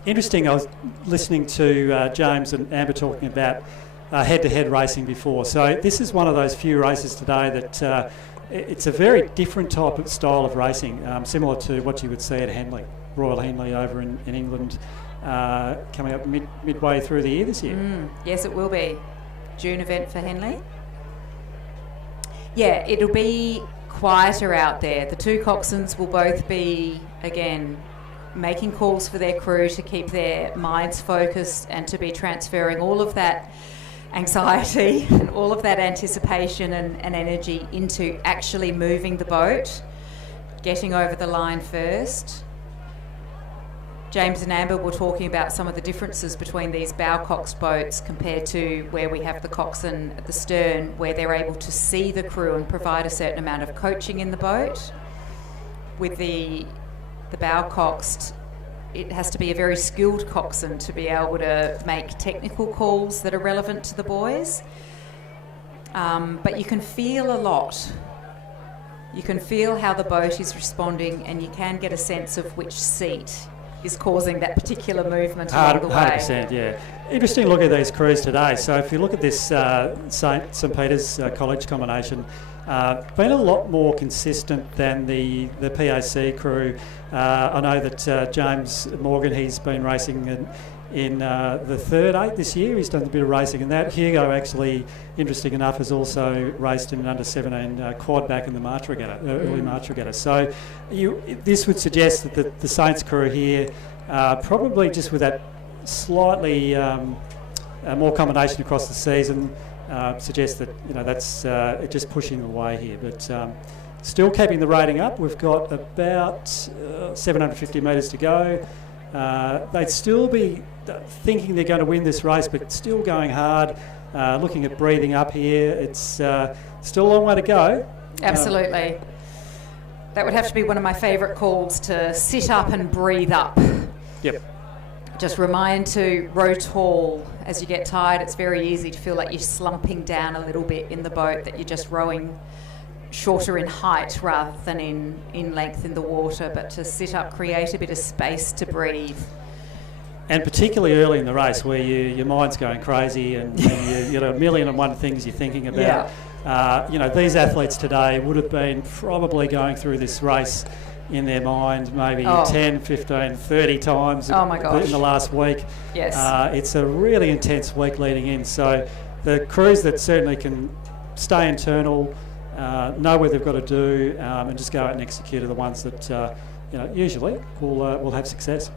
Interesting, I was listening to James and Amber talking about head-to-head racing before. So this is one of those few races today that it's a very different type of style of racing, similar to what you would see at Henley, Royal Henley over in England, coming up midway through the year this year. Yes, it will be. June event for Henley. Yeah, it'll be quieter out there. The two coxswains will both be, again, making calls for their crew to keep their minds focused and to be transferring all of that anxiety and all of that anticipation and energy into actually moving the boat, getting over the line first. James and Amber were talking about some of the differences between these bow coxed boats compared to where we have the coxswain at the stern, where they're able to see the crew and provide a certain amount of coaching in the boat. With the bow coxed, it has to be a very skilled coxswain to be able to make technical calls that are relevant to the boys. But you can feel a lot. You can feel how the boat is responding, and you can get a sense of which seat is causing that particular movement along the way. 100%, yeah. Interesting look at these crews today. So if you look at this St Peters College combination, been a lot more consistent than the PAC crew. I know that James Morgan, he's been racing in the third 8 this year. He's done a bit of racing in that. Hugo, actually, interesting enough, has also raced in an under-17 quad back in the March Regatta, early March Regatta. So this would suggest that the Saints crew here, probably just with that slightly more combination across the season suggests that that's it just pushing away here. But still keeping the rating up. We've got about 750 metres to go. They'd still be thinking they're going to win this race, but still going hard. Looking at breathing up here. It's still a long way to go. Absolutely. That would have to be one of my favourite calls, to sit up and breathe up. Yep. Just remind to row tall. As you get tired, it's very easy to feel like you're slumping down a little bit in the boat, that you're just rowing shorter in height rather than in length in the water. But to sit up, create a bit of space to breathe. And particularly early in the race, where your mind's going crazy and you've got a million and one things you're thinking about. Yeah. These athletes today would have been probably going through this race in their mind maybe 10, 15, 30 times in the last week. Yes. It's a really intense week leading in. So the crews that certainly can stay internal, know what they've got to do, and just go out and execute are the ones that usually will have success.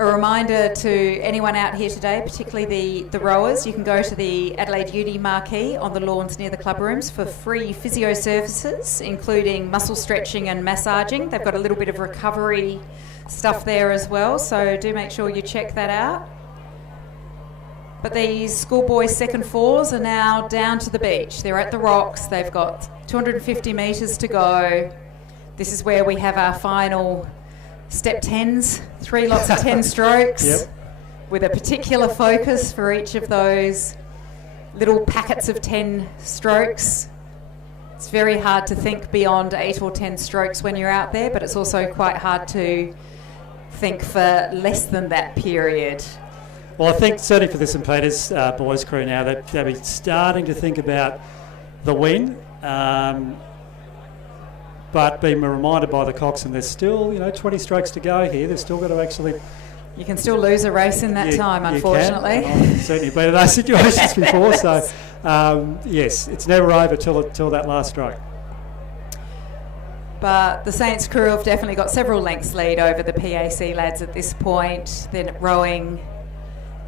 A reminder to anyone out here today, particularly the rowers, you can go to the Adelaide Uni marquee on the lawns near the club rooms for free physio services, including muscle stretching and massaging. They've got a little bit of recovery stuff there as well, so do make sure you check that out. But these schoolboys second fours are now down to the beach. They're at the rocks. They've got 250 metres to go. This is where we have our final step 10s, 3 lots of 10 strokes, yep, with a particular focus for each of those little packets of 10 strokes. It's very hard to think beyond 8 or 10 strokes when you're out there, but it's also quite hard to think for less than that period. Well, I think certainly for the St Peters boys crew now, they'll be starting to think about the win. But being reminded by the Coxed, and there's still 20 strokes to go here. They've still got to actually. You can still lose a race in that time, unfortunately. I've certainly been in those situations before. So yes, it's never over till that last stroke. But the Saints crew have definitely got several lengths lead over the PAC lads at this point. They're rowing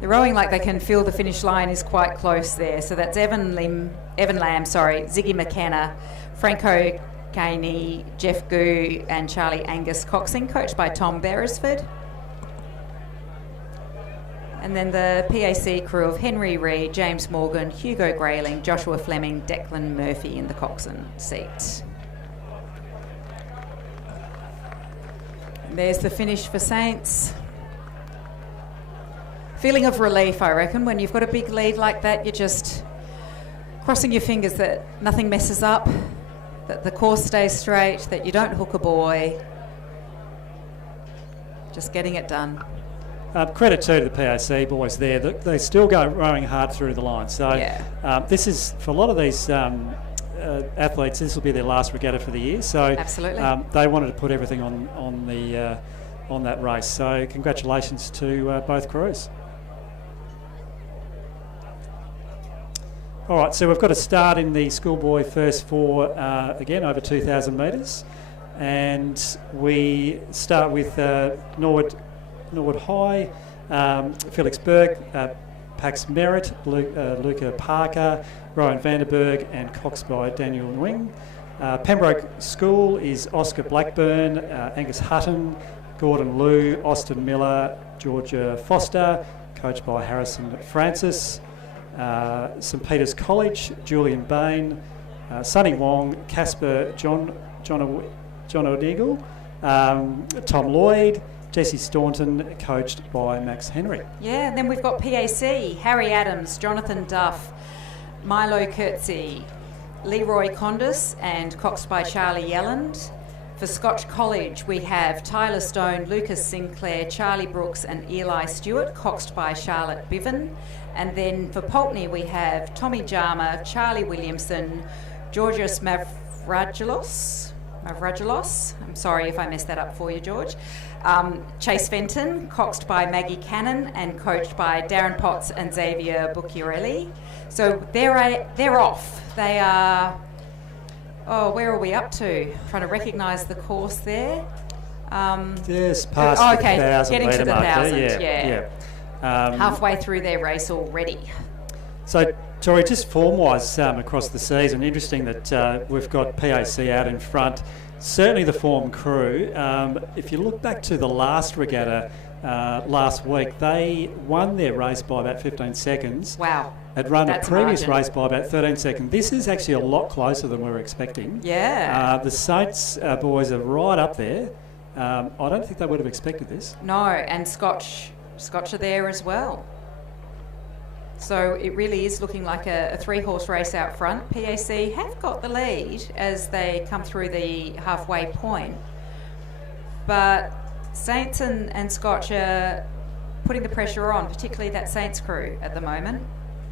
like they can feel the finish line is quite close there. So that's Evan Lamb, Ziggy McKenna, Franco Caney, Jeff Goo and Charlie Angus Coxing, coached by Tom Beresford. And then the PAC crew of Henry Reid, James Morgan, Hugo Grayling, Joshua Fleming, Declan Murphy in the coxswain seat. And there's the finish for Saints. Feeling of relief, I reckon, when you've got a big lead like that. You're just crossing your fingers that nothing messes up, that the course stays straight, that you don't hook a buoy. Just getting it done. Credit too to the PAC boys there. They still go rowing hard through the line. So this is, for a lot of these athletes, this will be their last regatta for the year. So absolutely, they wanted to put everything on that race. So congratulations to both crews. All right, so we've got a start in the schoolboy first four, again, over 2,000 metres. And we start with Norwood High, Felix Burke, Pax Merritt, Luca Parker, Ryan Vanderberg, and Coxed by Daniel Nguyen. Pembroke School is Oscar Blackburn, Angus Hutton, Gordon Liu, Austin Miller, Georgia Foster, coached by Harrison Francis. St Peter's College, Julian Bain, Sonny Wong, Casper John O'Deagle, Tom Lloyd, Jesse Staunton, coached by Max Henry. Yeah, and then we've got PAC, Harry Adams, Jonathan Duff, Milo Kurtzy, Leroy Condis, and coxed by Charlie Yelland. For Scotch College, we have Tyler Stone, Lucas Sinclair, Charlie Brooks, and Eli Stewart, coxed by Charlotte Biven. And then for Pulteney, we have Tommy Jarma, Charlie Williamson, Georgios Mavragelos. I'm sorry if I messed that up for you, George. Chase Fenton, coxed by Maggie Cannon and coached by Darren Potts and Xavier Bucchiarelli. So they're off. They are, where are we up to? Trying to recognise the course there. Just past the 1,000 getting to metre the mark 1,000, there. Yeah. Halfway through their race already. So, Tori, just form-wise across the season, interesting that we've got PAC out in front. Certainly the form crew. If you look back to the last regatta last week, they won their race by about 15 seconds. Wow. Had run That's a previous margin. race by about 13 seconds. This is actually a lot closer than we were expecting. Yeah. The Saints boys are right up there. I don't think they would have expected this. No, and Scotch are there as well. So it really is looking like a three-horse race out front. PAC have got the lead as they come through the halfway point. But Saints and Scotch are putting the pressure on, particularly that Saints crew at the moment,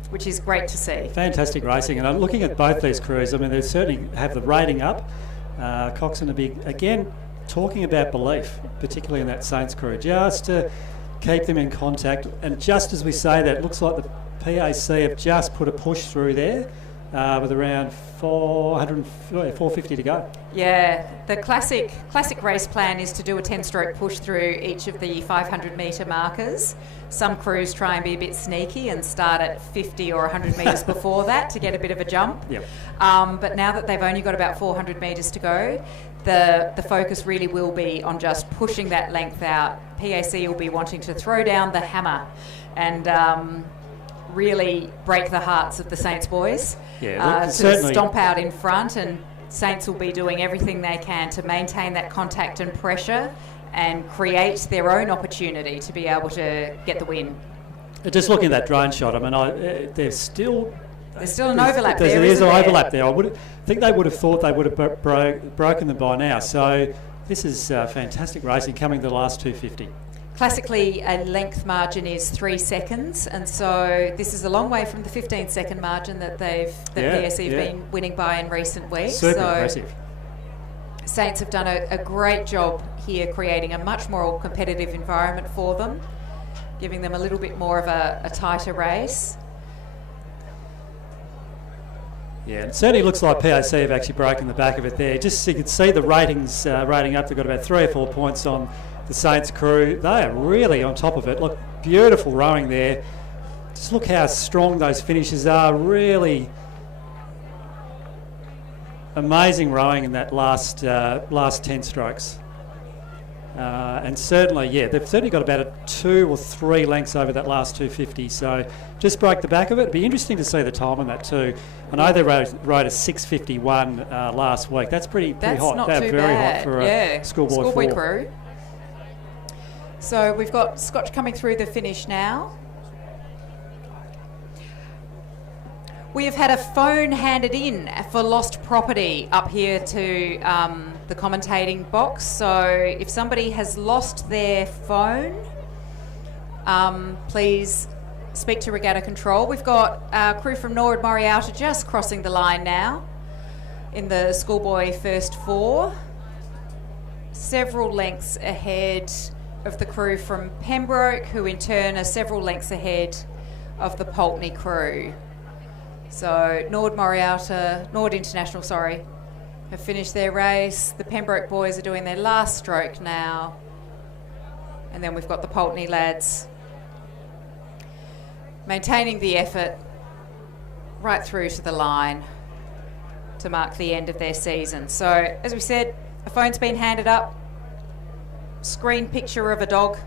which is great to see. Fantastic racing. And I'm looking at both these crews. I mean, they certainly have the rating up. Coxed and a big, again, talking about belief, particularly in that Saints crew, just to keep them in contact. And just as we say that, it looks like the PAC have just put a push through there with around 450 to go. Yeah, the classic race plan is to do a 10-stroke push through each of the 500-metre markers. Some crews try and be a bit sneaky and start at 50 or 100 metres before that to get a bit of a jump. Yep. But now that they've only got about 400 metres to go, the focus really will be on just pushing that length out. PAC will be wanting to throw down the hammer and really break the hearts of the Saints boys. Yeah, to certainly stomp out in front, and Saints will be doing everything they can to maintain that contact and pressure and create their own opportunity to be able to get the win. Just looking at that drone shot, I mean, there's still an overlap there. There's isn't an there? overlap there. I think they would have thought they would have broken them by now. So this is fantastic racing coming to the last 250. Classically, a length margin is 3 seconds, and so this is a long way from the 15-second margin that PAC have been winning by in recent weeks. Super impressive. Saints have done a great job here creating a much more competitive environment for them, giving them a little bit more of a tighter race. Yeah, it certainly looks like PAC have actually broken the back of it there. Just so you can see the ratings rating up. They've got about 3 or 4 points on the Saints crew. They are really on top of it. Look, beautiful rowing there. Just look how strong those finishes are. Really amazing rowing in that last 10 strokes. And certainly, they've certainly got about 2 or 3 lengths over that last 250. So just broke the back of it. It'd be interesting to see the time on that too. I know they rode a 6:51 last week. That's pretty hot. Not They're too very bad. hot for a schoolboy crew. So we've got Scotch coming through the finish now. We have had a phone handed in for lost property up here to the commentating box. So if somebody has lost their phone, please speak to Regatta Control. We've got our crew from Norwood Morialta just crossing the line now in the schoolboy first 4. Several lengths ahead of the crew from Pembroke, who in turn are several lengths ahead of the Pulteney crew. So Norwood International, have finished their race. The Pembroke boys are doing their last stroke now. And then we've got the Pulteney lads maintaining the effort right through to the line to mark the end of their season. So, as we said, a phone's been handed up. Screen picture of a dog.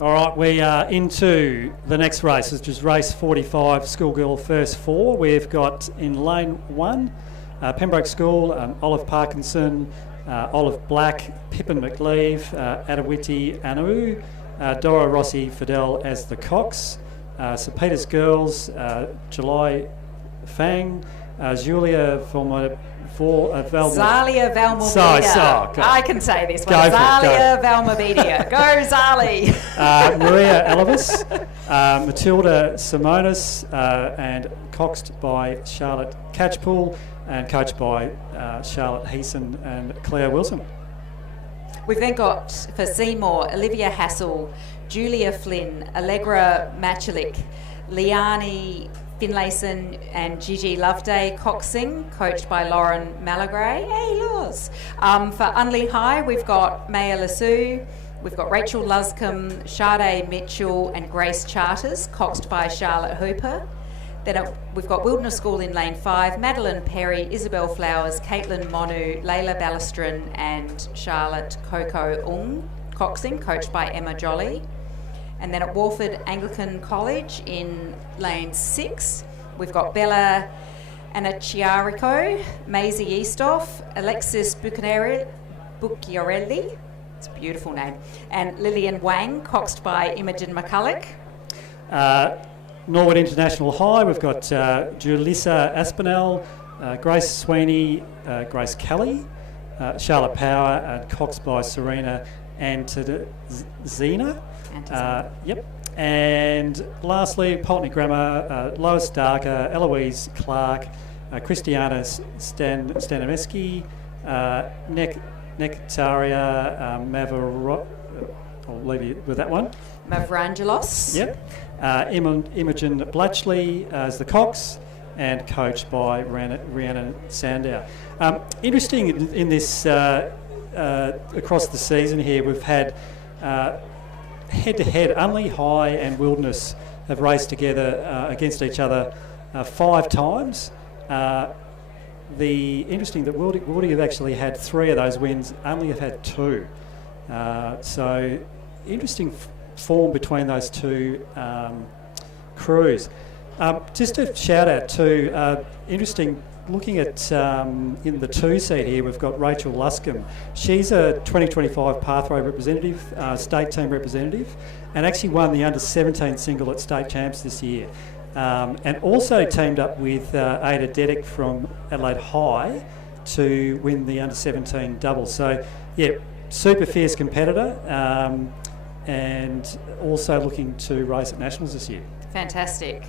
All right, we are into the next race, which is race 45, Schoolgirl first 4. We've got in lane 1, Pembroke School, Olive Parkinson, Olive Black, Pippin McLeave, Adawiti Anu, Dora Rossi Fidel as the Cox, St Peter's Girls, July Fang, Julia Zalia Valmobedia. I can say this one. Zalia Valmobedia. Go Zali. Maria Elvis, Matilda Simonis, and coxed by Charlotte Catchpool and coached by Charlotte Heason and Claire Wilson. We've then got for Seymour, Olivia Hassel, Julia Flynn, Allegra Machelik, Liani Finlayson and Gigi Loveday Coxing, coached by Lauren Malagray. Hey, Laws. For Unley High, we've got Maya Lassou, we've got Rachel Luscombe, Sade Mitchell and Grace Charters, coxed by Charlotte Hooper. Then we've got Wilderness School in Lane 5, Madeline Perry, Isabel Flowers, Caitlin Monu, Layla Ballastrin and Charlotte Coco Ung, coxing, coached by Emma Jolly. And then at Warford Anglican College in Lane 6, we've got Bella Anachiarico, Maisie Eastoff, Alexis Bucchiarelli, it's a beautiful name, and Lillian Wang, coxed by Imogen McCulloch. Norwood International High, we've got Julissa Aspinall, Grace Sweeney, Grace Kelly, Charlotte Power, and coxed by Serena Antizina. Yep. And lastly, Pulteney Grammar, Lois Darker, Eloise Clark, Christiana Stanomesky, Nectaria I'll leave you with that one. Mavrangelos. Yep. Imogen Blatchley as the cox, and coached by Rhiannon Sandow. Interesting in this across the season here, we've had head-to-head, Unley High and Wilderness have raced together against each other 5 times. Interesting that Wildy have actually had 3 of those wins, Unley have had 2. So interesting form between those 2 crews. Just a shout out to, interesting, looking at in the 2 seat here, we've got Rachel Luscombe. She's a 2025 Pathway representative, state team representative, and actually won the under-17 single at state champs this year. And also teamed up with Ada Dedick from Adelaide High to win the under-17 double. So, yeah, super fierce competitor, and also looking to race at Nationals this year. Fantastic.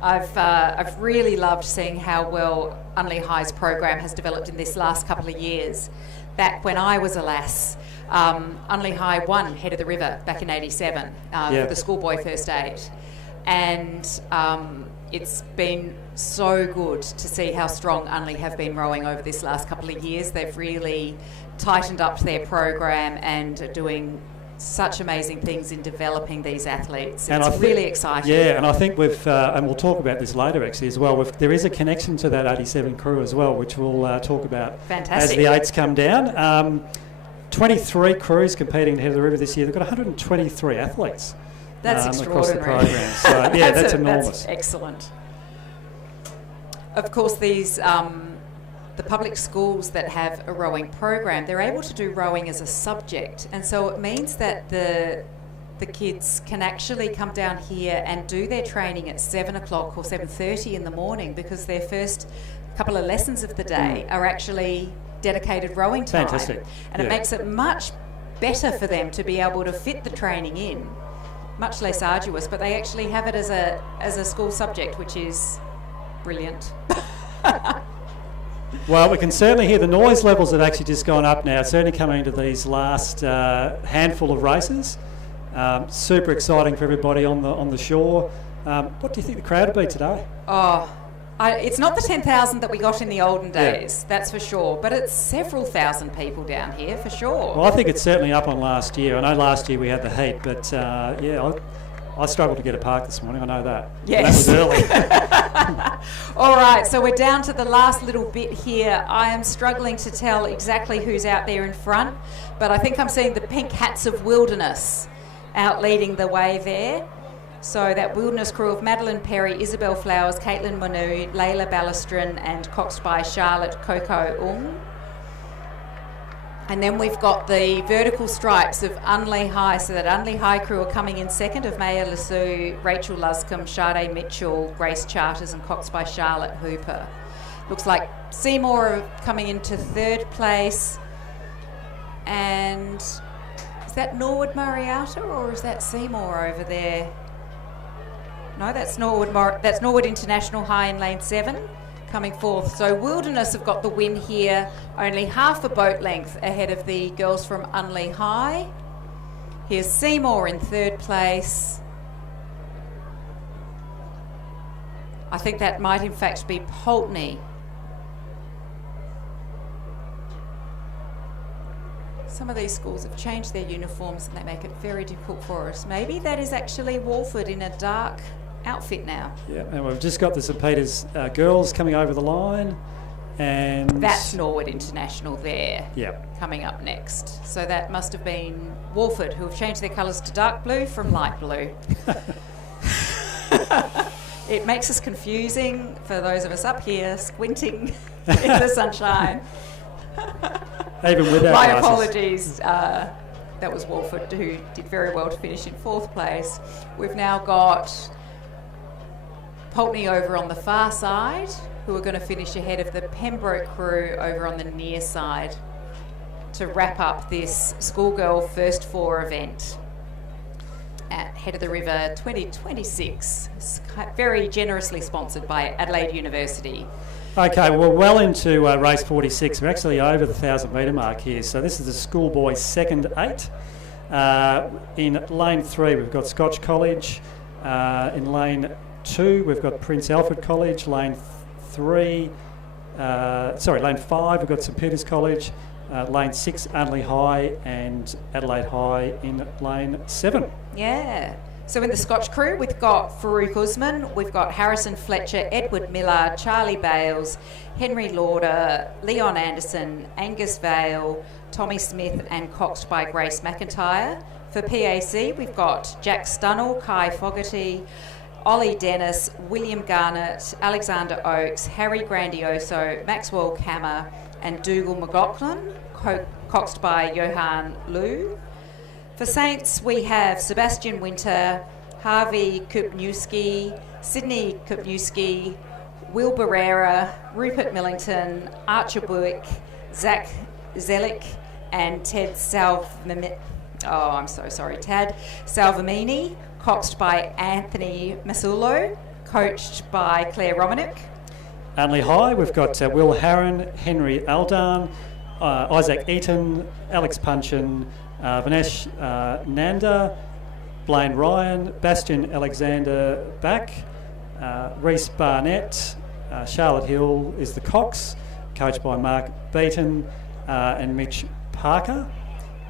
I've really loved seeing how well Unley High's program has developed in this last couple of years. Back when I was a lass, Unley High won Head of the River back in '87 for the schoolboy first aid. And it's been so good to see how strong Unley have been rowing over this last couple of years. They've really tightened up their program and are doing such amazing things in developing these athletes. It's really exciting. Yeah, and I think we've, and we'll talk about this later actually as well, there is a connection to that 87 crew as well, which we'll talk about as the 8s come down. 23 crews competing in Head of the River this year. They've got 123 athletes. That's extraordinary. Across the program. So, yeah, that's enormous. That's excellent. Of course, these the public schools that have a rowing program, they're able to do rowing as a subject, and so it means that the kids can actually come down here and do their training at 7 o'clock or 7:30 in the morning, because their first couple of lessons of the day are actually dedicated rowing time. Fantastic. And it makes it much better for them to be able to fit the training in. Much less arduous, but they actually have it as a school subject, which is brilliant. Well, we can certainly hear the noise levels have actually just gone up now, certainly coming into these last handful of races. Super exciting for everybody on the shore. What do you think the crowd will be today? It's not the 10,000 that we got in the olden days, that's for sure, but it's several thousand people down here for sure. Well, I think it's certainly up on last year. I know last year we had the heat, but I struggled to get a park this morning, I know that. Yes. And that was early. All right, so we're down to the last little bit here. I am struggling to tell exactly who's out there in front, but I think I'm seeing the pink hats of Wilderness out leading the way there. So that Wilderness crew of Madeline Perry, Isabel Flowers, Caitlin Manu, Layla Ballastrin and coxed by Charlotte Coco Ung. And then we've got the vertical stripes of Unley High, so that Unley High crew are coming in second, of Maya Lassou, Rachel Luscombe, Sade Mitchell, Grace Charters and coxed by Charlotte Hooper. Looks like Seymour are coming into third place. And is that Norwood Marietta or is that Seymour over there? No, that's Norwood International High in lane 7 coming forth. So Wilderness have got the win here, only half a boat length ahead of the girls from Unley High. Here's Seymour in third place. I think that might in fact be Pulteney. Some of these schools have changed their uniforms and they make it very difficult for us. Maybe that is actually Walford in a dark outfit now. Yeah, and we've just got the St Peter's girls coming over the line. And that's Norwood International there, yep, coming up next. So that must have been Walford, who have changed their colours to dark blue from light blue. It makes us confusing for those of us up here squinting in the sunshine. Even without my glasses. apologies. That was Walford, who did very well to finish in 4th place. We've now got Pulteney over on the far side, who are going to finish ahead of the Pembroke crew over on the near side to wrap up this schoolgirl first 4 event at Head of the River 2026. It's very generously sponsored by Adelaide University. Okay, we're well into race 46. We're actually over the 1,000 metre mark here. So this is the schoolboys' second 8. In lane 3, we've got Scotch College. In lane 2, we've got Prince Alfred College. Lane 5, we've got St Peter's College. Lane 6, Adelaide High, and Adelaide High in lane 7. Yeah. So in the Scotch crew, we've got Farouk Usman, we've got Harrison Fletcher, Edward Miller, Charlie Bales, Henry Lauder, Leon Anderson, Angus Vale, Tommy Smith, and Coxed by Grace McIntyre. For PAC, we've got Jack Stunnell, Kai Fogarty, Ollie Dennis, William Garnett, Alexander Oakes, Harry Grandioso, Maxwell Kammer, and Dougal McLaughlin, coxed by Johan Liu. For Saints, we have Sebastian Winter, Harvey Kupniewski, Sydney Kupniewski, Will Barrera, Rupert Millington, Archer Buick, Zach Zelik, and Tad Salvamini, coxed by Anthony Masulo, coached by Claire Romanik. Adelaide High, we've got Will Harron, Henry Aldan, Isaac Eaton, Alex Punchin, Vinesh Nanda, Blaine Ryan, Bastian Alexander Back, Reese Barnett, Charlotte Hill is the Cox, coached by Mark Beaton and Mitch Parker.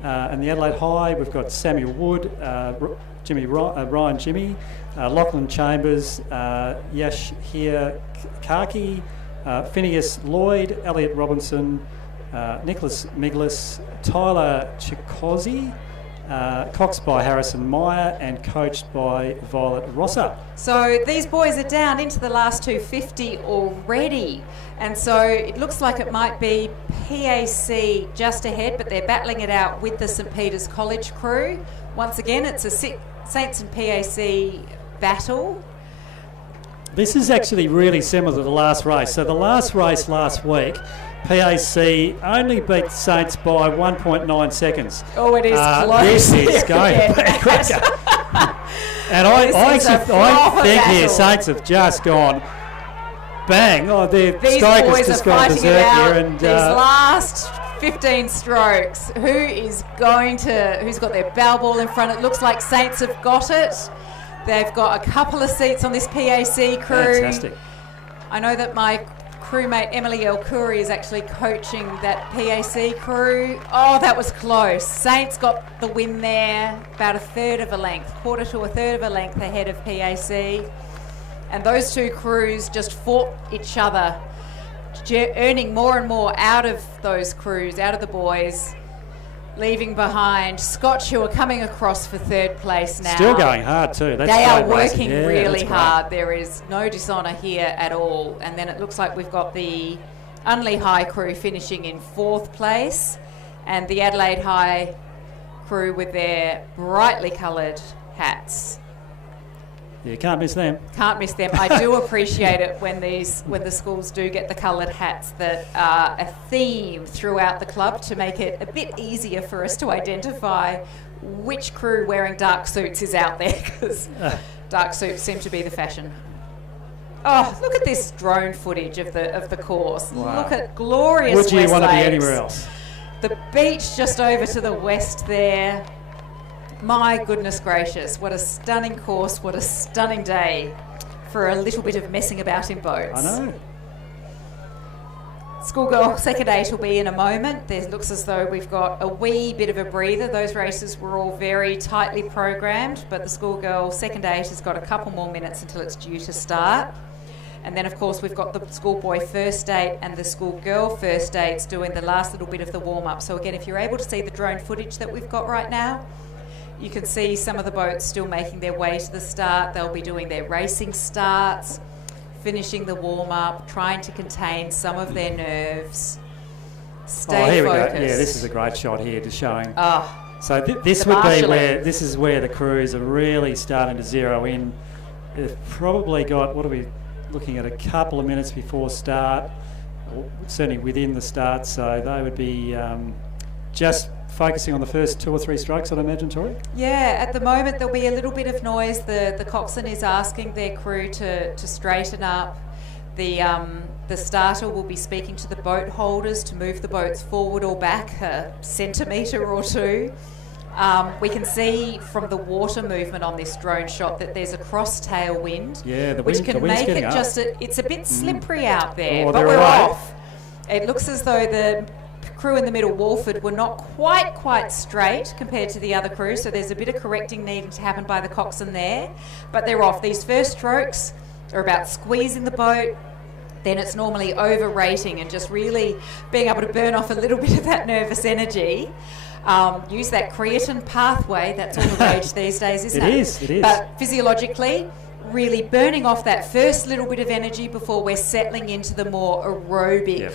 And the Adelaide High, we've got Samuel Wood, Ryan Jimmy, Lachlan Chambers, Yashir Kaki, Phineas Lloyd, Elliot Robinson, Nicholas Miglis, Tyler Chikosi, coxed by Harrison Meyer and coached by Violet Rosser. So these boys are down into the last 250 already, and so it looks like it might be PAC just ahead, but they're battling it out with the St Peter's College crew. Once again, it's a Saints and PAC battle. This is actually really similar to the last race. So the last race last week, PAC only beat Saints by 1.9 seconds. Oh, it is close. This is going to be quicker. And I think here Saints have just gone bang. Oh, their stroke has just gone berserk here. And these last 15 strokes. Who's got their bow ball in front? It looks like Saints have got it. They've got a couple of seats on this PAC crew. Fantastic. I know that my crewmate Emily El Khoury is actually coaching that PAC crew. Oh, that was close. Saints got the win there, about quarter to a third of a length ahead of PAC. And those two crews just fought each other, earning more and more out of those crews, out of the boys, leaving behind Scotch, who are coming across for 3rd place now. Still going hard too. They are working really hard. There is no dishonour here at all. And then it looks like we've got the Unley High crew finishing in 4th place, and the Adelaide High crew with their brightly coloured hats. You can't miss them. Can't miss them. I do appreciate it when the schools do get the coloured hats that are a theme throughout the club to make it a bit easier for us to identify which crew wearing dark suits is out there, because dark suits seem to be the fashion. Oh, look at this drone footage of the course. Wow. Look at glorious Would you West want to be Lakes. anywhere else? The beach just over to the west there. My goodness gracious, what a stunning course, what a stunning day for a little bit of messing about in boats. I know. Schoolgirl second 8 will be in a moment. There looks as though we've got a wee bit of a breather. Those races were all very tightly programmed, but the schoolgirl second 8 has got a couple more minutes until it's due to start. And then, of course, we've got the schoolboy first 8 and the schoolgirl first 8s doing the last little bit of the warm-up. So again, if you're able to see the drone footage that we've got right now, you can see some of the boats still making their way to the start. They'll be doing their racing starts, finishing the warm-up, trying to contain some of their nerves. Stay here focused. we go. Yeah, this is a great shot here, just showing. Oh, So this the would be marshalling. this is where the crews are really starting to zero in. They've probably got, what are we looking at, a couple of minutes before start, or certainly within the start, so they would be just focusing on the first 2 or 3 strokes, I'd imagine, Tori? yeah, at the moment there'll be a little bit of noise. The coxswain is asking their crew to straighten up. The starter will be speaking to the boat holders to move the boats forward or back a centimetre or 2. We can see from the water movement on this drone shot that there's a cross tailwind, Yeah, the which wind- the can wind's make getting it up. just it's a bit slippery out there, Oh, but they're we're right. off. It looks as though the crew in the middle, Walford, were not quite straight compared to the other crew, so there's a bit of correcting needing to happen by the coxswain there, but they're off. These first strokes are about squeezing the boat, then it's normally over-rating and just really being able to burn off a little bit of that nervous energy. Use that creatine pathway, that's all the rage these days, isn't it? It is. But physiologically, really burning off that first little bit of energy before we're settling into the more aerobic Yeah.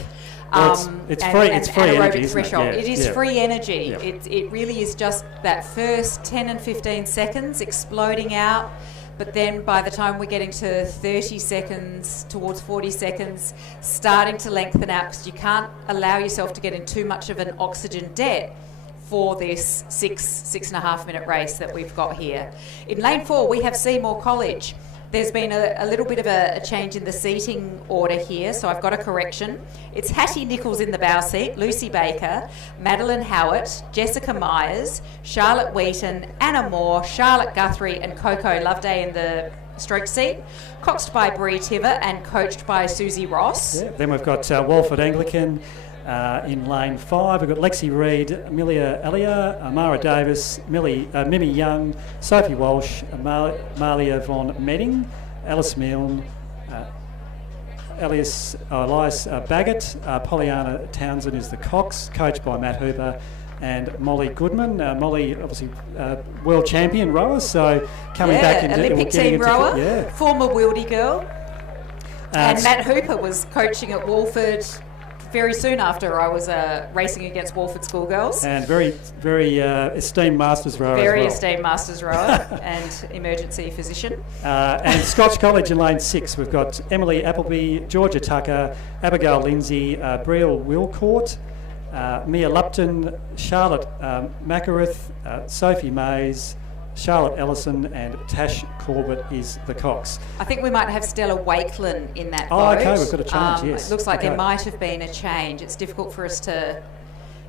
Well, it's free anaerobic energy, isn't it? threshold. Yeah, It is yeah. free energy. Yeah. It really is just that first 10 and 15 seconds exploding out. But then by the time we're getting to 30 seconds, towards 40 seconds, starting to lengthen out, because you can't allow yourself to get in too much of an oxygen debt for this 6.5 minute race that we've got here. In lane 4, we have Seymour College. There's been a little bit of a change in the seating order here, so I've got a correction. It's Hattie Nichols in the bow seat, Lucy Baker, Madeline Howitt, Jessica Myers, Charlotte Wheaton, Anna Moore, Charlotte Guthrie and Coco Loveday in the stroke seat, coxed by Bree Tiver and coached by Susie Ross. Yeah. Then we've got Walford Anglican in lane 5. We've got Lexi Reid, Amelia Elia, Amara Davis, Mimi Young, Sophie Walsh, Malia von Medding, Alice Milne, Elias Baggett, Pollyanna Townsend is the cox, coached by Matt Hooper, and Molly Goodman. Molly, obviously, world champion rower, so coming back into Olympic getting team into rower, yeah. former Wildy girl. And Matt Hooper was coaching at Walford very soon after I was racing against Walford schoolgirls. And very esteemed masters rower Very as well. esteemed masters rower and emergency physician. And Scotch College in lane 6, we've got Emily Appleby, Georgia Tucker, Abigail Lindsay, Brielle Wilcourt, Mia Lupton, Charlotte Macarith, Sophie Mays, Charlotte Ellison and Tash Corbett is the cox. I think we might have Stella Wakelin in that Oh, boat. okay, we've got a change, yes. It looks like Okay. there might have been a change. It's difficult for us to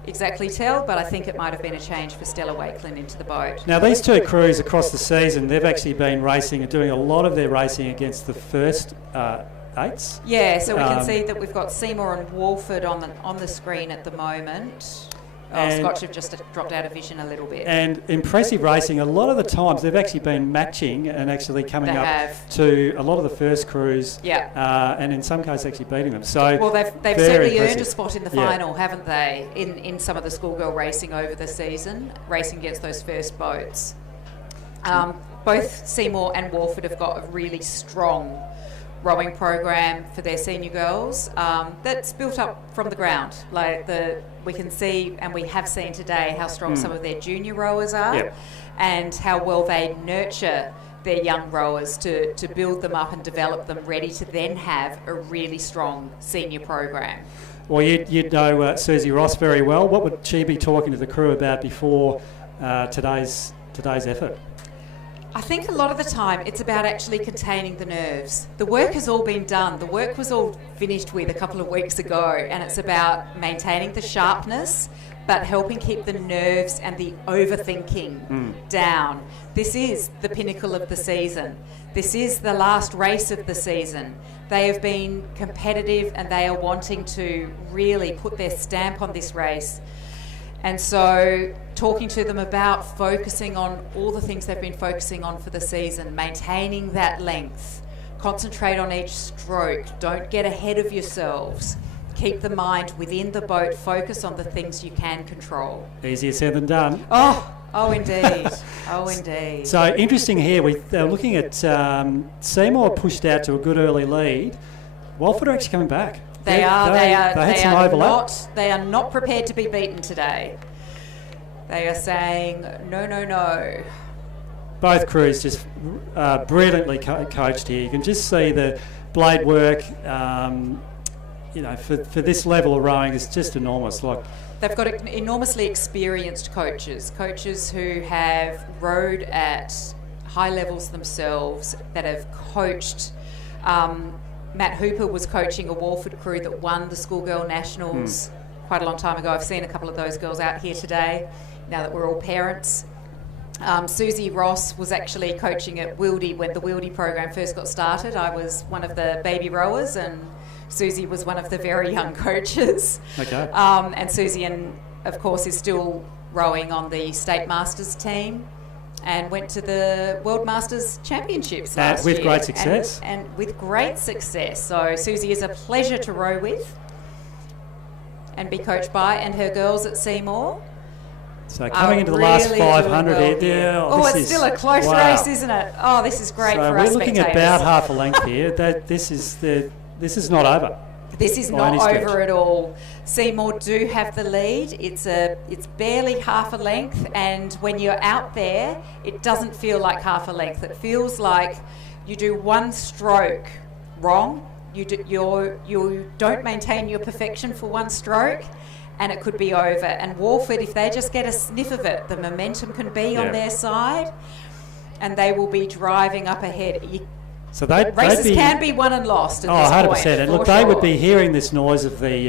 exactly tell, but I think it might have been a change for Stella Wakelin into the boat. Now, these two crews across the season, they've actually been racing and doing a lot of their racing against the first 8s. Yeah, so we can see that we've got Seymour and Walford on the screen at the moment. And- Scotch have just dropped out of vision a little bit. And impressive racing. A lot of the times they've actually been matching and actually coming They up have. to a lot of the first crews. Yeah. And in some cases actually beating them. So Well, they've very certainly earned a impressive. spot in the Yeah. final, haven't they, in some of the schoolgirl racing over the season, racing against those first boats. Both Seymour and Walford have got a really strong rowing program for their senior girls that's built up from the ground. We can see, and we have seen today, how strong some of their junior rowers are, Yep. and how well they nurture their young rowers to build them up and develop them ready to then have a really strong senior program. Well, you'd know Susie Ross very well. What would she be talking to the crew about before today's effort? I think a lot of the time it's about actually containing the nerves. The work has all been done. The work was all finished with a couple of weeks ago, and it's about maintaining the sharpness, but helping keep the nerves and the overthinking down. This is the pinnacle of the season. This is the last race of the season. They have been competitive and they are wanting to really put their stamp on this race. And so talking to them about focusing on all the things they've been focusing on for the season, maintaining that length, concentrate on each stroke, don't get ahead of yourselves, keep the mind within the boat, focus on the things you can control. Easier said than done. Oh, indeed. Oh, indeed. So interesting here, they're looking at Seymour pushed out to a good early lead. Walford are actually coming back. They are not prepared to be beaten today. They are saying, no. Both crews just brilliantly coached here. You can just see the blade work, for this level of rowing is just enormous. They've got enormously experienced coaches who have rowed at high levels themselves, that have coached. Matt Hooper was coaching a Walford crew that won the Schoolgirl Nationals quite a long time ago. I've seen a couple of those girls out here today, now that we're all parents. Susie Ross was actually coaching at Wildy when the Wildy program first got started. I was one of the baby rowers and Susie was one of the very young coaches. Okay. And Susie, of course, is still rowing on the State Masters team and went to the World Masters Championships last year. With great success. And with great success. So Susie is a pleasure to row with and be coached by, and her girls at Seymour. So coming into the last 500 here. It's still a close race, isn't it? Oh, this is great for us spectators. So we're looking at about half a length here. This is not over. This is not over at all. Seymour do have the lead. It's barely half a length, and when you're out there, it doesn't feel like half a length. It feels like you do one stroke wrong. You don't maintain your perfection for one stroke, and it could be over. And Walford, if they just get a sniff of it, the momentum can be on their side, and they will be driving up ahead. So races can be won and lost at this 100%. point. And look, they would be hearing this noise of the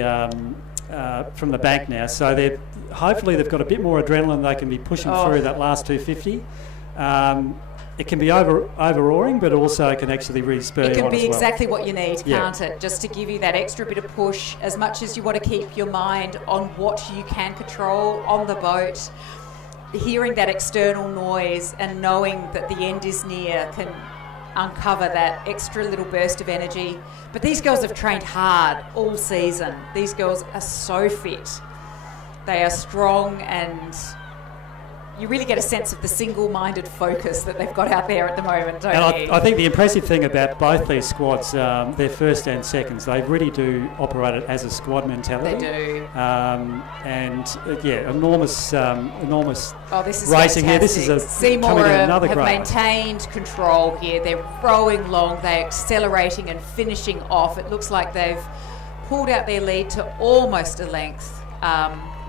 from the bank now. So hopefully they've got a bit more adrenaline. They can be pushing through that last 250. It can be over-roaring, but also can actually really spur you on as well. It can be exactly what you need, can't it? Just to give you that extra bit of push, as much as you want to keep your mind on what you can control on the boat. Hearing that external noise and knowing that the end is near can uncover that extra little burst of energy. But these girls have trained hard all season. These girls are so fit. They are strong, and you really get a sense of the single-minded focus that they've got out there at the moment, don't you? I think the impressive thing about both these squads, their first and seconds, they really do operate it as a squad mentality. They do. Enormous this is racing fantastic. here. This is Seymour have maintained control here. They're rowing long, they're accelerating and finishing off. It looks like they've pulled out their lead to almost a length.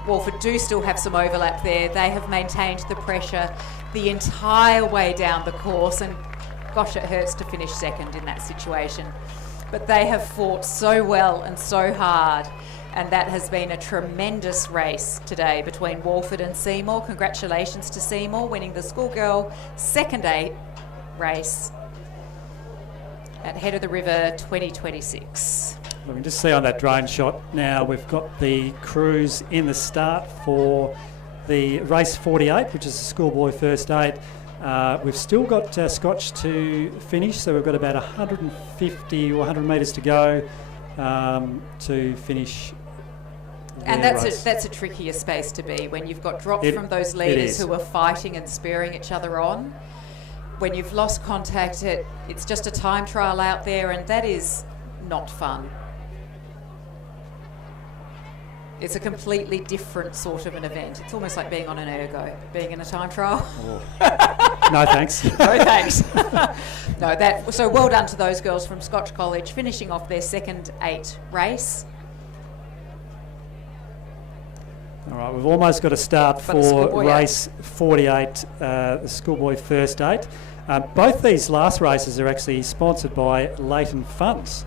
Walford do still have some overlap there. They have maintained the pressure the entire way down the course, and gosh, it hurts to finish second in that situation. But they have fought so well and so hard, and that has been a tremendous race today between Walford and Seymour. Congratulations to Seymour winning the Schoolgirl second 8 race at Head of the River 2026. We can just see on that drone shot now we've got the crews in the start for the race 48, which is the schoolboy first 8. We've still got Scotch to finish, so we've got about 150 or 100 metres to go to finish. And that's a trickier space to be when you've got drops from those leaders who are fighting and spurring each other on. When you've lost contact, it's just a time trial out there, and that is not fun. It's a completely different sort of an event. It's almost like being on an ergo, being in a time trial. No thanks. No thanks. So well done to those girls from Scotch College finishing off their second 8 race. All right, we've almost got a start for race 48, the schoolboy first 8. Both these last races are actually sponsored by Leighton Funds.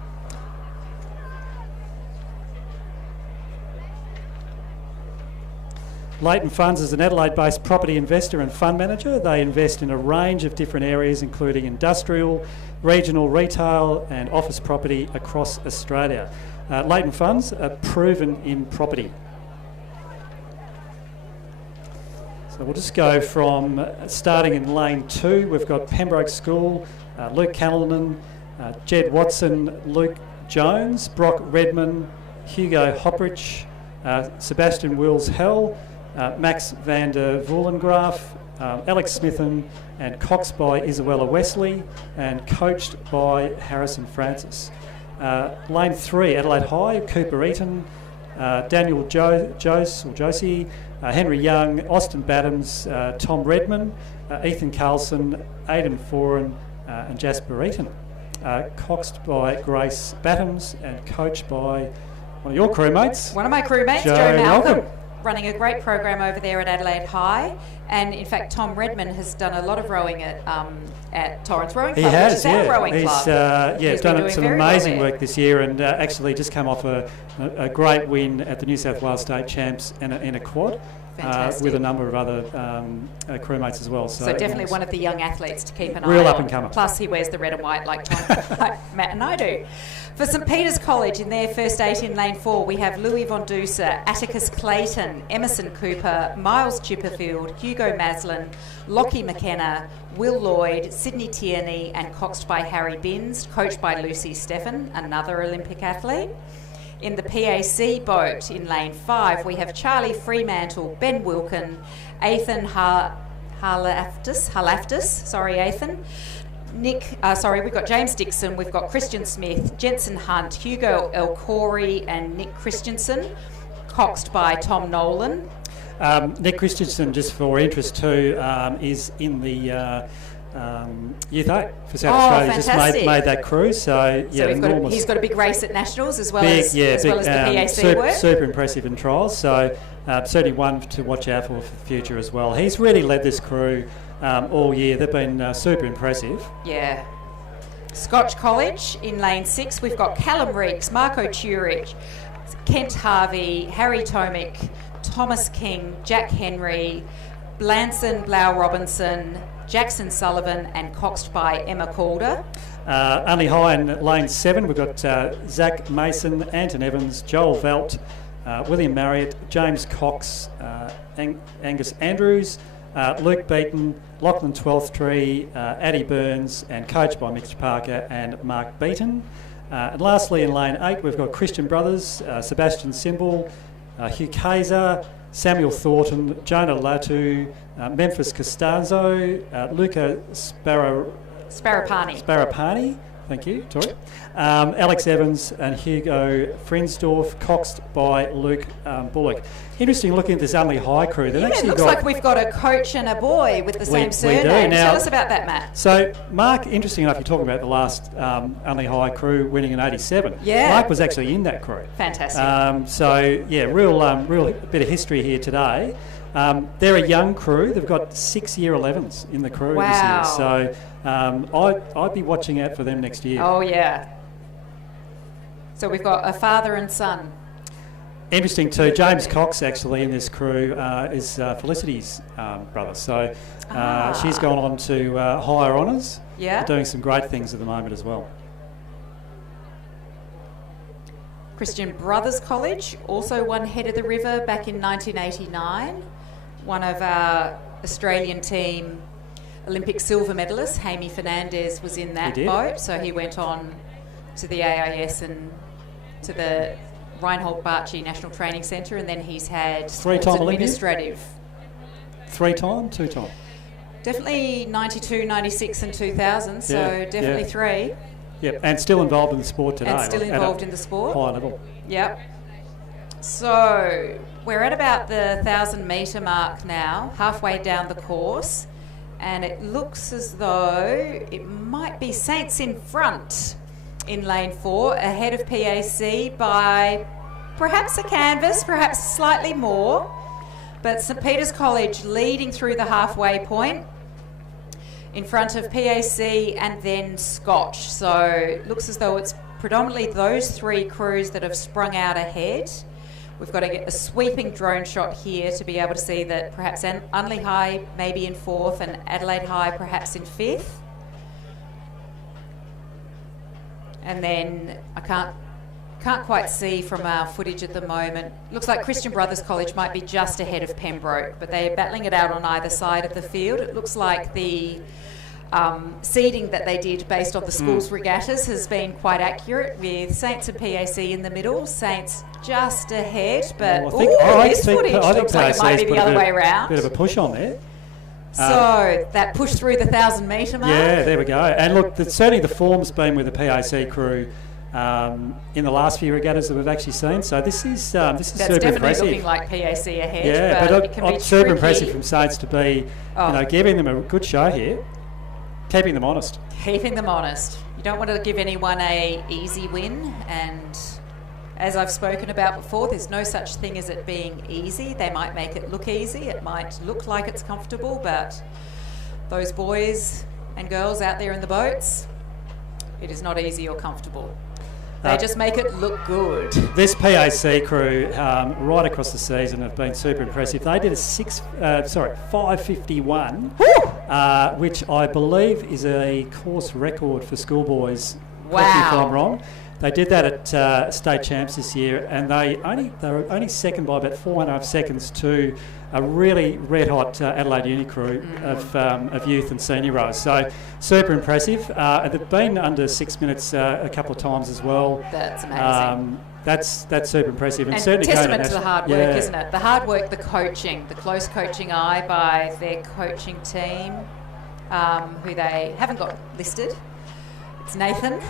Leighton Funds is an Adelaide-based property investor and fund manager. They invest in a range of different areas, including industrial, regional, retail and office property across Australia. Leighton Funds are proven in property. So we'll just go from starting in lane 2. We've got Pembroke School, Luke Callanan, Jed Watson, Luke Jones, Brock Redman, Hugo Hopprich, Sebastian Wills-Hell, Max van der Voelengraaf, Alex Smithen, and Coxed by Isabella Wesley, and coached by Harrison Francis. Lane 3, Adelaide High, Cooper Eaton, Daniel Josie, Henry Young, Austin Battams, Tom Redman, Ethan Carlson, Aidan Foran, and Jasper Eaton. Coxed by Grace Battams and coached by one of your crewmates. One of my crewmates, Joe Malcolm, running a great program over there at Adelaide High. And in fact, Tom Redman has done a lot of rowing at Torrance Rowing Club, which is our rowing club. He's done some amazing work this year, and actually just come off a great win at the New South Wales State Champs in a quad. With a number of other crewmates as well. So definitely one of the young athletes to keep an eye on. Real up and comer. Plus he wears the red and white like Matt and I do. For St Peter's College, in their first 8 in lane 4, we have Louis Von Duser, Atticus Clayton, Emerson Cooper, Miles Chipperfield, Hugo Maslin, Lockie McKenna, Will Lloyd, Sydney Tierney, and coxed by Harry Binns, coached by Lucy Steffen, another Olympic athlete. In the PAC boat in lane 5, we have Charlie Fremantle, Ben Wilkin, Ethan Halaftis, sorry Ethan, we've got James Dixon, we've got Christian Smith, Jensen Hunt, Hugo Elcory and Nick Christensen, coxed by Tom Nolan. Nick Christensen, just for interest too, is in the Youth 8 for South Australia. Fantastic. Just made that crew, so he's got a big race at Nationals as well as the PAC work. Super impressive in trials, so certainly one to watch out for the future as well. He's really led this crew all year. They've been super impressive. Yeah. Scotch College in lane 6, we've got Callum Reeks, Marco Turich, Kent Harvey, Harry Tomic, Thomas King, Jack Henry, Blanson Blau Robinson, Jackson Sullivan, and coxed by Emma Calder. Only high in lane 7, we've got Zach Mason, Anton Evans, Joel Velt, William Marriott, James Cox, Angus Andrews, Luke Beaton, Lachlan Twelfthtree, Addie Burns, and coached by Mitch Parker and Mark Beaton. And lastly, in lane 8, we've got Christian Brothers, Sebastian Simbal, Hugh Kaiser, Samuel Thornton, Jonah Latu, Memphis Costanzo, Luca Sparapani, thank you, Tori, Alex Evans and Hugo Frinsdorf, coxed by Luke Bullock. Interesting looking at this Unley High crew. It looks like we've got a coach and a boy with the same surname. Tell us about that, Matt. So, Mark, interesting enough, you're talking about the last Unley High crew winning in 87. Yeah. Mark was actually in that crew. Fantastic. Real bit of history here today. They're a young crew. They've got 6 Year 11s in the crew this year. So I'd be watching out for them next year. Oh, yeah. So we've got a father and son. Interesting too, James Cox actually in this crew is Felicity's brother. So she's gone on to higher honours. Yeah. Doing some great things at the moment as well. Christian Brothers College also won Head of the River back in 1989. One of our Australian team Olympic silver medalist, Hamie Fernandez, was in that boat. So he went on to the AIS and to the Reinhold Barchi National Training Centre, and then he's had three-time administrative. Three-time? Two-time? Definitely 92, 96 and 2000, so definitely 3. Yep, and still involved in the sport today. And still involved in the sport. High level. Yep. So we're at about the 1,000 metre mark now, halfway down the course, and it looks as though it might be Saints in front in lane 4, ahead of PAC by perhaps a canvas, perhaps slightly more, but St Peter's College leading through the halfway point in front of PAC and then Scotch. So it looks as though it's predominantly those 3 crews that have sprung out ahead. We've got to get a sweeping drone shot here to be able to see that perhaps Unley High maybe in 4th and Adelaide High perhaps in 5th. And then I can't quite see from our footage at the moment. Looks like Christian Brothers College might be just ahead of Pembroke, but they're battling it out on either side of the field. It looks like the seeding that they did based on the school's regattas has been quite accurate, with Saints and PAC in the middle. Saints just ahead, but this footage looks like it might be the other way around. Bit of a push on there. So that push through the 1,000 metre mark. Yeah, there we go. And look, certainly the form's been with the PAC crew in the last few regattas that we've actually seen. So this is super impressive. That's definitely looking like PAC ahead. Yeah, but it can be super tricky. impressive from Saints to be, giving them a good show here, keeping them honest. Keeping them honest. You don't want to give anyone a easy win, and as I've spoken about before, there's no such thing as it being easy. They might make it look easy, it might look like it's comfortable, but those boys and girls out there in the boats, it is not easy or comfortable. They just make it look good. This PAC crew, right across the season, have been super impressive. They did a 5:51, which I believe is a course record for schoolboys. Wow! Correct me if I'm wrong. They did that at state champs this year, and they were only second by about 4.5 seconds to a really red hot Adelaide Uni crew of youth and senior rows. So super impressive. They've been under 6 minutes a couple of times as well. That's amazing. That's super impressive, and certainly testament to the hard work, yeah. isn't it? The hard work, the coaching, the close coaching eye by their coaching team, who they haven't got listed. It's Nathan.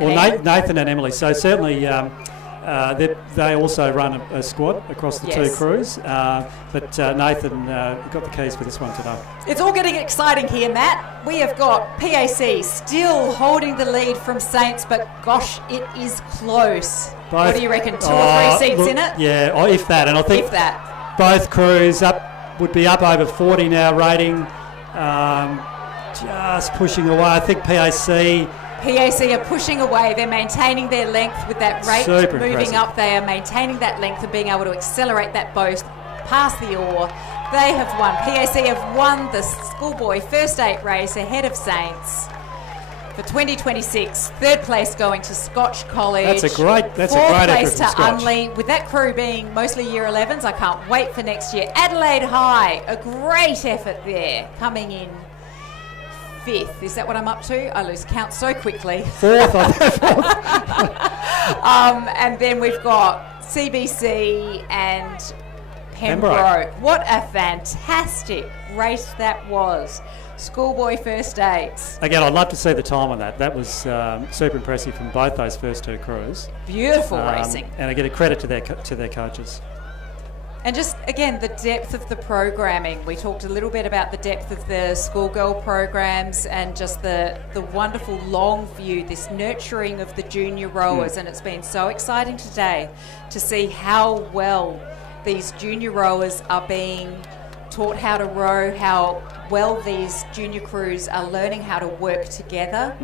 Well, Nathan and Emily. So certainly they also run a squad across the two crews. But Nathan got the keys for this one today. It's all getting exciting here, Matt. We have got PAC still holding the lead from Saints, but gosh, it is close. What do you reckon? 2 or 3 seats in it? Yeah, if that. And I think both crews would be up over 40 now rating. Just pushing away. I think PAC are pushing away. They're maintaining their length with that rate moving up. They are maintaining that length and being able to accelerate that boat past the oar. They have won. PAC have won the schoolboy first 8 race ahead of Saints for 2026. 3rd place going to Scotch College. That's a great effort to Unley. With that crew being mostly year 11s, I can't wait for next year. Adelaide High, a great effort there, coming in 5th. Is that what I'm up to? I lose count so quickly. 4th, I think. And then we've got CBC and Pembroke. What a fantastic race that was. Schoolboy first 8s. Again, I'd love to see the time on that. That was super impressive from both those first 2 crews. Beautiful racing. And I get a credit to their coaches. And just, again, the depth of the programming. We talked a little bit about the depth of the schoolgirl programs and just the wonderful long view, this nurturing of the junior rowers. And it's been so exciting today to see how well these junior rowers are being taught how to row, how well these junior crews are learning how to work together.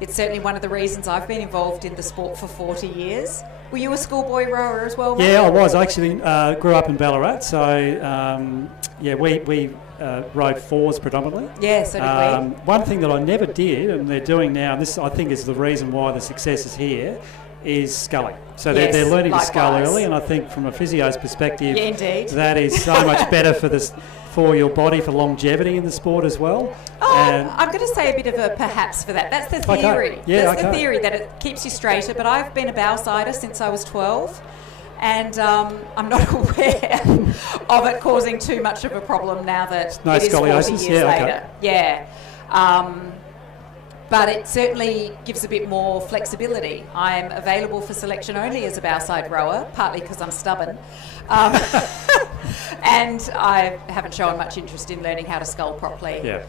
It's certainly one of the reasons I've been involved in the sport for 40 years. Were you a schoolboy rower as well, Mate? Yeah, I was. I actually grew up in Ballarat, so we rowed 4s predominantly. Yeah, so did we. One thing that I never did, and they're doing now, and this I think is the reason why the success is here, is sculling. So they're learning to scull early, and I think from a physio's perspective, that is so much better for your body, for longevity in the sport as well. I'm going to say a bit of a perhaps for that. That's the theory. That's the theory, that it keeps you straighter. But I've been a bow-sider since I was 12, and I'm not aware of it causing too much of a problem now that it is 40 years later. Yeah. But it certainly gives a bit more flexibility. I'm available for selection only as a bowside rower, partly because I'm stubborn. And I haven't shown much interest in learning how to scull properly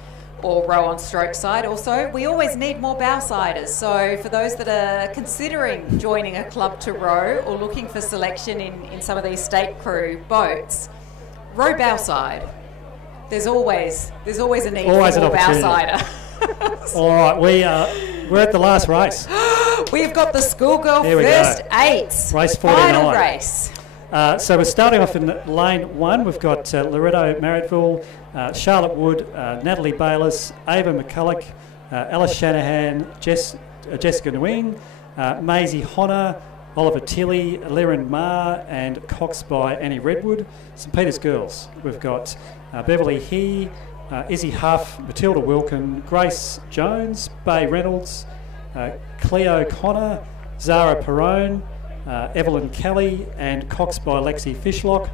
or row on stroke side. Also, we always need more bowsiders. So for those that are considering joining a club to row or looking for selection in some of these state crew boats, row bowside. There's always a need for more bowsider. All right, we're at the last race. We've got the schoolgirl first 8s. Race 49. Final race. So we're starting off in lane 1. We've got Loretto Marriottville, Charlotte Wood, Natalie Bayliss, Ava McCulloch, Alice Shanahan, Jessica Nguyen, Maisie Honor, Oliver Tilley, Liren Ma, and Coxed by Annie Redwood. St Peter's girls, we've got Beverly He, Izzy Huff, Matilda Wilkin, Grace Jones, Bay Reynolds, Cleo Connor, Zara Perrone, Evelyn Kelly, and Coxed by Lexi Fishlock,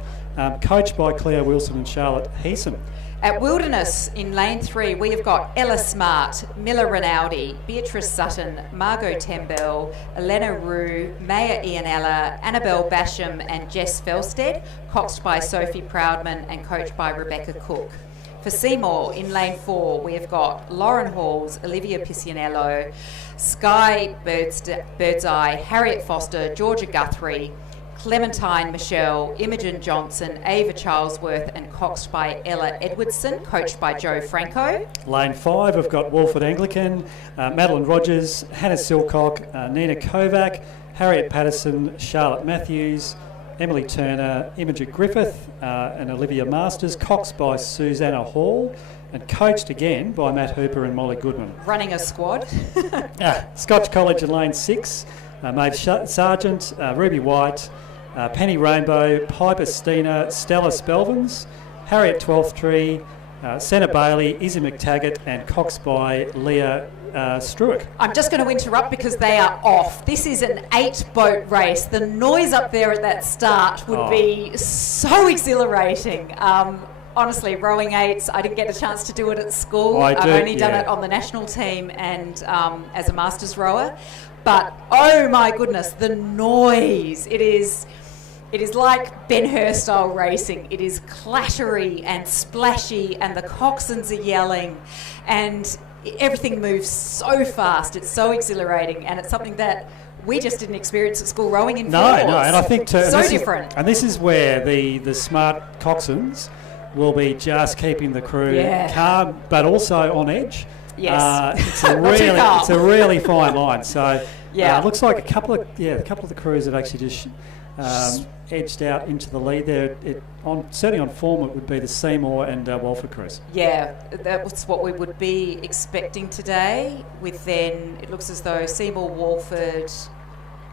coached by Claire Wilson and Charlotte Heeson. At Wilderness in lane 3, we have got Ella Smart, Miller Rinaldi, Beatrice Sutton, Margot Tembel, Elena Rue, Maya Ianella, Annabelle Basham and Jess Felsted, coxed by Sophie Proudman and coached by Rebecca Cook. For Seymour in lane 4, we have got Lauren Halls, Olivia Piscianello, Sky Birdseye, Harriet Foster, Georgia Guthrie, Clementine Michelle, Imogen Johnson, Ava Charlesworth and coxed by Ella Edwardson, coached by Joe Franco. Lane 5, we've got Walford Anglican, Madeline Rogers, Hannah Silcock, Nina Kovac, Harriet Patterson, Charlotte Matthews, Emily Turner, Imogen Griffith and Olivia Masters, coxed by Susanna Hall and coached again by Matt Hooper and Molly Goodman. Running a squad. Scotch College in lane 6, Maeve Sargent, Ruby White, Penny Rainbow, Piper Steiner, Stella Spelvins, Harriet Twelftree, Senna Bailey, Izzy McTaggart and coxed by Leah Struick. I'm just going to interrupt because they are off. This is an 8-boat race. The noise up there at that start would be so exhilarating. Honestly, rowing 8s, I didn't get a chance to do it at school. I've only done it on the national team and as a masters rower. But, oh my goodness, the noise. It is like Ben Hur style racing. It is clattery and splashy and the coxswains are yelling and everything moves so fast. It's so exhilarating and it's something that we just didn't experience at school rowing in forwards. No, and I think too, so different. And this is where the smart coxswains will be just keeping the crew calm but also on edge. Yes. It's a really fine line. So it looks like a couple of the crews have actually just edged out into the lead there. Certainly on form, it would be the Seymour and Walford crews. Yeah, that's what we would be expecting today. With then it looks as though Seymour, Walford,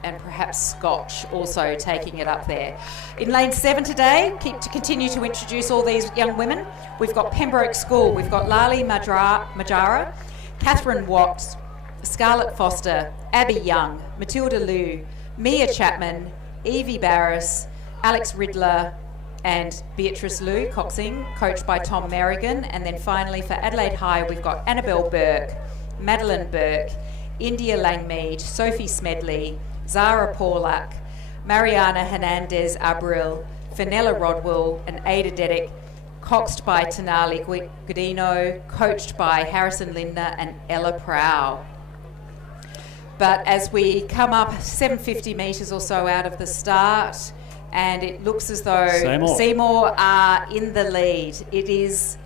and perhaps Scotch also taking it up there. In lane 7 today, continue to introduce all these young women. We've got Pembroke School, we've got Lali Majara, Catherine Watts, Scarlett Foster, Abby Young, Matilda Liu, Mia Chapman, Evie Barris, Alex Riddler, and Beatrice Liu, coxing, coached by Tom Merrigan. And then finally for Adelaide High, we've got Annabelle Burke, Madeline Burke, India Langmead, Sophie Smedley, Zara Paulak, Mariana Hernandez Abril, Fenella Rodwell, and Ada Dedick, coxed by Tanali Godino, coached by Harrison Lindner and Ella Prow. But as we come up 750 metres or so out of the start, and it looks as though Seymour are in the lead. It is,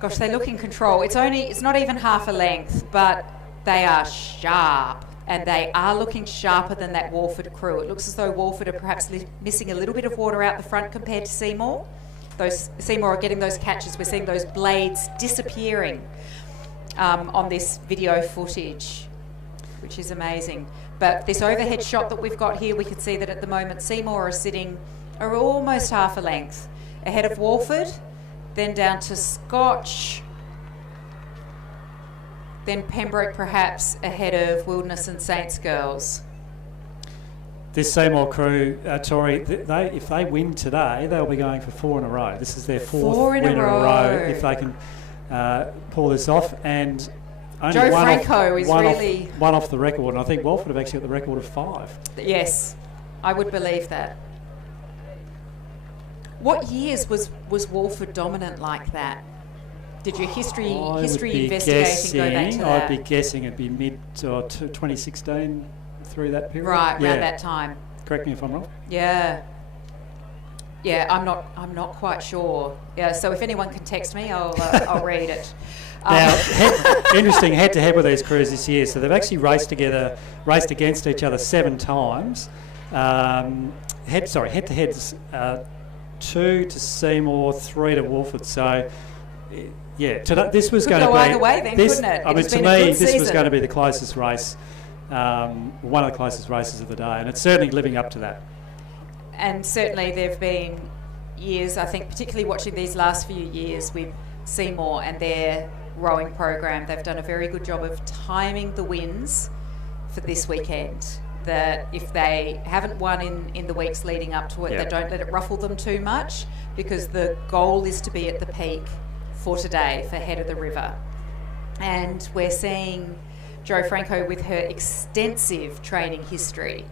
gosh, they look in control. It's not even half a length, but they are sharp. And they are looking sharper than that Walford crew. It looks as though Walford are perhaps missing a little bit of water out the front compared to Seymour. Seymour are getting those catches. We're seeing those blades disappearing on this video footage, which is amazing. But this overhead shot that we've got here, we can see that at the moment Seymour are almost half a length ahead of Walford, then down to Scotch, then Pembroke perhaps ahead of Wilderness and Saints girls. This Seymour crew, Tori, if they win today, they'll be going for 4 in a row. This is their fourth win in a row if they can pull this off. And only Joe Franco is one off the record, and I think Walford have actually got the record of 5. Yes, I would believe that. What years was Walford dominant like that? Did your history investigating go back to that? I'd be guessing it'd be mid 2016 through that period. Right, around that time. Correct me if I'm wrong. Yeah. Yeah, I'm not quite sure. Yeah, so if anyone can text me, I'll read it. Now, interesting head-to-head with these crews this year. So they've actually raced against each other 7 times. head-to-heads, 2 to Seymour, 3 to Wolford. So, this was going to be... either way then, couldn't it? I mean, to me, this was going to be the closest race, one of the closest races of the day, and it's certainly living up to that. And certainly there have been years, I think, particularly watching these last few years with Seymour and their rowing program, they've done a very good job of timing the wins for this weekend. That if they haven't won in the weeks leading up to it, they don't let it ruffle them too much, because the goal is to be at the peak for today for Head of the River. And we're seeing Jo Franco with her extensive training history.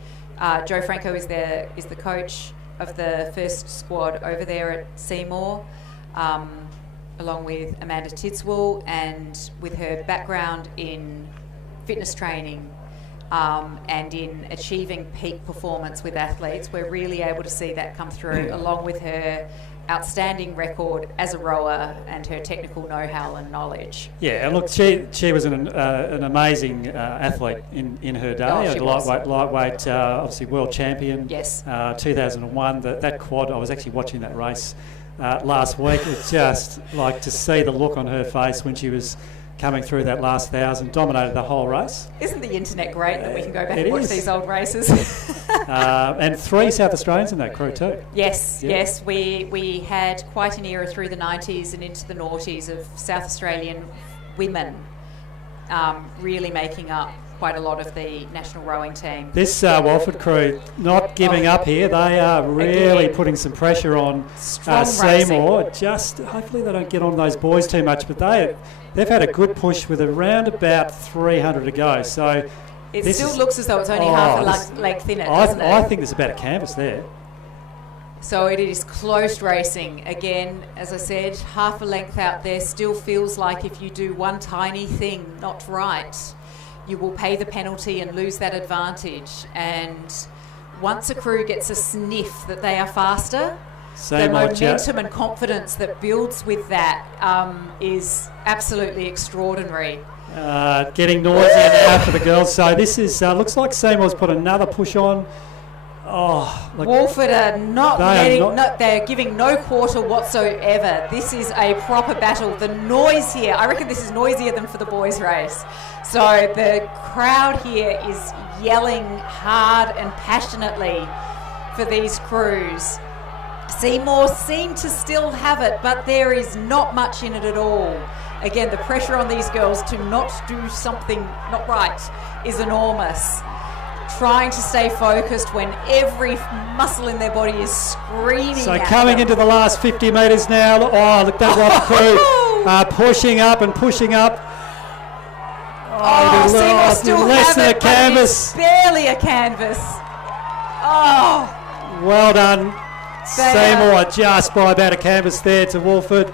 Jo Franco is the coach of the first squad over there at Seymour, along with Amanda Tidswell, and with her background in fitness training and in achieving peak performance with athletes, we're really able to see that come through, along with her outstanding record as a rower and her technical know-how and knowledge. Yeah, and look, she was an amazing athlete in her day. Lightweight, obviously world champion. Yes. 2001. That quad, I was actually watching that race last week. It's just like to see the look on her face when she was coming through that last 1,000, dominated the whole race. Isn't the internet great that we can go back and watch these old races? And 3 South Australians in that crew too. Yes, we had quite an era through the 90s and into the noughties of South Australian women really making up quite a lot of the national rowing team. This Walford crew not giving up here. They are really putting some pressure on Seymour. Just hopefully they don't get on those boys too much, but they've had a good push with around about 300 to go. So it still looks as though it's only half a leg thinner, doesn't it? I think there's about a canvas there. So it is close racing. Again, as I said, half a length out there. Still feels like if you do one tiny thing not right, you will pay the penalty and lose that advantage. And once a crew gets a sniff that they are faster, the momentum and confidence that builds with that is absolutely extraordinary. Getting noisy now for the girls. So this is looks like Seymour's put another push on. Wolford are they're giving no quarter whatsoever. This is a proper battle. The noise here, I reckon this is noisier than for the boys' race. So the crowd here is yelling hard and passionately for these crews. Seymour seem to still have it, but there is not much in it at all. Again, the pressure on these girls to not do something not right is enormous. Trying to stay focused when every muscle in their body is screaming. So coming into the last 50 metres now. Oh, look, that Rock crew pushing up and pushing up. Seymour still less have than it, a canvas. But it's barely a canvas. Well done, Seymour, just by about a canvas there to Wolford.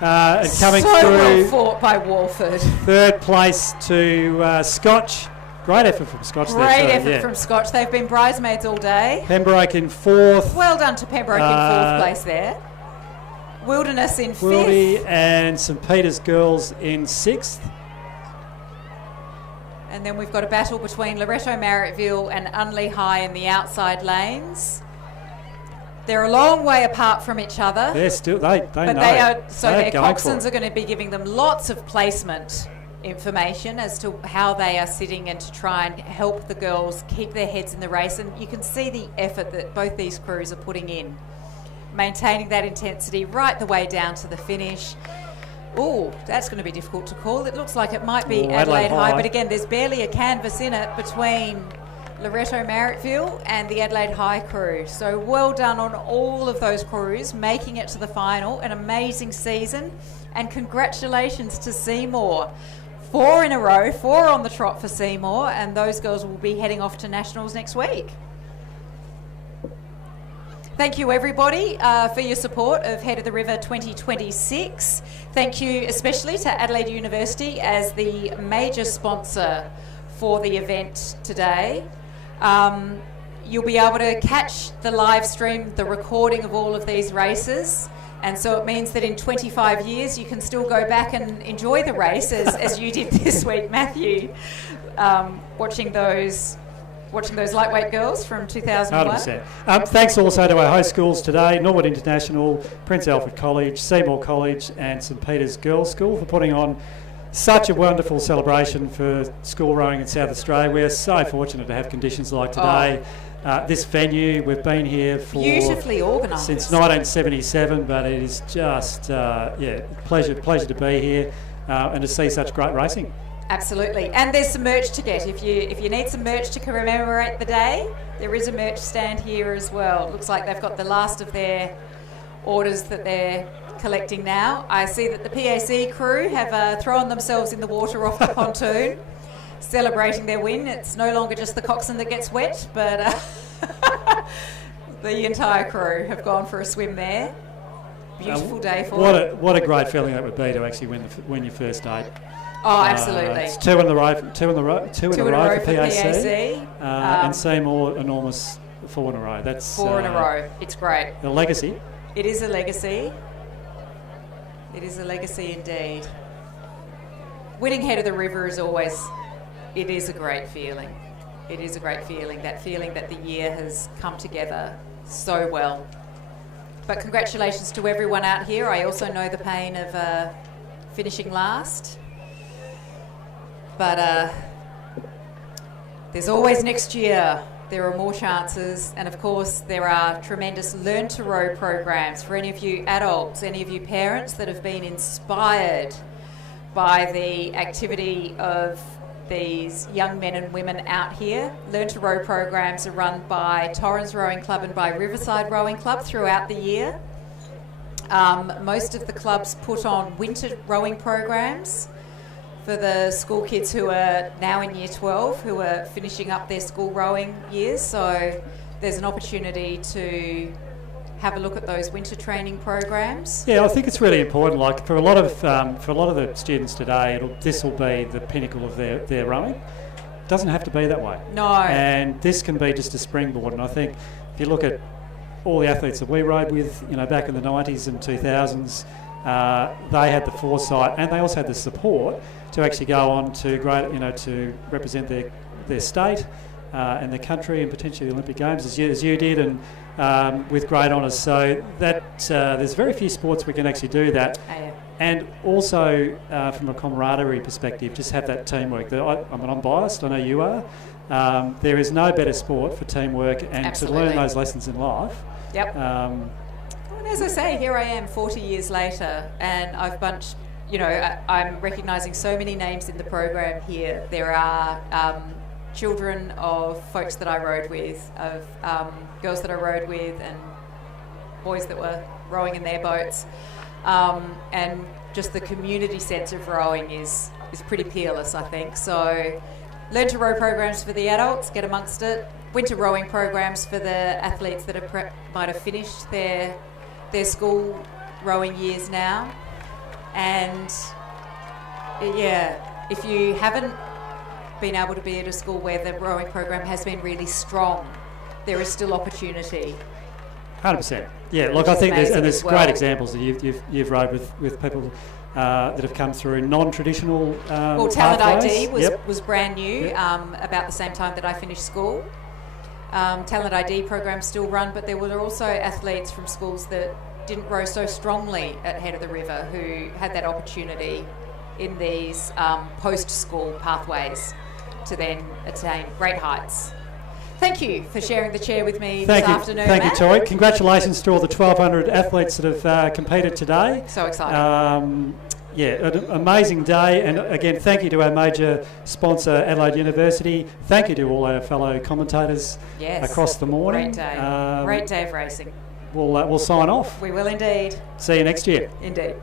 And coming so through. Well fought by Wolford. Third place to Scotch. Great effort from Scotch. Great effort from Scotch. They've been bridesmaids all day. Pembroke in 4th. Well done to Pembroke in 4th place there. Wilderness in 5th. Wildy and St Peter's girls in 6th. And then we've got a battle between Loretto Marrickville and Unley High in the outside lanes. They're a long way apart from each other. They're still, they know. They are, so their coxswains are going to be giving them lots of placement information as to how they are sitting and to try and help the girls keep their heads in the race. And you can see the effort that both these crews are putting in, maintaining that intensity right the way down to the finish. Oh, that's going to be difficult to call. It looks like it might be Adelaide High, but again, there's barely a canvas in it between Loretto Marrickville and the Adelaide High crew. So well done on all of those crews making it to the final. An amazing season, and congratulations to Seymour. 4 in a row, 4 on the trot for Seymour, and those girls will be heading off to Nationals next week. Thank you everybody for your support of Head of the River 2026. Thank you especially to Adelaide University as the major sponsor for the event today. You'll be able to catch the live stream, the recording of all of these races. And so it means that in 25 years, you can still go back and enjoy the race as you did this week, Matthew, watching those watching those lightweight girls from 2001. 100%. Thanks also to our host schools today, Norwood International, Prince Alfred College, Seymour College and St Peter's Girls' School for putting on such a wonderful celebration for school rowing in South Australia. We're so fortunate to have conditions like today. This venue, we've been here for beautifully organised since 1977, but it is just pleasure to be here and to see such great racing. Absolutely, and there's some merch to get. If you need some merch to commemorate the day, there is a merch stand here as well. It looks like they've got the last of their orders that they're collecting now. I see that the PAC crew have thrown themselves in the water off the pontoon, celebrating their win. It's no longer just the coxswain that gets wet, but the entire crew have gone for a swim there. Beautiful day for them. What a great feeling that would be to actually win your first date. Oh, absolutely. It's two in a row for PAC. PAC. And Seymour, enormous 4 in a row. That's 4 in a row. It's great. A legacy. It is a legacy. It is a legacy indeed. Winning head of the river is always, it is a great feeling. It is a great feeling, that feeling that the year has come together so well. But congratulations to everyone out here. I also know the pain of finishing last. But there's always next year. There are more chances. And of course, there are tremendous Learn to Row programs for any of you adults, any of you parents that have been inspired by the activity of these young men and women out here. Learn to Row programs are run by Torrens Rowing Club and by Riverside Rowing Club throughout the year. Most of the clubs put on winter rowing programs for the school kids who are now in year 12, who are finishing up their school rowing years. So there's an opportunity to have a look at those winter training programs. Yeah, I think it's really important. Like for a lot of the students today, this will be the pinnacle of their rowing. It doesn't have to be that way. No. And this can be just a springboard. And I think if you look at all the athletes that we rode with, back in the 90s and 2000s, they had the foresight and they also had the support to actually go on to to represent their state and their country and potentially the Olympic Games as you did, and with great honours. So that there's very few sports we can actually do that. And also from a camaraderie perspective, just have that teamwork. I'm biased, I know you are. There is no better sport for teamwork and Absolutely. to learn those lessons in life. Yep. And as I say, here I am 40 years later, and I've bunched, I'm recognising so many names in the program here. There are children of folks that I rowed with, of girls that I rowed with, and boys that were rowing in their boats. And just the community sense of rowing is pretty peerless, I think. So Learn to Row programs for the adults, get amongst it. Winter rowing programs for the athletes that might have finished their school rowing years now. And if you haven't been able to be at a school where the rowing program has been really strong, there is still opportunity. 100%. Yeah, look, I think there's great examples that you've rowed with people that have come through non-traditional Well, Talent pathways. ID was brand new about the same time that I finished school. Talent ID programs still run, but there were also athletes from schools that didn't row so strongly at Head of the River who had that opportunity in these post-school pathways to then attain great heights. Thank you for sharing the chair with me this afternoon, Thank Matt. you, Tori. Congratulations to all the 1,200 athletes that have competed today. So exciting. An amazing day, and again, thank you to our major sponsor, Adelaide University. Thank you to all our fellow commentators across the morning. Great day. Great day of racing. We'll sign off. We will indeed. See you next year. Indeed.